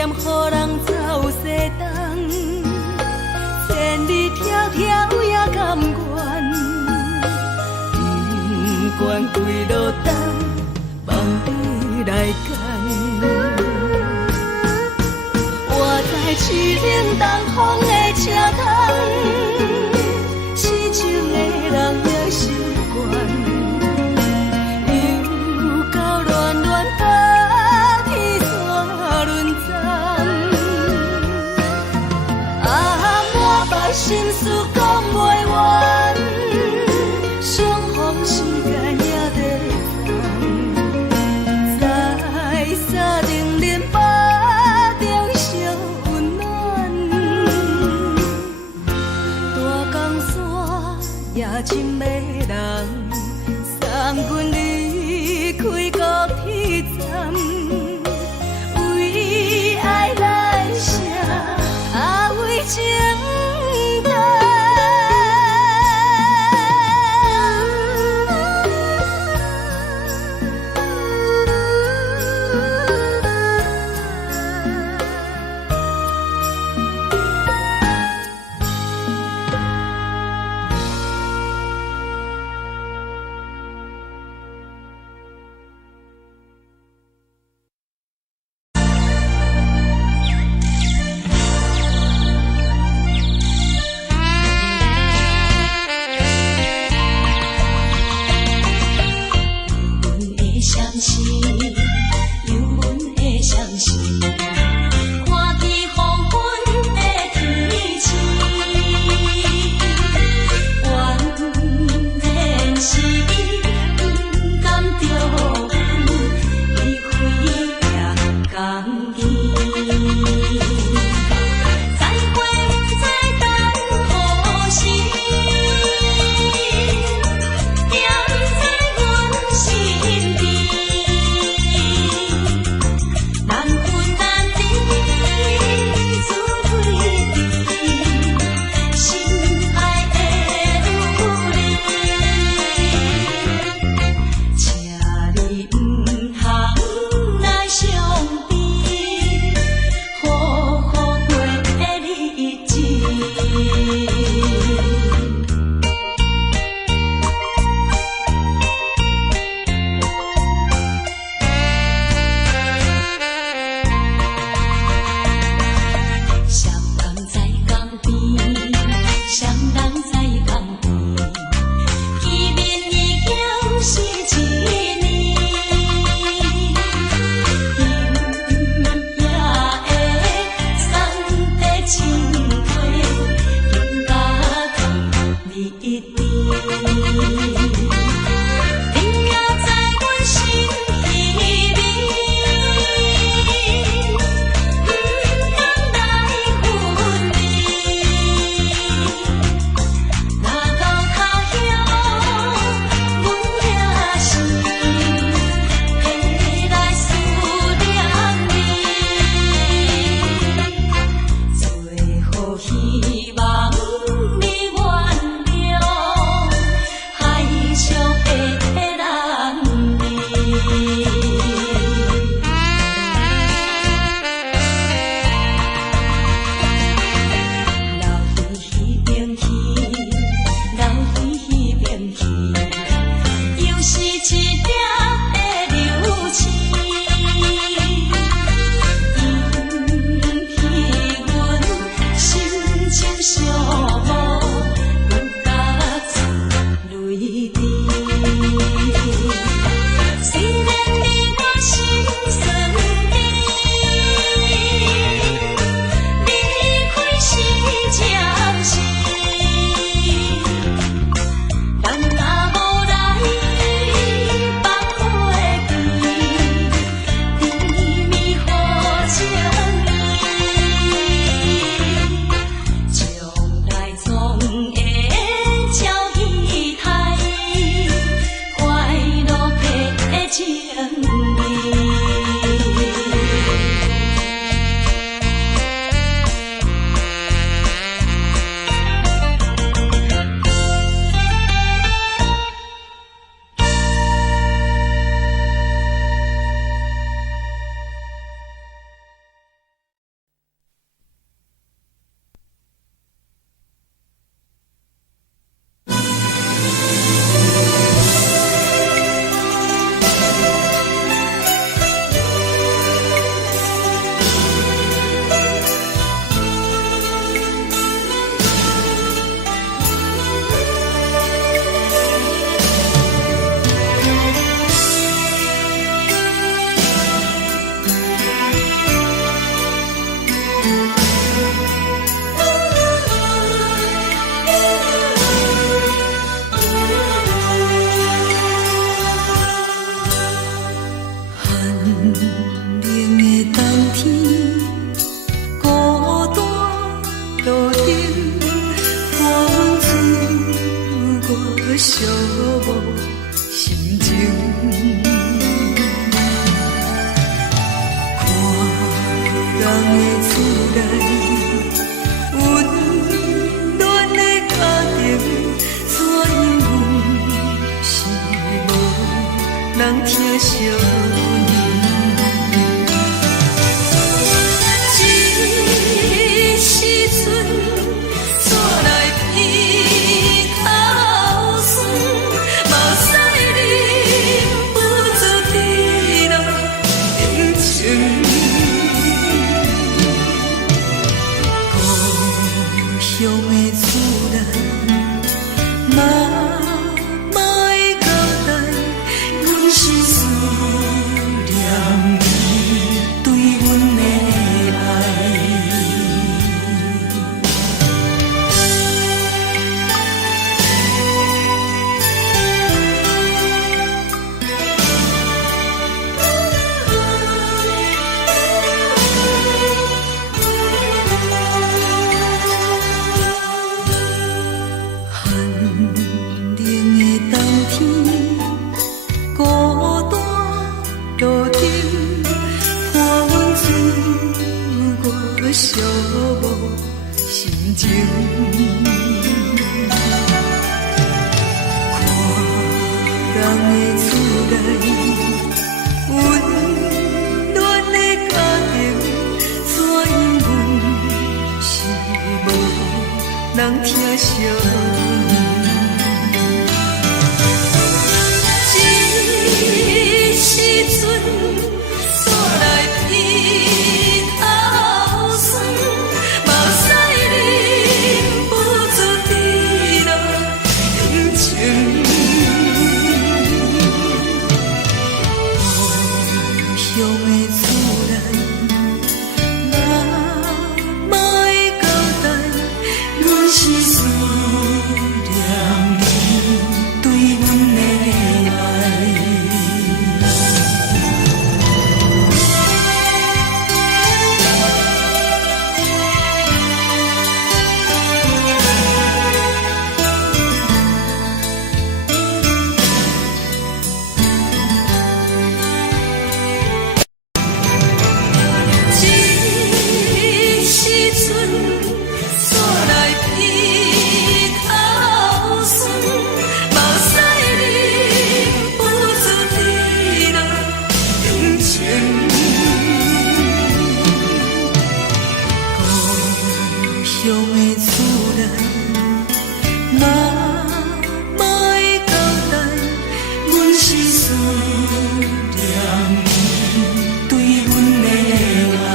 念，予人走西东，千里迢迢也甘愿，不管归路东，梦伊来干。我在市顶东风的车头，痴情的人也心倦。心事讲袂完，相逢时间也在藏，在山顶林巴中相温暖。大江山也深的人，送阮离开高铁站，为爱来写，为情。寂寞心情。看人的厝内温暖的家庭，怎因阮是无人疼惜？时阵煞来鼻头酸，目屎忍不住滴落眼睛。故乡的厝内，哪会交代？阮是思念你对阮的爱。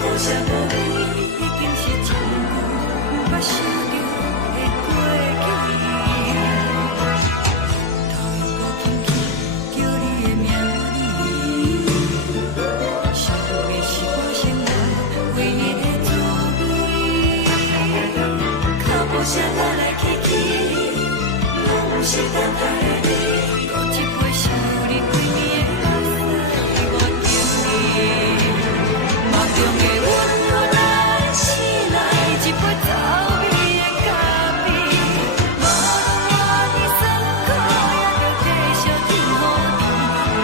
可惜无味，已经是一句不捌想着的过去。头又搁轻轻叫你的名字，想的是我生活唯一的滋味。脚步声来来去去，拢是等待的你。搁一杯想你几年的目屎，我敬你。梦中的阮我来醒来，一杯走味的咖啡，无论我的酸苦，也着继续甜予你。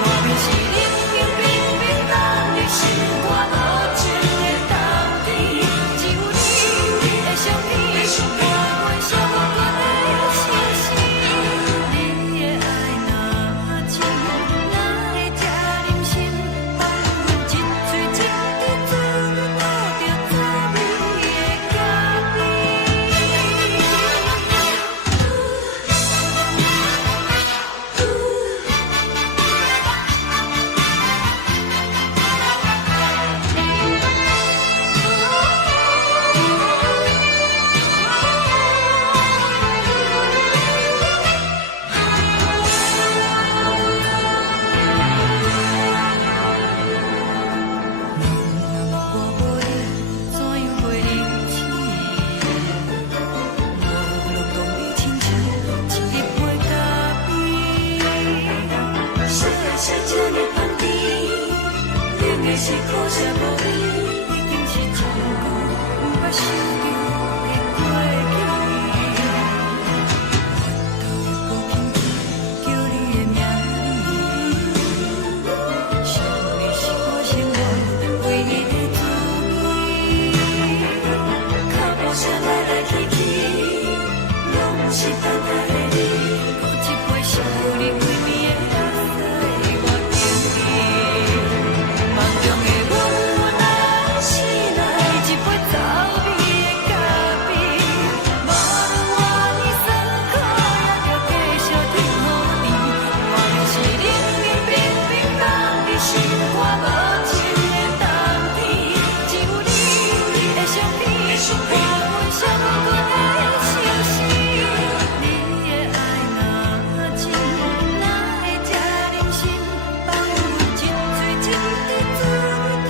外面是冷冷冰冰冷的心肝，无情的冬天，只有你的相片，我阮寂寞过的心事。你的爱若真，哪会这忍心放阮一嘴一滴水，倒着滋味的咖小的是这呢香甜，冷的是可惜无味。已经是一句不捌想着的过去。头又搁轻轻叫你的名字，想的是我生活唯一的滋味。脚步声来来去去，拢是等待的你。搁一杯想你几年的目屎，我敬你。梦中的阮我来醒来，一杯走味的咖啡，无论我的酸苦，也着继续甜予你。外面是冷冷冰冰冷的心肝，无情的冬天，只有你的相片，我阮寂寞过的心事。你的爱若真，哪会这忍心放阮一嘴一滴水，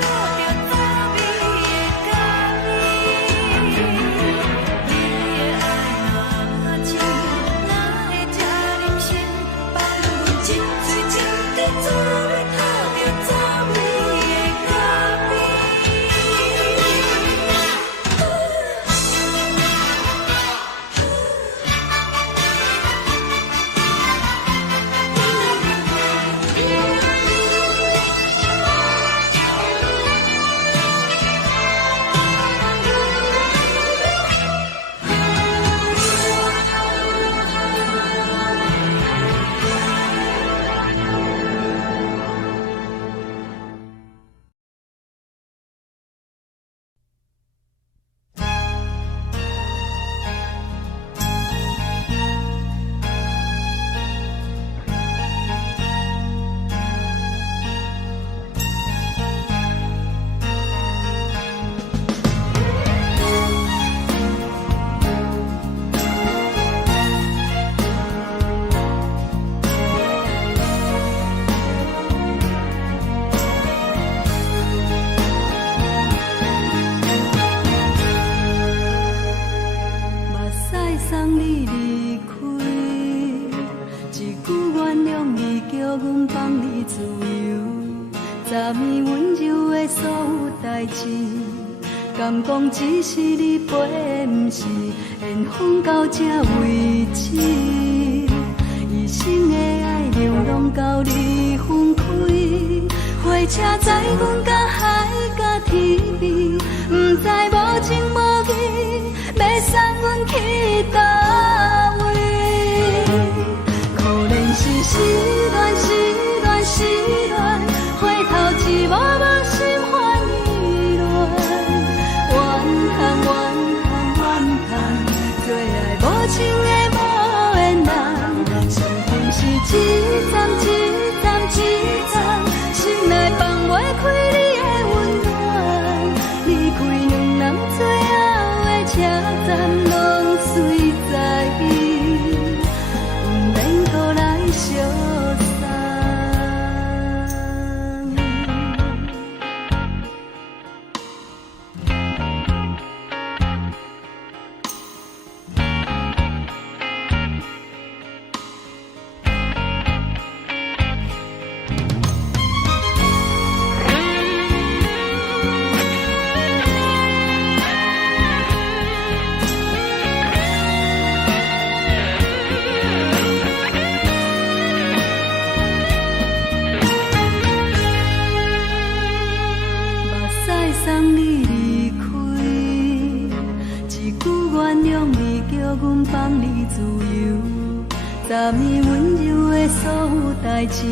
倒着滋味的咖啡。你的爱若真，哪会这忍心放阮一嘴一滴水，倒着滋味的咖啡。目屎送你离开，一句原谅你，叫阮放你自由。昨暝温柔的所有代志，敢讲只是你陪，不是缘分到这为止。一生的爱流浪到你分开，火车载阮甲海甲天边，不知无情无义，要送阮去倒位？可能是失恋，失恋，失恋，回头一幕幕心烦意乱，怨叹，怨叹，怨叹，最爱无情的无缘人，幸福是一站一站一站，心内放袂开你的温暖，你站拢随在伊，毋免搁来相送。送你离开，一句原谅你，叫阮放你自由。昨暝温柔的所有代志，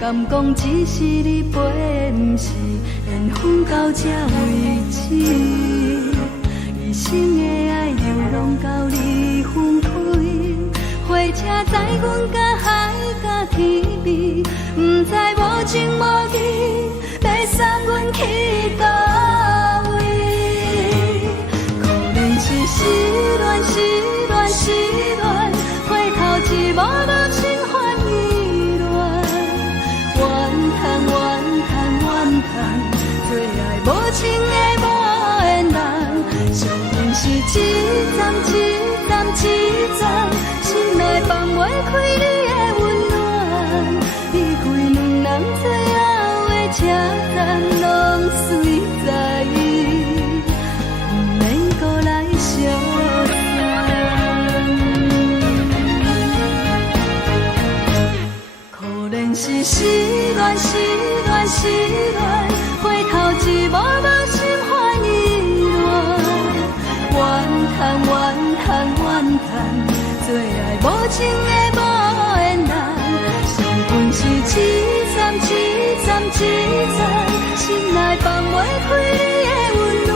敢讲只是你陪，毋是缘分到这为止。一生的爱流浪到你分开，火车载阮甲海甲天边，毋知无情无义。要送阮去倒位？可能是失恋，失恋，失恋，回头一幕无情换意乱，怨叹，怨叹，怨叹，最爱无情的无缘人。上恨是一站，一站，一站，心内放袂开你的温暖，离开两人最后的车站拢随在伊，毋免搁来相送。可能是失恋，失恋，失恋，回头一幕无心换意乱，怨叹，怨叹，怨叹，最爱无情的无缘人。上恨是一站，一站，一站，心内放袂开你的温暖，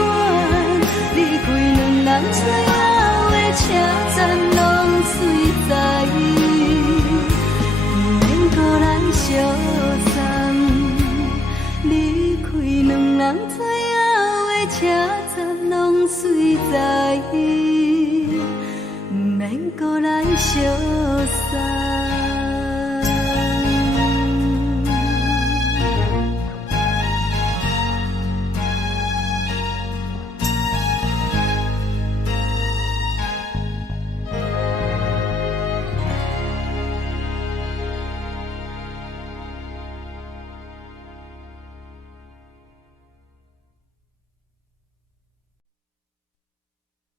离开两人最后的车站拢随在伊，毋免搁来相送。离开两人最后的车站拢随在伊，毋免搁来相送。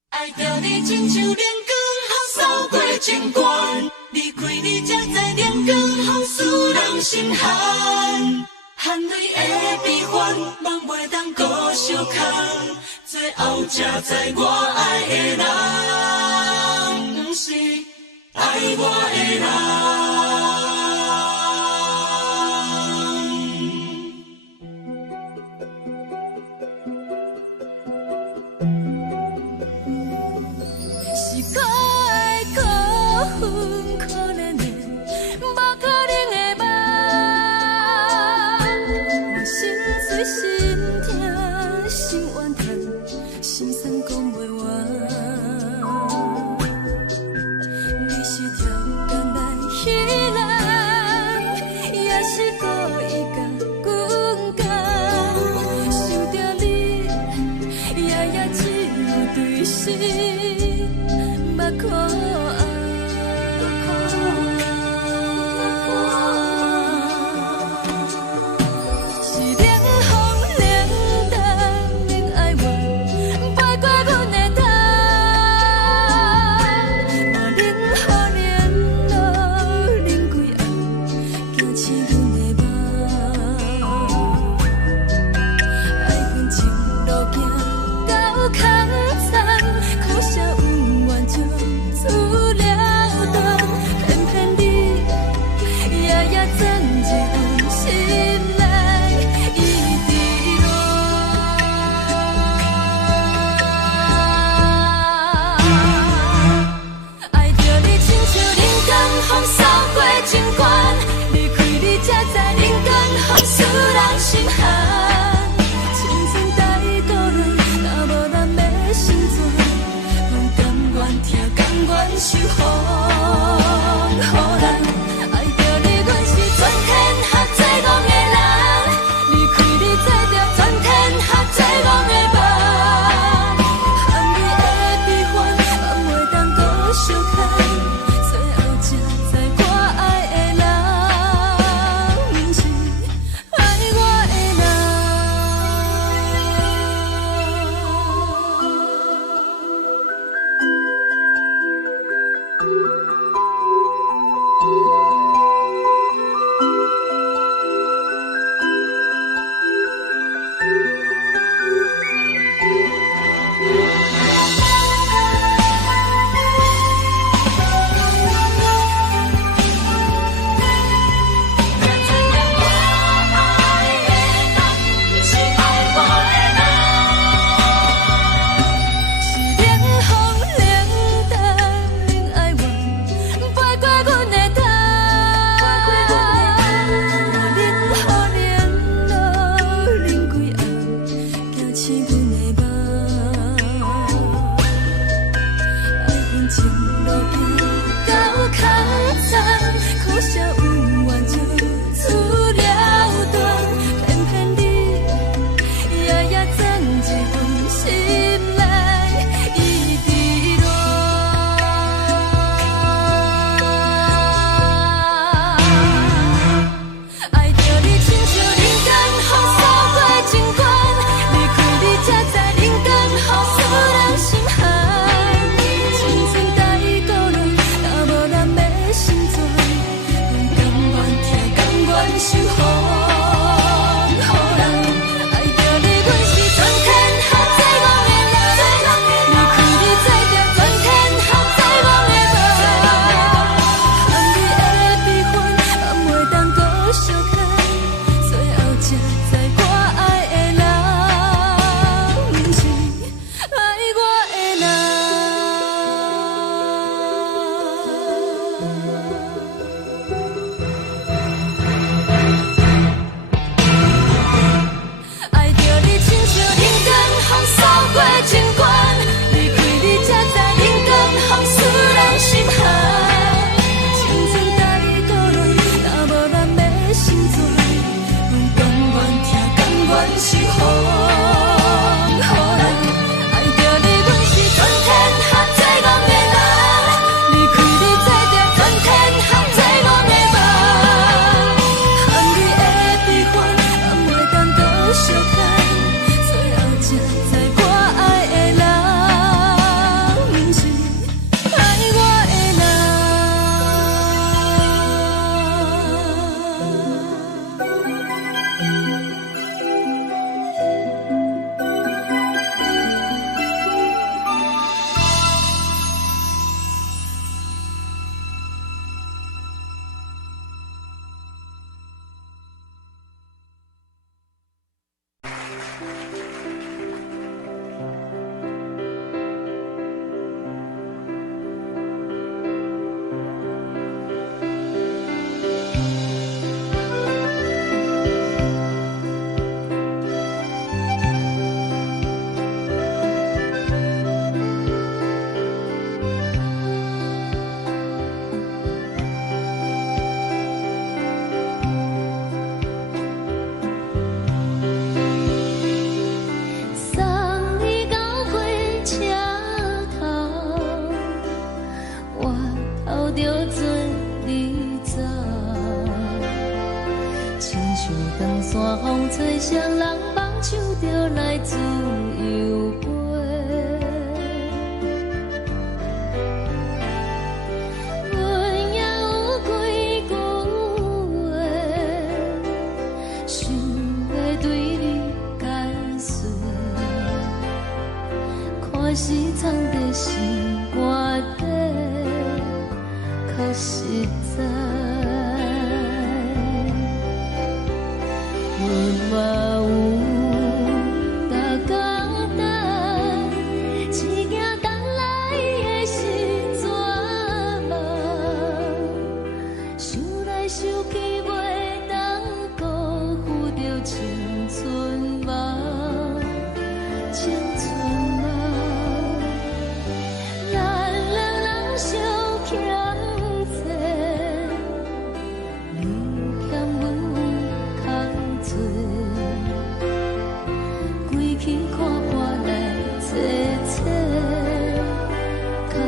爱着你亲像连光风扫过情关，离开你才知连光风使人心寒。含泪的悲欢，望袂当搁相牵，最后才知我爱的人，不是爱我的人。是我的辜负可怜的，无可能的梦。我心碎心痛心怨叹，心酸讲袂完。你是挑工来戏人，也是故意甲阮讲，想着你夜夜只有对视。看爱，是冷风冷淡冷爱我，飞过阮的头，我冷雨连路冷几暗，惊醒阮的梦，爱阮情路行到空山，苦涩。自了。受风予人。爱着你，阮是全天下最戆的人，离开你做着全天下最戆的梦。含你的悲欢，放袂当搁相牵，最后才知我爱的人，毋是爱我的人。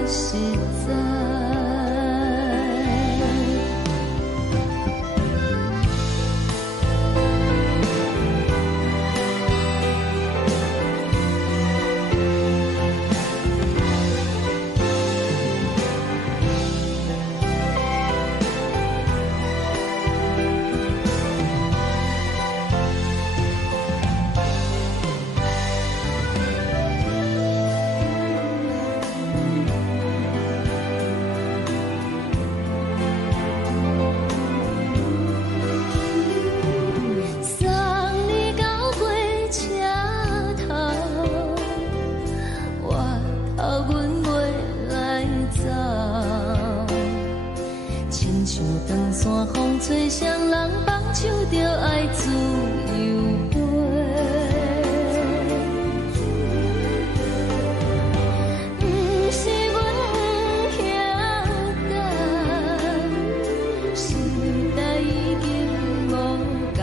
实在。吹双人放手着爱自由飞，不是阮不晓得，时代已经无同，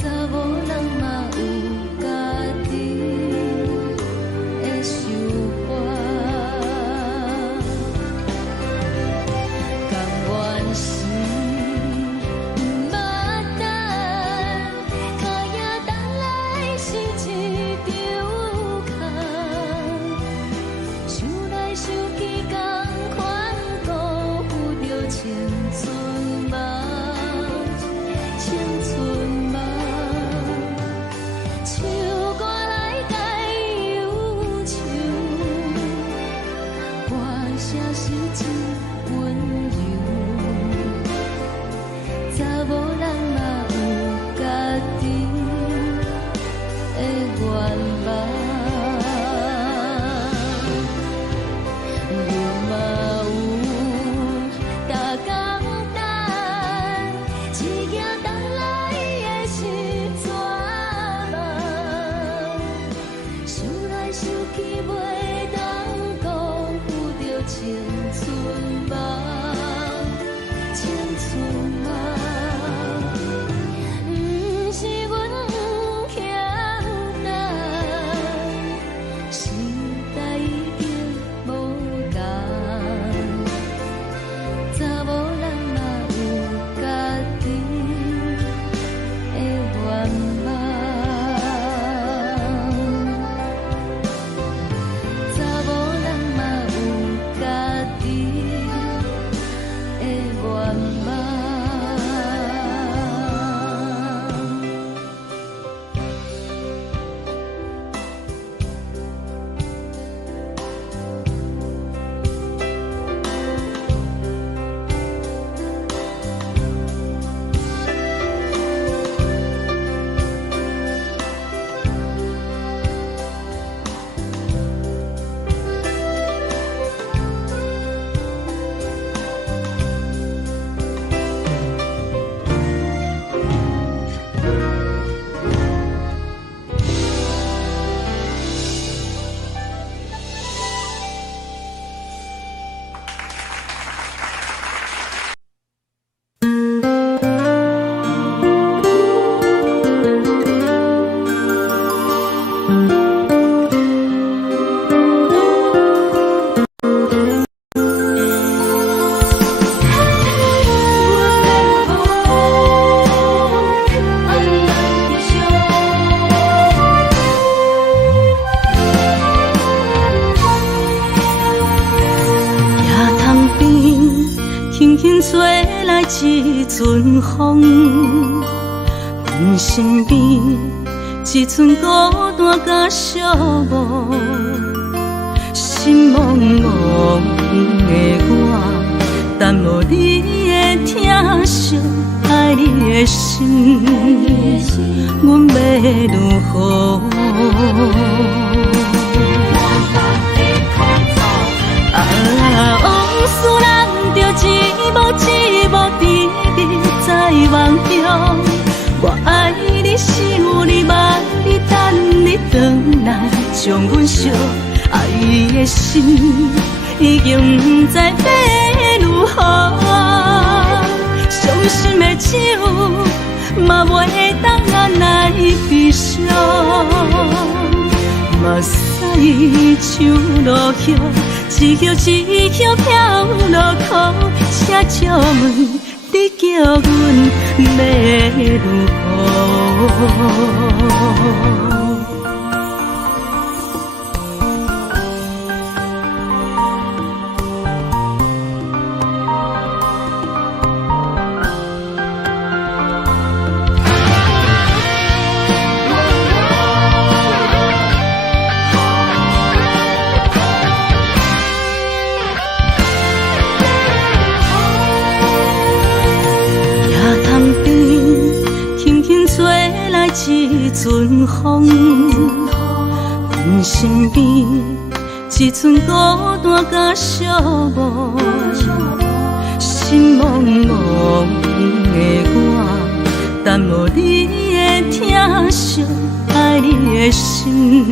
查某人嘛有家己的想法。一阵风，阮身边一寸孤单甲寂寞，心茫茫的我，等无你的疼惜，爱你的心，阮要如何？往事人着一幕一幕甜蜜在梦中，我爱你想你望你等你回来，将阮惜爱的心已经不知要如何，伤心的手嘛袂当按来悲伤，目屎像落落叶，一叶一叶飘落雨，车借问你叫阮要如何？一阵风，阮身边一阵孤单甲寂寞，心茫茫的我，等无你的疼惜，爱你的心，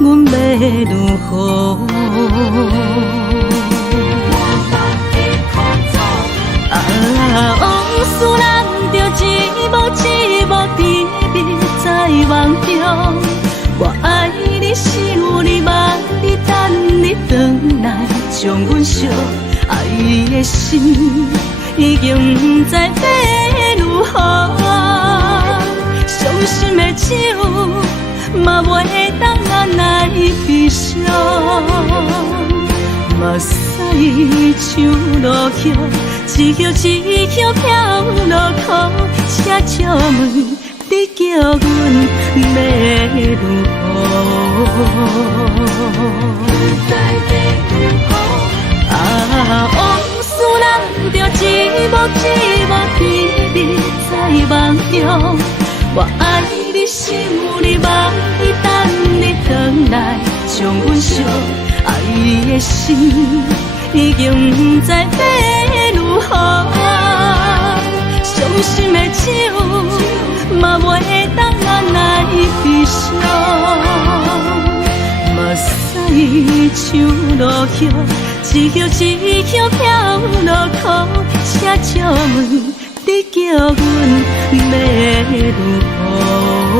阮要如何？往事人着一幕一幕甜蜜在梦中，我爱你是有你望你等你回来，将阮惜爱的心已经不知要如何。伤心的手嘛袂当按来悲伤，目屎像落叶。一叶一叶飘落雨，车借问你叫阮要如何？往事人着一幕一幕甜蜜在梦中，我爱你是有你望你等你回来，将阮惜爱的心已经不知要如何。伤心的手嘛袂当按来悲伤，目屎像落叶，一叶一叶飘落雨，车借问你叫阮要如何？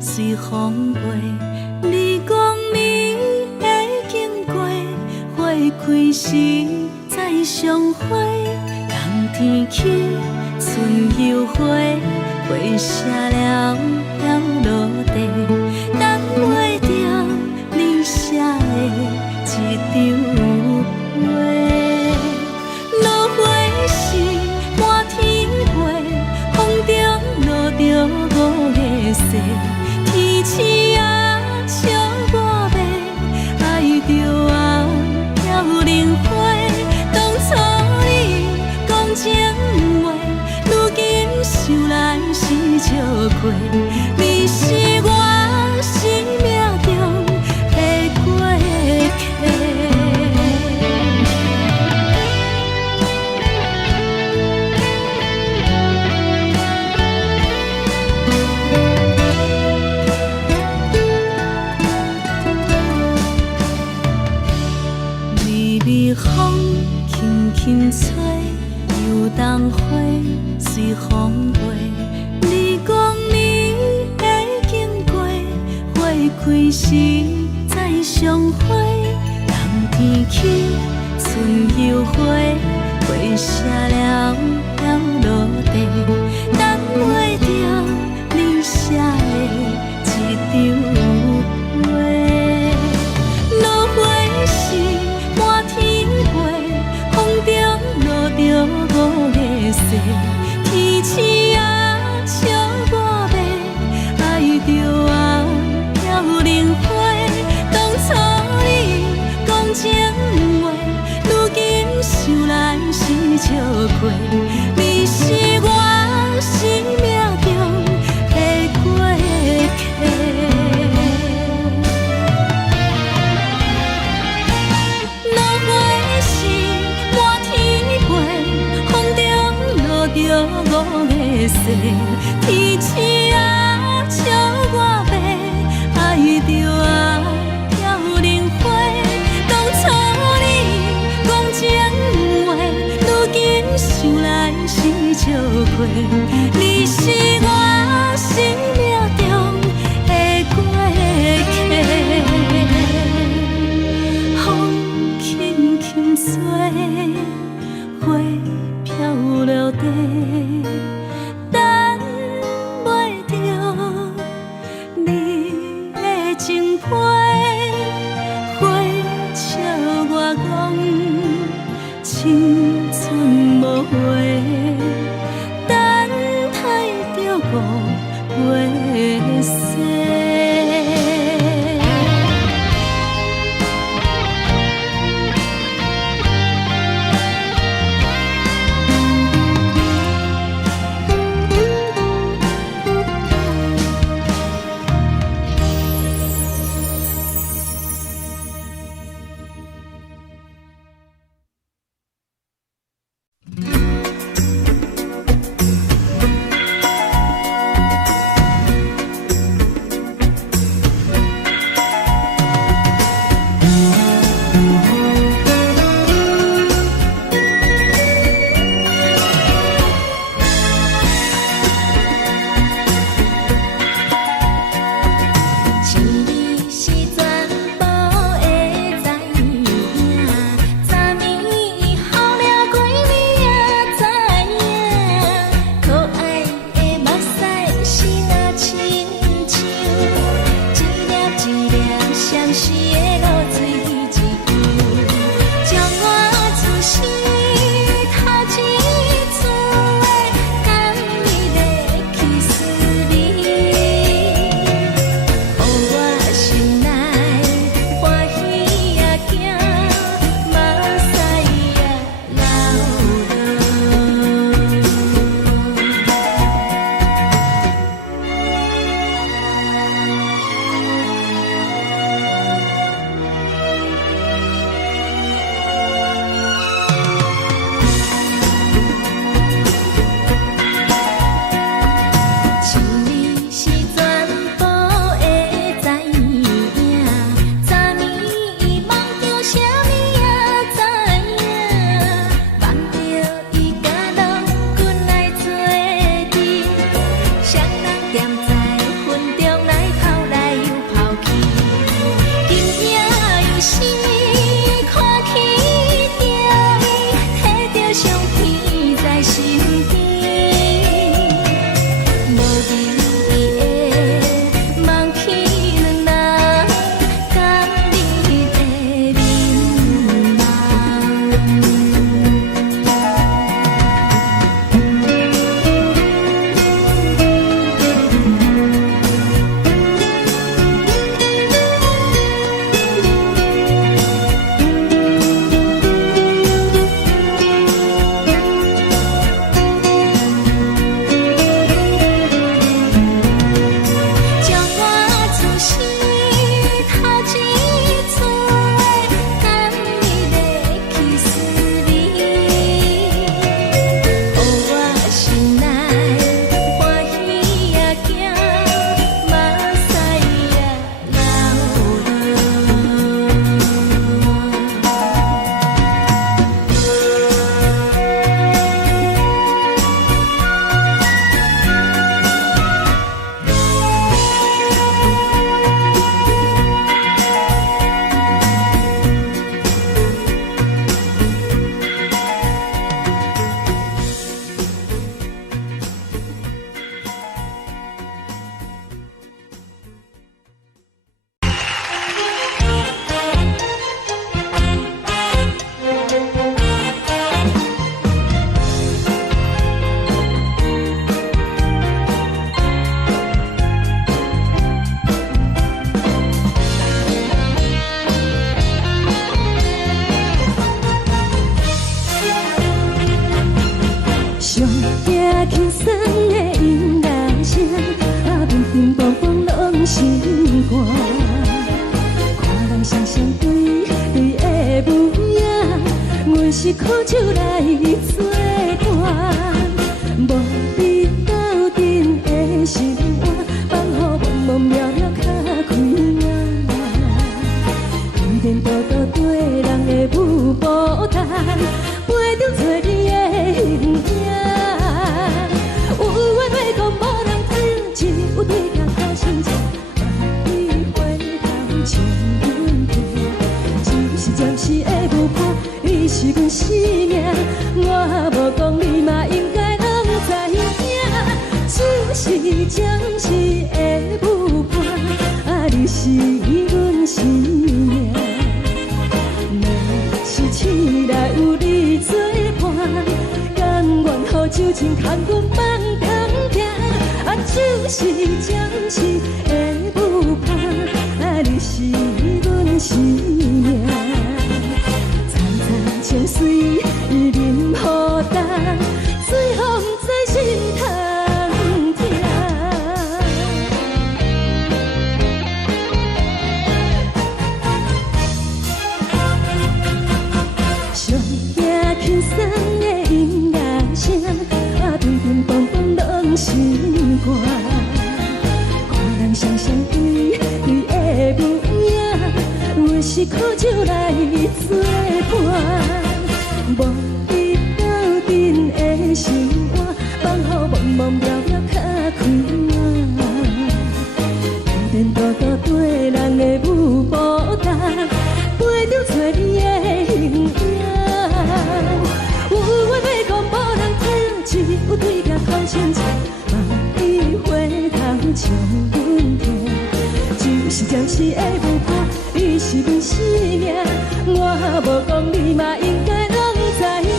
随风飞，你讲你会经过，花开时再相会。冬天起，春又回，花谢了要落地，等袂着你写的一张画。落花时满天飞，风中落着五个色。天星啊，笑我袂爱着啊，飘零花。当初你讲情话，如今想来是笑过。你是我生命中的过客。风轻轻吹，又当花随风飞。你讲你会经过，花开时再相会。冬天起，春又回，花谢了要落地，等袂着你写的一张画。落花时满天飞，风中落着五个色，说，天星啊，笑我要爱着啊飘零花。当初你讲情话，如今想来是笑话。你是我生命中的过客，风轻轻吹，花飘落地。等袂着你的情批，花笑我讲青春无悔，等待着五月雪。是苦酒来作伴，无你等。情牵阮梦中行，啊，就是暂时的舞伴，啊，你是阮生命。层层情水任雨淡，水风在心通听。上听轻松的音乐声，啊，乒乒乓乓拢心肝。看人双双对对的模样，我是苦酒来作伴。无你斗阵的生活，放乎茫茫渺渺较快活。颠颠倒倒对人的舞步动，陪着找你的形影。有话要讲无人听，只有对镜头前坐，梦里回头将阮听。就是暂时的舞伴，你是阮生命。我无讲你嘛应该拢知影，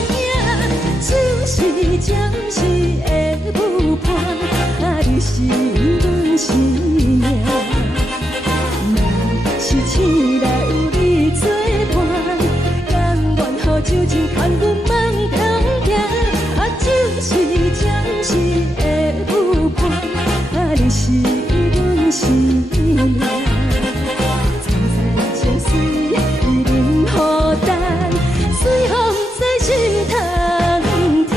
就是暂时的舞伴，啊，你是阮生命。若是醒来有你作伴，甘愿予酒精牵阮梦中行，啊，就是暂时的舞伴，啊，你是阮生命。层层情水任雨淡，水风在心通听。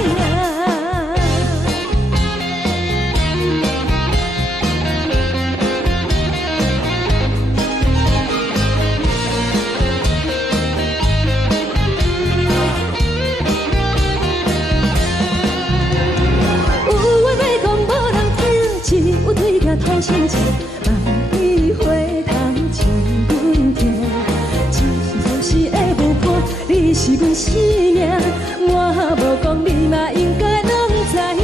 有话要讲无人听，只有对镜头前坐，梦里回头将阮听。就是暂时的舞伴，你是阮生命。我无讲你嘛应该拢知影，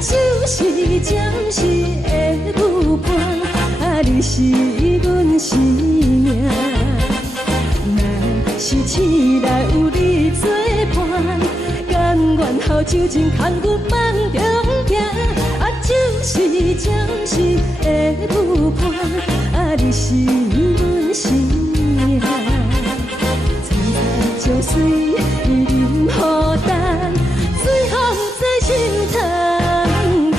就是暂时的舞伴，啊，你是阮生命。若是醒来有你作伴，甘愿予酒精牵阮梦中行，啊，就是暂时的舞伴，啊，你是阮生命。层层情水任雨淡，水风在心通听。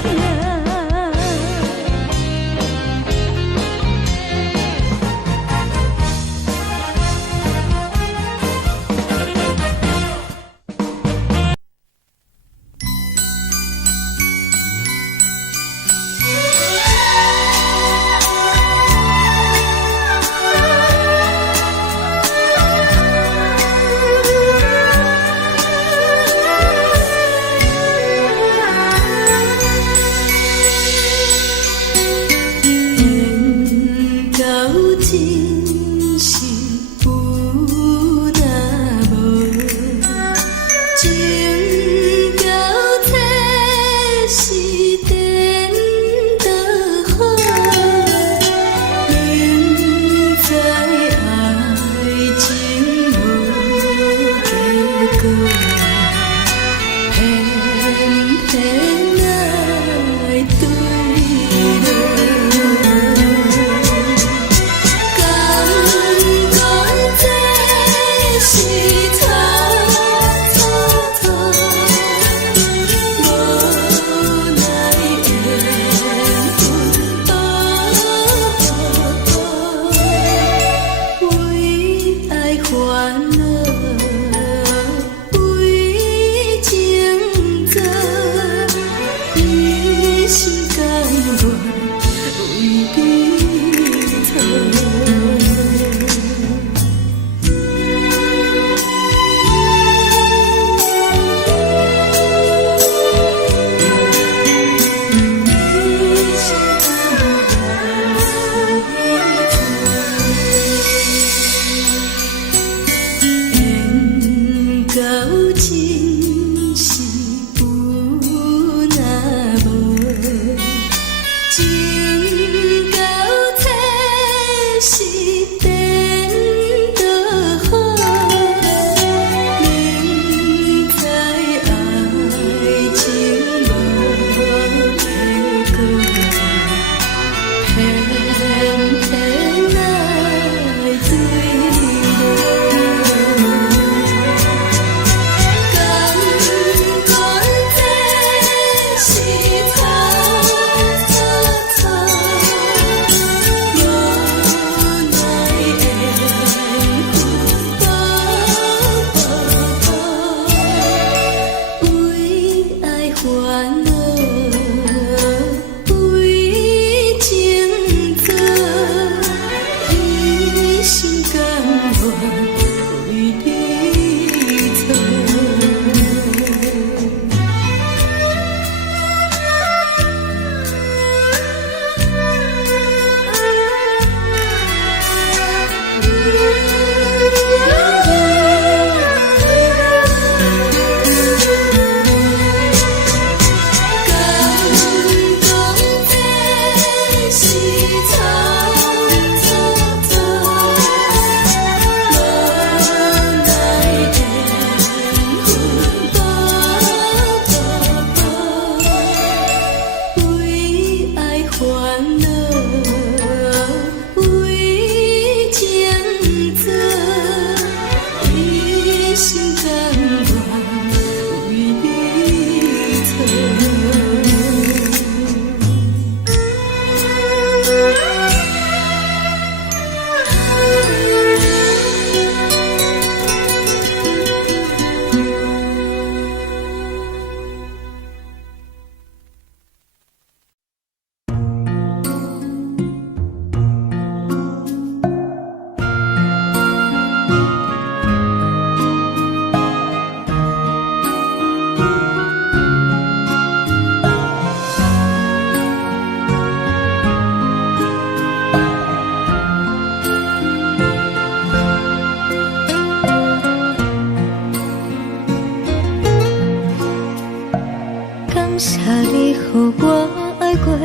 感谢你，予我爱过，予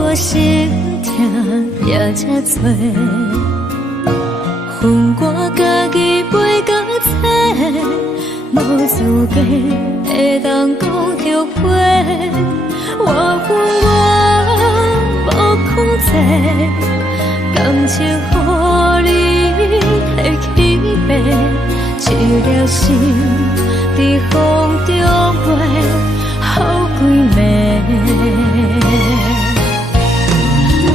我心痛也这多。恨我家己袂到切，无资格会当讲后悔。我恨我无控制，感情予你摕去卖，一粒心在风中飞，好几暝。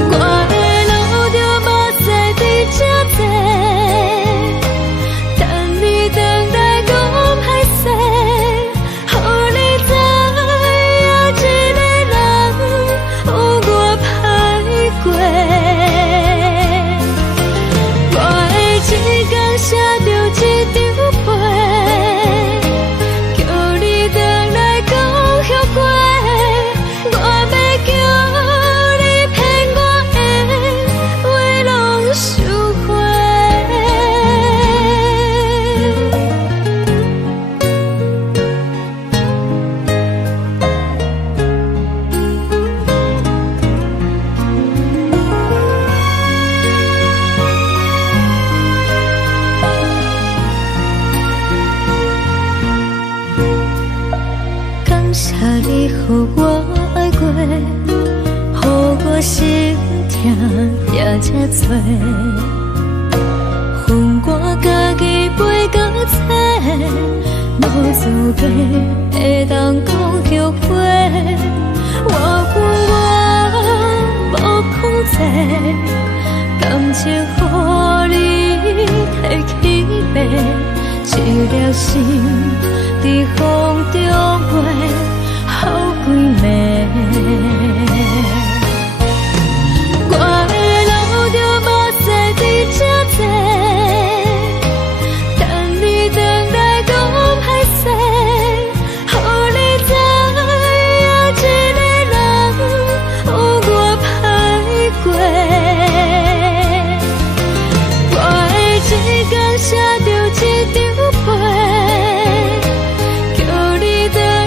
我的路就无再伫这多。你，予我爱过，予我心痛也这多。恨我家己袂到切，无资格会当讲后悔。我恨我无控制，感情予你摕去卖，一粒心在风中飞。好几暝，我的路就无再伫这多，等你回来讲歹势，予你知影一个人有我歹过。我会一天写着一张被，叫你回来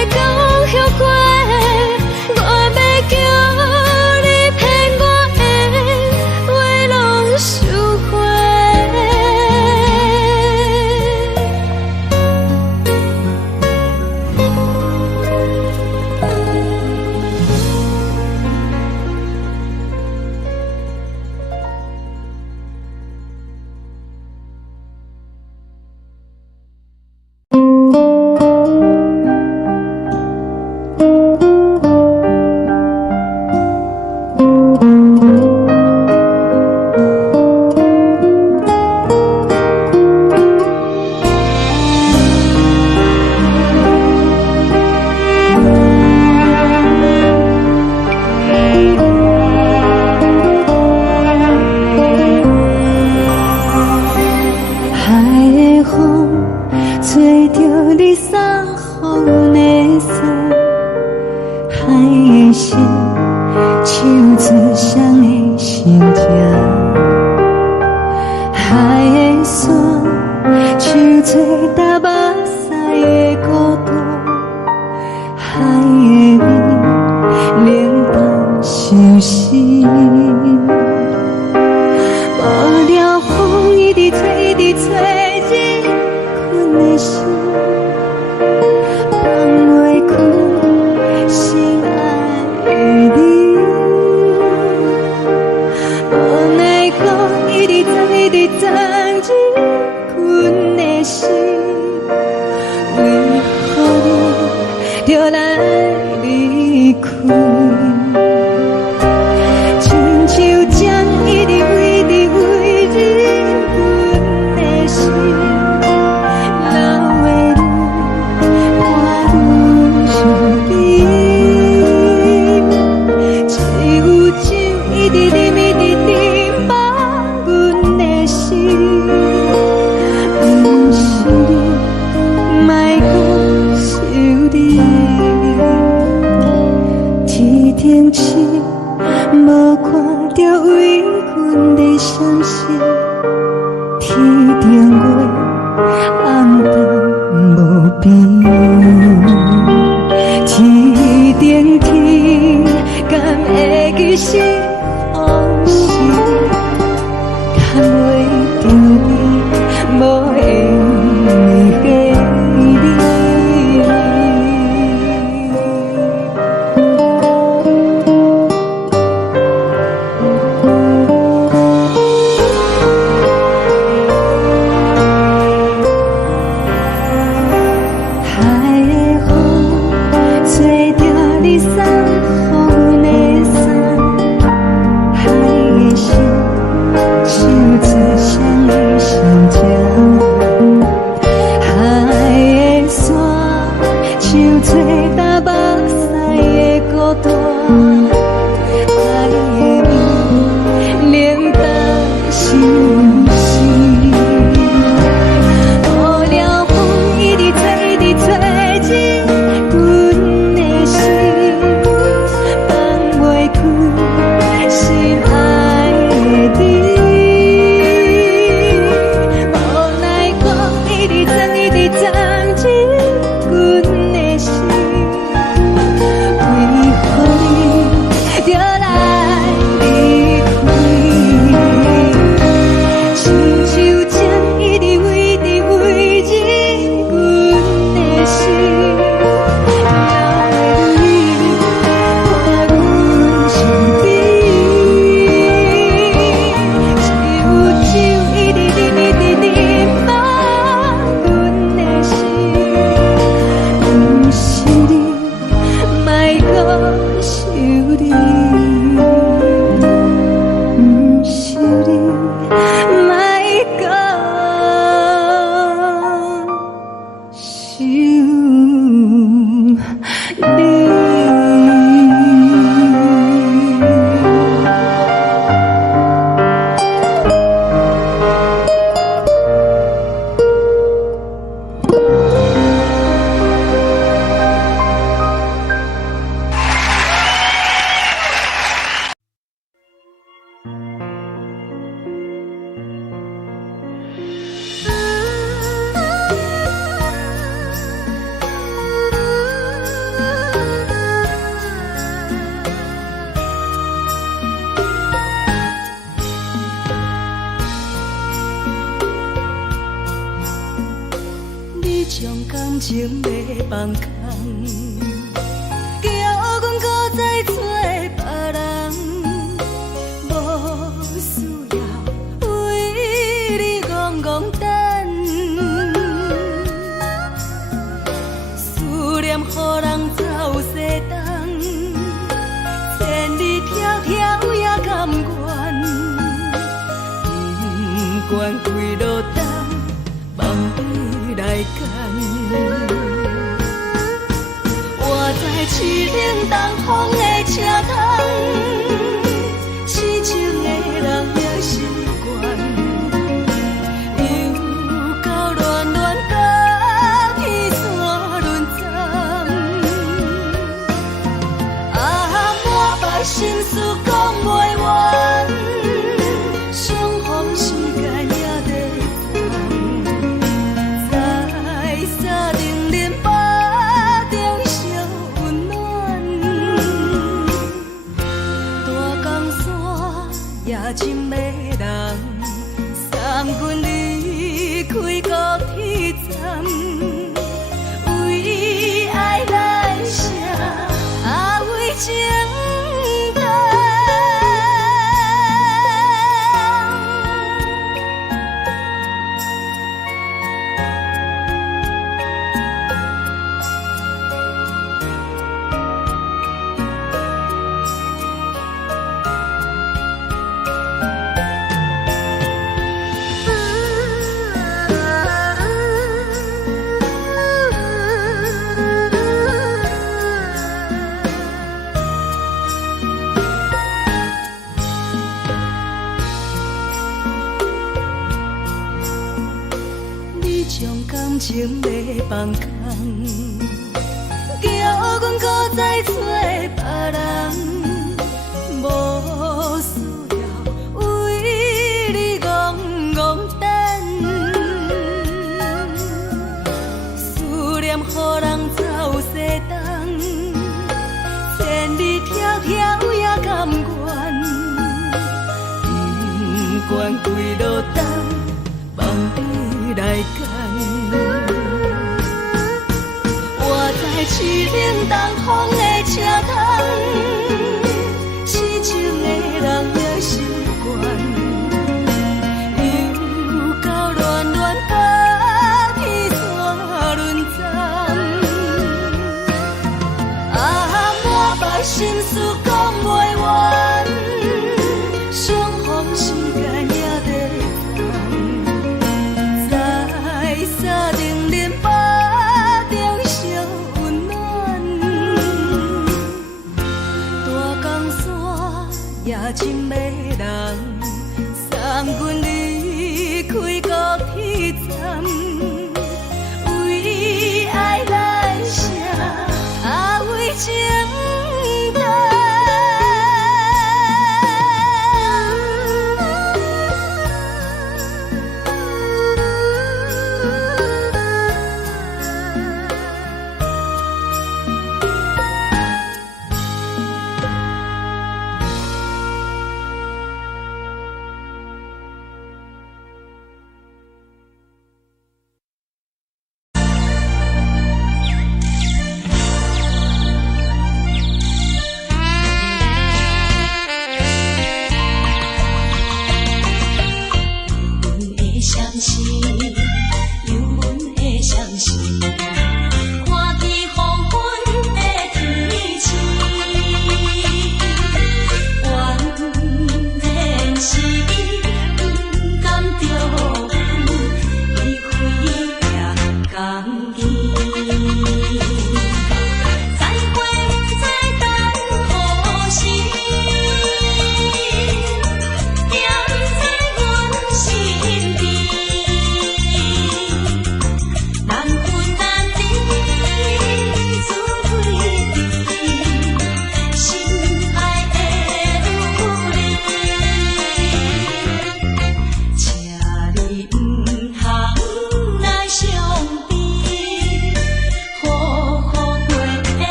讲。亲像将伊的为你为日分定月暗淡无边，天顶天，敢会记是往事？敢袂着你，无缘给你。将感情要放空，叫阮搁再找别人，无需要为你戆戆等，思念予人走西东，千里迢迢也甘愿，不管几路灯，梦里来干。我在市顶东风的车窗，痴情的人也习惯，又到乱乱甲彼山论战。啊，满腹心事讲袂完，相逢时间也在等，在沙丁林巴中相温暖。大江山也真迷人，送阮离开高铁站，为爱来写，为情等。将感情要放空，叫阮搁再找别人，无需要为你戆戆等，心事讲袂完，相逢时间也在等，在沙定人巴中烧温暖，大江山也真迷人，送阮离开高铁站。为爱来生，为情等。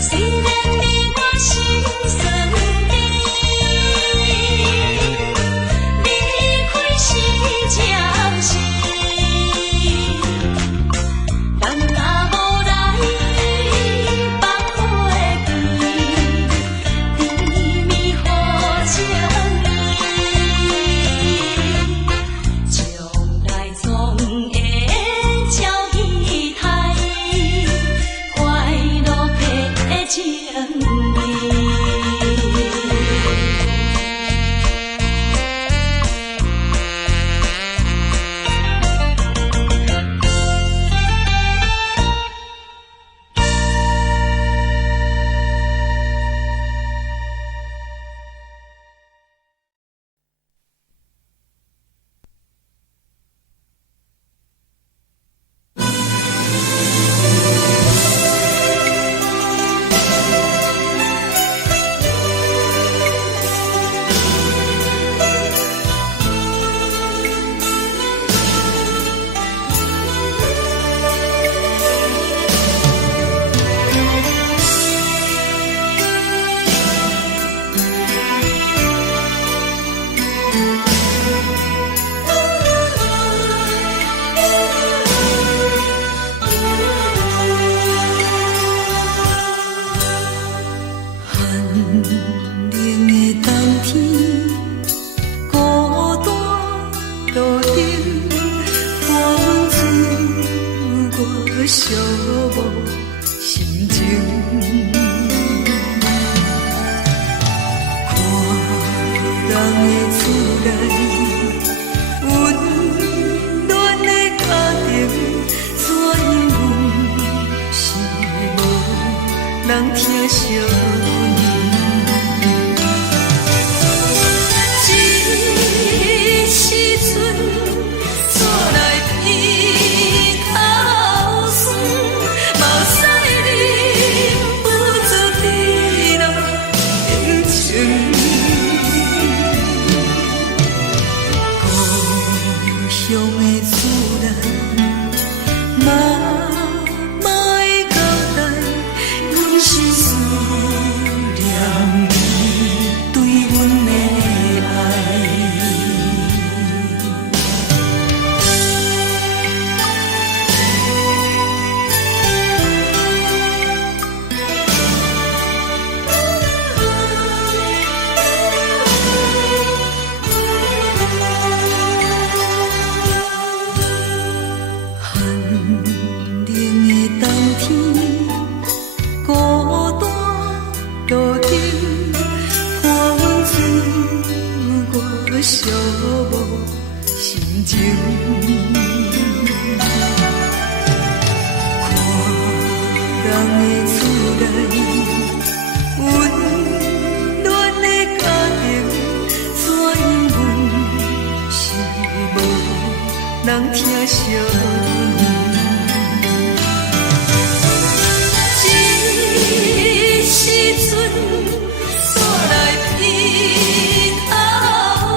虽然人疼惜你。这时阵怎来鼻口酸，嘛使忍不住滴落眼睛。故乡的思念，嘛会交代，阮是思念你对阮的爱。寒冷的冬天，孤单路顶，看阮自我寂寞心情。看人的厝内，温暖的家庭，怎因阮是无人疼惜你？这时阵怎来鼻口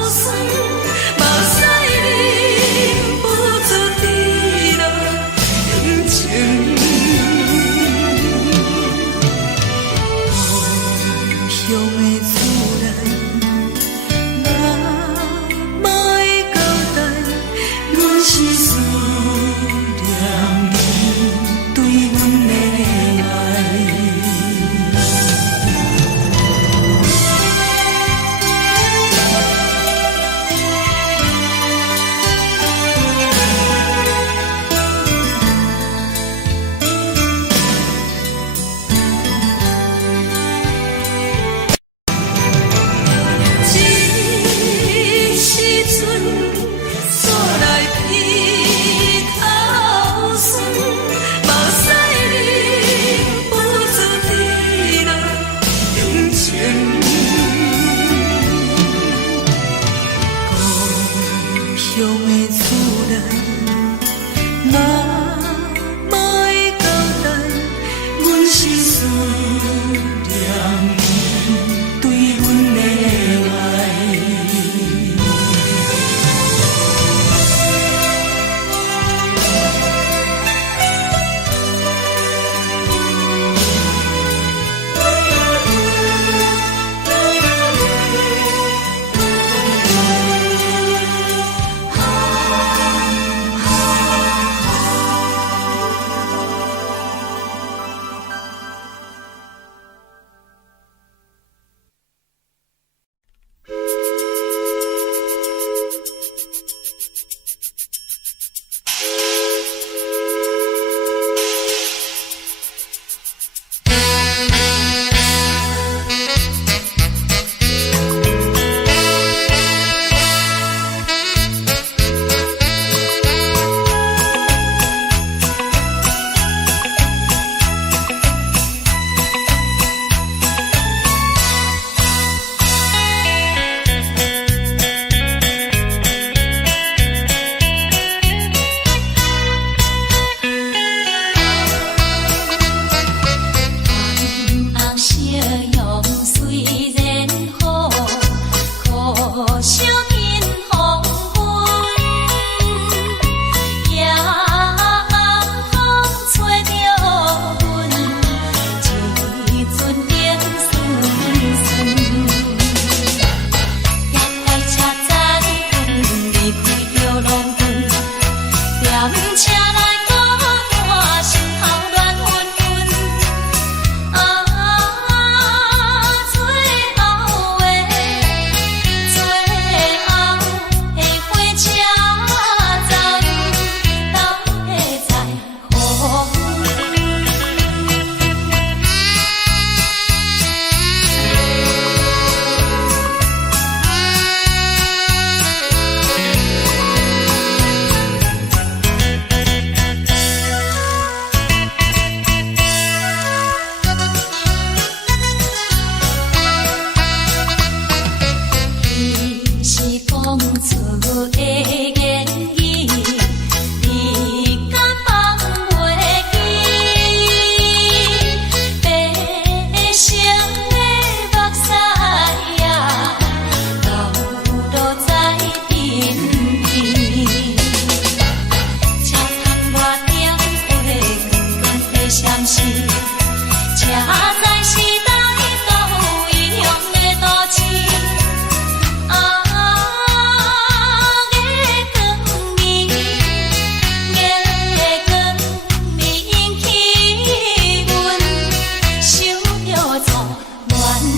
酸，嘛使忍不住滴落眼睛。故乡的厝内，嘛会交代，阮是思念你对阮的爱。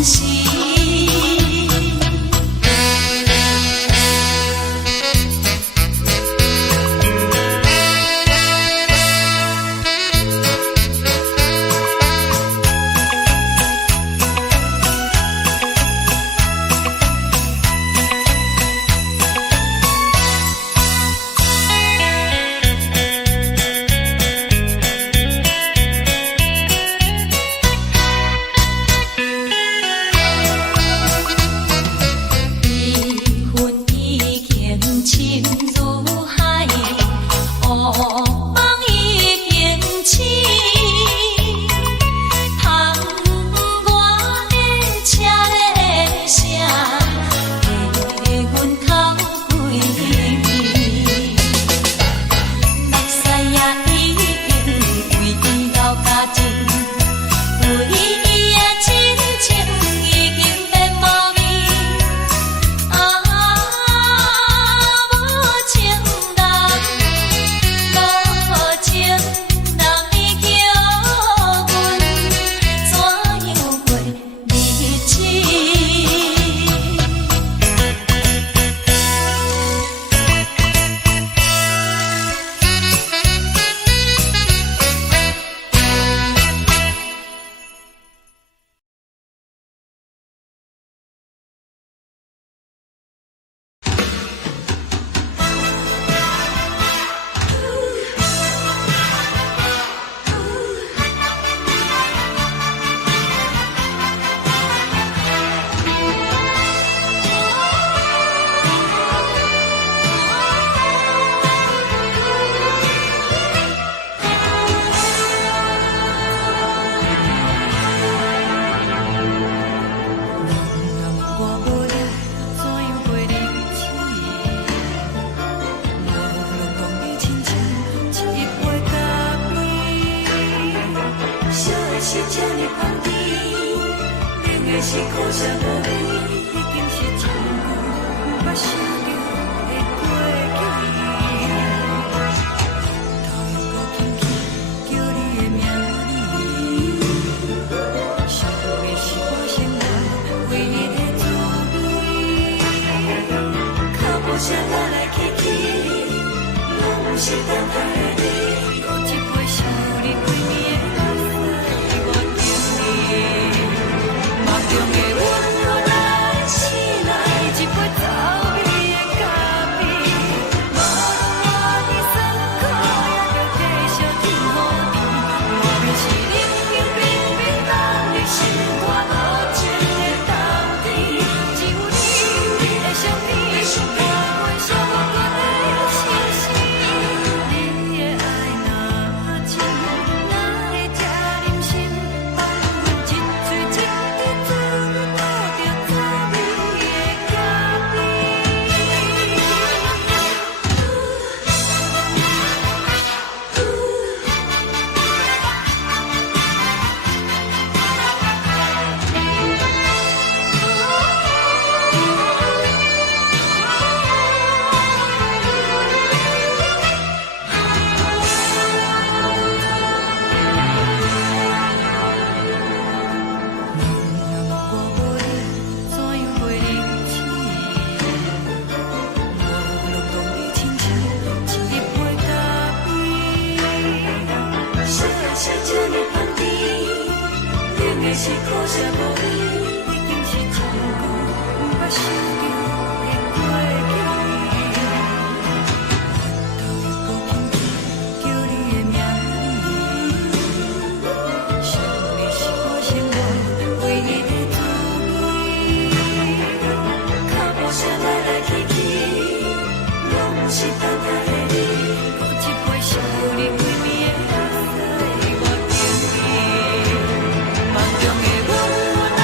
时。是苦涩无味，已经是一句捌想着的过去。头又搁轻轻叫你的名字，想的是我生活唯一的滋味。脚步声来来去去，拢是等待的你。搁一杯想你几年的泪水，我等你。梦中的阮何来醒来？一杯草味的咖啡，无论我的酸苦，也着继续甜予你。莫名是冷冰冰冰冻的心肝，无情的冬天，只有你的相片，我烧不尽的心事。你的爱若真，哪会这忍心放阮一嘴一滴珠倒着草味的咖啡？我无你，怎样袂忍起？无路当你亲像一杯咖啡，烧的是这呢香甜，冷的是苦涩无味，已经是一句捌想着的过去。头又搁轻轻叫你的名字，想的是我生活唯一的滋味。脚步声来来去去，拢是等待的你。搁一杯想你几暝的泪水，我等你。梦中的阮，我来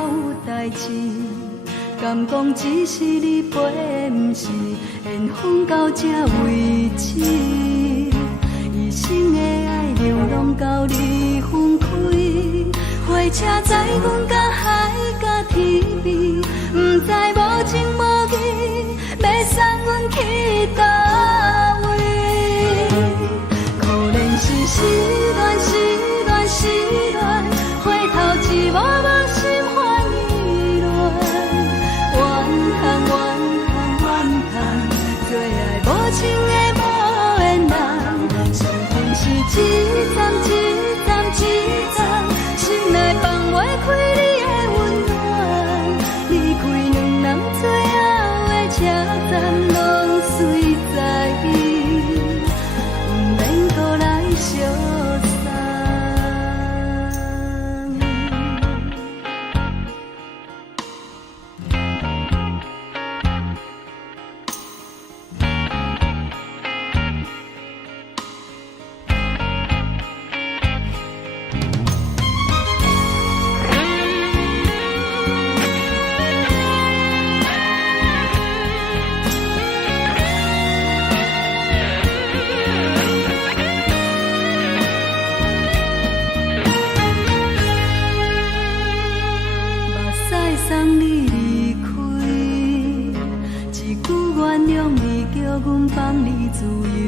有代志，敢讲只是你陪，不是缘分到这为止。一生的爱流浪到你分开，火车载阮甲海甲天边，不知无情无义，要送阮去倒位？可怜是失恋，失恋，失恋，回头一幕幕心烦意乱，怨叹，怨叹，怨叹，最爱无情的无缘人，上恨是一站一站一站，心内放袂开你的温暖，离开两人最后的车站，拢随在不免搁来相送。送你离开，一句原谅你，叫阮放你自由。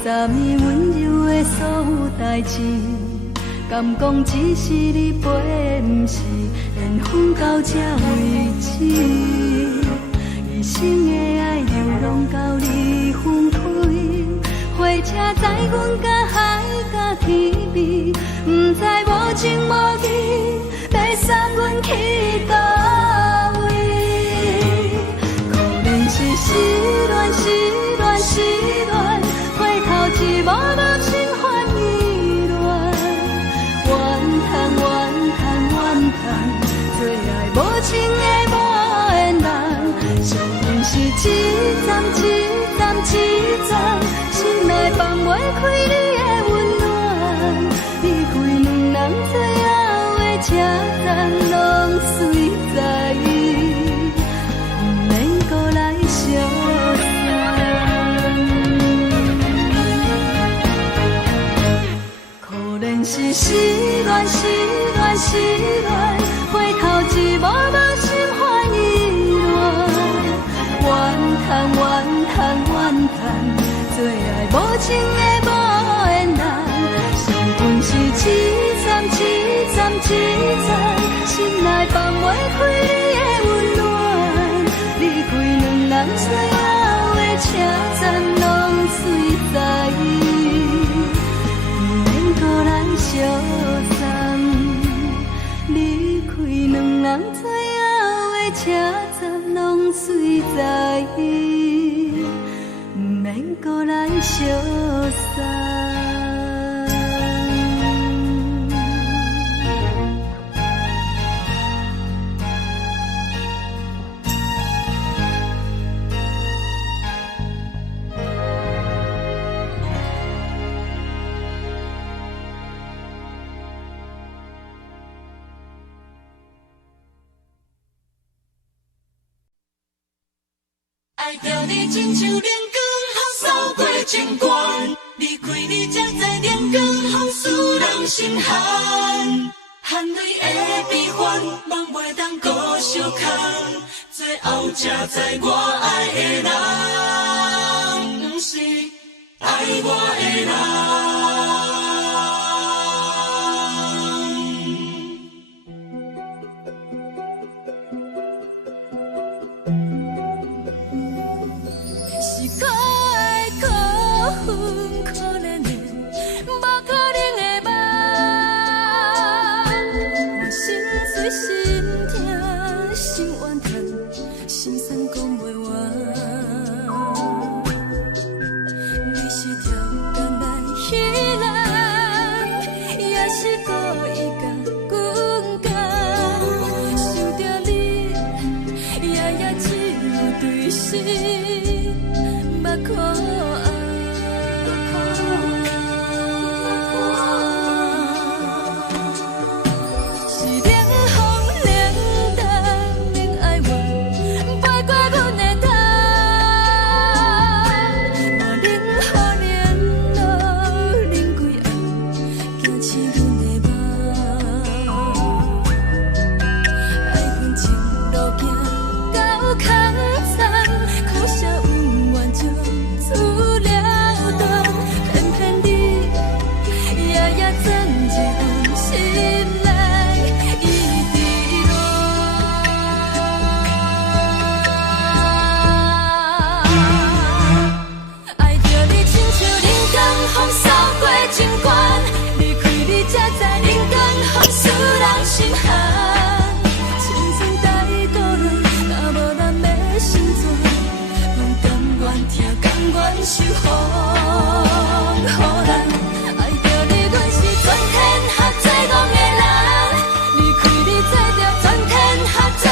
昨暝温柔的所有代志，敢讲只是你陪，不是缘分到这为止。一生的爱流浪到你分开，火车载阮甲海甲天边，不知无情无义，要送阮去倒位？可怜是失恋，失恋，失恋，回头一幕幕心烦意乱，怨叹，怨叹，怨叹，最爱无情的无缘人，上恨是一站一站一站，心内放袂开你的温暖，离开两人最后的车站，拢随在不免搁来相送。可怜是失恋，失恋，失恋，回头一幕幕心烦意乱，怨叹，怨叹，怨叹，最爱无情的无缘人，上恨是一站一站一站，心内放袂开你的温暖，离开两人最后的车站，拢随在不免搁来相送。离开两人最后的车站，拢随在不免搁来相送。爱着你亲像阳光风扫过情关，离开你才知阳光风使人心寒，含泪的悲欢，望袂当搁相牵，最后才知我爱的人，不是爱我的人。是可爱可恨可怜的，无可能的梦。我心碎心痛心怨叹，心酸讲袂完。你是条工来彼人，也是故意甲阮讲，想着你夜夜只有对视。看爱，是冷风冷守护，予人爱着你，阮是全天下最戆的人，离开你做着全天下最。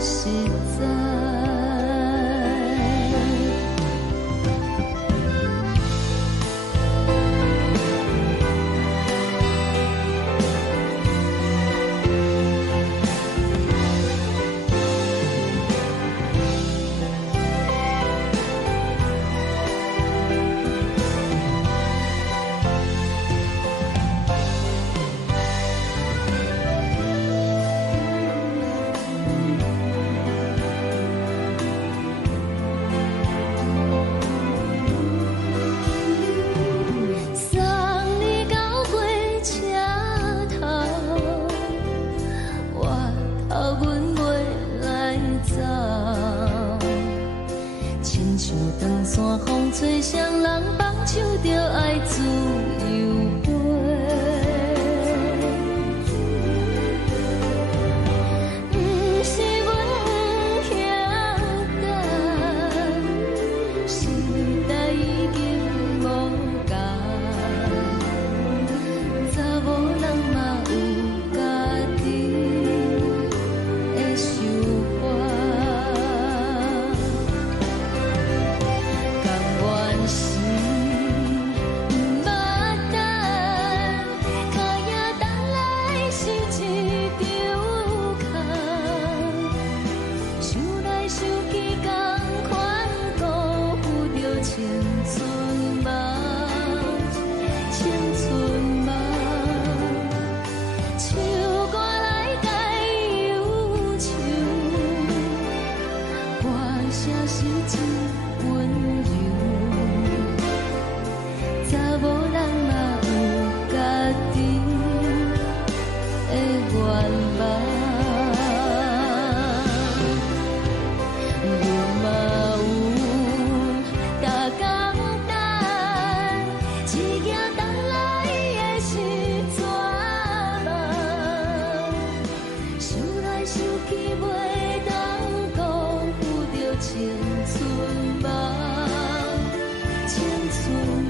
实在。最双人放手着爱自由飞。不是阮不晓等，时代已经无同，查某人嘛有家己的想法。甘愿是不捌等，脚也等来是一场空。想来想去，同款辜负着青春梦，青春梦。唱歌来解忧愁，歌声是真温柔。查某人嘛有家己的愿望，阮嘛有大工等，一件等来的是绝望。想来想去，袂当辜负着青春梦，青春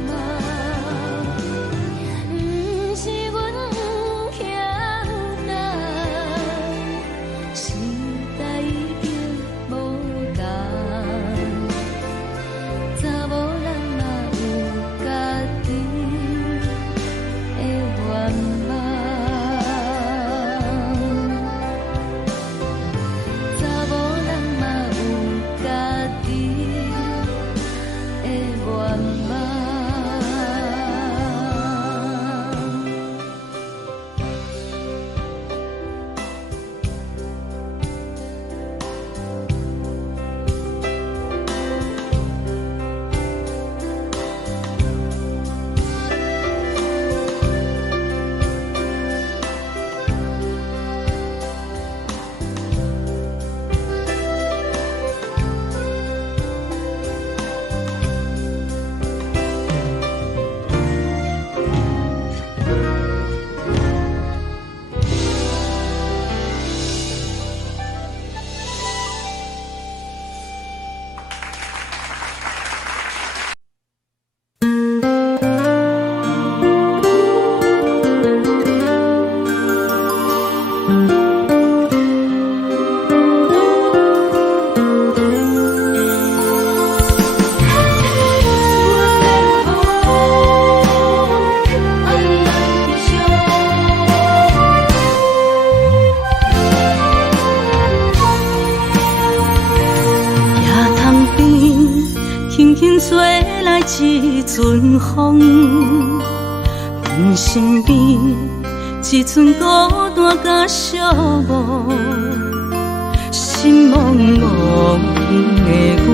梦。不是阮不晓等，时代已经无同，查某人嘛有家己的愿望。查某人嘛有家己的愿望。夜窗边轻轻吹来一阵风，阮身边一寸孤单甲寂寞，心茫茫的我，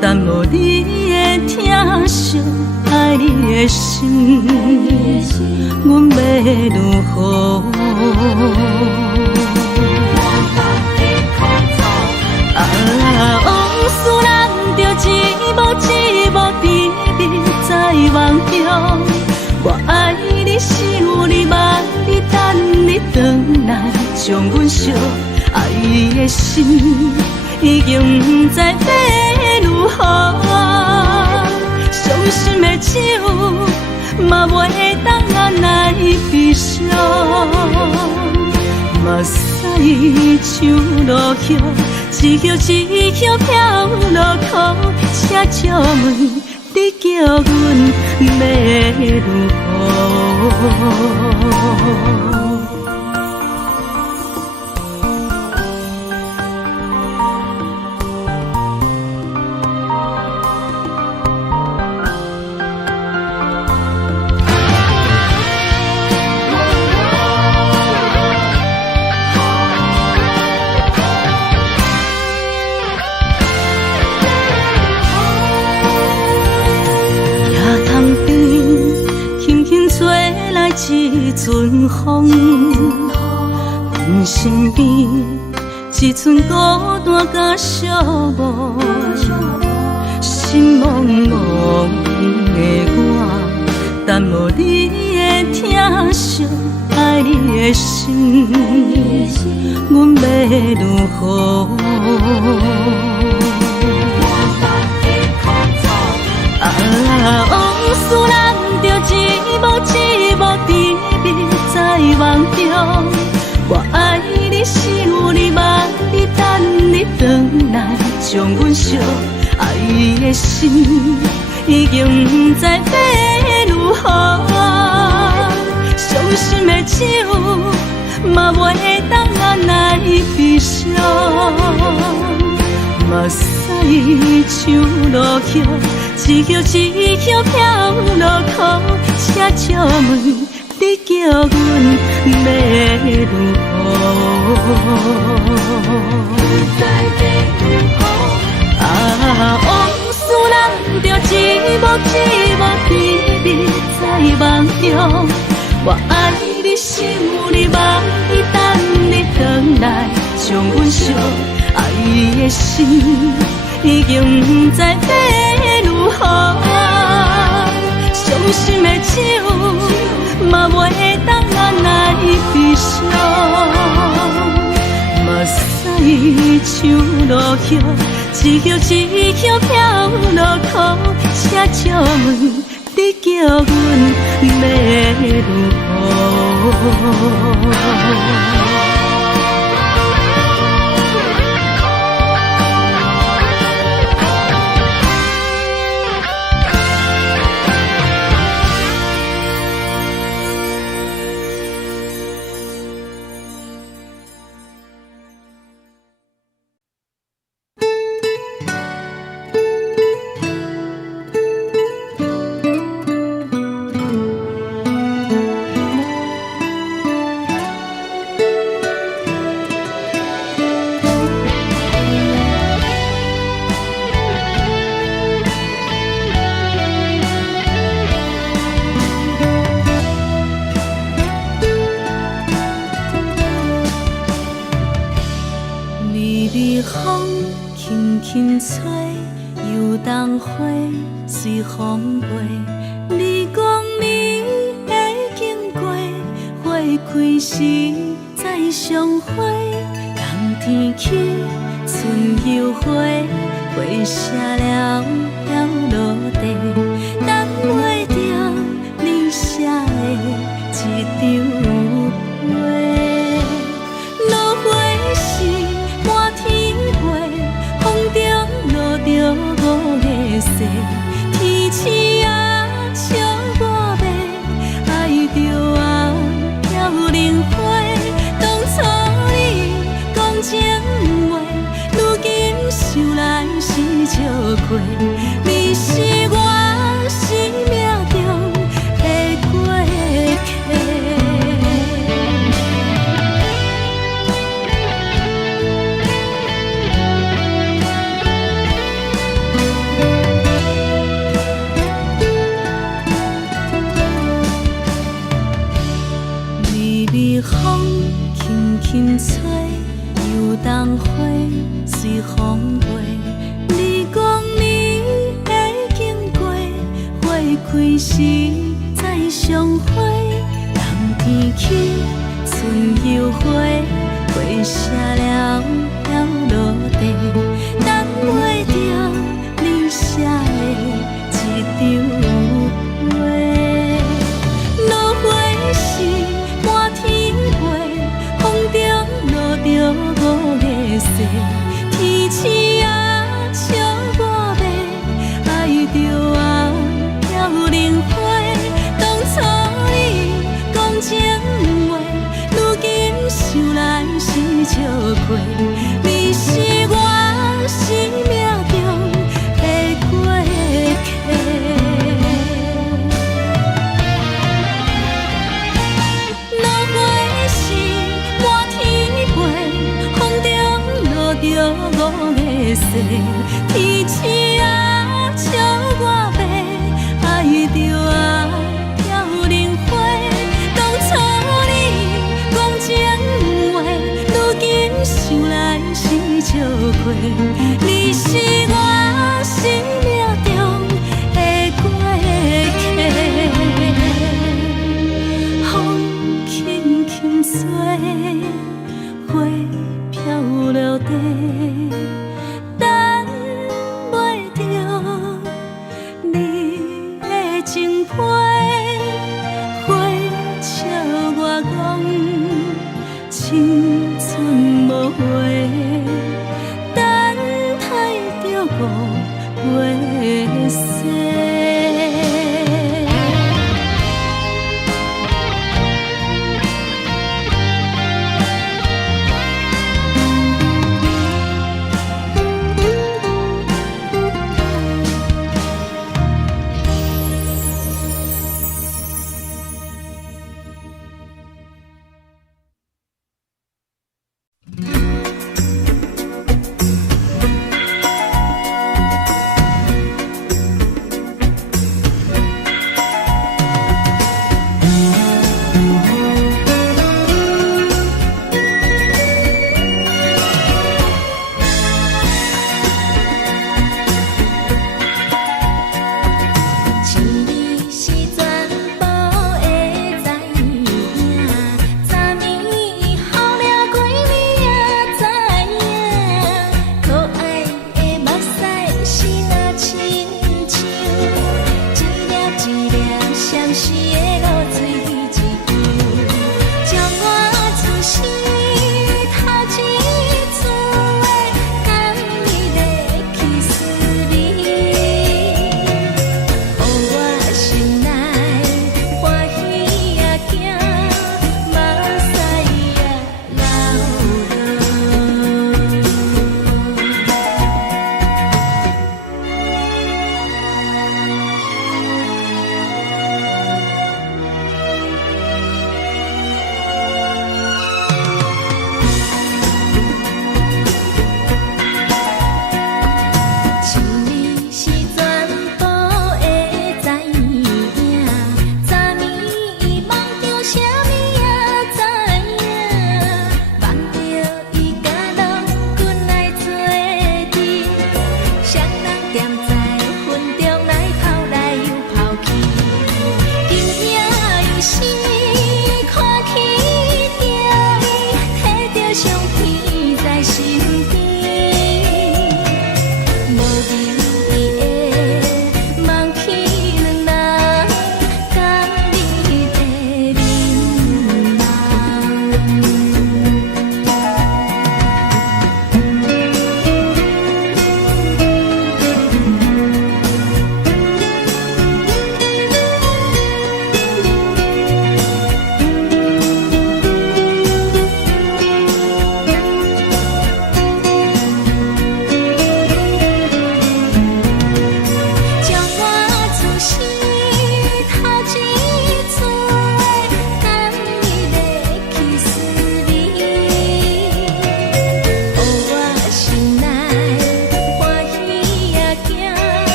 等无你的疼惜，爱你的心，阮要如何？往事人着一幕一幕甜蜜在梦中。我爱你，想你，望你，等你回来，将阮惜爱的心已经不知要如何。伤心的酒嘛袂当按来悲伤。目屎像落雨，一叶一叶飘落雨，请借问你叫阮要如何？一阵风，阮身边一寸孤单甲寂寞，心心茫茫的我，等无你的疼惜，爱你的心，阮要如何？往事人着一幕甜蜜在梦中。我爱你想你望你等你回来，将阮惜爱的心已经不知要如何。伤心的手嘛袂当按来悲伤。目屎像落雨，一曲一曲飘落雨，请借问你叫阮要如何？往事人着一幕甜蜜在梦中。我爱你想你望你等你回来，将阮惜爱的心已经不知要如何。伤心的手嘛袂当按来悲伤。目屎像落雨，一曲一曲飘落雨，请借问你叫阮要如何？风轻轻吹，游动花随风飞。你讲你会经过，花开时再相会。冬天起，春又花，花谢了要落地，等袂着你写的一张画。落花时满天飞，风中落着五个色，天星啊笑我迷，爱着啊飘零花。当初你讲情话，如今想来是笑亏。你是我生命中的过客。微风轻轻吹，游动花随风飞。你讲你会经过，花开时再相会。冬天起，春又花，花谢了要落地，等袂着你写的一张画。落花时满天飞，风中落着五个色，天星啊笑我迷，爱着啊飘零花。当初你讲情话，如今想来是笑亏。你是我生命中的过客。落花时满天飞，风中落着五个色，天星啊笑我迷，爱着啊飘零花。当初你讲情话，如今想来是笑亏。你是我生命中花飘落地，等袂着你的情批。花笑我讲青春无悔，等待着五月雪。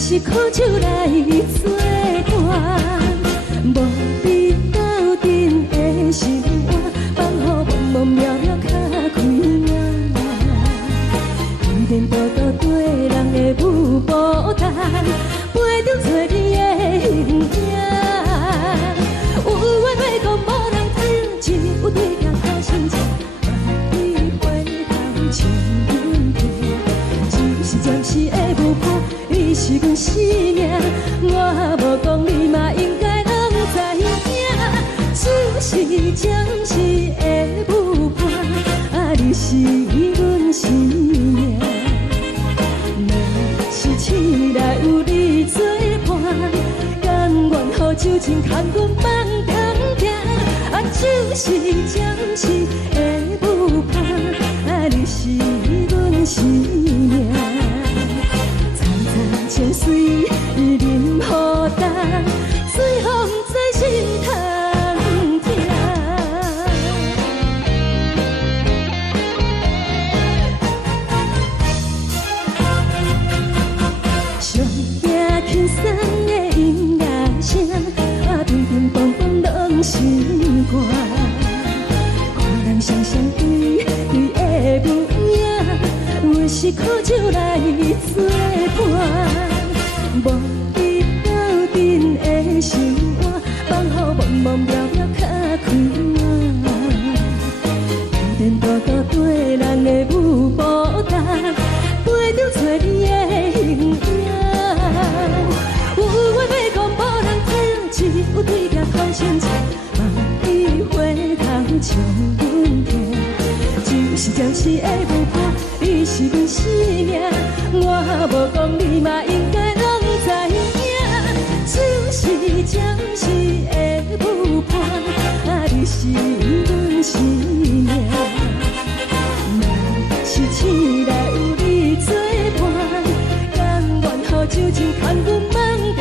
是苦酒来作伴，无你斗阵的心肝，放予茫茫渺渺较开满。一点步步对人的舞步弹，陪着做你的形影。有话要讲无人听，只有对镜头心情，万里回头千里地，只是暂时的舞伴，你是阮心。命，我无讲你嘛应该拢知影，就是暂时的舞伴，啊，你是阮生命。若是醒来有你作伴，甘愿予酒精牵阮梦中行，啊，就是暂时的舞伴，啊，你是阮生命。情水伊任何担，水风在心头疼。上听轻松的音乐声，啊，乒乒乓乓拢心肝。看人双双对对的模样，我是苦酒来作伴。无伊斗阵的心肝，放予茫茫渺渺较开满。电大到对人的舞步动，陪着找你的形影。有话要讲无人听，只有对镜头前唱，梦里回头将阮听。就是暂时的舞伴，你是阮生命。我无讲你嘛应该拢知影，就是暂时的舞伴，啊，你是阮生命。若是醒来有你作伴，甘愿予酒精牵阮梦中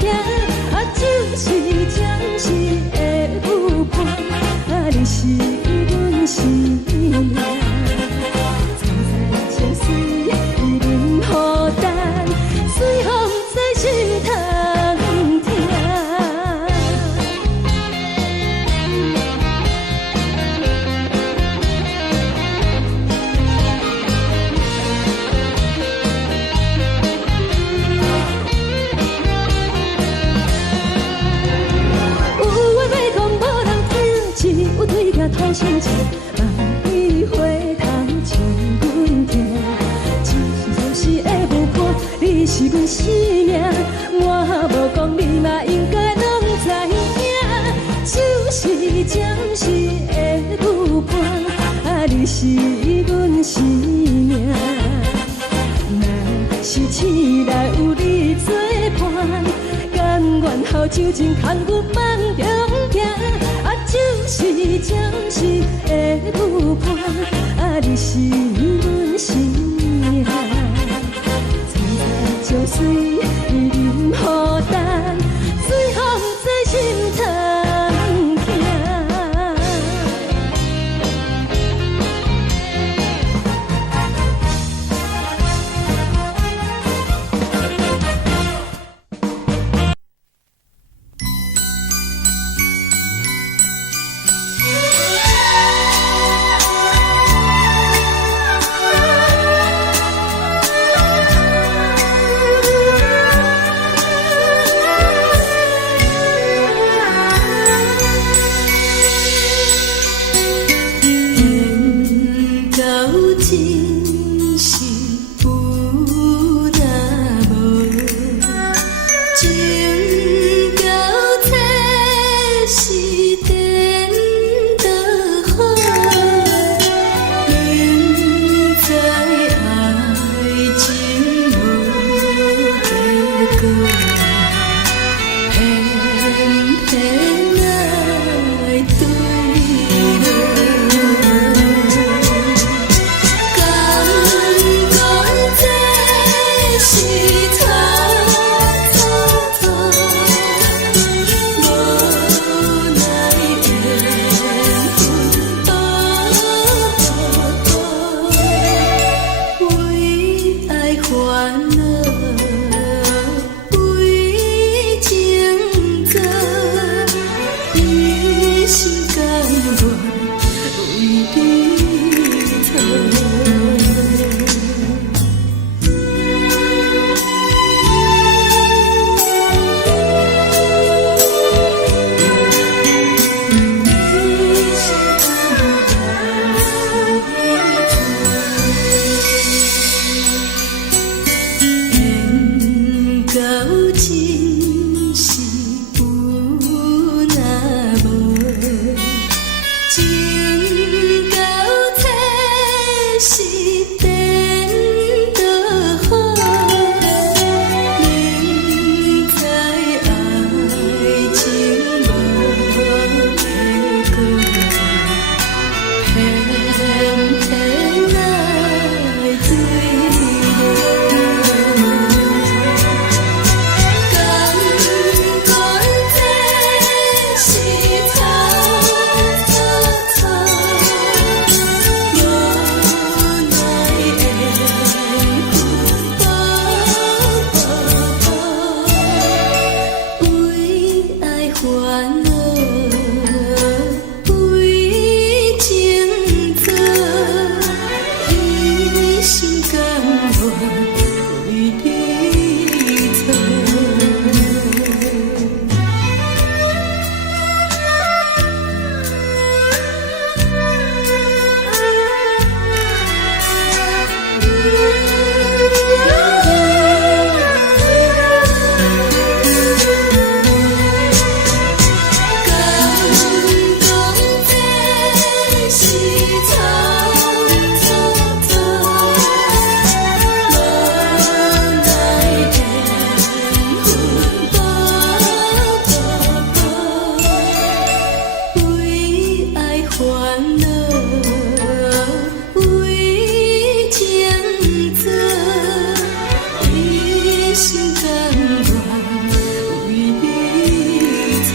行，啊，就是暂时的舞伴，啊，你是阮生命。情水伊任何担，水风在心头疼。有话要讲无人听，只有对镜头前唱，梦里回头将阮听。你是阮生命，我无讲你嘛应该拢知影，就是暂时的舞伴，啊，你是阮生命。若是醒来有你作伴，甘愿予酒精牵阮梦中行，啊，就是暂时的舞伴，啊，你是阮生命。情水伊任何担，水风在心头疼。为爱烦恼，为真是有若无，情到体是颠倒好，明知爱情无结果，偏偏来对落。感觉这是草草草，无奈缘分为爱烦恼，为情做，一心甘愿为你错。敢讲这是草草草，无奈缘分为爱烦恼，为情做，一心甘愿为你错。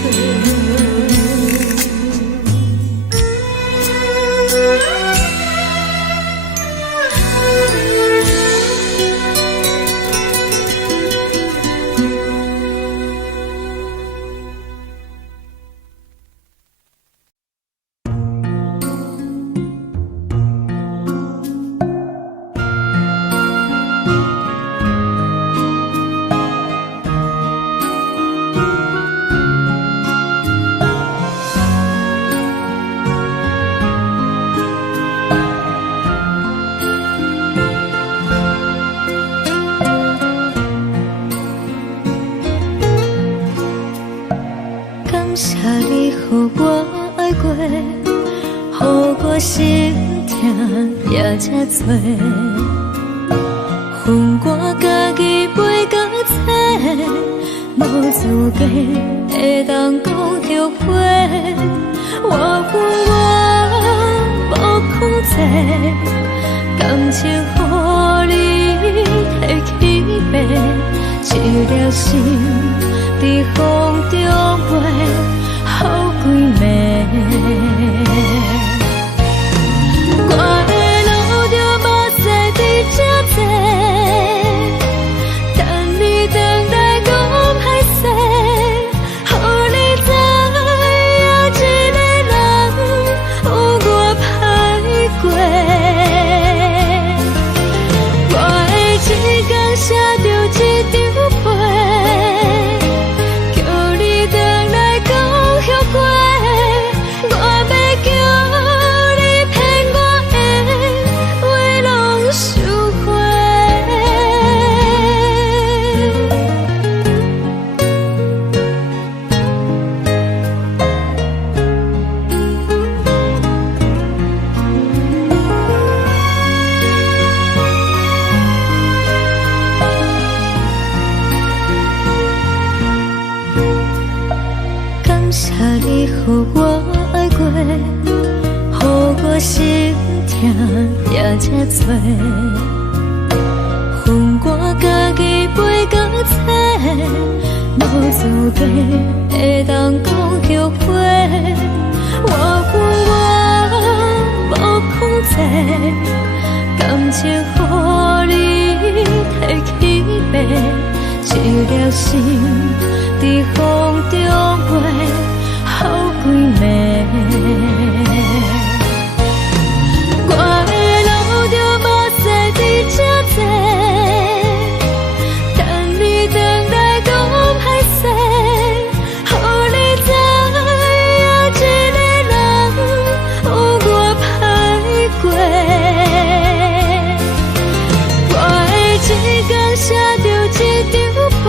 感谢你，予我爱过，予我心痛也这多，恨我家己袂到切，无资格会当讲后悔。我恨我无控制，感情予你摕去卖，一条心在风中飞，好几暝。我的路就无再伫这坐，等你回来讲歹势，予你知影一个人有我歹过。我的一天写着一张被，叫你回来讲后悔。我要叫你骗我的话拢收回。感谢你，予我爱过，予我心痛也这多，恨我家己袂到切，无资格会当讲后悔。我恨我无控制，感情予你摕去卖，一条心在风中飞，好几暝。我的路就无再伫这坐，等你回来讲歹势，予你知影一个人有我歹过。我的一天写着一张被。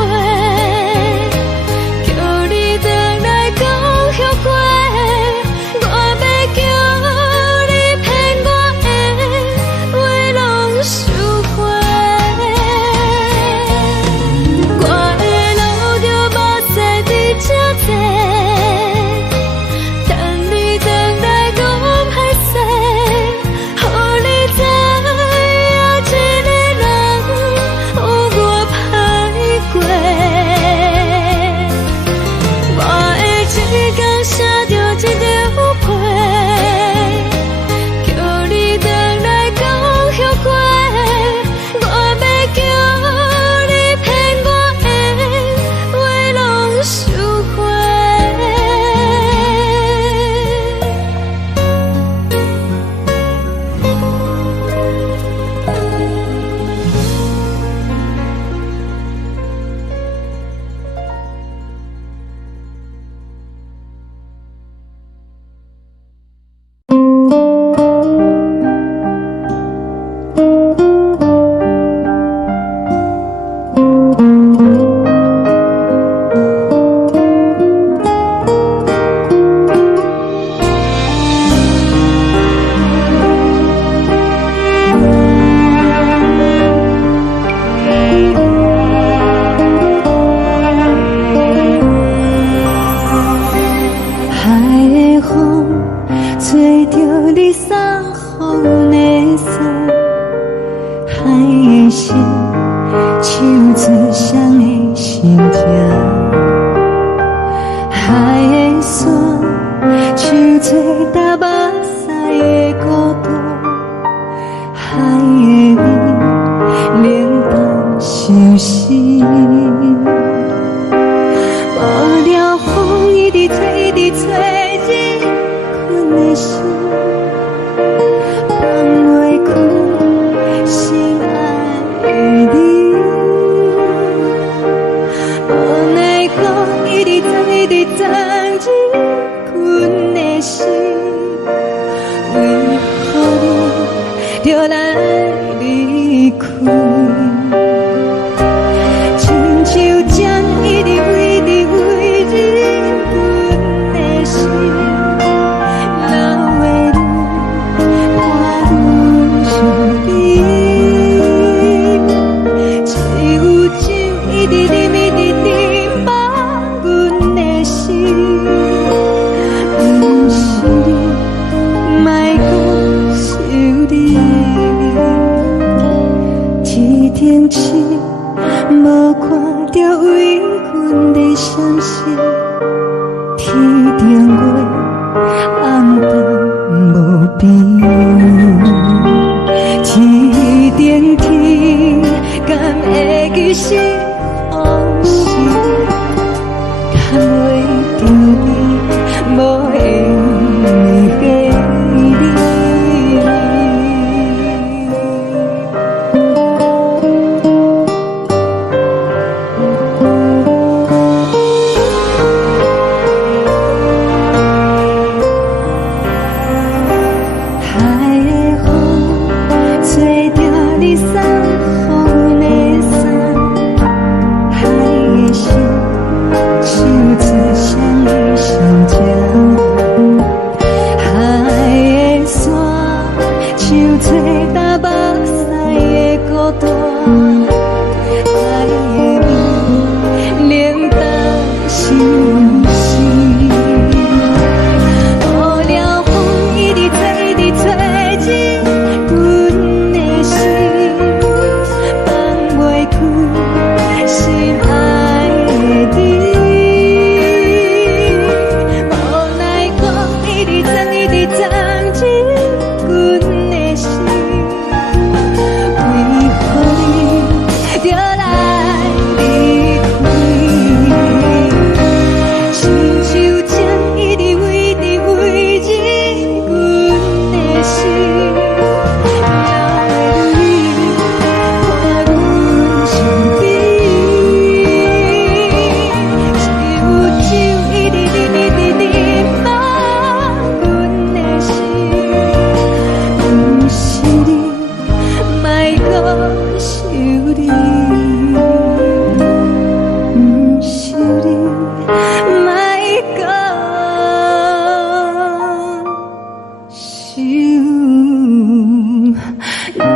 海的山，像做搭目屎的孤独，海的味，冷淡伤心。无聊风一直吹，一直吹，日困的心，放袂开心爱的你。无奈何一直藏，一直藏，日困的心，为何你就来离开？亲像针一直飞，一直飞，日困的心，流的泪，看愈伤悲。只有酒一直啉，一直啉，放阮的心。不是你，莫讲想你。一顶星，无看到为阮的伤心。天顶月，暗淡无边。天顶天，敢会记是往事？敢袂着你，无缘的你。海的风，吹着你送予阮的衫。海的心，像自相的相正。海的山，像做搭目屎的孤单。海的味，冷淡伤心。无聊风一直吹，一直吹，日阮的心，放袂开心爱的你。无奈何一直藏，一直藏，日阮的心，为何你就来离开？亲像针一直飞，一直飞，日阮的心，流的泪，看阮伤悲。只有酒一直啉，一直啉，放阮的心。不是你，莫讲想你。不是你，莫讲想你。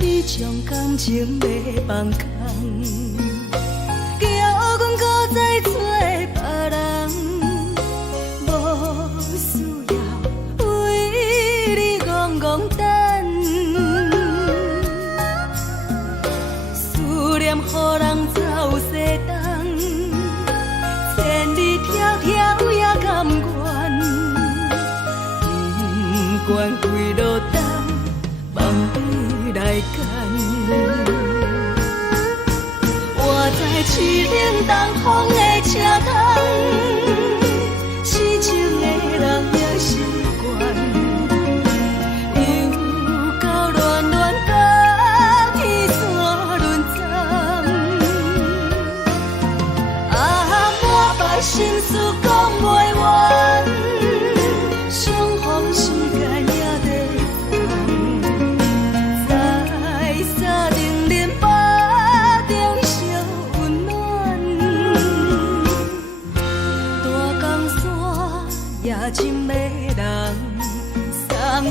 你将感情要放空，叫阮搁再找别人，无需要为你戆戆等。思念予人走西东，千里迢迢也甘愿，不管几路东，望你来赶。我在凄冷东风的车窗，痴情的人也习惯，又到乱乱甲天山沦陷。啊，满腹心事讲袂完，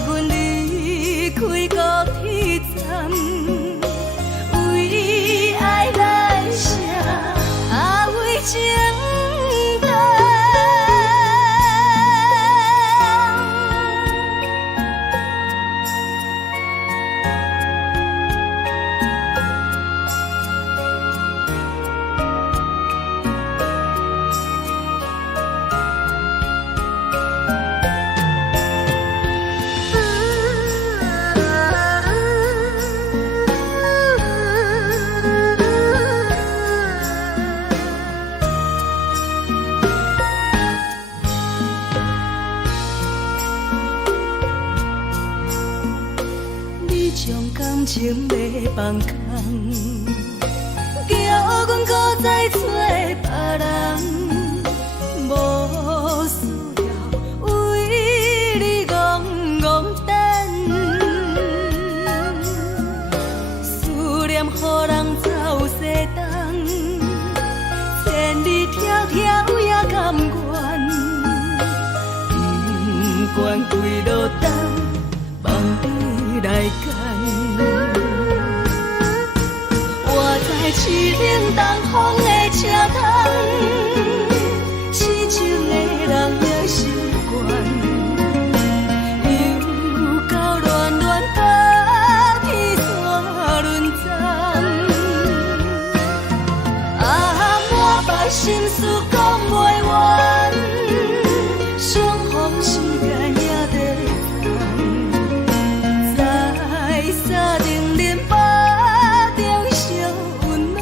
阮离开高铁站，为爱来写，为情等。将感情要放空，叫阮搁再找别人，无需要为你戆戆等。思念予人走西东，千里迢迢也甘愿，不管几路灯，望你来干。我在市顶东风的车窗，痴情的人也习惯，又到乱乱甲天山轮站。满腹心事讲袂完，相逢时间也在等，在沙定林巴中烧温暖。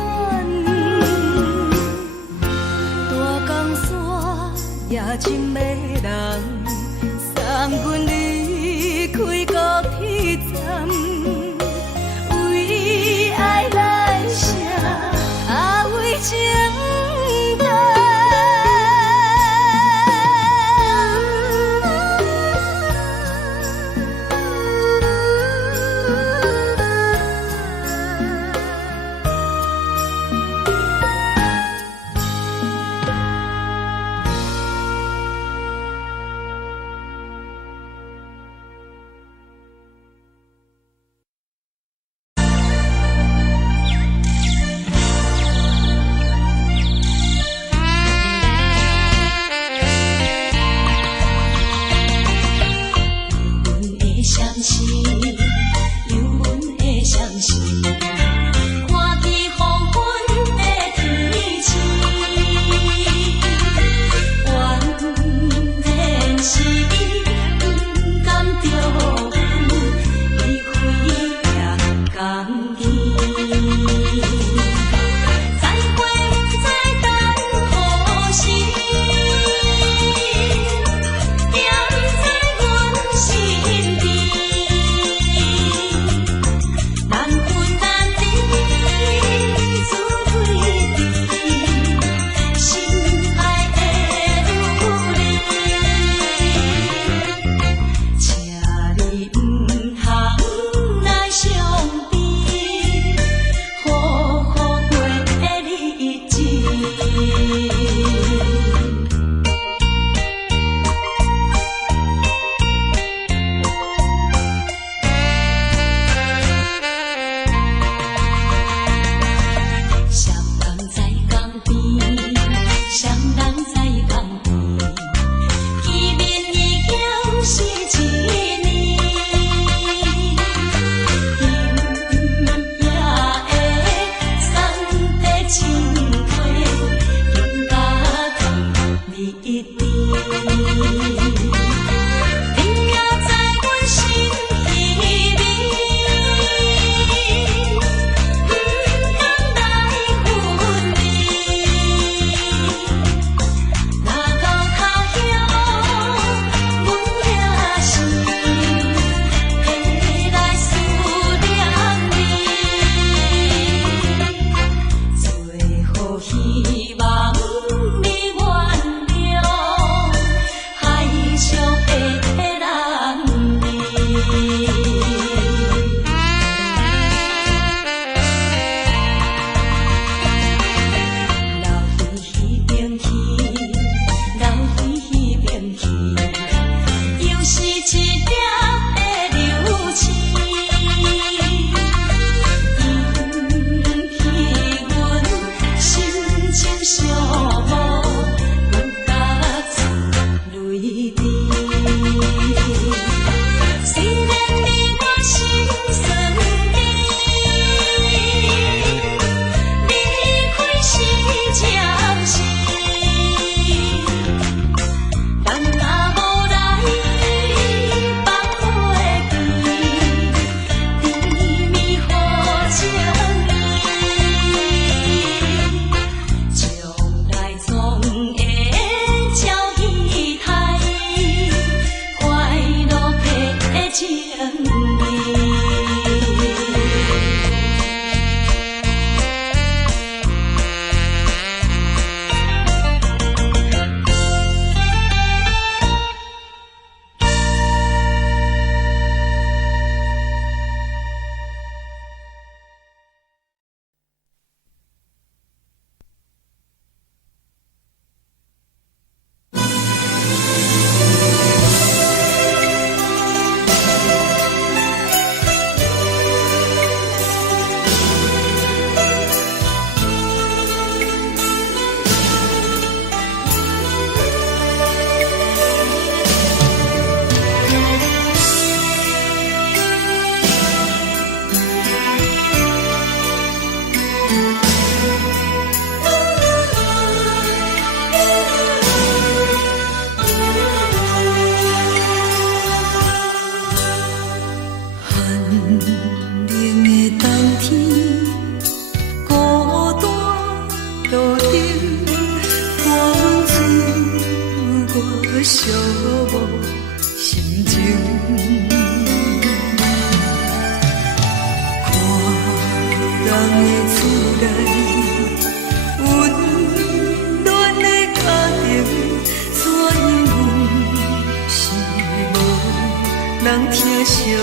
人疼惜你。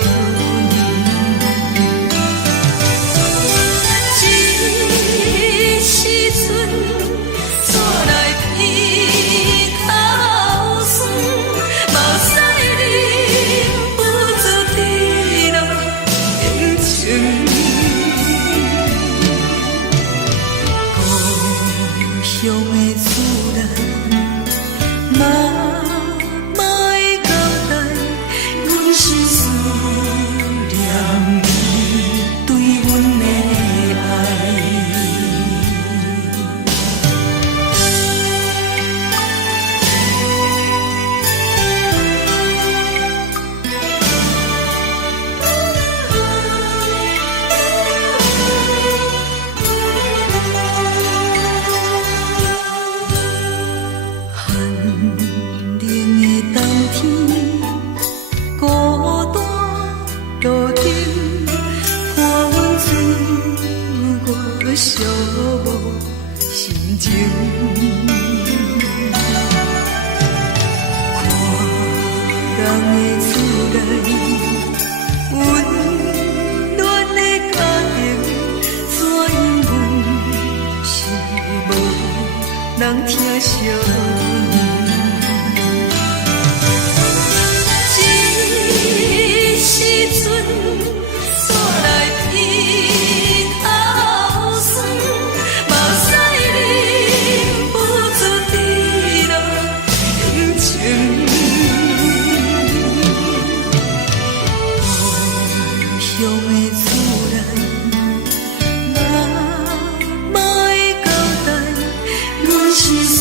这时阵怎来鼻头酸？目屎忍不住滴落眼睛。故乡的自然，妈会交代，阮是思念你对阮的爱。寒冷的冬天，孤单路顶，看阮自我寂寞心情。看人的厝内，温暖的家庭，怎因阮是无人疼惜你？这时阵怎来鼻头酸？目屎忍不住滴落眼睛。故乡的自然，妈会交代，阮是思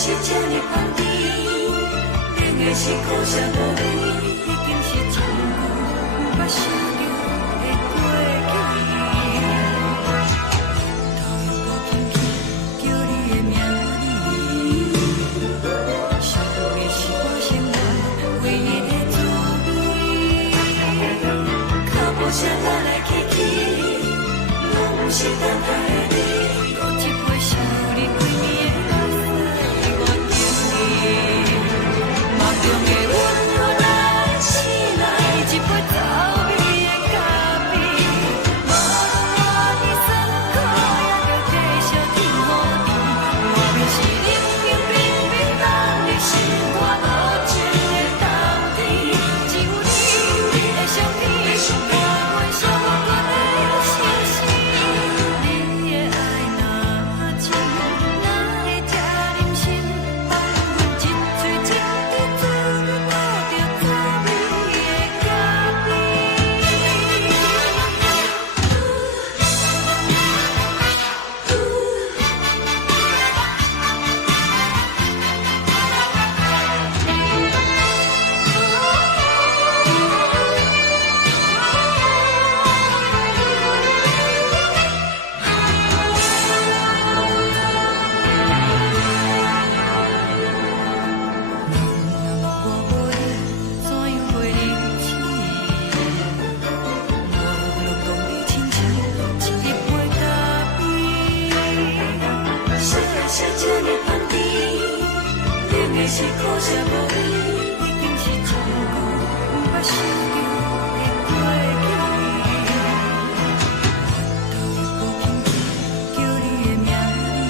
是这呢放甜，冷的是苦涩无味，已经是真久无捌想着的过去。头又搁轻轻叫你的名字，想你是我生活唯一的滋味。脚步声来来去去，拢不是等待的你，多一杯想你几年的目屎，我敬你。梦中的温柔来醒来，一杯走味的咖啡，无论我的酸苦，也着继续甜予你。外面是冷冰冰冰冷的心肝，无情的冬天，只有你的相片，伴阮寂寞过的相思。你的爱若真，哪会这忍心放阮一嘴一滴滋味，倒着滋味的咖我袂怎样袂离弃，无论当你亲像一杯咖啡，小的是这呢放甜，冷的是苦涩无味，已经是真久无捌想着的过去。头又搁轻轻叫你的名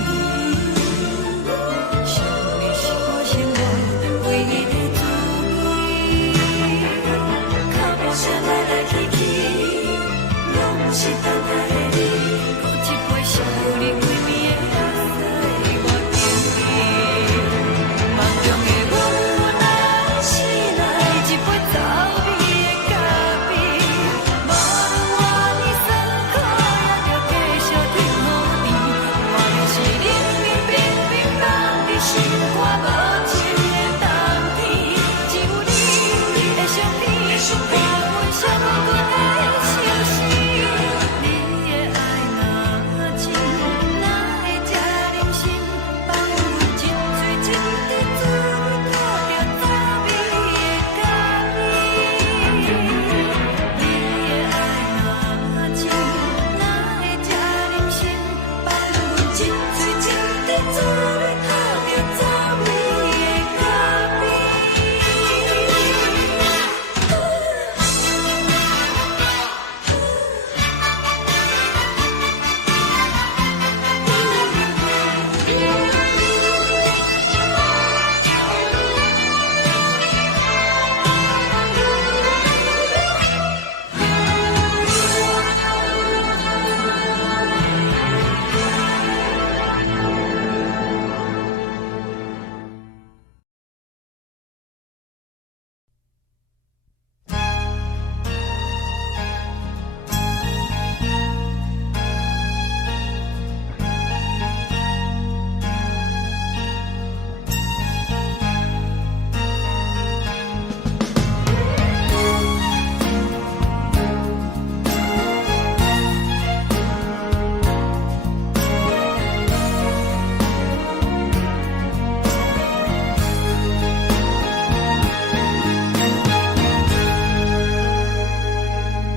字，想你是我生活唯一的滋味。脚步声来来去去，拢不是等待的你，多一杯想你几暝的目屎，我敬你。梦中的温柔来醒来，一杯走味的咖啡，无论我的酸苦，也着继续甜予你。外面是冷冰冰冰冷的心肝，无情的冬天，只有你的相片，伴阮寂寞过的相思。你的爱若真，哪会这忍心放阮一嘴一滴滋味，倒着滋味的咖啡。你的爱若真，哪会这忍心放阮一嘴一滴滋味，倒着滋味的咖啡。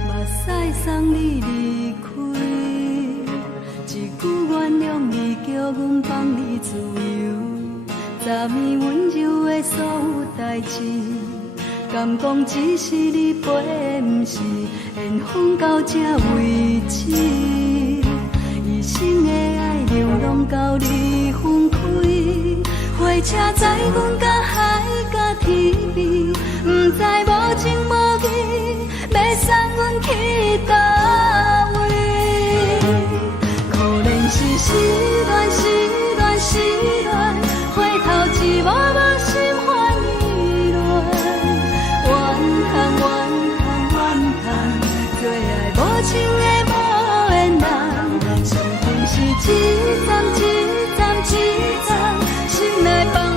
目屎送你离开，一句原谅你，叫阮放你自由，昨暝温柔的所有代志，敢讲只是你陪，不是缘分到这为止。一生的爱流浪到你分开，火车载阮甲海甲天边，不知无情无义，要送阮去倒位？可怜是失恋，失恋，失恋，回头一幕幕心烦意乱，怨叹，怨叹，怨叹，最爱无情的无缘人，上天是一站一站一站，心内放。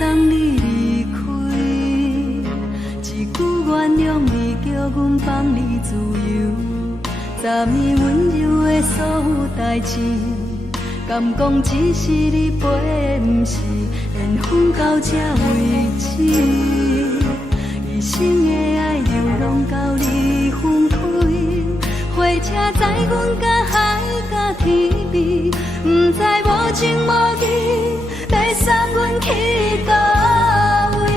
送你离开，一句原谅你，叫阮放你自由。昨暝温柔的所有代志，敢讲只是你陪，不是缘分到这为止。一生的爱流浪到你分开，火车载阮甲海甲天边，不知无情无义，要送阮去倒位？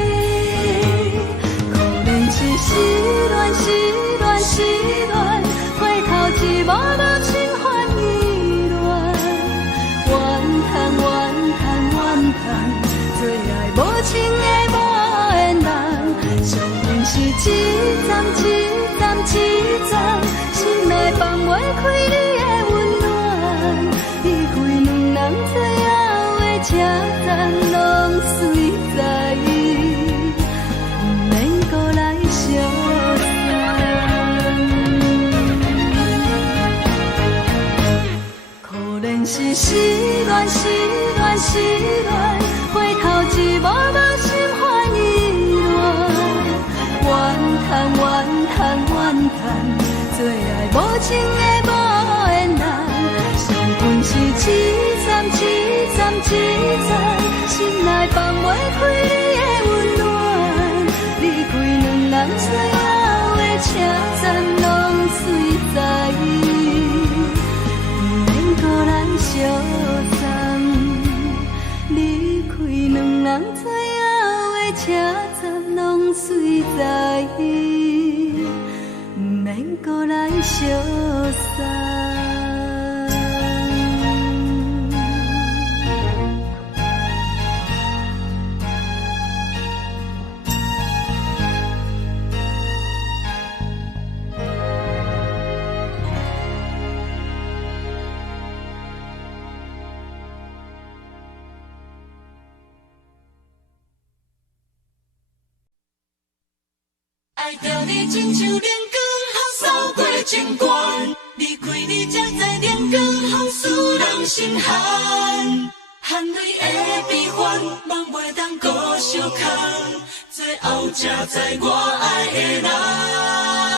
可能是失恋，失恋，失恋，回头一幕幕心烦意乱，怨叹，怨叹，怨叹，最爱无情的无缘人，上恨是一站一站一站，心内放袂开你的温暖，离开两人最后的车站，拢随在意，不免搁来相送。可能是失恋，失恋，失恋，回头一幕幕心烦意乱，怨叹，怨叹，怨叹，最爱无情的无缘人，上恨是一站一站一站，心内放袂开你的温暖，离开两人最后的车站，拢随在意，不免搁来相送。离开两人最后的车站，拢随在意，不免搁来相送。爱着你亲像连光风扫过情关，离开你才知连光风使人心寒。含泪的悲欢，望袂当搁相牵，最后才知我爱的人。